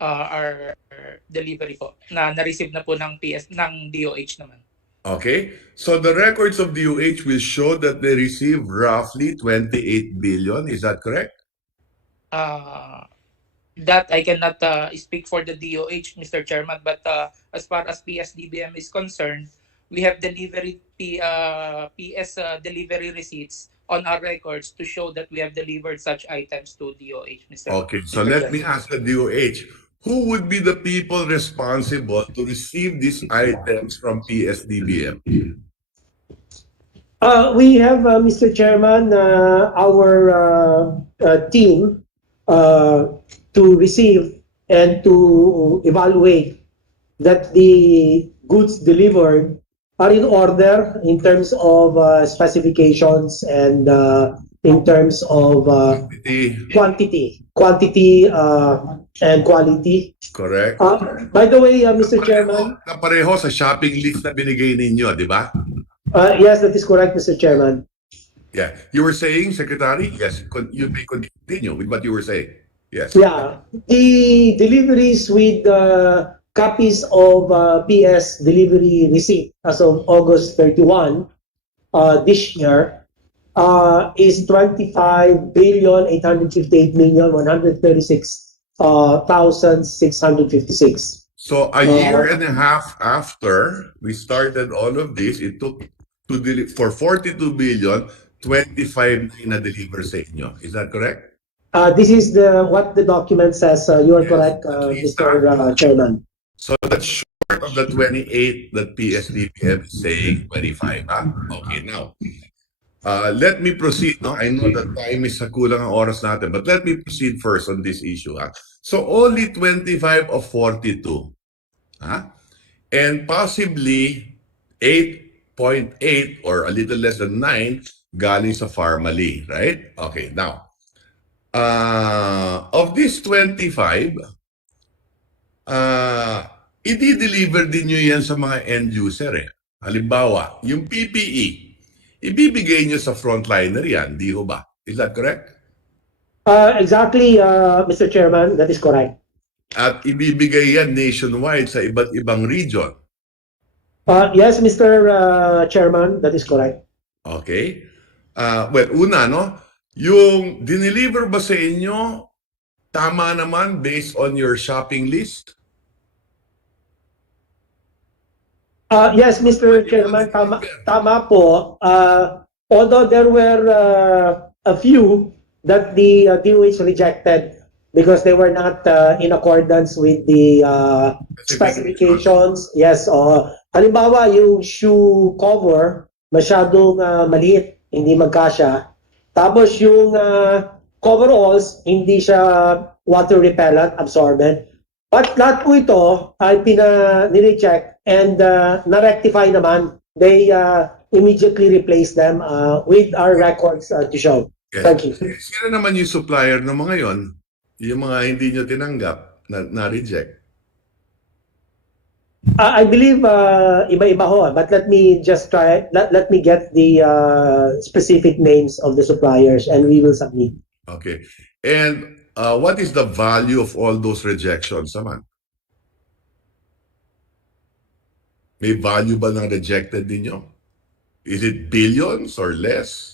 our delivery po na na-receive na po ng DOH naman. Okay, so the records of DOH will show that they received roughly 28 billion. Is that correct? That I cannot speak for the DOH, Mr. Chairman, but as far as PSDBM is concerned, we have PS delivery receipts on our records to show that we have delivered such items to DOH, Mr. Okay, so Mr. let me Chairman. ask the DOH, who would be the people responsible to receive these items from PSDBM? We have, Mr. Chairman, our team to receive and to evaluate that the goods delivered are in order in terms of specifications and in terms of quantity and quality. Correct. By the way, Mr. Chairman. Kapareho sa shopping list na binigay ninyo, di ba? Yes, that is correct, Mr. Chairman. Yeah. You were saying, Secretary? Yes, you may continue with what you were saying. Yes. Yeah. The deliveries with copies of PS delivery receipt as of August 31 this year is 25,858,136,656. So a year and a half after we started all of this, it took for 42 billion, 25 na deliver sa inyo. Is that correct? This is what the document says. You are correct, Mr. Chairman. So that's short of the 28 that PSDBM is saying, 25. Okay, now, let me proceed. No? I know that time is kulang ang oras natin, but let me proceed first on this issue. So only 25 of 42. And possibly 8.8 or a little less than 9 galing sa Pharmally, right? Okay, now, of this 25, i-deliver din nyo yan sa mga end user eh. Halimbawa, yung PPE, ibibigay nyo sa frontliner yan, di ho ba? Is that correct? Exactly, Mr. Chairman, that is correct. At ibibigay yan nationwide sa iba't ibang region. Yes, Mr. Chairman, that is correct. Okay. Well, una, no? Yung dineliver ba sa inyo, tama naman based on your shopping list? Yes, Mr. Chairman, tama po. Although there were a few that the DOH rejected because they were not in accordance with the specifications. Yes, halimbawa yung shoe cover masyadong maliit, hindi magkasya. Tapos yung coveralls, hindi siya water repellent, absorbent. But lahat po ito ay nireject and na-rectify naman. They immediately replaced them with our records to show. Yes. Thank you. Sino naman yung supplier ng mga yon? Yung mga hindi nyo tinanggap na-reject? I believe iba-iba ho, but let me just try. Let me get the specific names of the suppliers, and we will submit. Okay. And what is the value of all those rejections naman? May value ba ng rejected ninyo? Is it billions or less?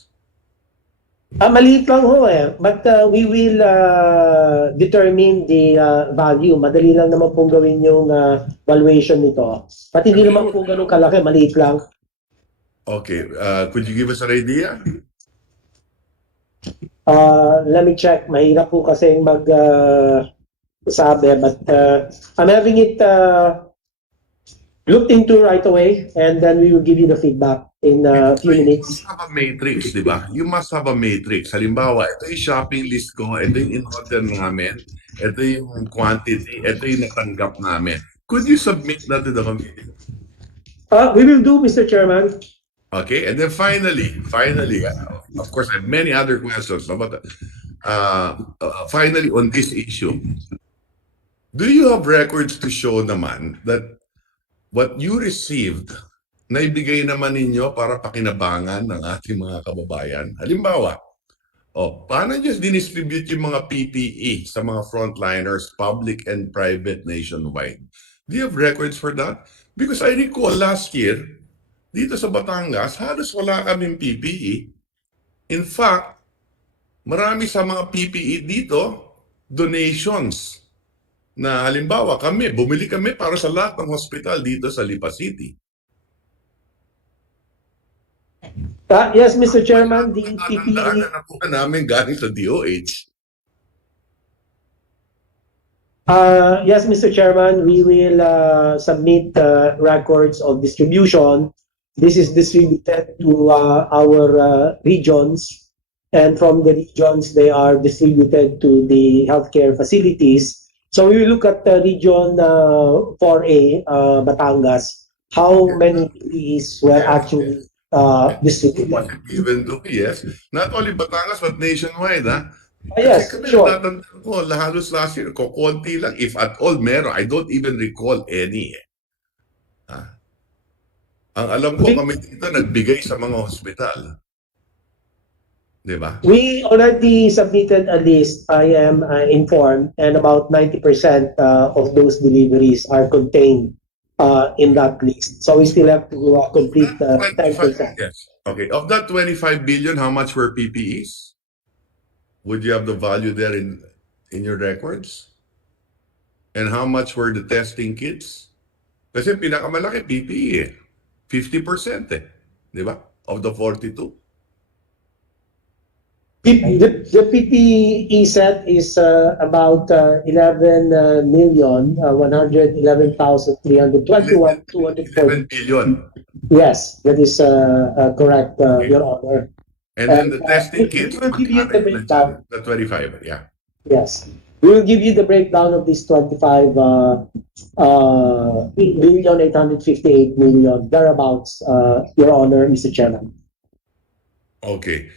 Maliit lang ho eh, but we will determine the value. Madali lang naman pong gawin yung valuation nito. But hindi naman po ganun kalaki, maliit lang. Okay, could you give us an idea? Let me check. Mahirap po kasing sabi, but I'm having it looked into right away, and then we will give you the feedback in a few minutes. You must have a matrix, di ba? You must have a matrix. Halimbawa, ito yung shopping list ko, ito yung in-order namin, ito yung quantity, ito yung natanggap namin. Could you submit that to the committee? We will do, Mr. Chairman. Okay, and then finally, of course, I have many other questions, but finally on this issue, do you have records to show naman that what you received, naibigay naman ninyo para pakinabangan ng ating mga kababayan? Halimbawa, Paano nyo dinistribute yung mga PPE sa mga frontliners, public and private nationwide? Do you have records for that? Because I recall last year, dito sa Batangas, halos wala kaming PPE. In fact, marami sa mga PPE dito, donations. Na halimbawa bumili kami para sa lahat ng hospital dito sa Lipa City. Yes, Mr. Chairman, the PPE... na nakuha namin galing sa DOH. Yes, Mr. Chairman, we will submit records of distribution. This is distributed to our regions, and from the regions, they are distributed to the healthcare facilities. So we will look at region 4A, Batangas, how many PPEs were actually distributed. Even though, yes, not only Batangas but nationwide, ha? Yes, Kasi sure. natatandaan ko, halos last year, konti lang, if at all meron. I don't even recall any. Ang alam ko, kami dito nagbigay sa mga hospital. Diba? We already submitted a list, I am informed, and about 90% of those deliveries are contained in that list. So we still have to complete 10%. Yes. Okay. Of that 25 billion, how much were PPEs? Would you have the value there in your records? And how much were the testing kits? Kasi pinakamalaki PPE 50% Di ba? Of the 42. The PPE set is about 11,111,321. 11 billion. Yes, that is correct, Your Honor. And then the testing kits, we will give you the breakdown. the 25, yeah. Yes. We will give you the breakdown of this 25 billion 858 million thereabouts, Your Honor, Mr. Chairman. Okay.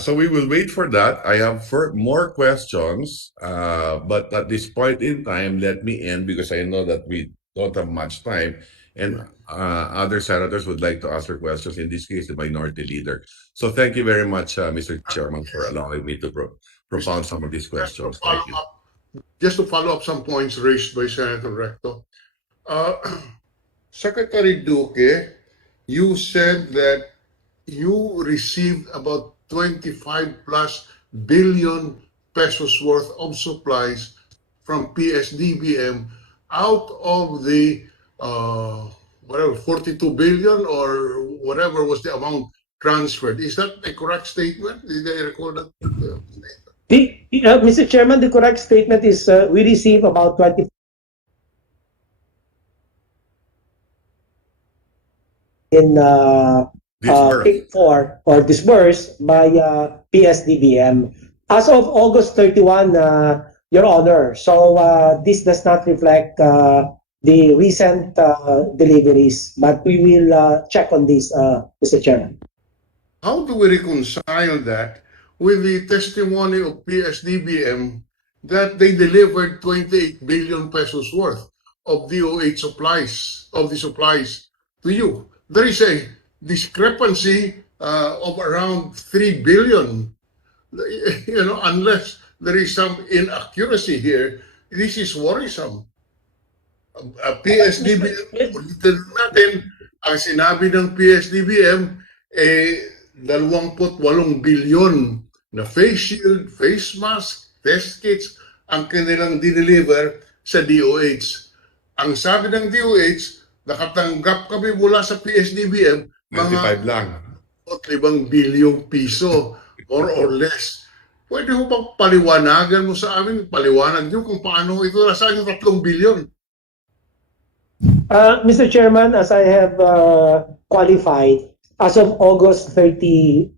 So we will wait for that. I have more questions, but at this point in time, let me end because I know that we don't have much time. And other senators would like to ask their questions, in this case, the minority leader. So thank you very much, Mr. Chairman, for allowing me to propound some of these questions. Thank you. Just to follow up some points raised by Senator Recto. Secretary Duque, you said that you received about 25 plus billion pesos worth of supplies from PSDBM out of the whatever 42 billion or whatever was the amount transferred. Is that a correct statement? Did I recall that? Mr. Chairman, the correct statement is we receive about 20 in paid for or disbursed by PSDBM as of August 31, Your Honor. So this does not reflect the recent deliveries, but we will check on this, Mr. Chairman. How do we reconcile that with the testimony of PSDBM that they delivered 28 billion pesos worth of DOH supplies, of the supplies to you? There is a discrepancy of around 3 billion. You know, unless there is some inaccuracy here, this is worrisome. PSDBM, ulitin natin, ang sinabi ng PSDBM, 28 bilyon na face shield, face mask, test kits ang kanilang dineliver sa DOH. Ang sabi ng DOH, nakatanggap kami mula sa PSDBM mga 95 lang. 5 bilyong piso, more or less. Pwede mo bang paliwanagan mo sa amin, paliwanag nyo kung paano ito nasa yung 3 bilyon? Mr. Chairman, as I have qualified, as of August 31.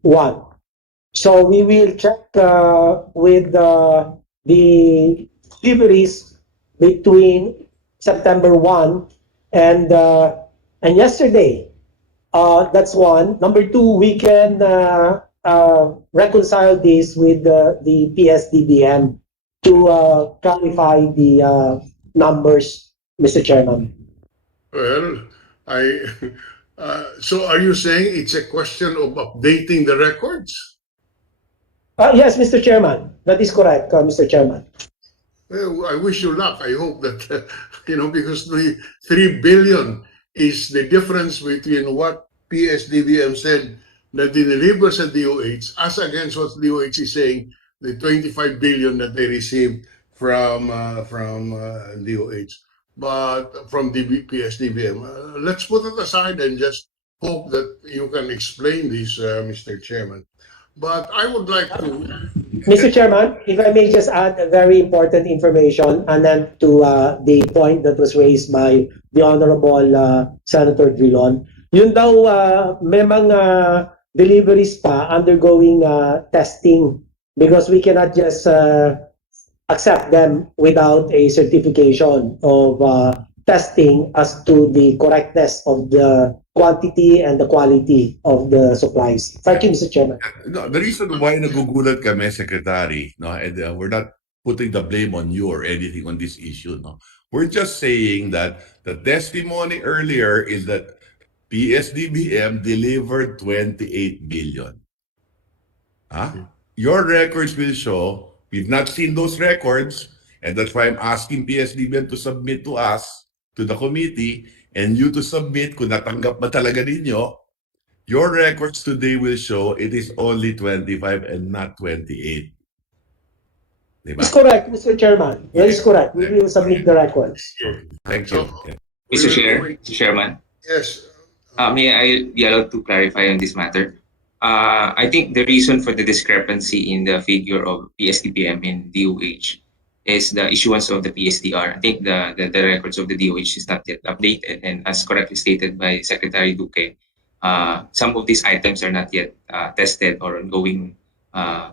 So we will check with the deliveries between September 1 and yesterday. That's one. Number two, we can reconcile this with the PSDBM to clarify the numbers, Mr. Chairman. Well, so are you saying it's a question of updating the records? Yes, Mr. Chairman. That is correct, Mr. Chairman. Well, I wish you luck. I hope that, because the 3 billion is the difference between what PSDBM said that they deliver sa DOH as against what DOH is saying, the 25 billion that they received from DOH, but from PSDBM. Let's put it aside and just hope that you can explain this, Mr. Chairman. But I would like to. Mr. Chairman, if I may just add a very important information and then to the point that was raised by the Honorable Senator Drilon. Yun daw, may mga deliveries pa undergoing testing because we cannot just accept them without a certification of testing as to the correctness of the quantity and the quality of the supplies. Thank you, Mr. Chairman. No, the reason why nagugulat kami, Secretary, no, and we're not putting the blame on you or anything on this issue, no. We're just saying that the testimony earlier is that PSDBM delivered 28 billion. Huh? Your records will show, we've not seen those records, and that's why I'm asking PSDBM to submit to us, to the committee, and you to submit kung natanggap ba talaga ninyo. Your records today will show it is only 25 and not 28. Diba? That's correct, Mr. Chairman. That is correct. We will submit the records. Thank you. Mr. Chairman. Yes. May I be allowed to clarify on this matter? I think the reason for the discrepancy in the figure of PSDBM and DOH is the issuance of the PSDR. I think the records of the DOH is not yet updated, and as correctly stated by Secretary Duque, some of these items are not yet tested or ongoing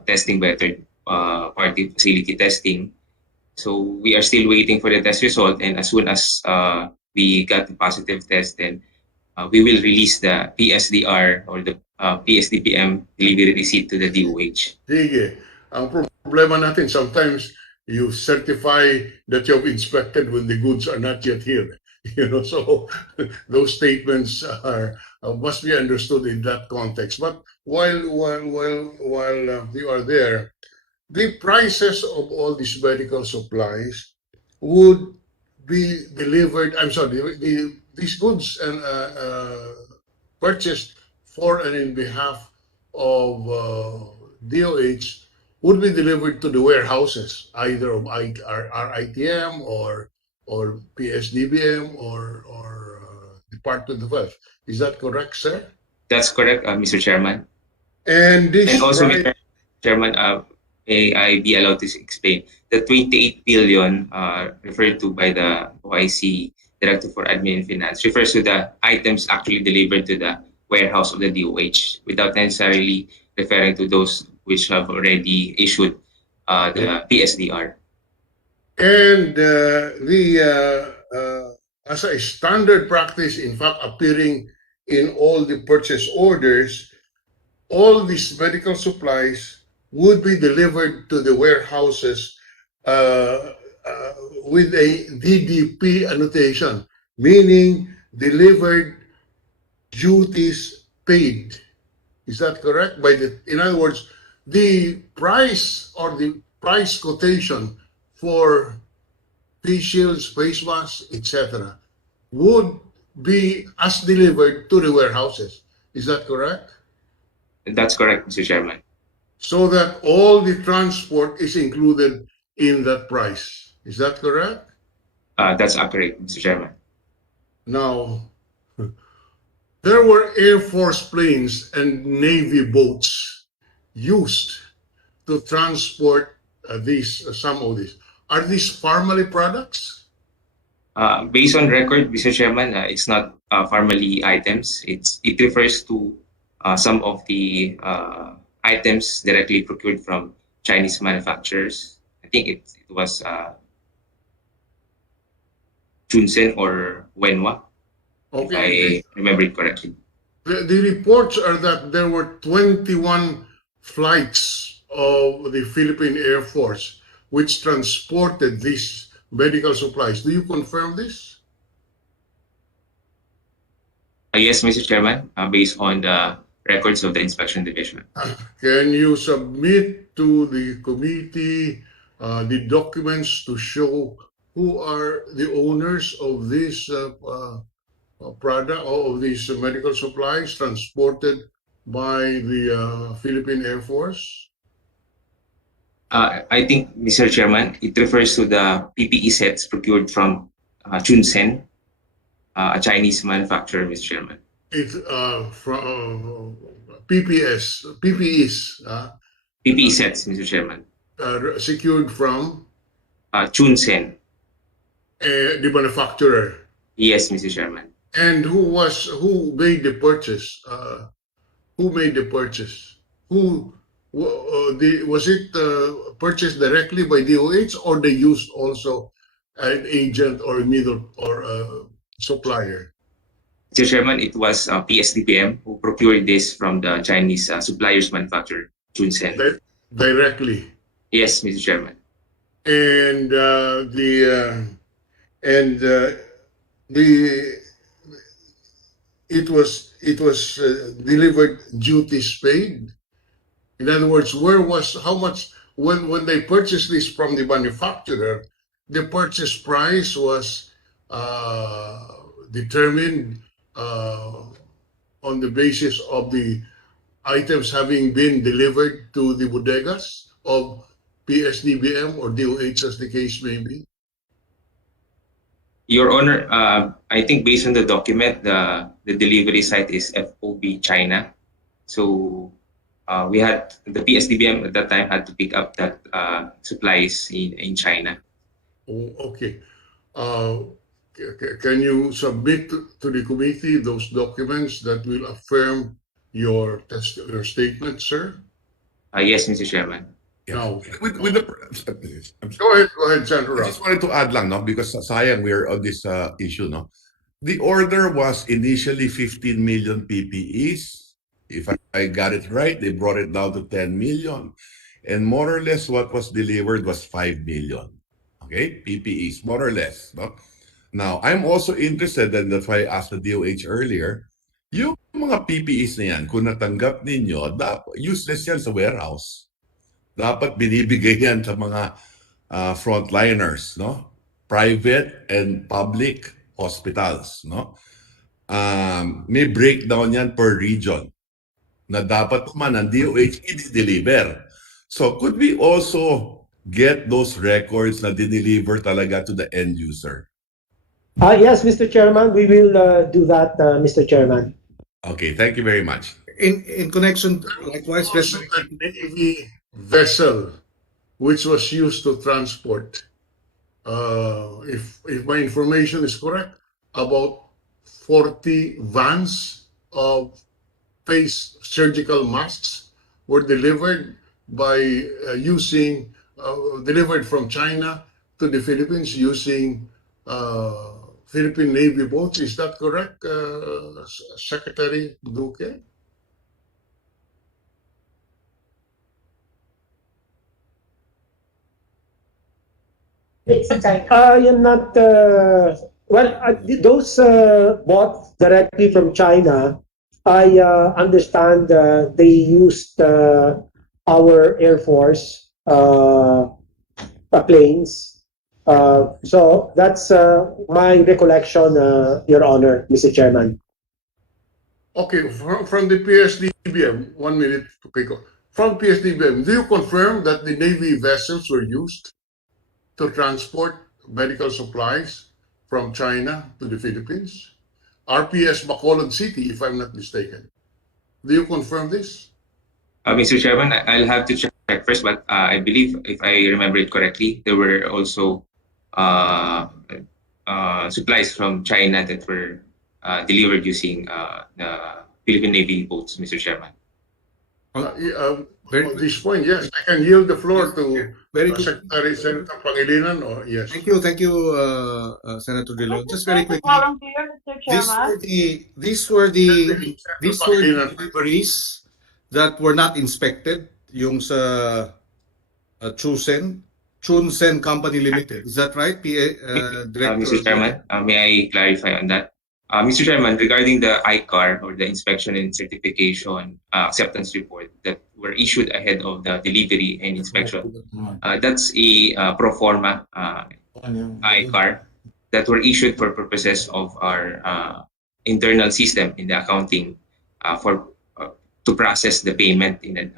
testing by third-party facility testing. So we are still waiting for the test result, and as soon as we got the positive test, then we will release the PSDR or the PSDBM delivery receipt to the DOH. Sige. Ang problema natin, sometimes you certify that you've inspected when the goods are not yet here. So those statements must be understood in that context. But while you are there, the prices of all these medical supplies would be delivered. I'm sorry, these goods and purchased for and in behalf of DOH would be delivered to the warehouses, either of RITM or PSDBM or Department of Health. Is that correct, sir? That's correct, Mr. Chairman. And also, Mr. Chairman, may I be allowed to explain? The 28 billion referred to by the OIC Director for Admin and Finance refers to the items actually delivered to the warehouse of the DOH without necessarily referring to those which have already issued the PSDR. And as a standard practice, in fact, appearing in all the purchase orders, all these medical supplies would be delivered to the warehouses with a DDP annotation, meaning delivered duties paid. Is that correct? In other words, the price or the price quotation for face shields, face masks, etc., would be as delivered to the warehouses. Is that correct? That's correct, Mr. Chairman. So that all the transport is included in that price. Is that correct? That's accurate, Mr. Chairman. Now, there were Air Force planes and Navy boats used to transport some of these. Are these Pharmaly products? Based on record, Mr. Chairman, it's not Pharmaly items. It refers to some of the items directly procured from Chinese manufacturers. I think it was Junsen or Wenhua, if I remember it correctly. The reports are that there were 21 flights of the Philippine Air Force which transported these medical supplies. Do you confirm this? Yes, Mr. Chairman. Based on the records of the inspection division. Can you submit to the committee the documents to show who are the owners of this product or of these medical supplies transported by the Philippine Air Force? I think, Mr. Chairman, it refers to the PPE sets procured from Chunsen, a Chinese manufacturer, Mr. Chairman. It's from PPEs, PPE sets, Mr. Chairman. secured from Chunsen. the manufacturer. Yes, Mr. Chairman. And who made the purchase? Who made the purchase? Was it purchased directly by DOH, or they used also an agent or a middle or a supplier? Mr. Chairman, it was PSDBM who procured this from the Chinese suppliers manufacturer, Chunsen. Directly. Yes, Mr. Chairman. And it was delivered duties paid. In other words, how much when they purchased this from the manufacturer, the purchase price was determined on the basis of the items having been delivered to the bodegas of PSDBM or DOH, as the case may be? Your Honor, I think based on the document, the delivery site is FOB China. So we had the PSDBM at that time had to pick up that supplies in China. Oh, okay. Can you submit to the committee those documents that will affirm your statement, sir? Yes, Mr. Chairman. Now, With the go ahead, Senator. I just wanted to add lang, no, because sayang we're on this issue, no. The order was initially 15 million PPEs. If I got it right, they brought it down to 10 million. And more or less what was delivered was 5 million. Okay, PPEs, more or less, no. Now, I'm also interested, and that's why I asked the DOH earlier, yung mga PPEs na yan, kung natanggap ninyo, useless yan sa warehouse. Dapat binibigay yan sa mga frontliners, no? Private and public hospitals, no? May breakdown yan per region na dapat naman ang DOH i-deliver. So could we also get those records na dineliver talaga to the end user? Yes, Mr. Chairman, we will do that, Mr. Chairman. Okay, thank you very much. In connection, likewise, Also, a Navy vessel which was used to transport, if my information is correct, about 40 vans of face surgical masks were delivered by delivered from China to the Philippines using Philippine Navy boats. Is that correct, Secretary Duque? I am not, those bought directly from China, I understand they used our Air Force planes. So that's my recollection, Your Honor, Mr. Chairman. Okay, from the PSDBM, 1 minute to pick up. From PSDBM, do you confirm that the Navy vessels were used to transport medical supplies from China to the Philippines? RPS Bacolod City, if I'm not mistaken. Do you confirm this? Mr. Chairman, I'll have to check first, but I believe, if I remember it correctly, there were also supplies from China that were delivered using the Philippine Navy boats, Mr. Chairman. At this point, yes, I can yield the floor to Secretary Senator Pangilinan. Or yes. Thank you, Senator Dilo. Just very quickly, these were the deliveries that were not inspected, yung sa Chunsen Company Limited. Is that right, Director? Mr. Chairman, may I clarify on that? Mr. Chairman, regarding the ICAR or the inspection and certification acceptance report that were issued ahead of the delivery and inspection, that's a pro forma ICAR that were issued for purposes of our internal system in the accounting for to process the payment in the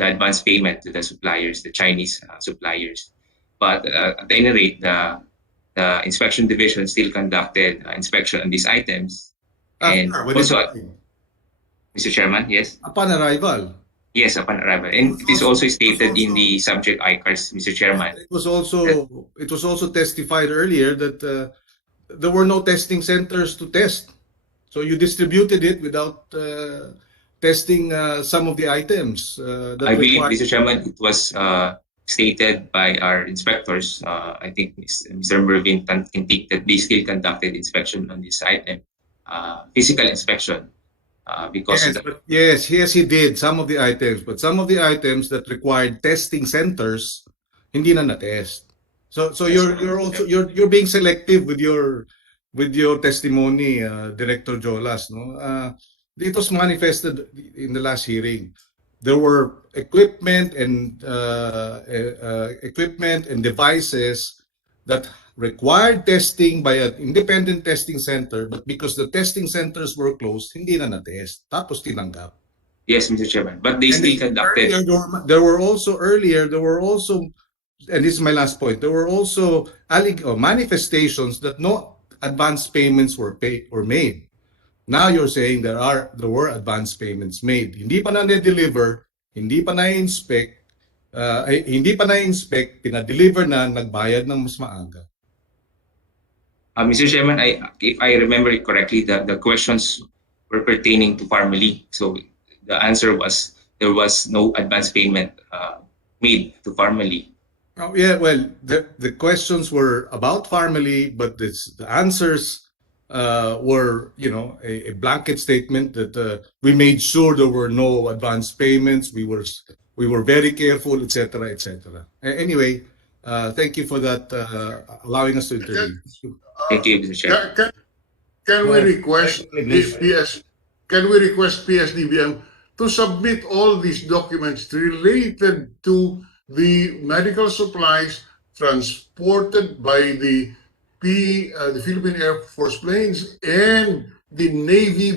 advance payment to the suppliers, the Chinese suppliers. But at any rate, the inspection division still conducted inspection on these items. And After, when also, it Mr. Chairman, yes? upon arrival. Yes, upon arrival. And it is also stated in the subject ICARs, Mr. Chairman. It was also testified earlier that there were no testing centers to test. So you distributed it without testing some of the items. I believe, Mr. Chairman, it was stated by our inspectors. I think Mr. Mervin can think that they still conducted inspection on this item, physical inspection. Because yes, he did some of the items, but some of the items that required testing centers, hindi na na-test. So you're being selective with your testimony, Director Jolas, no? It was manifested in the last hearing. There were equipment and devices that required testing by an independent testing center, but because the testing centers were closed, hindi na na-test. Tapos tinanggap. Yes, Mr. Chairman, but they still conducted. There were also, and this is my last point, there were also manifestations that no advance payments were made. Now you're saying there were advance payments made. Hindi pa na-deliver, hindi pa na-inspect, pinadeliver na, nagbayad ng mas maaga. Mr. Chairman, if I remember it correctly, the questions were pertaining to Pharmaly. So the answer was there was no advance payment made to Pharmaly. Oh, yeah, well, the questions were about Pharmaly, but the answers were, a blanket statement that we made sure there were no advance payments. We were very careful, etc., etc. Anyway, thank you for that, allowing us to intervene. Thank you, Mr. Chair. Can we request PSDBM to submit all these documents related to the medical supplies transported by the Philippine Air Force planes and the Navy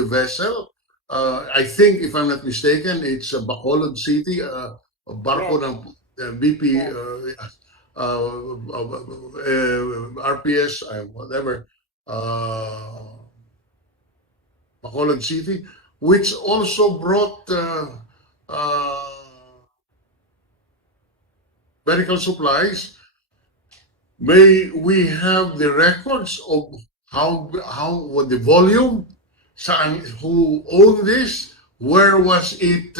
vessel? I think, if I'm not mistaken, it's Bacolod City, a barko ng BP. RPS, whatever, Bacolod City, which also brought medical supplies. May we have the records of what the volume, who owned this, where was it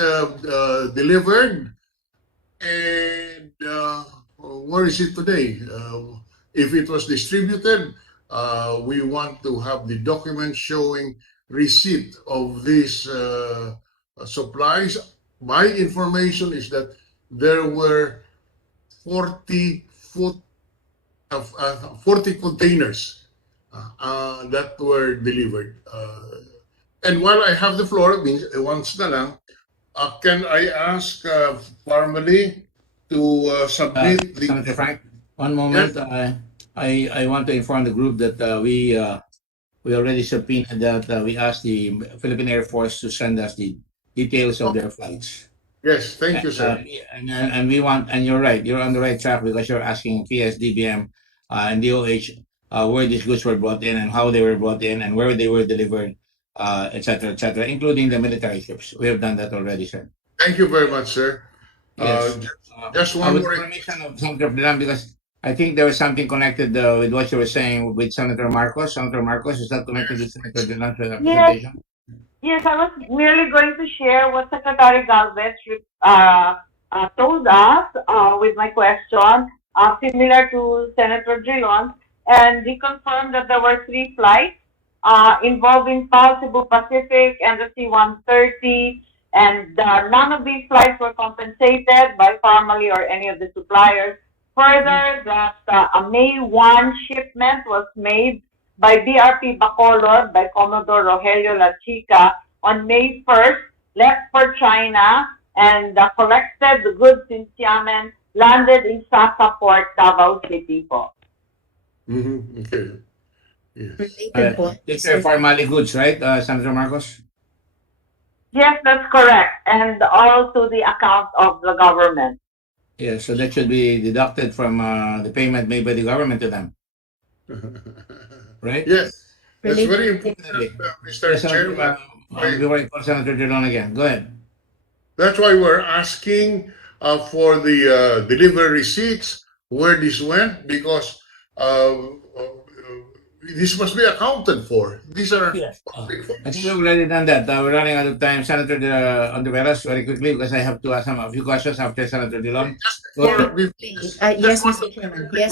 delivered, and where is it today? If it was distributed, we want to have the document showing receipt of these supplies. My information is that there were 40 containers that were delivered. And while I have the floor, once na lang, can I ask formally to submit Senator Frank, one moment. Yes. I want to inform the group that we already subpoenaed that we asked the Philippine Air Force to send us the details of their flights. Yes, thank you, sir. And we want, and you're right, you're on the right track because you're asking PSDBM and DOH where these goods were brought in and how they were brought in and where they were delivered, etc., including the military ships. We have done that already, sir. Thank you very much, sir. Yes. Just one more. Permission of Senator Blan, because I think there was something connected with what you were saying with Senator Marcos. Senator Marcos, is that connected with Senator Blan's presentation? Yes, I was merely going to share what Secretary Galvez told us with my question, similar to Senator Drilon, and he confirmed that there were 3 flights involving Cebu Pacific and the C-130, and none of these flights were compensated by Pharmaly or any of the suppliers. Further, that a May 1 shipment was made by BRP Bacolod by Commodore Rogelio La Chica on May 1st left for China and collected the goods in Xiamen, landed in Sasa Port, Davao City po. Okay. Yes. Related po. These are formality goods, right, Senator Marcos? Yes, that's correct. And all to the account of the government. Yeah, so that should be deducted from the payment made by the government to them, right? Yes, that's Related. very important, Mr. Yes, Chairman. before I call Senator Dillon again, go ahead. That's why we're asking for the delivery receipts, where this went, because this must be accounted for. These are public funds. I think we've already done that. We're running out of time. Senator Hontiveros, very quickly, because I have to ask him a few questions after Senator Dillon. Yes, Mr. Chairman. Yes,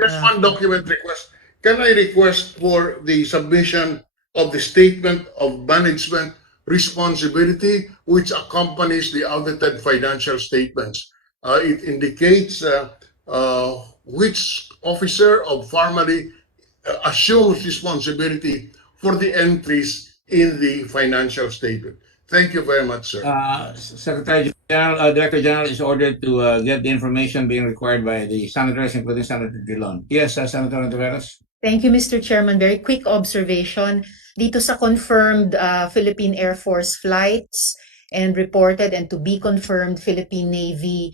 Just one document request. Can I request for the submission of the statement of management responsibility which accompanies the audited financial statements? It indicates which officer of formally assumes responsibility for the entries in the financial statement. Thank you very much, sir. Secretary General, Director General is ordered to get the information being required by the senators, including Senator Dillon. Yes, Senator Hontiveros. Thank you, Mr. Chairman. Very quick observation. Dito sa confirmed Philippine Air Force flights and reported and to be confirmed Philippine Navy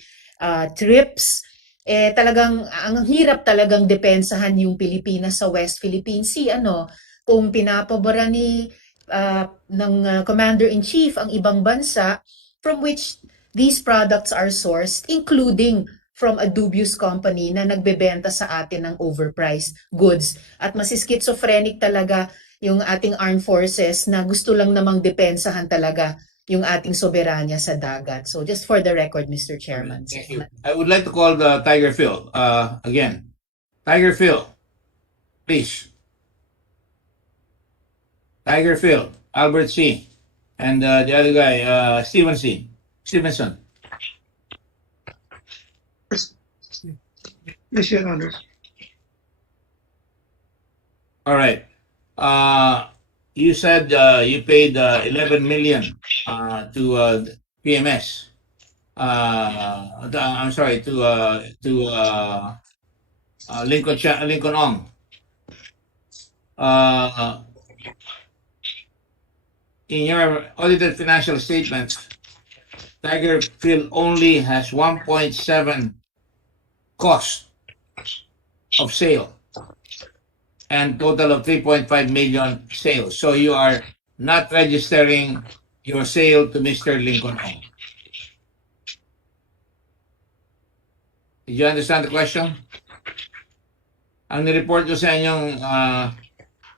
trips, talagang ang hirap talagang depensahan yung Pilipinas sa West Philippine Sea. Kung pinapabora ng Commander-in-Chief ang ibang bansa from which these products are sourced, including from a dubious company na nagbebenta sa atin ng overpriced goods. At mas schizophrenic talaga yung ating armed forces na gusto lang namang depensahan talaga yung ating soberanya sa dagat. So just for the record, Mr. Chairman. Thank you. I would like to call the Tiger Phil again. Tiger Phil, please. Tiger Phil, Albert C. And the other guy, Stevenson. Yes, Your Honor. All right. You said you paid 11 million to PMS. I'm sorry, to Lincoln Ong. In your audited financial statements, Tiger Phil only has 1.7 cost of sale and total of 3.5 million sales. So you are not registering your sale to Mr. Lincoln Ong. Did you understand the question? Ang nireport ko sa inyong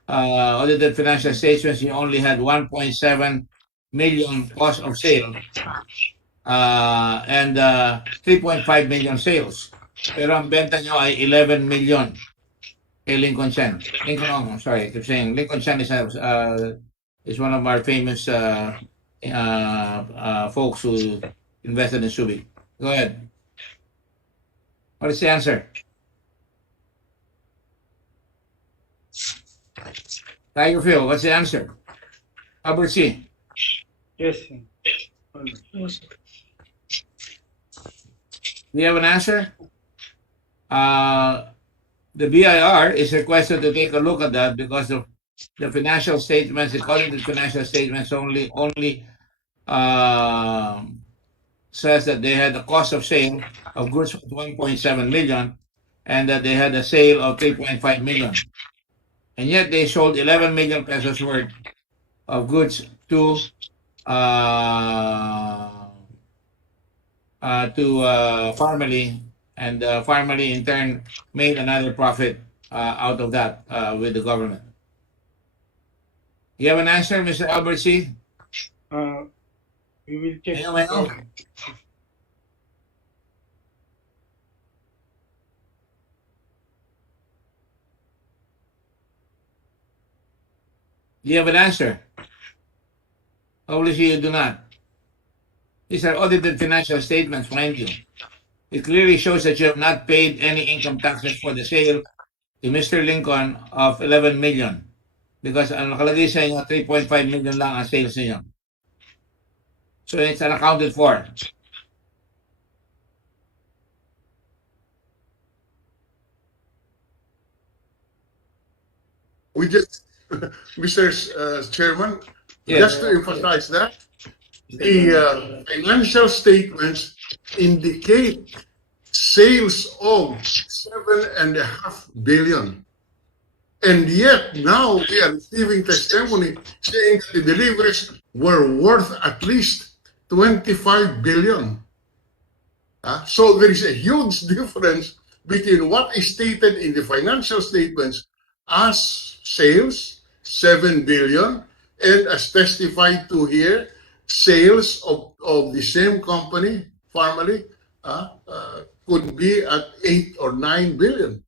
audited financial statements, you only had 1.7 million cost of sale and 3.5 million sales. Pero ang benta nyo ay 11 million kay Lincoln Chen. Lincoln Ong, I'm sorry, I keep saying Lincoln Chen is one of our famous folks who invested in Subic. Go ahead. What is the answer? Tiger Phil, what's the answer? Albert C. Yes. Do you have an answer? The BIR is requested to take a look at that because of the financial statements, according to the financial statements, only says that they had a cost of sale of goods of 1.7 million and that they had a sale of 3.5 million. And yet they sold 11 million pesos worth of goods to Farmally, and Farmally in turn made another profit out of that with the government. You have an answer, Mr. Albert C? We will check. Do you have an answer? Obviously, you do not. These are audited financial statements, mind you. It clearly shows that you have not paid any income taxes for the sale to Mr. Lincoln of 11 million. Because ang nakalagay sa inyo, 3.5 million lang ang sales niyo. So it's unaccounted for. We just, Mr. Chairman, Yes. just to emphasize that, the financial statements indicate sales of 7.5 billion. And yet now we are receiving testimony saying that the deliveries were worth at least 25 billion. So there is a huge difference between what is stated in the financial statements as sales, 7 billion, and as testified to here, sales of the same company, formally, could be at 8 or 9 billion.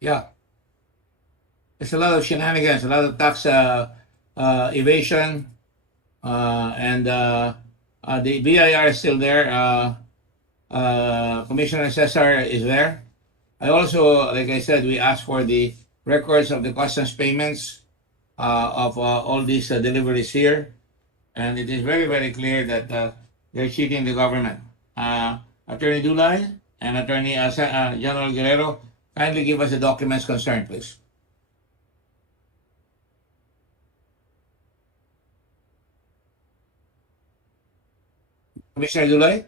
Yeah. There's a lot of shenanigans, a lot of tax evasion, and the BIR is still there. Commissioner Cesar is there. I also, like I said, we asked for the records of the customs payments of all these deliveries here. And it is very, very clear that they're cheating the government. Attorney Dulay and Attorney General Guerrero, kindly give us the documents concerned, please. Commissioner Dulay?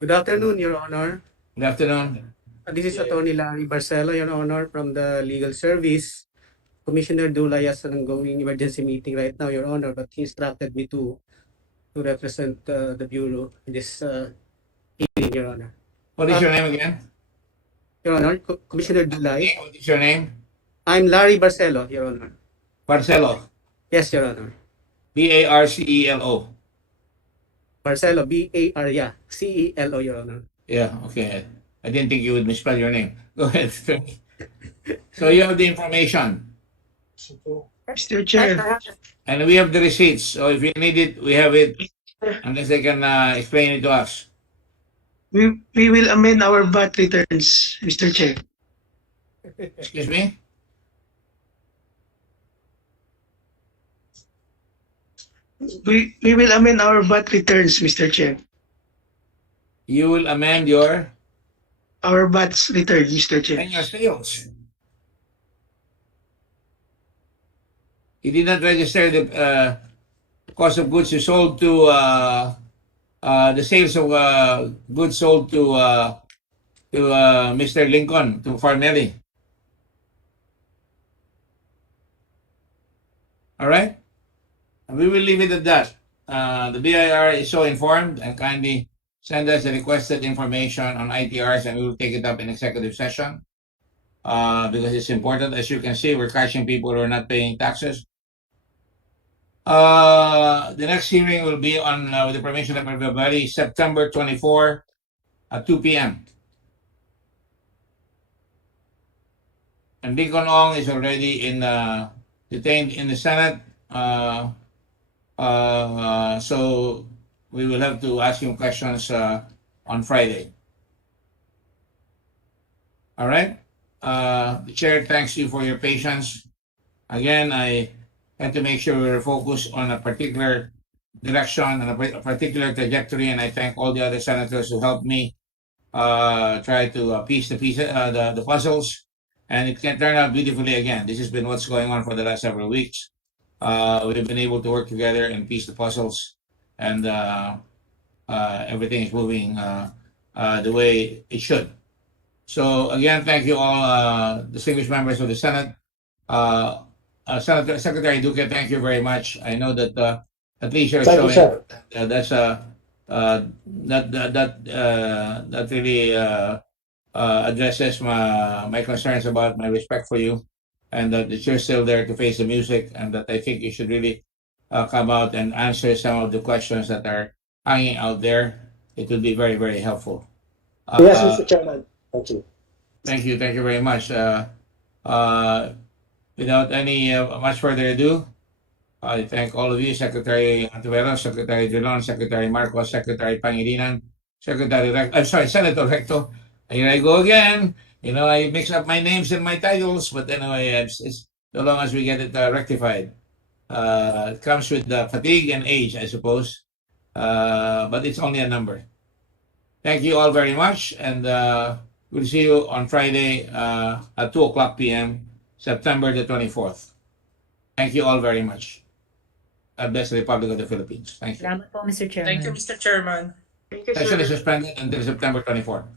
Good afternoon, Your Honor. Good afternoon. This is Attorney Larry Barcelo, Your Honor, from the Legal Service. Commissioner Dulay has an ongoing emergency meeting right now, Your Honor, but he instructed me to represent the Bureau in this hearing, Your Honor. What is your name again? Your Honor, Commissioner Dulay. What is your name? I'm Larry Barcelo, Your Honor. Barcelo. Yes, Your Honor. Barcelo. Barcelo, B-A-R, yeah, C-E-L-O, Your Honor. Yeah, okay. I didn't think you would misspell your name. Go ahead. So you have the information. Mr. Chair. And we have the receipts. So if you need it, we have it. Unless they can explain it to us. We will amend our VAT returns, Mr. Chair. Excuse me? We will amend our VAT returns, Mr. Chair. You will amend our VAT return, Mr. Chair. And your sales. You did not register the cost of goods you sold to the sales of goods sold to Mr. Lincoln, to Farnelli. All right? And we will leave it at that. The BIR is so informed, and kindly send us the requested information on ITRs and we will take it up in executive session because it's important. As you can see, we're catching people who are not paying taxes. The next hearing will be on, with the permission of everybody, September 24 at 2 p.m. And Lincoln Ong is already detained in the Senate. So we will have to ask him questions on Friday. All right? The chair thanks you for your patience. Again, I had to make sure we were focused on a particular direction and a particular trajectory, and I thank all the other senators who helped me try to piece the puzzles, and it can turn out beautifully again. This has been what's going on for the last several weeks. We've been able to work together and piece the puzzles, and everything is moving the way it should. So again, thank you all, distinguished members of the Senate. Secretary Duque, thank you very much. I know that at least you're Thank you, showing sir. that really addresses my concerns about my respect for you, and that you're still there to face the music, and that I think you should really come out and answer some of the questions that are hanging out there. It would be very, very helpful. Yes, Mr. Chairman. Thank you. Thank you very much. Without any much further ado, I thank all of you, Secretary Hontiveros, Secretary Drilon, Secretary Marcos, Secretary Pangilinan, Senator Recto. Here I go again. I mix up my names and my titles, but anyway, it's so long as we get it rectified. It comes with fatigue and age, I suppose, but it's only a number. Thank you all very much, and we'll see you on Friday at 2:00 p.m., September the 24th. Thank you all very much. God bless the Republic of the Philippines. Thank you. Salamat po, Mr. Chairman. Thank you, Mr. Chairman. Thank you, Session is sir. suspended until September 24th.